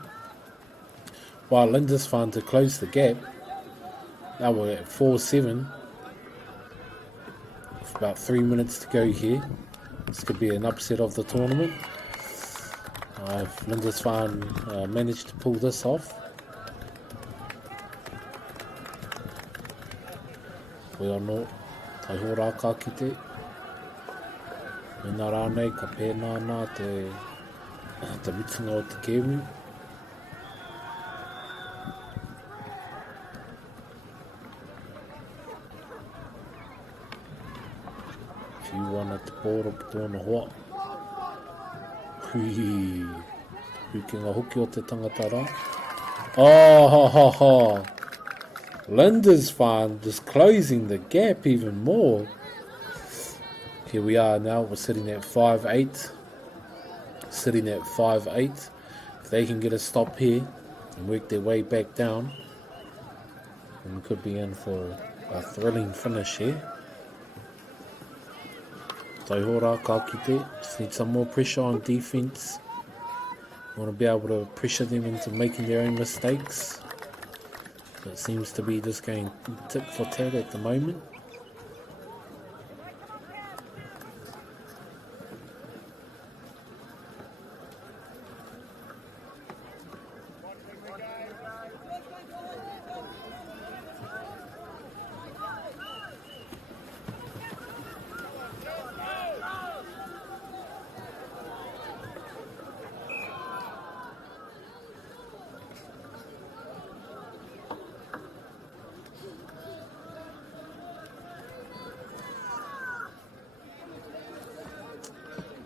While Lindisfarne to close the gap. Now we're at 4-7. With about 3 minutes to go here. This could be an upset of the tournament. If Lindisfarne managed to pull this off. Koe anō, tai hora ka ki te. Mena rānei ka pēnā nā te mitunga o te Kēmu. Whiwana te pōro po tōna hoa. Hui. Hukinga hoki o te tangata rā. Oh, ha, ha, ha. Lindisfarne just closing the gap even more. Here we are now, we're sitting at 5-8. Sitting at 5-8. If they can get a stop here and work their way back down, then we could be in for a thrilling finish here. Taihora ka kite. Just need some more pressure on defense. Want to be able to pressure them into making their own mistakes. It seems to be just going tit for tat at the moment.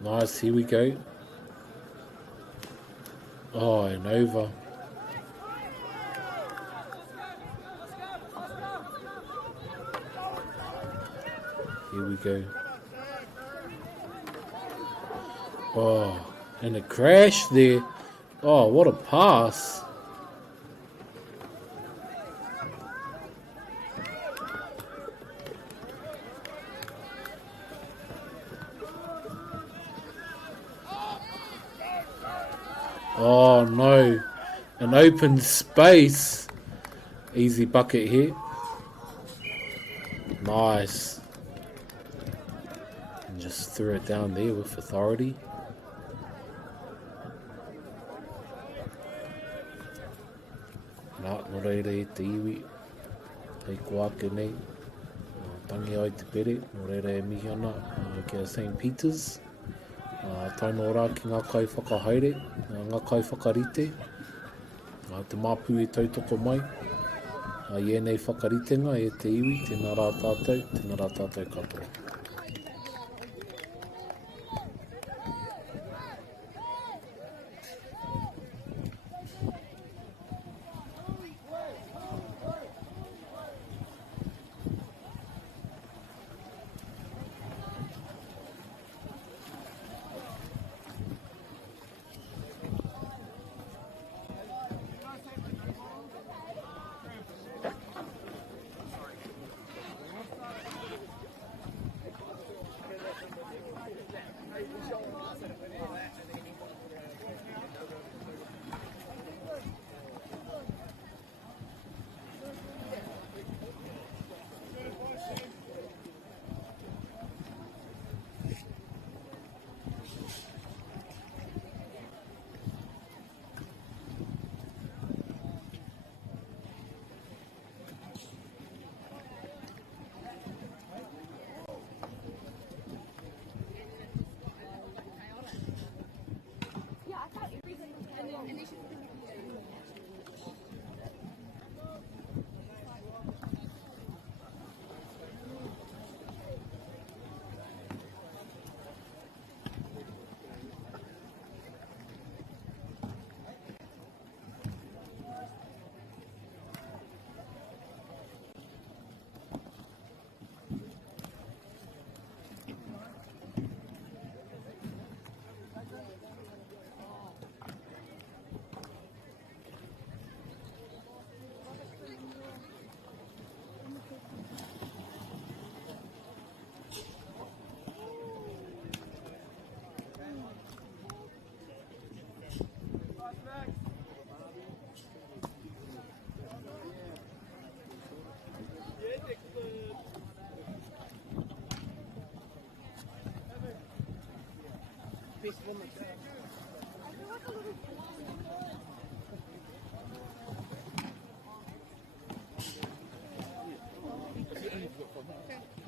Nice, here we go. Oh, and over. Here we go. Oh, and a crash there. Oh, what a pass. Oh no, an open space. Easy bucket here. Nice. And just threw it down there with authority. Nā, no reira e te iwi. Hei koake nei. Tangi ai te pere. No reira e mihi ana kia St. Peter's. Taino rā ki ngā kai whakahaere, ngā kai whakarite. Te māpū e tautoko mai. I ēnei whakaritenga e te iwi, tēnā rā tātou katoa.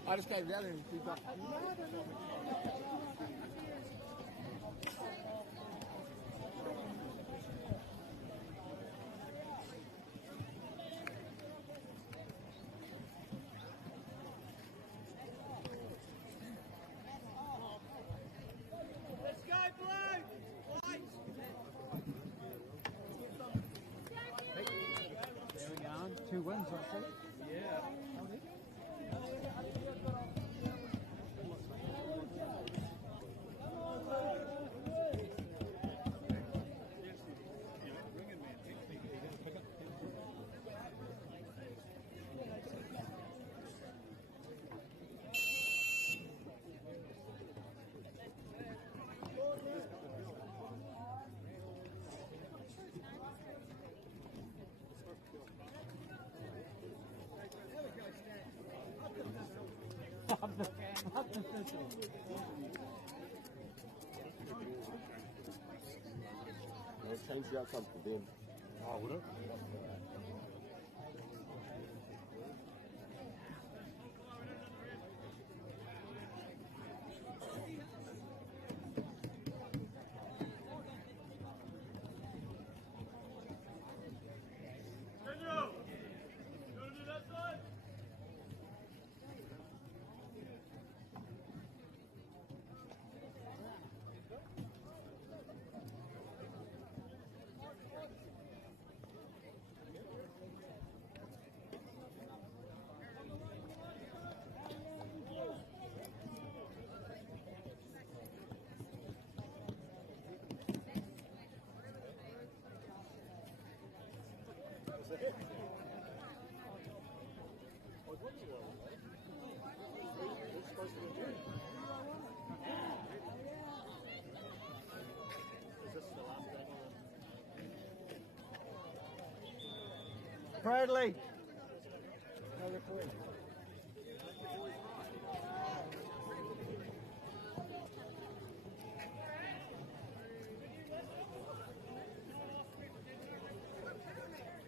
I just gave that in feedback. Let's go, Blue! Lights! There we go. 2 wins, I think. Change the outcome for them. Oh, would it? Bradley.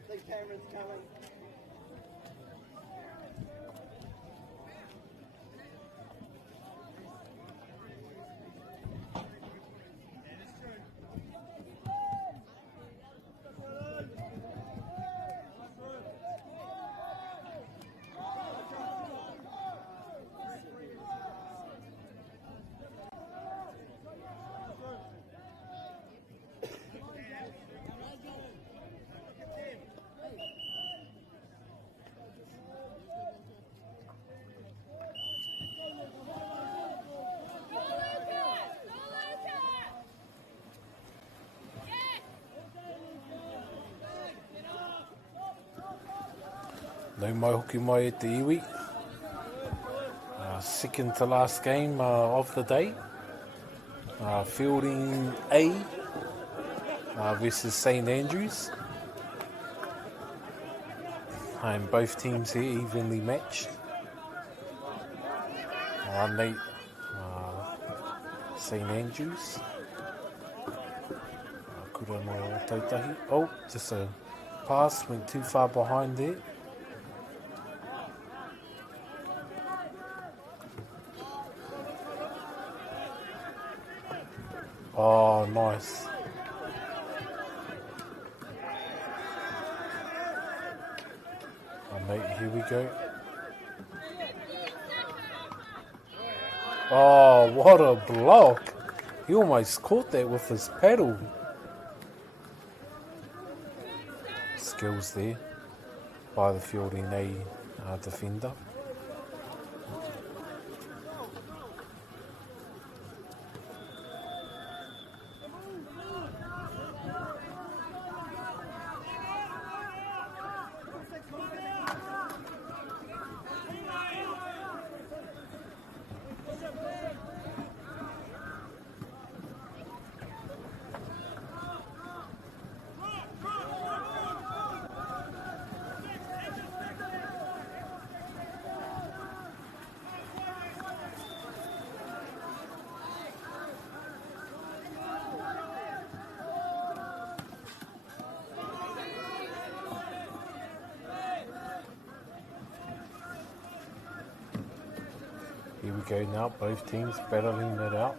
See Cameron's coming. Go, Lucas! Go, Lucas! Yes! No mai hoki mai e te iwi. Second to last game of the day. Fielding A versus St Andrews. And both teams here evenly matched. Nate, St Andrews. Kura no tautahi. Oh, just a pass, went too far behind there. Oh, nice. Oh, mate, here we go. Oh, what a block. He almost caught that with his paddle. Skills there by the fielding A defender. Here we go now, both teams battling that out.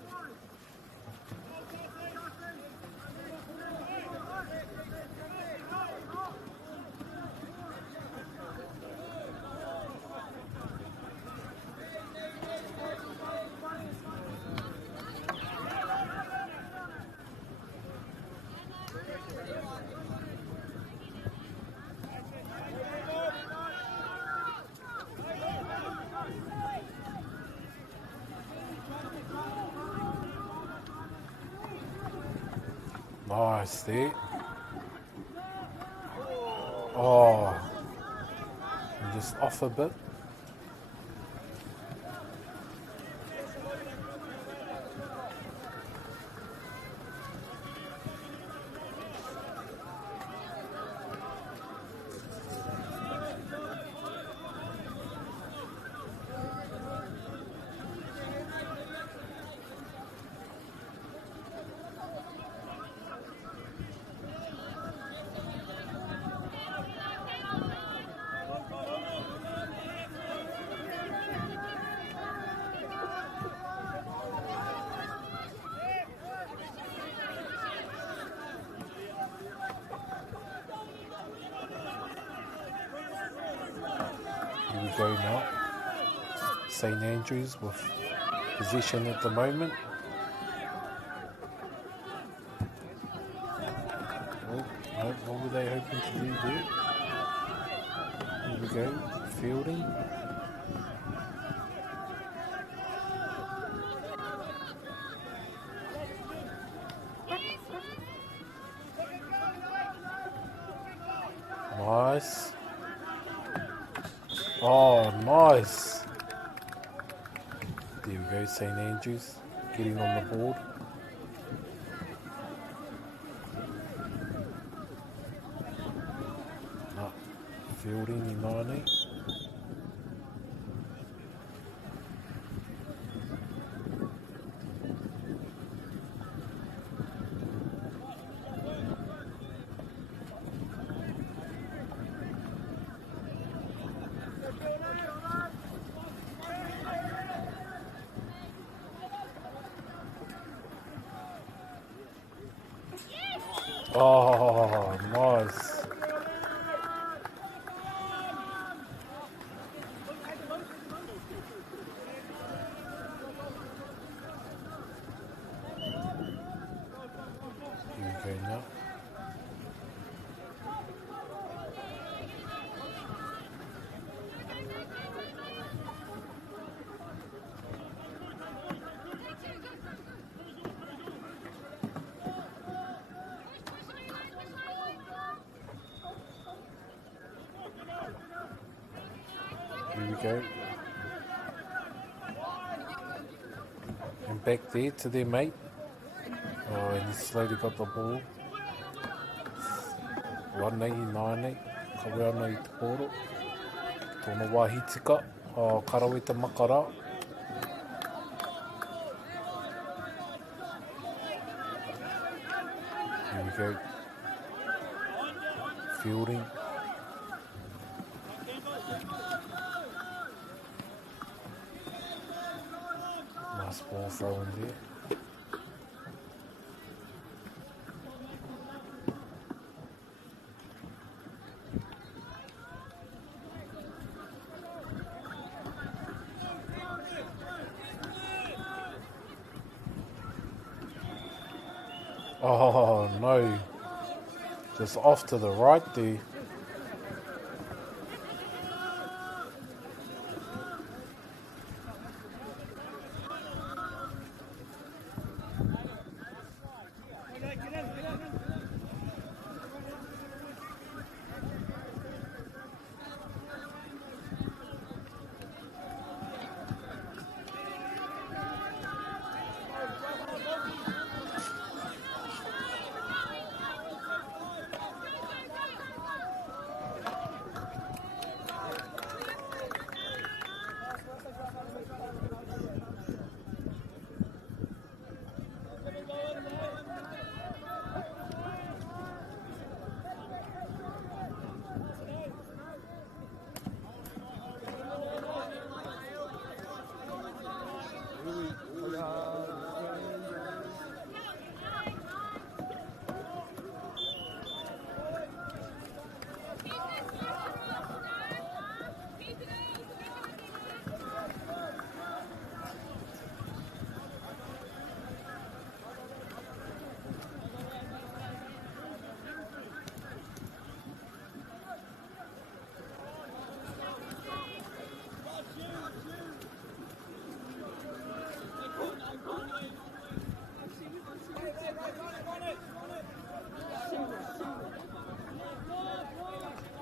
Nice there. Oh, and just off a bit. Here we go now. St Andrews with possession at the moment. Oh, no, what were they hoping to do there? Here we go, fielding. Nice. Oh, nice. There we go, St Andrews getting on the board. Fielding in 90. Oh, nice. Here we go now. Here we go. And back there to their mate. Oh, and he's slowly got the ball. 189, kawea nei te poro. Tōna wāhi tika. Oh, karawe te makara. Here we go. Fielding. Nice ball throw in there. Oh no, just off to the right there.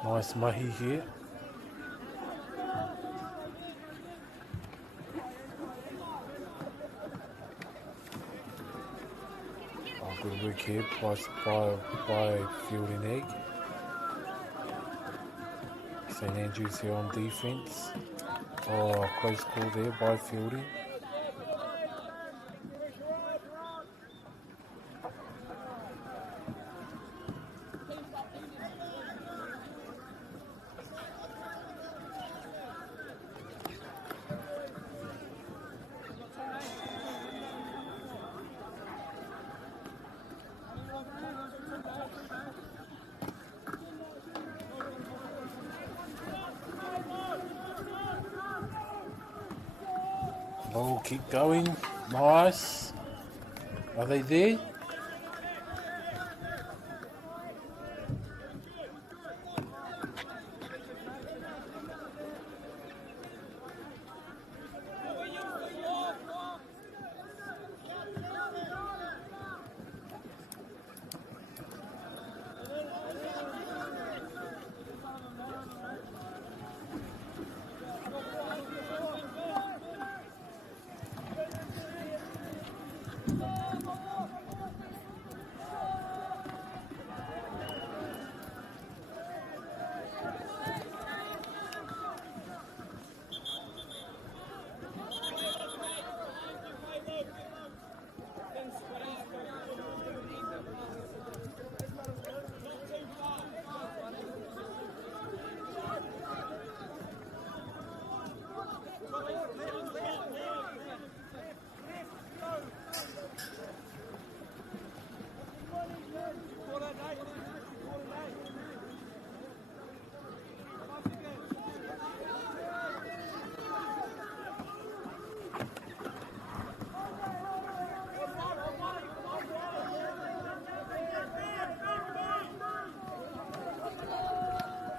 Nice mahi here. Oh, good work here by Fielding Egg. St Andrews here on defence. Oh, close call there by Fielding. Oh, keep going. Nice. Are they there?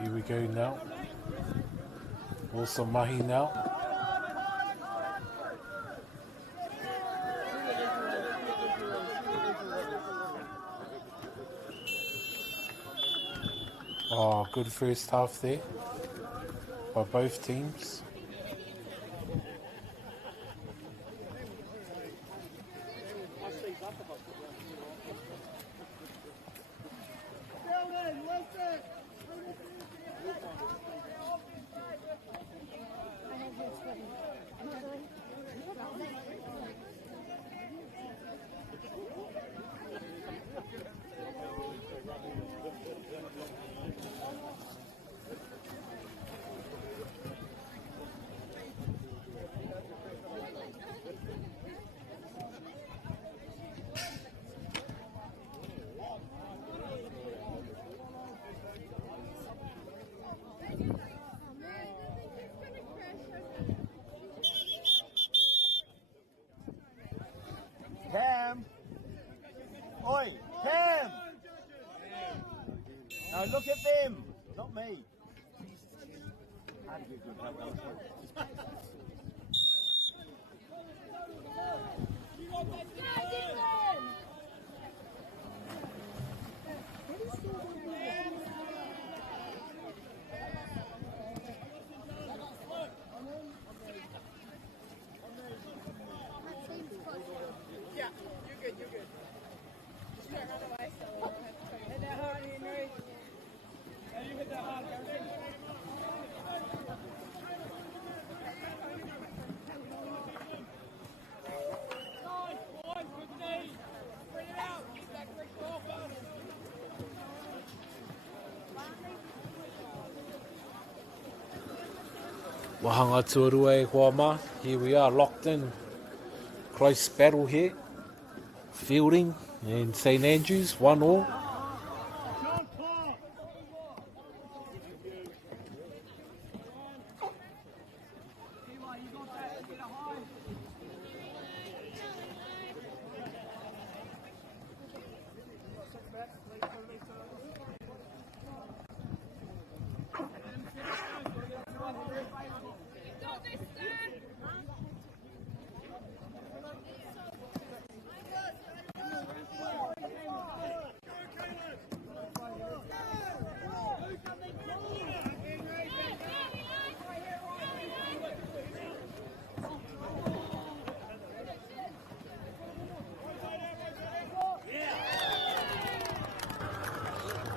Here we go now. Also mahi now. Oh, good first half there by both teams. Cam. Oi, Cam. Now look at them, not me. Wahanga Tuarua e Huama. Here we are, locked in. Close battle here. Fielding and St Andrews, 1-1.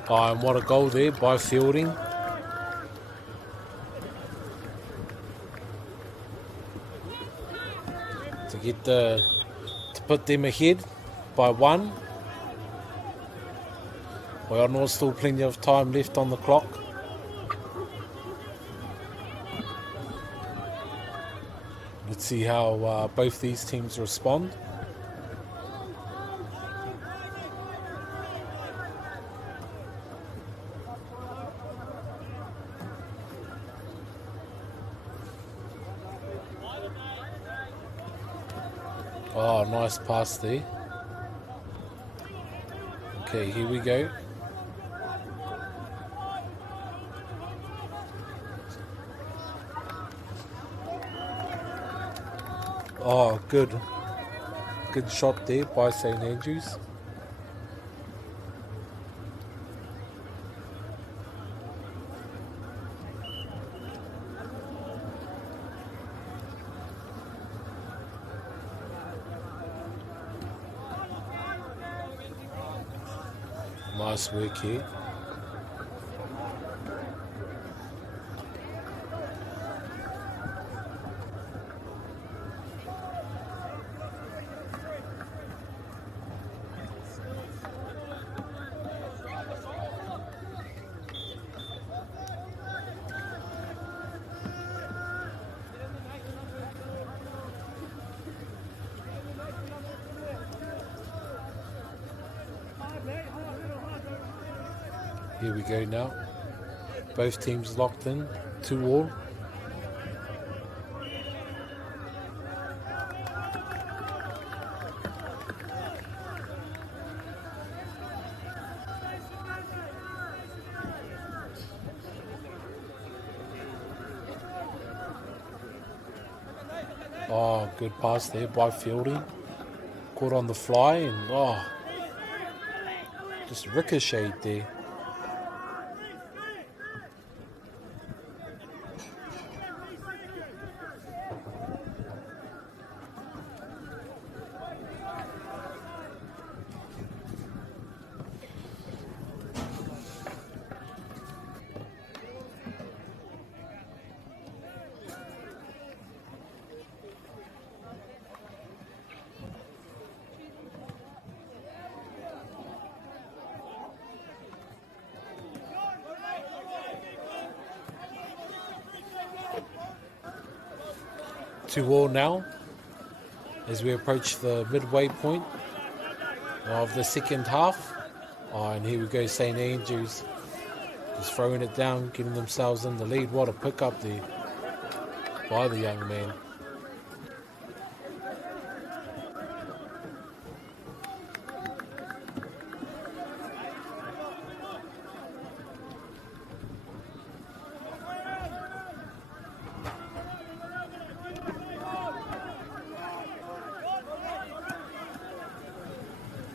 Oh, and what a goal there by Fielding. To put them ahead by 1. Well, I know still plenty of time left on the clock. Let's see how both these teams respond. Oh, nice pass there. Okay, here we go. Oh, good shot there by St Andrews. Nice work here. Here we go now. Both teams locked in, 2-2. Oh, good pass there by Fielding. Caught on the fly and just ricocheted there. Two all now as we approach the midway point of the second half. And here we go, St. Andrews just throwing it down, getting themselves in the lead. What a pick up there by the young man.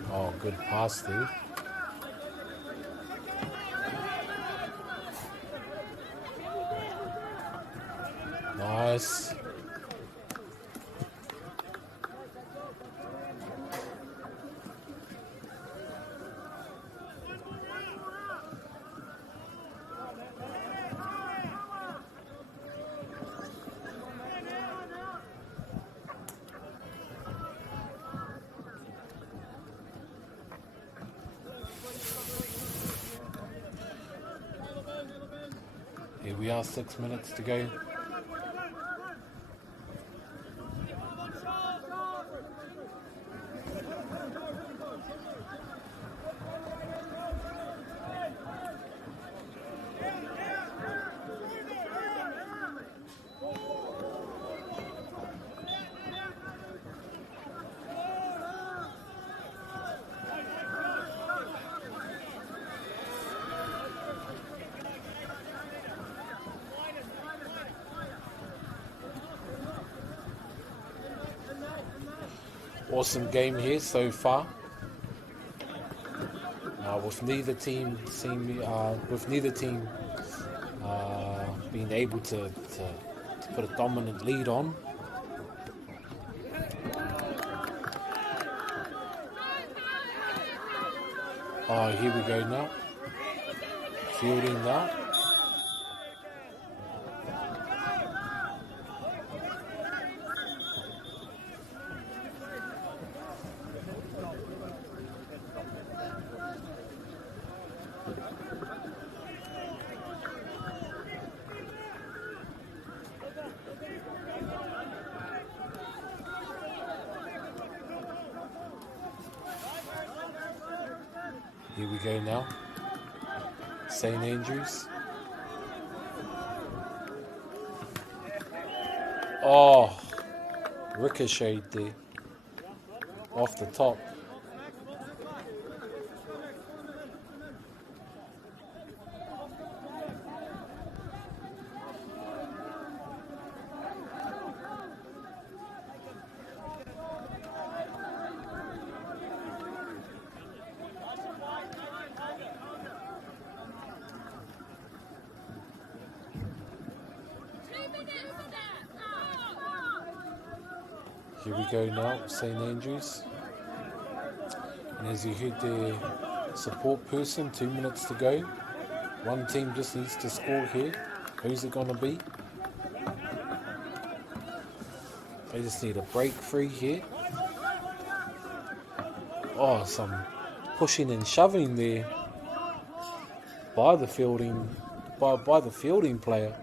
Oh, good pass there. Nice. Here we are, 6 minutes to go. Awesome game here so far. With neither team being able to put a dominant lead on. Oh, here we go now. Fielding now. Here we go now. St. Andrews. Oh, ricochet there. Off the top. Here we go now, St. Andrews. And as you heard their support person, 2 minutes to go. One team just needs to score here. Who's it going to be? They just need a break free here. Oh, some pushing and shoving there by the fielding, by the fielding player.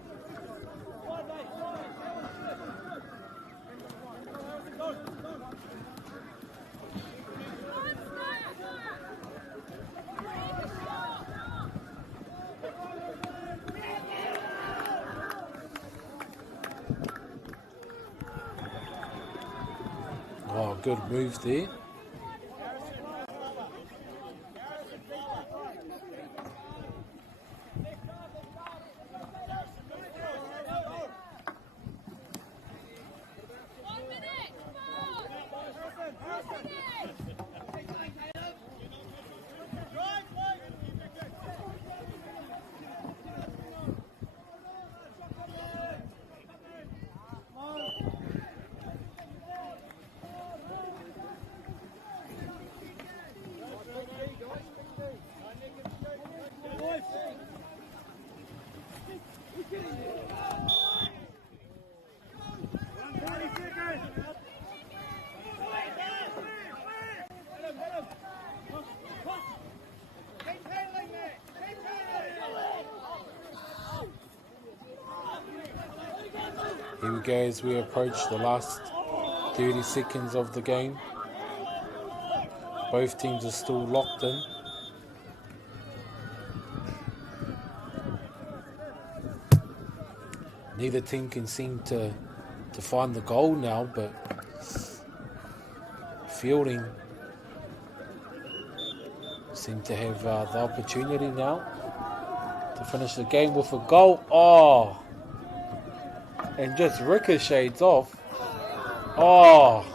Oh, good move there. Here we go as we approach the last 30 seconds of the game. Both teams are still locked in. Neither team can seem to find the goal now, but Fielding seem to have the opportunity now to finish the game with a goal. Oh! And just ricochets off. Oh!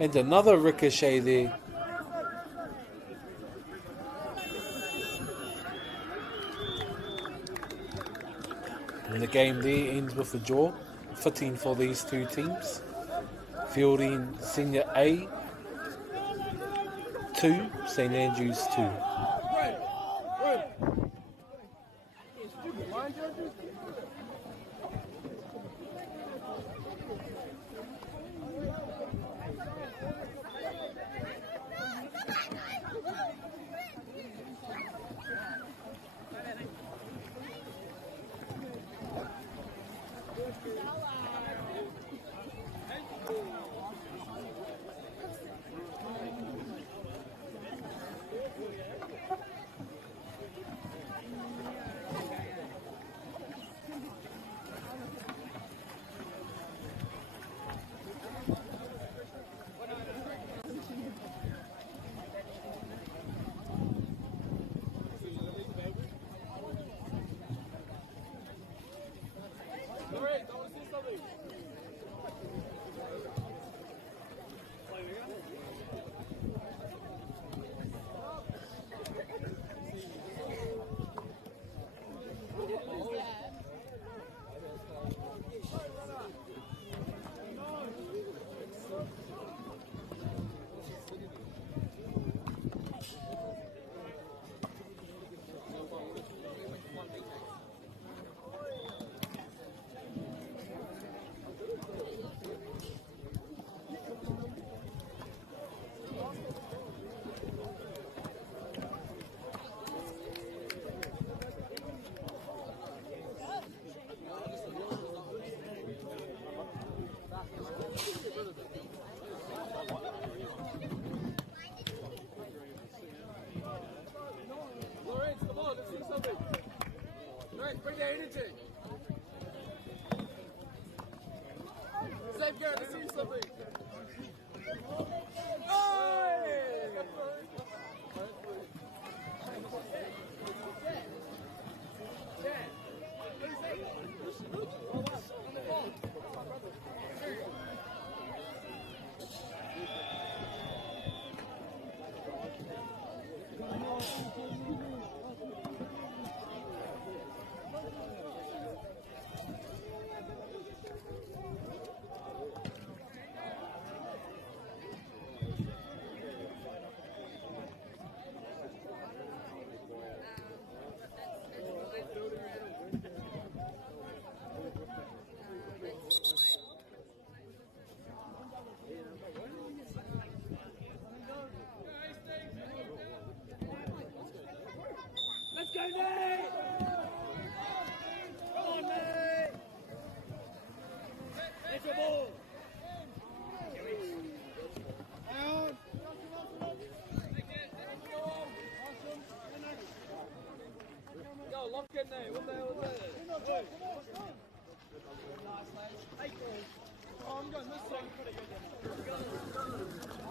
And another ricochet there. And the game there ends with a draw, fitting for these two teams. Fielding Senior A 2, St Andrews 2.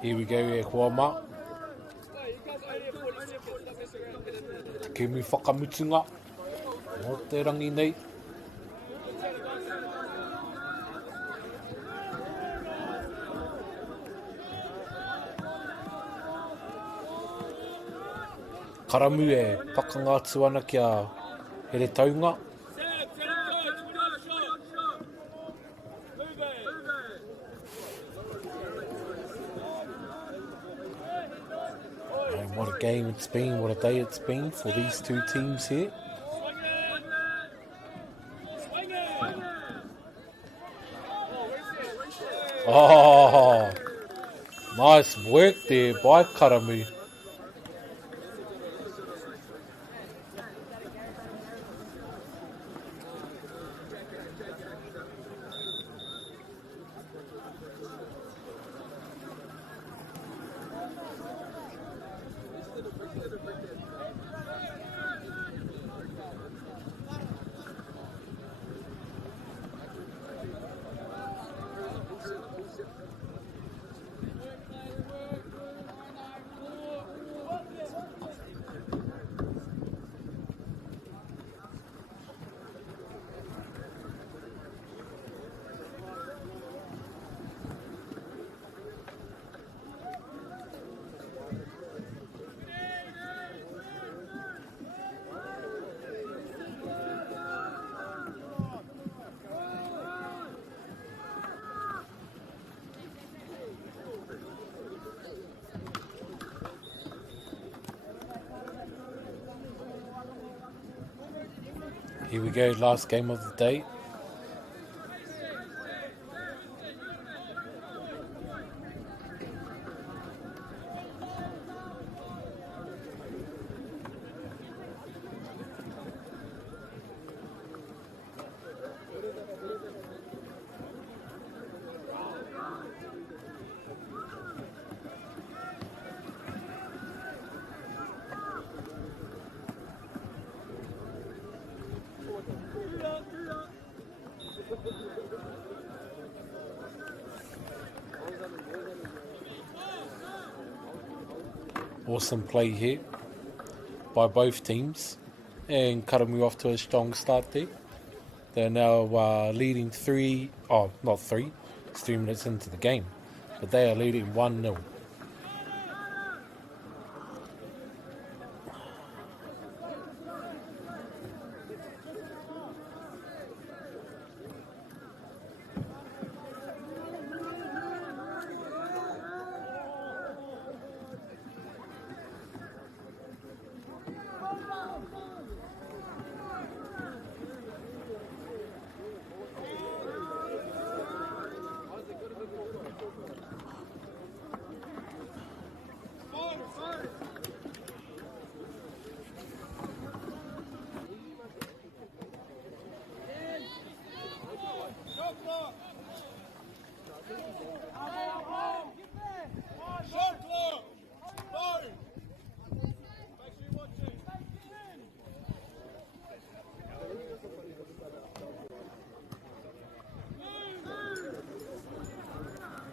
Here we go, e Kuama. Kimi whakamutunga. O te rangi nei. Karamu e whakangātu ana kia here taunga. And what a game it's been, what a day it's been for these two teams here. Oh, nice work there by Karamu. Here we go, last game of the day. Awesome play here by both teams, and Karamu off to a strong start there. They're now leading it's 3 minutes into the game, but they are leading 1-0.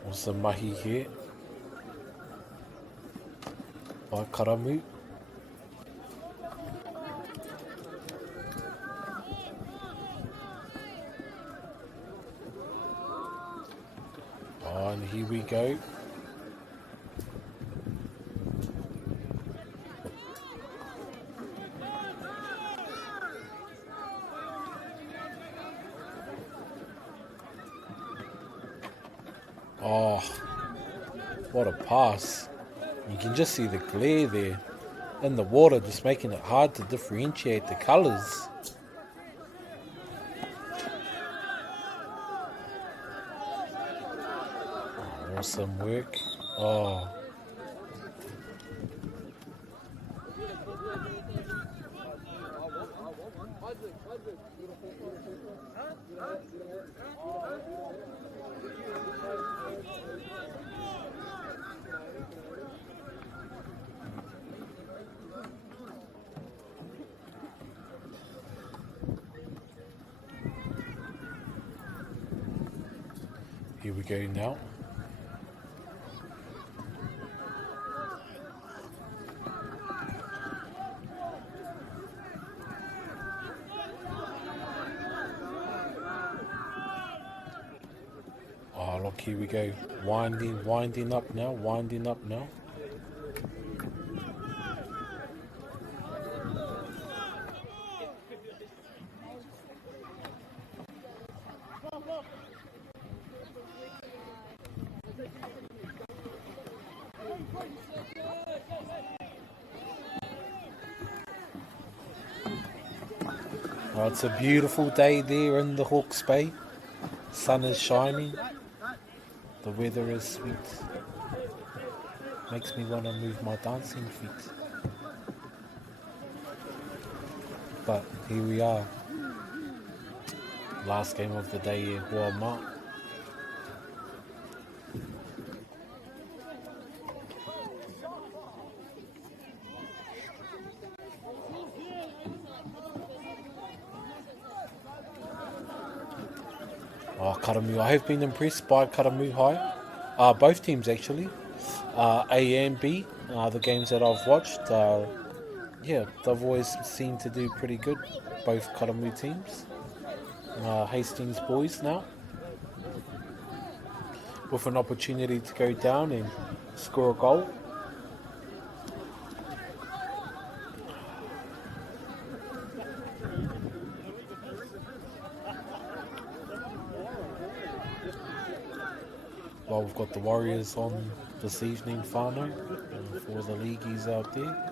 Awesome mahi here by Karamu. And here we go. Oh, what a pass. You can just see the glare there in the water, just making it hard to differentiate the colours. Awesome work. Oh. Here we go now. Oh, look, here we go. Winding up now. Oh, it's a beautiful day there in the Hawke's Bay. Sun is shining. The weather is sweet. Makes me want to move my dancing feet. But here we are. Last game of the day at Walmart. Karamu. I have been impressed by Karamu High. Both teams actually. A and B, the games that I've watched, yeah, they've always seemed to do pretty good, both Karamu teams. Hastings boys now, with an opportunity to go down and score a goal. Well, we've got the Warriors on this evening, Whānau, for the leagueies out there.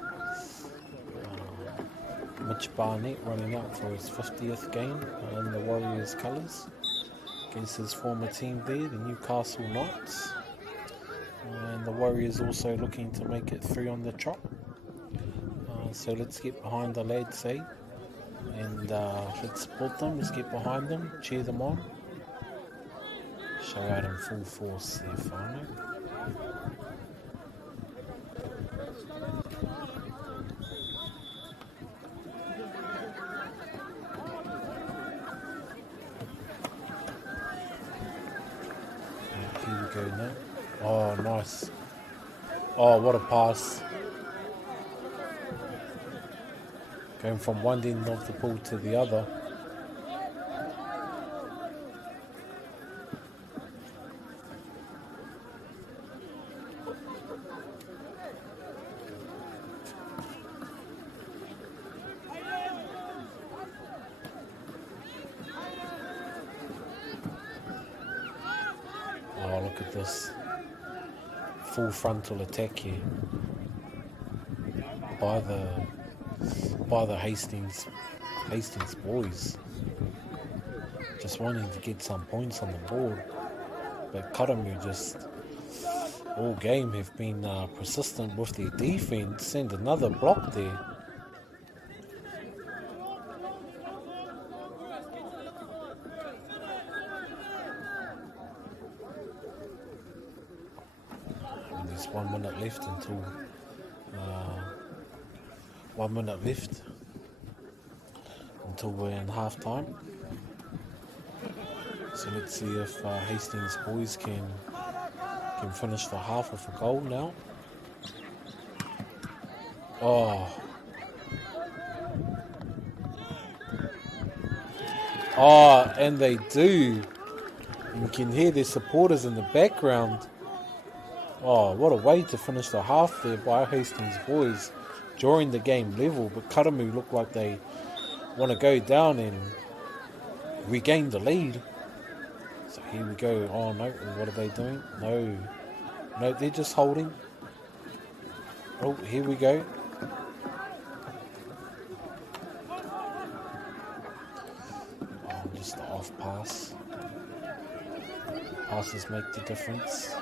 Mitch Barnett running out for his 50th game in the Warriors colours against his former team there, the Newcastle Knights. And the Warriors also looking to make it through on the trot. So let's get behind the lads, eh? And let's support them, let's get behind them, cheer them on. Show out in full force there, Whānau. Here we go now. Oh, nice. Oh, what a pass. Going from one end of the pool to the other. Oh, look at this full frontal attack here by the Hastings boys, just wanting to get some points on the board. But Karamu just all game have been persistent with their defense, and another block there. There's 1 minute left until 1 minute left until we're in half time. So let's see if Hastings boys can finish the half with a goal now. Oh, and they do. You can hear their supporters in the background. Oh, what a way to finish the half there by Hastings boys, drawing the game level. But Karamu look like they want to go down and regain the lead. So here we go. Oh no, what are they doing? No, they're just holding. Oh, here we go. Oh, just the off pass. Passes make the difference.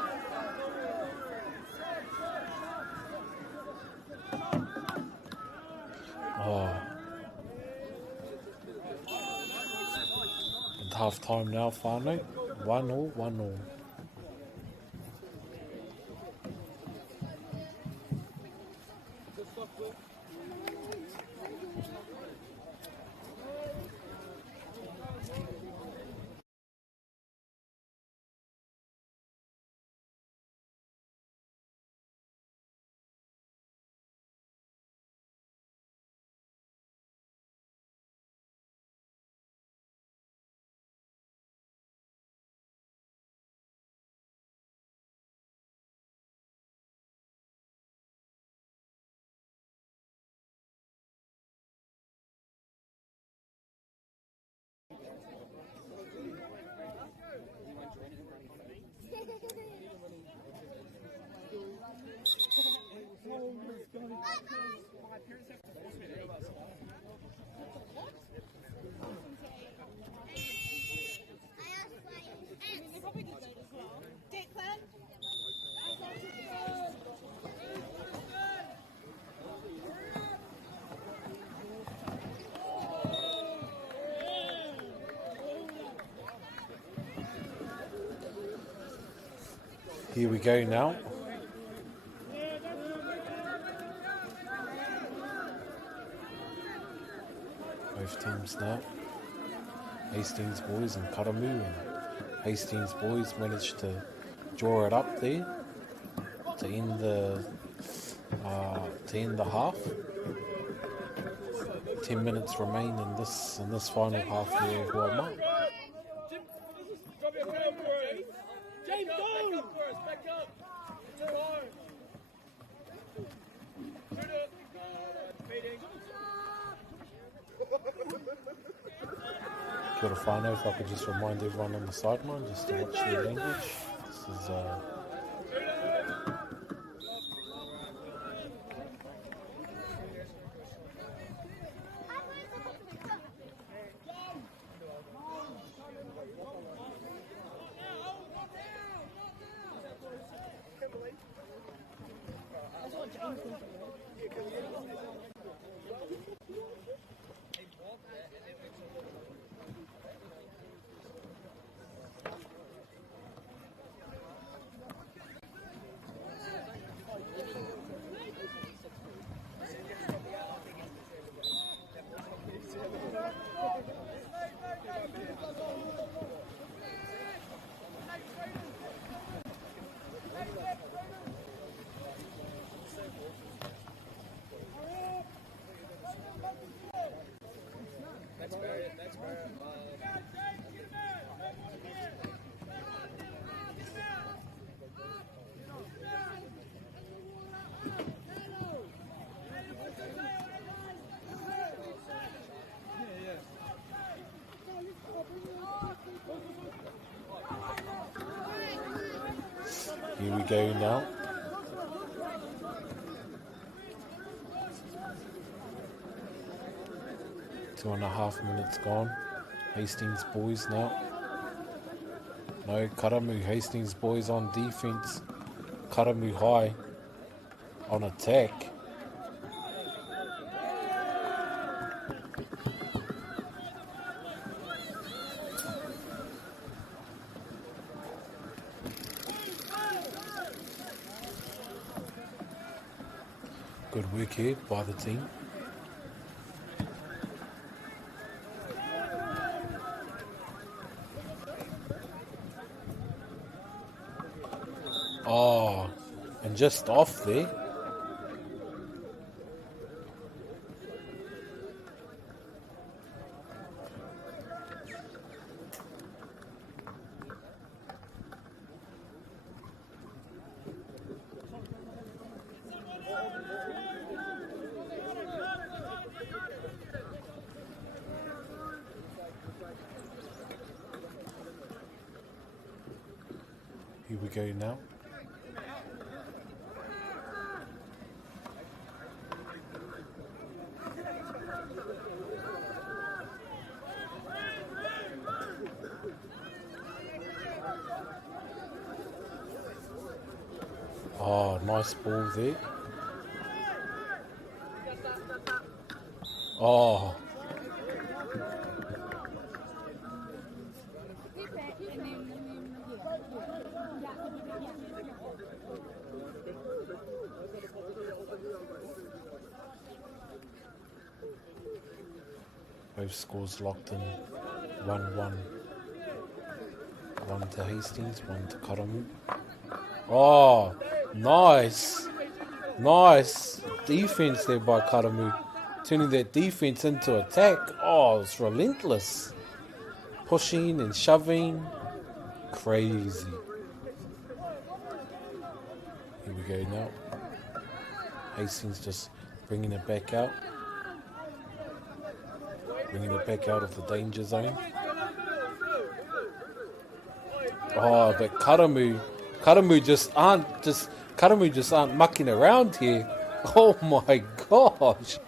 Oh. And half time now, Whānau. 1-1. Here we go now. Both teams now. Hastings boys and Karamu, and Hastings boys managed to draw it up there to end the half. 10 minutes remain in this final half here of Walmart. James, go! Back up! Too hard! Kia ora whānau, if I could just remind everyone on the sideline just to watch their language. This is here we go now. Two and a half minutes gone. Hastings boys now. No, Karamu Hastings boys on defense. Karamu High on attack. Good work here by the team. Oh, and just off there. Here we go now. Oh, nice ball there. Oh. Both scores locked in 1-1. One to Hastings, one to Karamu. Oh, nice. Nice defense there by Karamu. Turning that defense into attack. Oh, it's relentless. Pushing and shoving. Crazy. Here we go now. Hastings just bringing it back out. Bringing it back out of the danger zone. Oh, but Karamu just aren't mucking around here. Oh my gosh.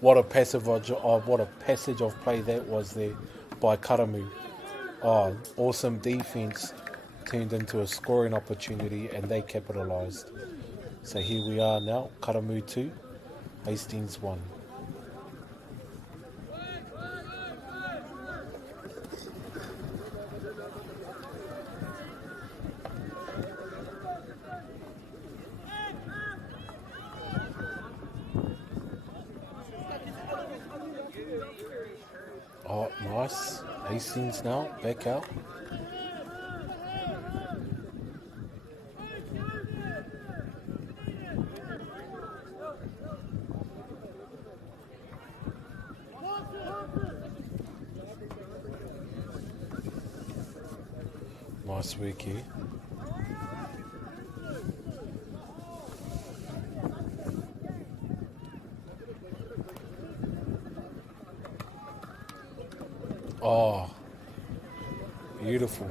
What a passage of play that was there by Karamu. Oh, awesome defense turned into a scoring opportunity and they capitalised. So here we are now, Karamu 2, Hastings 1. Hastings now, back out. Nice work here. Oh, beautiful.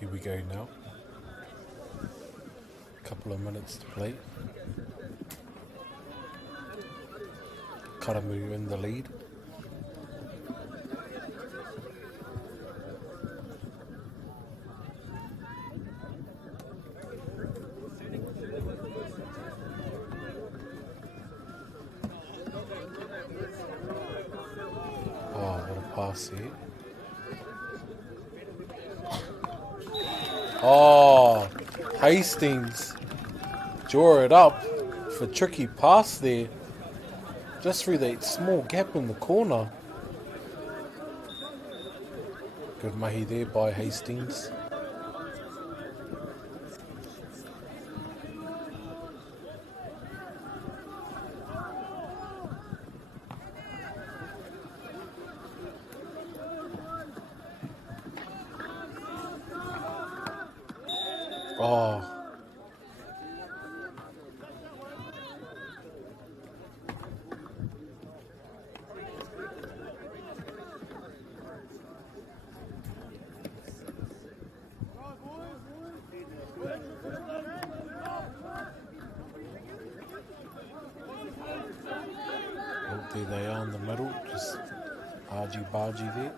Here we go now. Couple of minutes to play. Karamu in the lead. Oh, what a pass here. Oh, Hastings draw it up for tricky pass there. Just through that small gap in the corner. Good mahi there by Hastings. Oh. Oh, there they are in the middle, just argy-bargy there.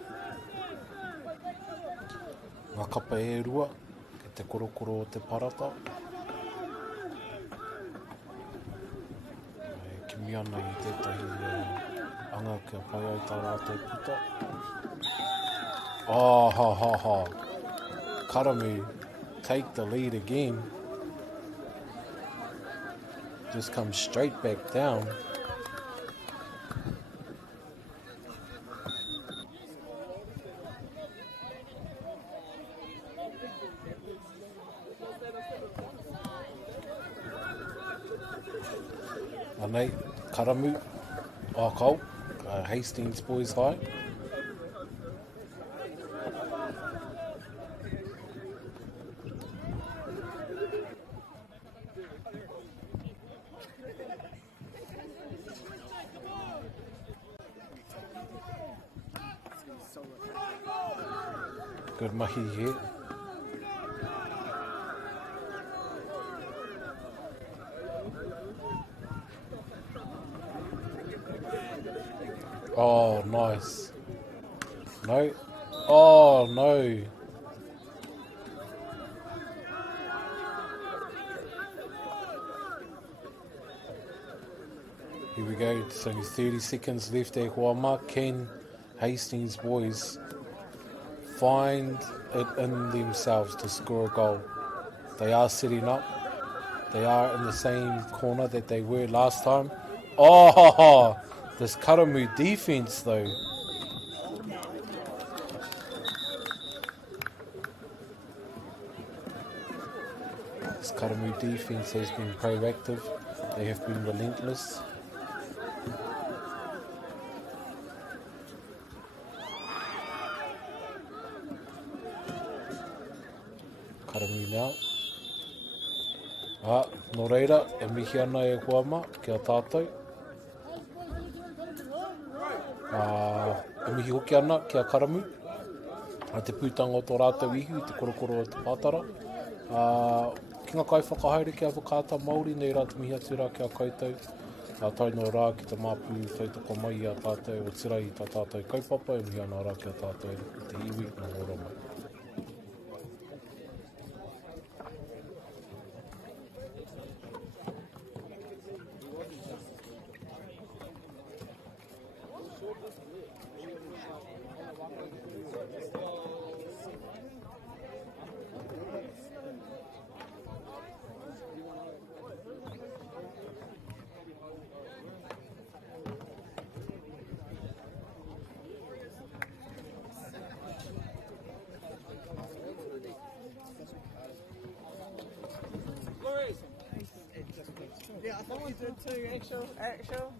Ngā kapa e rua, ke te korokoro o te parata. Ki mi ana i tētahi anga kia pai ai tā rātou puta. Oh, ha, ha, ha. Karamu take the lead again. Just come straight back down. Anei, Karamu, Akau, Hastings boys high. Good mahi here. Oh, nice. No. Oh, no. Here we go. It's only 30 seconds left there. Huama, Ken, Hastings boys find it in themselves to score a goal. They are sitting up. They are in the same corner that they were last time. Oh, this Karamu defense though. This Karamu defense has been proactive. They have been relentless. Karamu now. Nō reira, e mihi ana e Huama, kia tātou. E mihi hoki ana kia Karamu. Te pūtanga o tō rātou ihu, te korokoro o te pātara. Ki ngā kai whakahaere kia whakāta Māori, nei rā te mihi atu rā kia koutou. Tai no rā ki te māpū tautoko mai a tātou o tira i tā tātou kaupapa, e mihi ana rā kia tātou i te iwi nā horo mai. I thought you did two actual.